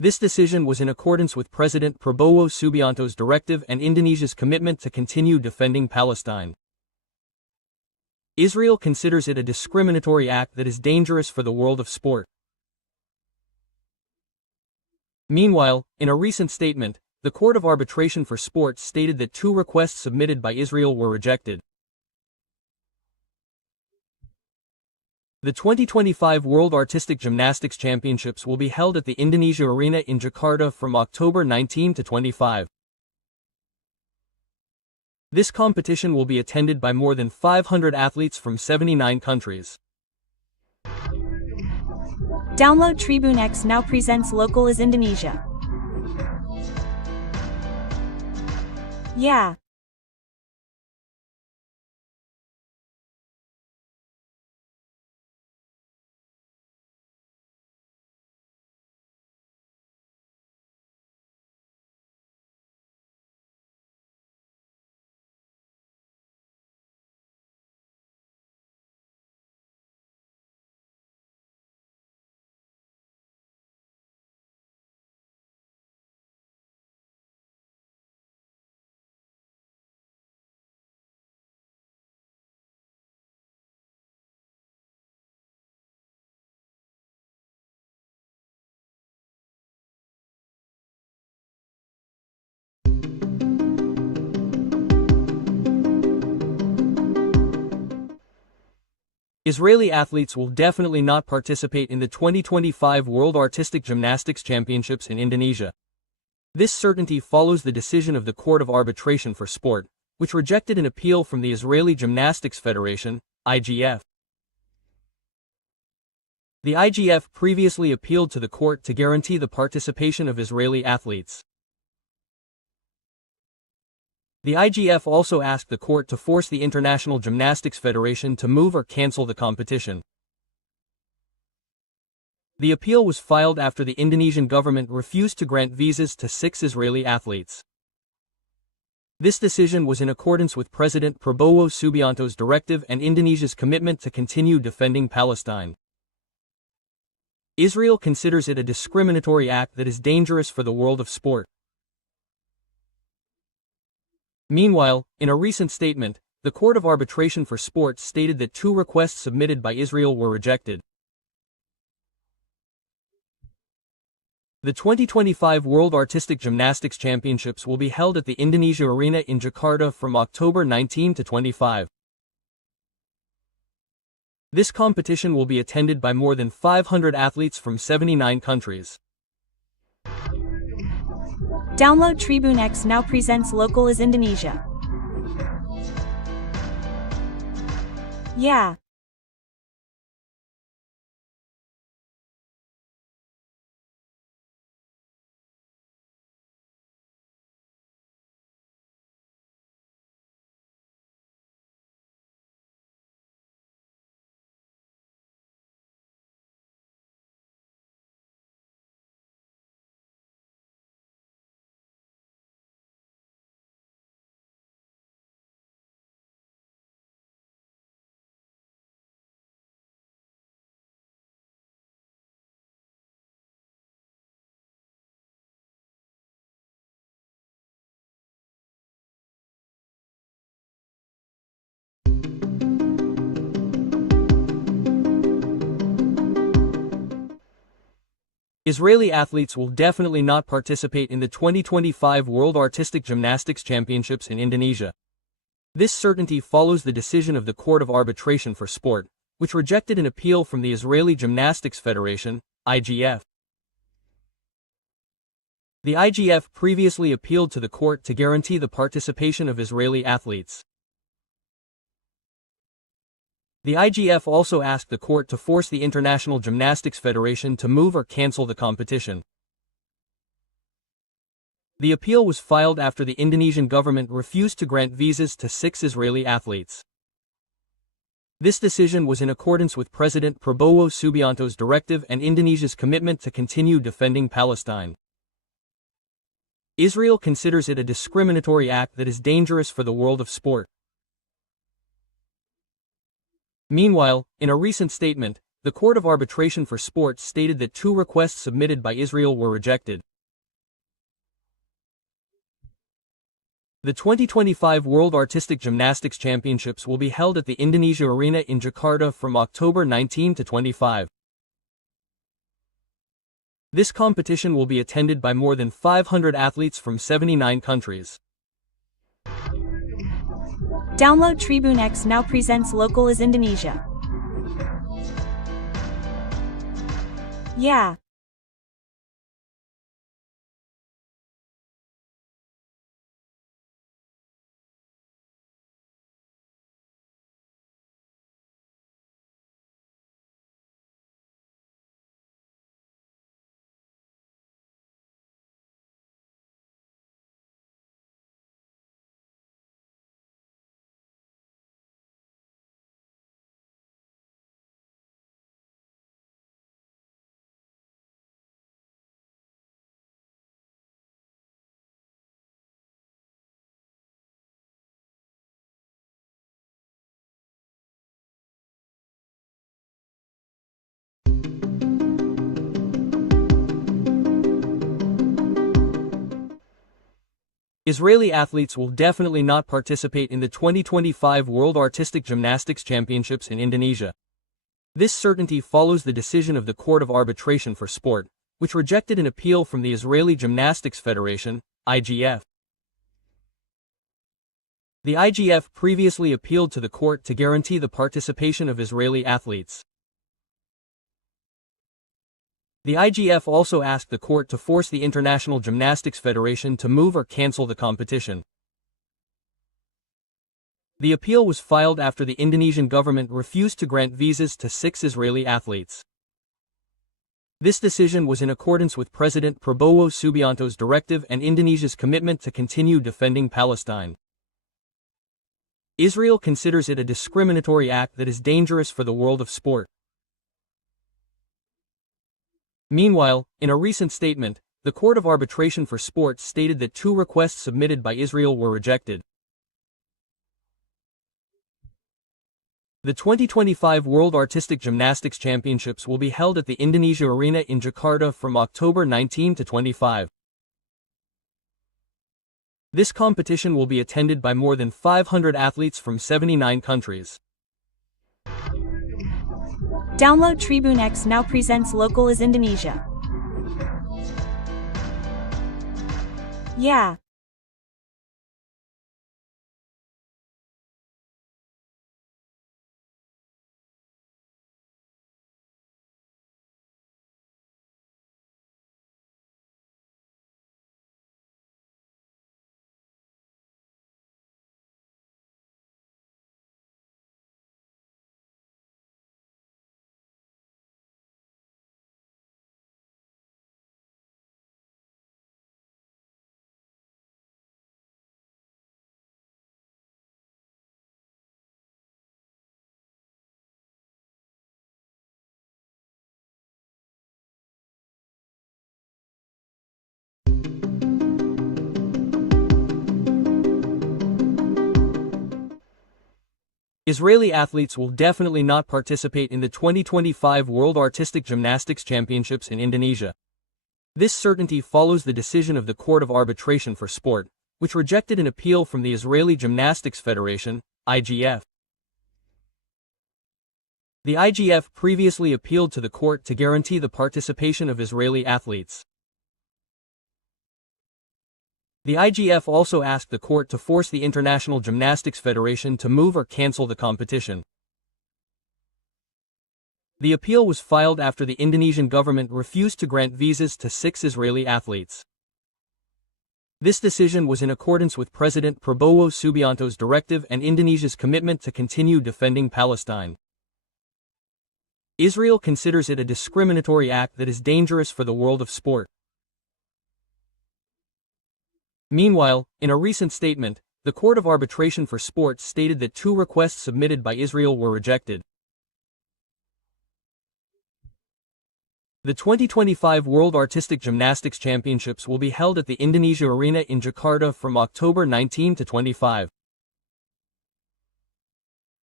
This decision was in accordance with President Prabowo Subianto's directive and Indonesia's commitment to continue defending Palestine. Israel considers it a discriminatory act that is dangerous for the world of sport. Meanwhile, in a recent statement, the Court of Arbitration for Sport stated that 2 requests submitted by Israel were rejected. The 2025 World Artistic Gymnastics Championships will be held at the Indonesia Arena in Jakarta from October 19 to 25. This competition will be attended by more than 500 athletes from 79 countries. Download Tribune X now presents Local is Indonesia. Yeah. Israeli athletes will definitely not participate in the 2025 World Artistic Gymnastics Championships in Indonesia. This certainty follows the decision of the Court of Arbitration for Sport, which rejected an appeal from the Israeli Gymnastics Federation, IGF. The IGF previously appealed to the court to guarantee the participation of Israeli athletes. The IGF also asked the court to force the International Gymnastics Federation to move or cancel the competition. The appeal was filed after the Indonesian government refused to grant visas to 6 Israeli athletes. This decision was in accordance with President Prabowo Subianto's directive and Indonesia's commitment to continue defending Palestine. Israel considers it a discriminatory act that is dangerous for the world of sport. Meanwhile, in a recent statement, the Court of Arbitration for Sport stated that 2 requests submitted by Israel were rejected. The 2025 World Artistic Gymnastics Championships will be held at the Indonesia Arena in Jakarta from October 19 to 25. This competition will be attended by more than 500 athletes from 79 countries. Download Tribune X now presents Local is Indonesia. Yeah. Israeli athletes will definitely not participate in the 2025 World Artistic Gymnastics Championships in Indonesia. This certainty follows the decision of the Court of Arbitration for Sport, which rejected an appeal from the Israeli Gymnastics Federation, IGF. The IGF previously appealed to the court to guarantee the participation of Israeli athletes. The IGF also asked the court to force the International Gymnastics Federation to move or cancel the competition. The appeal was filed after the Indonesian government refused to grant visas to 6 Israeli athletes. This decision was in accordance with President Prabowo Subianto's directive and Indonesia's commitment to continue defending Palestine. Israel considers it a discriminatory act that is dangerous for the world of sport. Meanwhile, in a recent statement, the Court of Arbitration for Sport stated that two requests submitted by Israel were rejected. The 2025 World Artistic Gymnastics Championships will be held at the Indonesia Arena in Jakarta from October 19 to 25. This competition will be attended by more than 500 athletes from 79 countries. Download Tribune X now presents local as Indonesia. Yeah. Israeli athletes will definitely not participate in the 2025 World Artistic Gymnastics Championships in Indonesia. This certainty follows the decision of the Court of Arbitration for Sport, which rejected an appeal from the Israeli Gymnastics Federation, IGF. The IGF previously appealed to the court to guarantee the participation of Israeli athletes. The IGF also asked the court to force the International Gymnastics Federation to move or cancel the competition. The appeal was filed after the Indonesian government refused to grant visas to 6 Israeli athletes. This decision was in accordance with President Prabowo Subianto's directive and Indonesia's commitment to continue defending Palestine. Israel considers it a discriminatory act that is dangerous for the world of sport. Meanwhile, in a recent statement, the Court of Arbitration for Sport stated that two requests submitted by Israel were rejected. The 2025 World Artistic Gymnastics Championships will be held at the Indonesia Arena in Jakarta from October 19 to 25. This competition will be attended by more than 500 athletes from 79 countries. Download Tribune X now presents local as Indonesia. Yeah. Israeli athletes will definitely not participate in the 2025 World Artistic Gymnastics Championships in Indonesia. This certainty follows the decision of the Court of Arbitration for Sport, which rejected an appeal from the Israeli Gymnastics Federation, IGF. The IGF previously appealed to the court to guarantee the participation of Israeli athletes. The IGF also asked the court to force the International Gymnastics Federation to move or cancel the competition. The appeal was filed after the Indonesian government refused to grant visas to 6 Israeli athletes. This decision was in accordance with President Prabowo Subianto's directive and Indonesia's commitment to continue defending Palestine. Israel considers it a discriminatory act that is dangerous for the world of sport. Meanwhile, in a recent statement, the Court of Arbitration for Sport stated that two requests submitted by Israel were rejected. The 2025 World Artistic Gymnastics Championships will be held at the Indonesia Arena in Jakarta from October 19 to 25.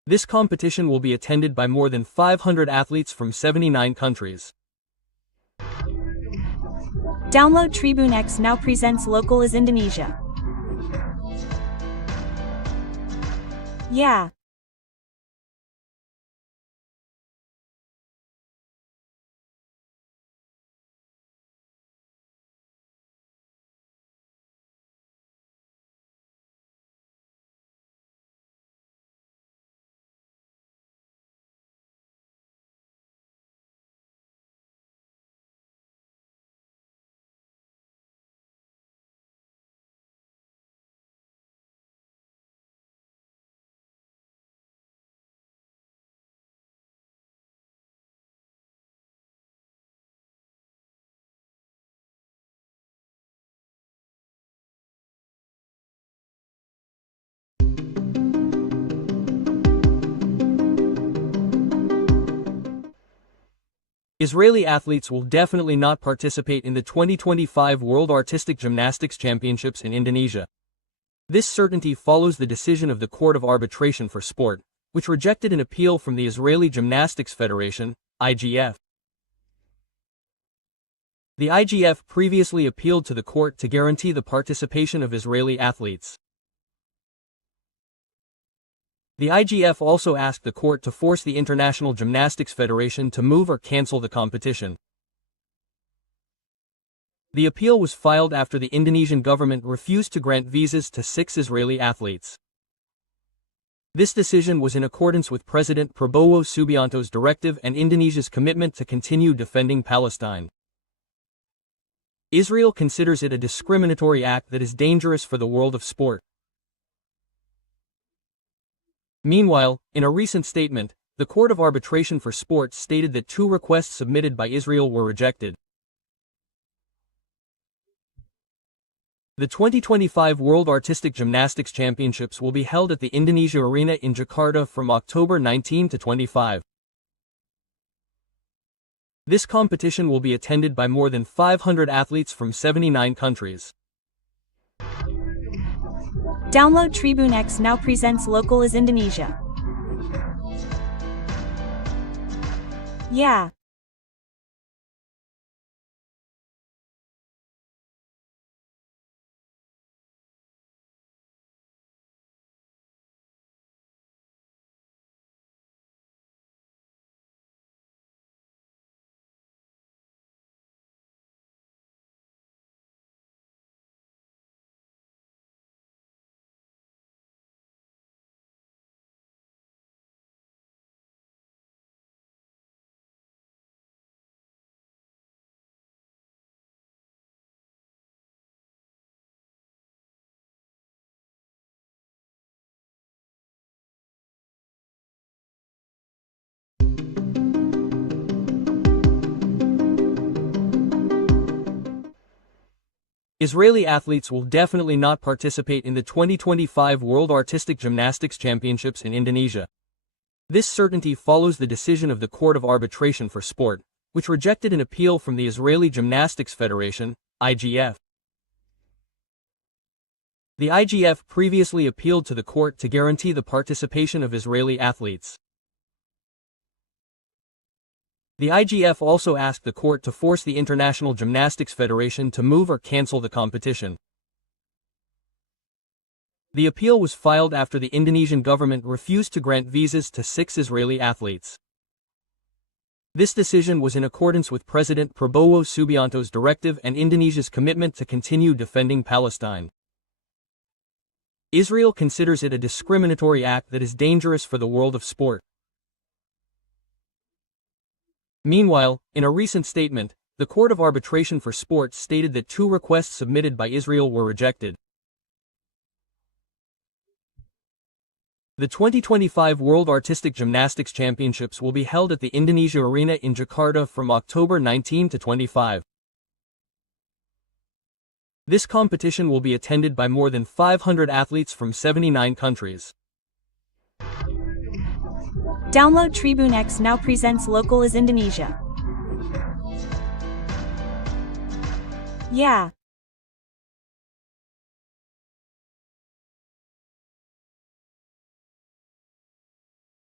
This competition will be attended by more than 500 athletes from 79 countries. Download Tribune X now presents local is Indonesia. Yeah. Israeli athletes will definitely not participate in the 2025 World Artistic Gymnastics Championships in Indonesia. This certainty follows the decision of the Court of Arbitration for Sport, which rejected an appeal from the Israeli Gymnastics Federation, IGF. The IGF previously appealed to the court to guarantee the participation of Israeli athletes. The IGF also asked the court to force the International Gymnastics Federation to move or cancel the competition. The appeal was filed after the Indonesian government refused to grant visas to 6 Israeli athletes. This decision was in accordance with President Prabowo Subianto's directive and Indonesia's commitment to continue defending Palestine. Israel considers it a discriminatory act that is dangerous for the world of sport. Meanwhile, in a recent statement, the Court of Arbitration for Sport stated that 2 requests submitted by Israel were rejected. The 2025 World Artistic Gymnastics Championships will be held at the Indonesia Arena in Jakarta from October 19 to 25. This competition will be attended by more than 500 athletes from 79 countries. Download Tribune X now presents local is Indonesia. Yeah. Israeli athletes will definitely not participate in the 2025 World Artistic Gymnastics Championships in Indonesia. This certainty follows the decision of the Court of Arbitration for Sport, which rejected an appeal from the Israeli Gymnastics Federation, IGF. The IGF previously appealed to the court to guarantee the participation of Israeli athletes. The IGF also asked the court to force the International Gymnastics Federation to move or cancel the competition. The appeal was filed after the Indonesian government refused to grant visas to 6 Israeli athletes. This decision was in accordance with President Prabowo Subianto's directive and Indonesia's commitment to continue defending Palestine. Israel considers it a discriminatory act that is dangerous for the world of sport. Meanwhile, in a recent statement, the Court of Arbitration for Sport stated that 2 requests submitted by Israel were rejected. The 2025 World Artistic Gymnastics Championships will be held at the Indonesia Arena in Jakarta from October 19 to 25. This competition will be attended by more than 500 athletes from 79 countries. Download Tribune X now presents local is Indonesia. Yeah.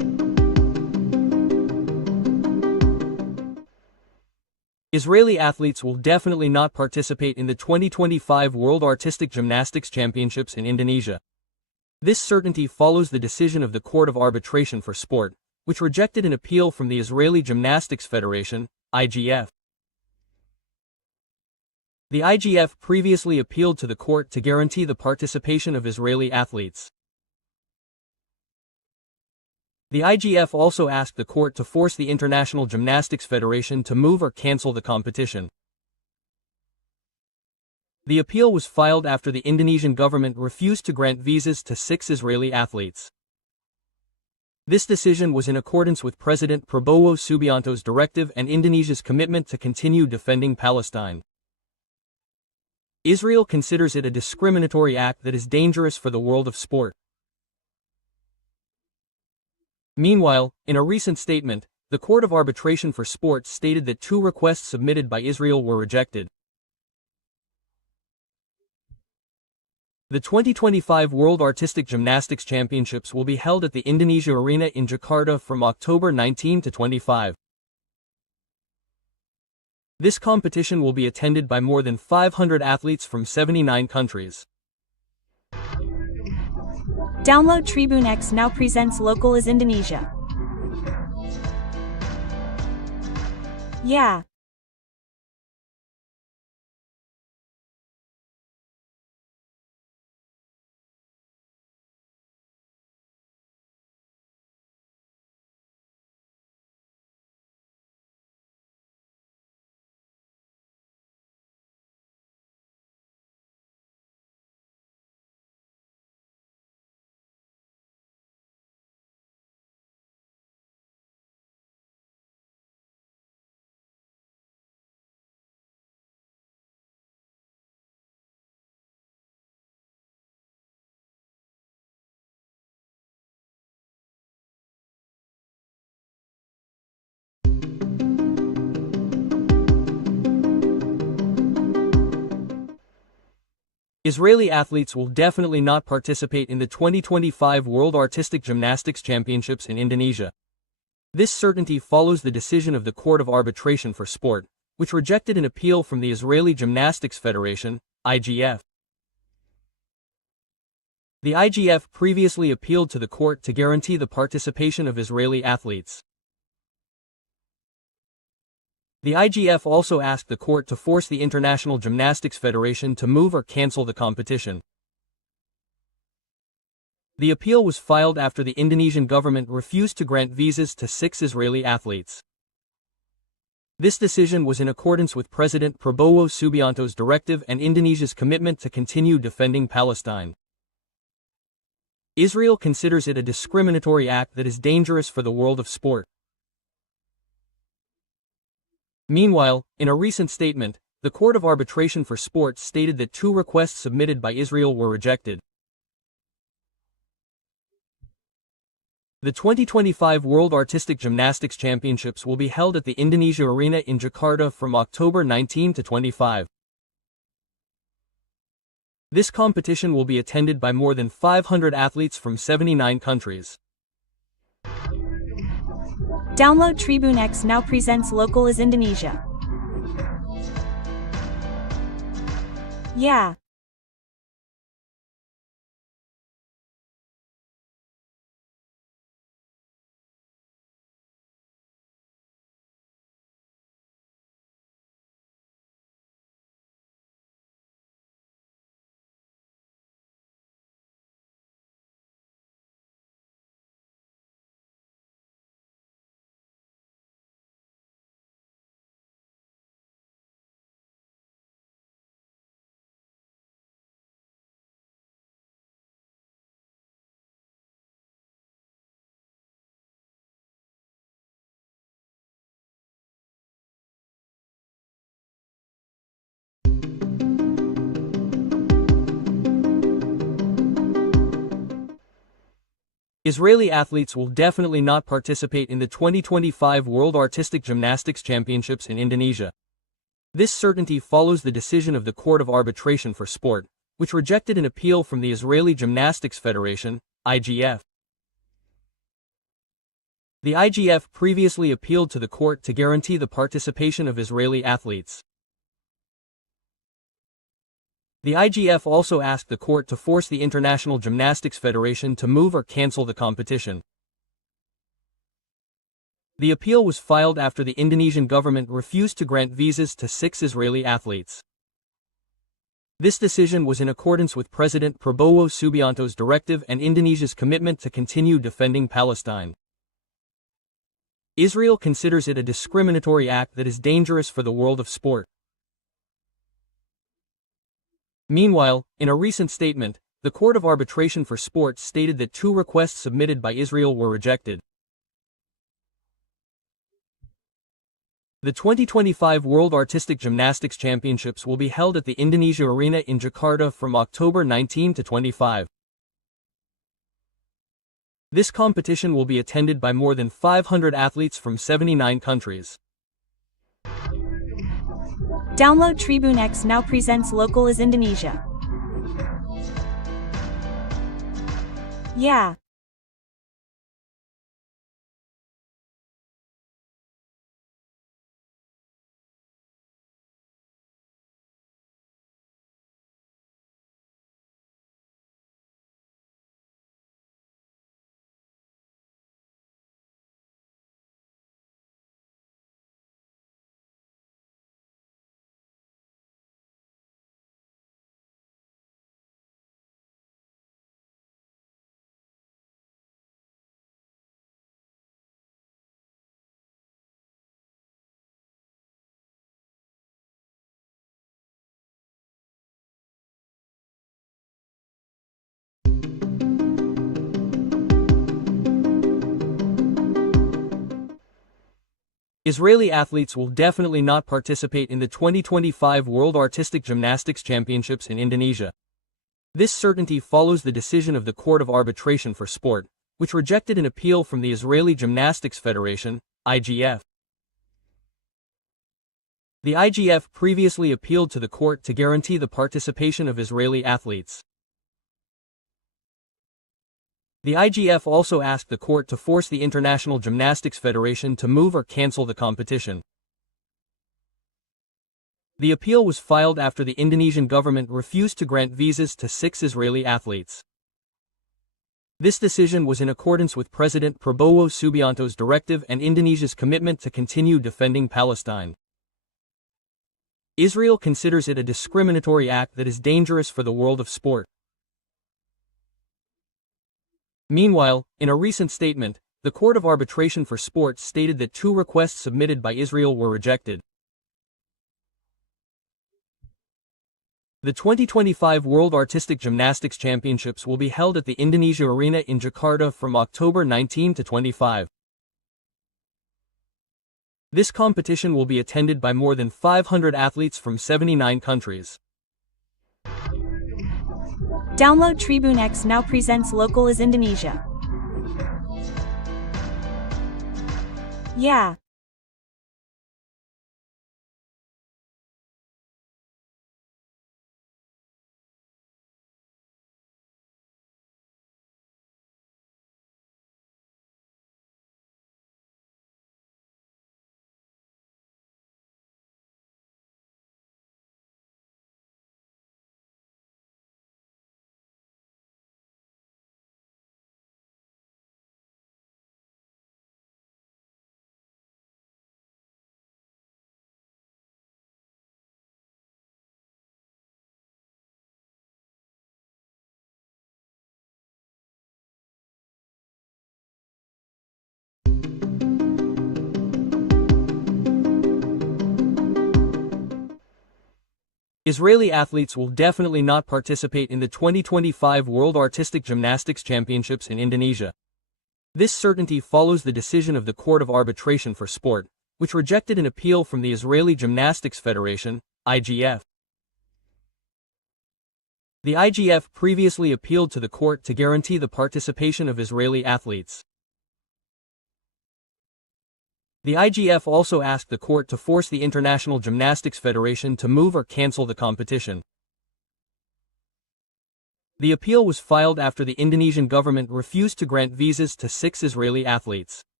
Israeli athletes will definitely not participate in the 2025 World Artistic Gymnastics Championships in Indonesia. This certainty follows the decision of the Court of Arbitration for Sport, which rejected an appeal from the Israeli Gymnastics Federation, IGF. The IGF previously appealed to the court to guarantee the participation of Israeli athletes. The IGF also asked the court to force the International Gymnastics Federation to move or cancel the competition. The appeal was filed after the Indonesian government refused to grant visas to 6 Israeli athletes. This decision was in accordance with President Prabowo Subianto's directive and Indonesia's commitment to continue defending Palestine. Israel considers it a discriminatory act that is dangerous for the world of sport. Meanwhile, in a recent statement, the Court of Arbitration for Sport stated that 2 requests submitted by Israel were rejected. The 2025 World Artistic Gymnastics Championships will be held at the Indonesia Arena in Jakarta from October 19 to 25. This competition will be attended by more than 500 athletes from 79 countries. Download Tribune X now presents Local is Indonesia. Yeah. Israeli athletes will definitely not participate in the 2025 World Artistic Gymnastics Championships in Indonesia. This certainty follows the decision of the Court of Arbitration for Sport, which rejected an appeal from the Israeli Gymnastics Federation, IGF. The IGF previously appealed to the court to guarantee the participation of Israeli athletes. The IGF also asked the court to force the International Gymnastics Federation to move or cancel the competition. The appeal was filed after the Indonesian government refused to grant visas to 6 Israeli athletes. This decision was in accordance with President Prabowo Subianto's directive and Indonesia's commitment to continue defending Palestine. Israel considers it a discriminatory act that is dangerous for the world of sport. Meanwhile, in a recent statement, the Court of Arbitration for Sport stated that 2 requests submitted by Israel were rejected. The 2025 World Artistic Gymnastics Championships will be held at the Indonesia Arena in Jakarta from October 19 to 25. This competition will be attended by more than 500 athletes from 79 countries. Download Tribune X now presents Local is Indonesia. Yeah. Israeli athletes will definitely not participate in the 2025 World Artistic Gymnastics Championships in Indonesia. This certainty follows the decision of the Court of Arbitration for Sport, which rejected an appeal from the Israeli Gymnastics Federation, IGF. The IGF previously appealed to the court to guarantee the participation of Israeli athletes. The IGF also asked the court to force the International Gymnastics Federation to move or cancel the competition. The appeal was filed after the Indonesian government refused to grant visas to 6 Israeli athletes. This decision was in accordance with President Prabowo Subianto's directive and Indonesia's commitment to continue defending Palestine. Israel considers it a discriminatory act that is dangerous for the world of sport. Meanwhile, in a recent statement, the Court of Arbitration for Sports stated that 2 requests submitted by Israel were rejected. The 2025 World Artistic Gymnastics Championships will be held at the Indonesia Arena in Jakarta from October 19 to 25. This competition will be attended by more than 500 athletes from 79 countries. Download Tribune X now presents Local is Indonesia. Yeah. Israeli athletes will definitely not participate in the 2025 World Artistic Gymnastics Championships in Indonesia. This certainty follows the decision of the Court of Arbitration for Sport, which rejected an appeal from the Israeli Gymnastics Federation, IGF. The IGF previously appealed to the court to guarantee the participation of Israeli athletes. The IGF also asked the court to force the International Gymnastics Federation to move or cancel the competition. The appeal was filed after the Indonesian government refused to grant visas to 6 Israeli athletes. This decision was in accordance with President Prabowo Subianto's directive and Indonesia's commitment to continue defending Palestine. Israel considers it a discriminatory act that is dangerous for the world of sport. Meanwhile, in a recent statement, the Court of Arbitration for Sports stated that 2 requests submitted by Israel were rejected. The 2025 World Artistic Gymnastics Championships will be held at the Indonesia Arena in Jakarta from October 19 to 25. This competition will be attended by more than 500 athletes from 79 countries. Download Tribune X now presents Local is Indonesia. Yeah. Israeli athletes will definitely not participate in the 2025 World Artistic Gymnastics Championships in Indonesia. This certainty follows the decision of the Court of Arbitration for Sport, which rejected an appeal from the Israeli Gymnastics Federation, IGF. The IGF previously appealed to the court to guarantee the participation of Israeli athletes. The IGF also asked the court to force the International Gymnastics Federation to move or cancel the competition. The appeal was filed after the Indonesian government refused to grant visas to 6 Israeli athletes.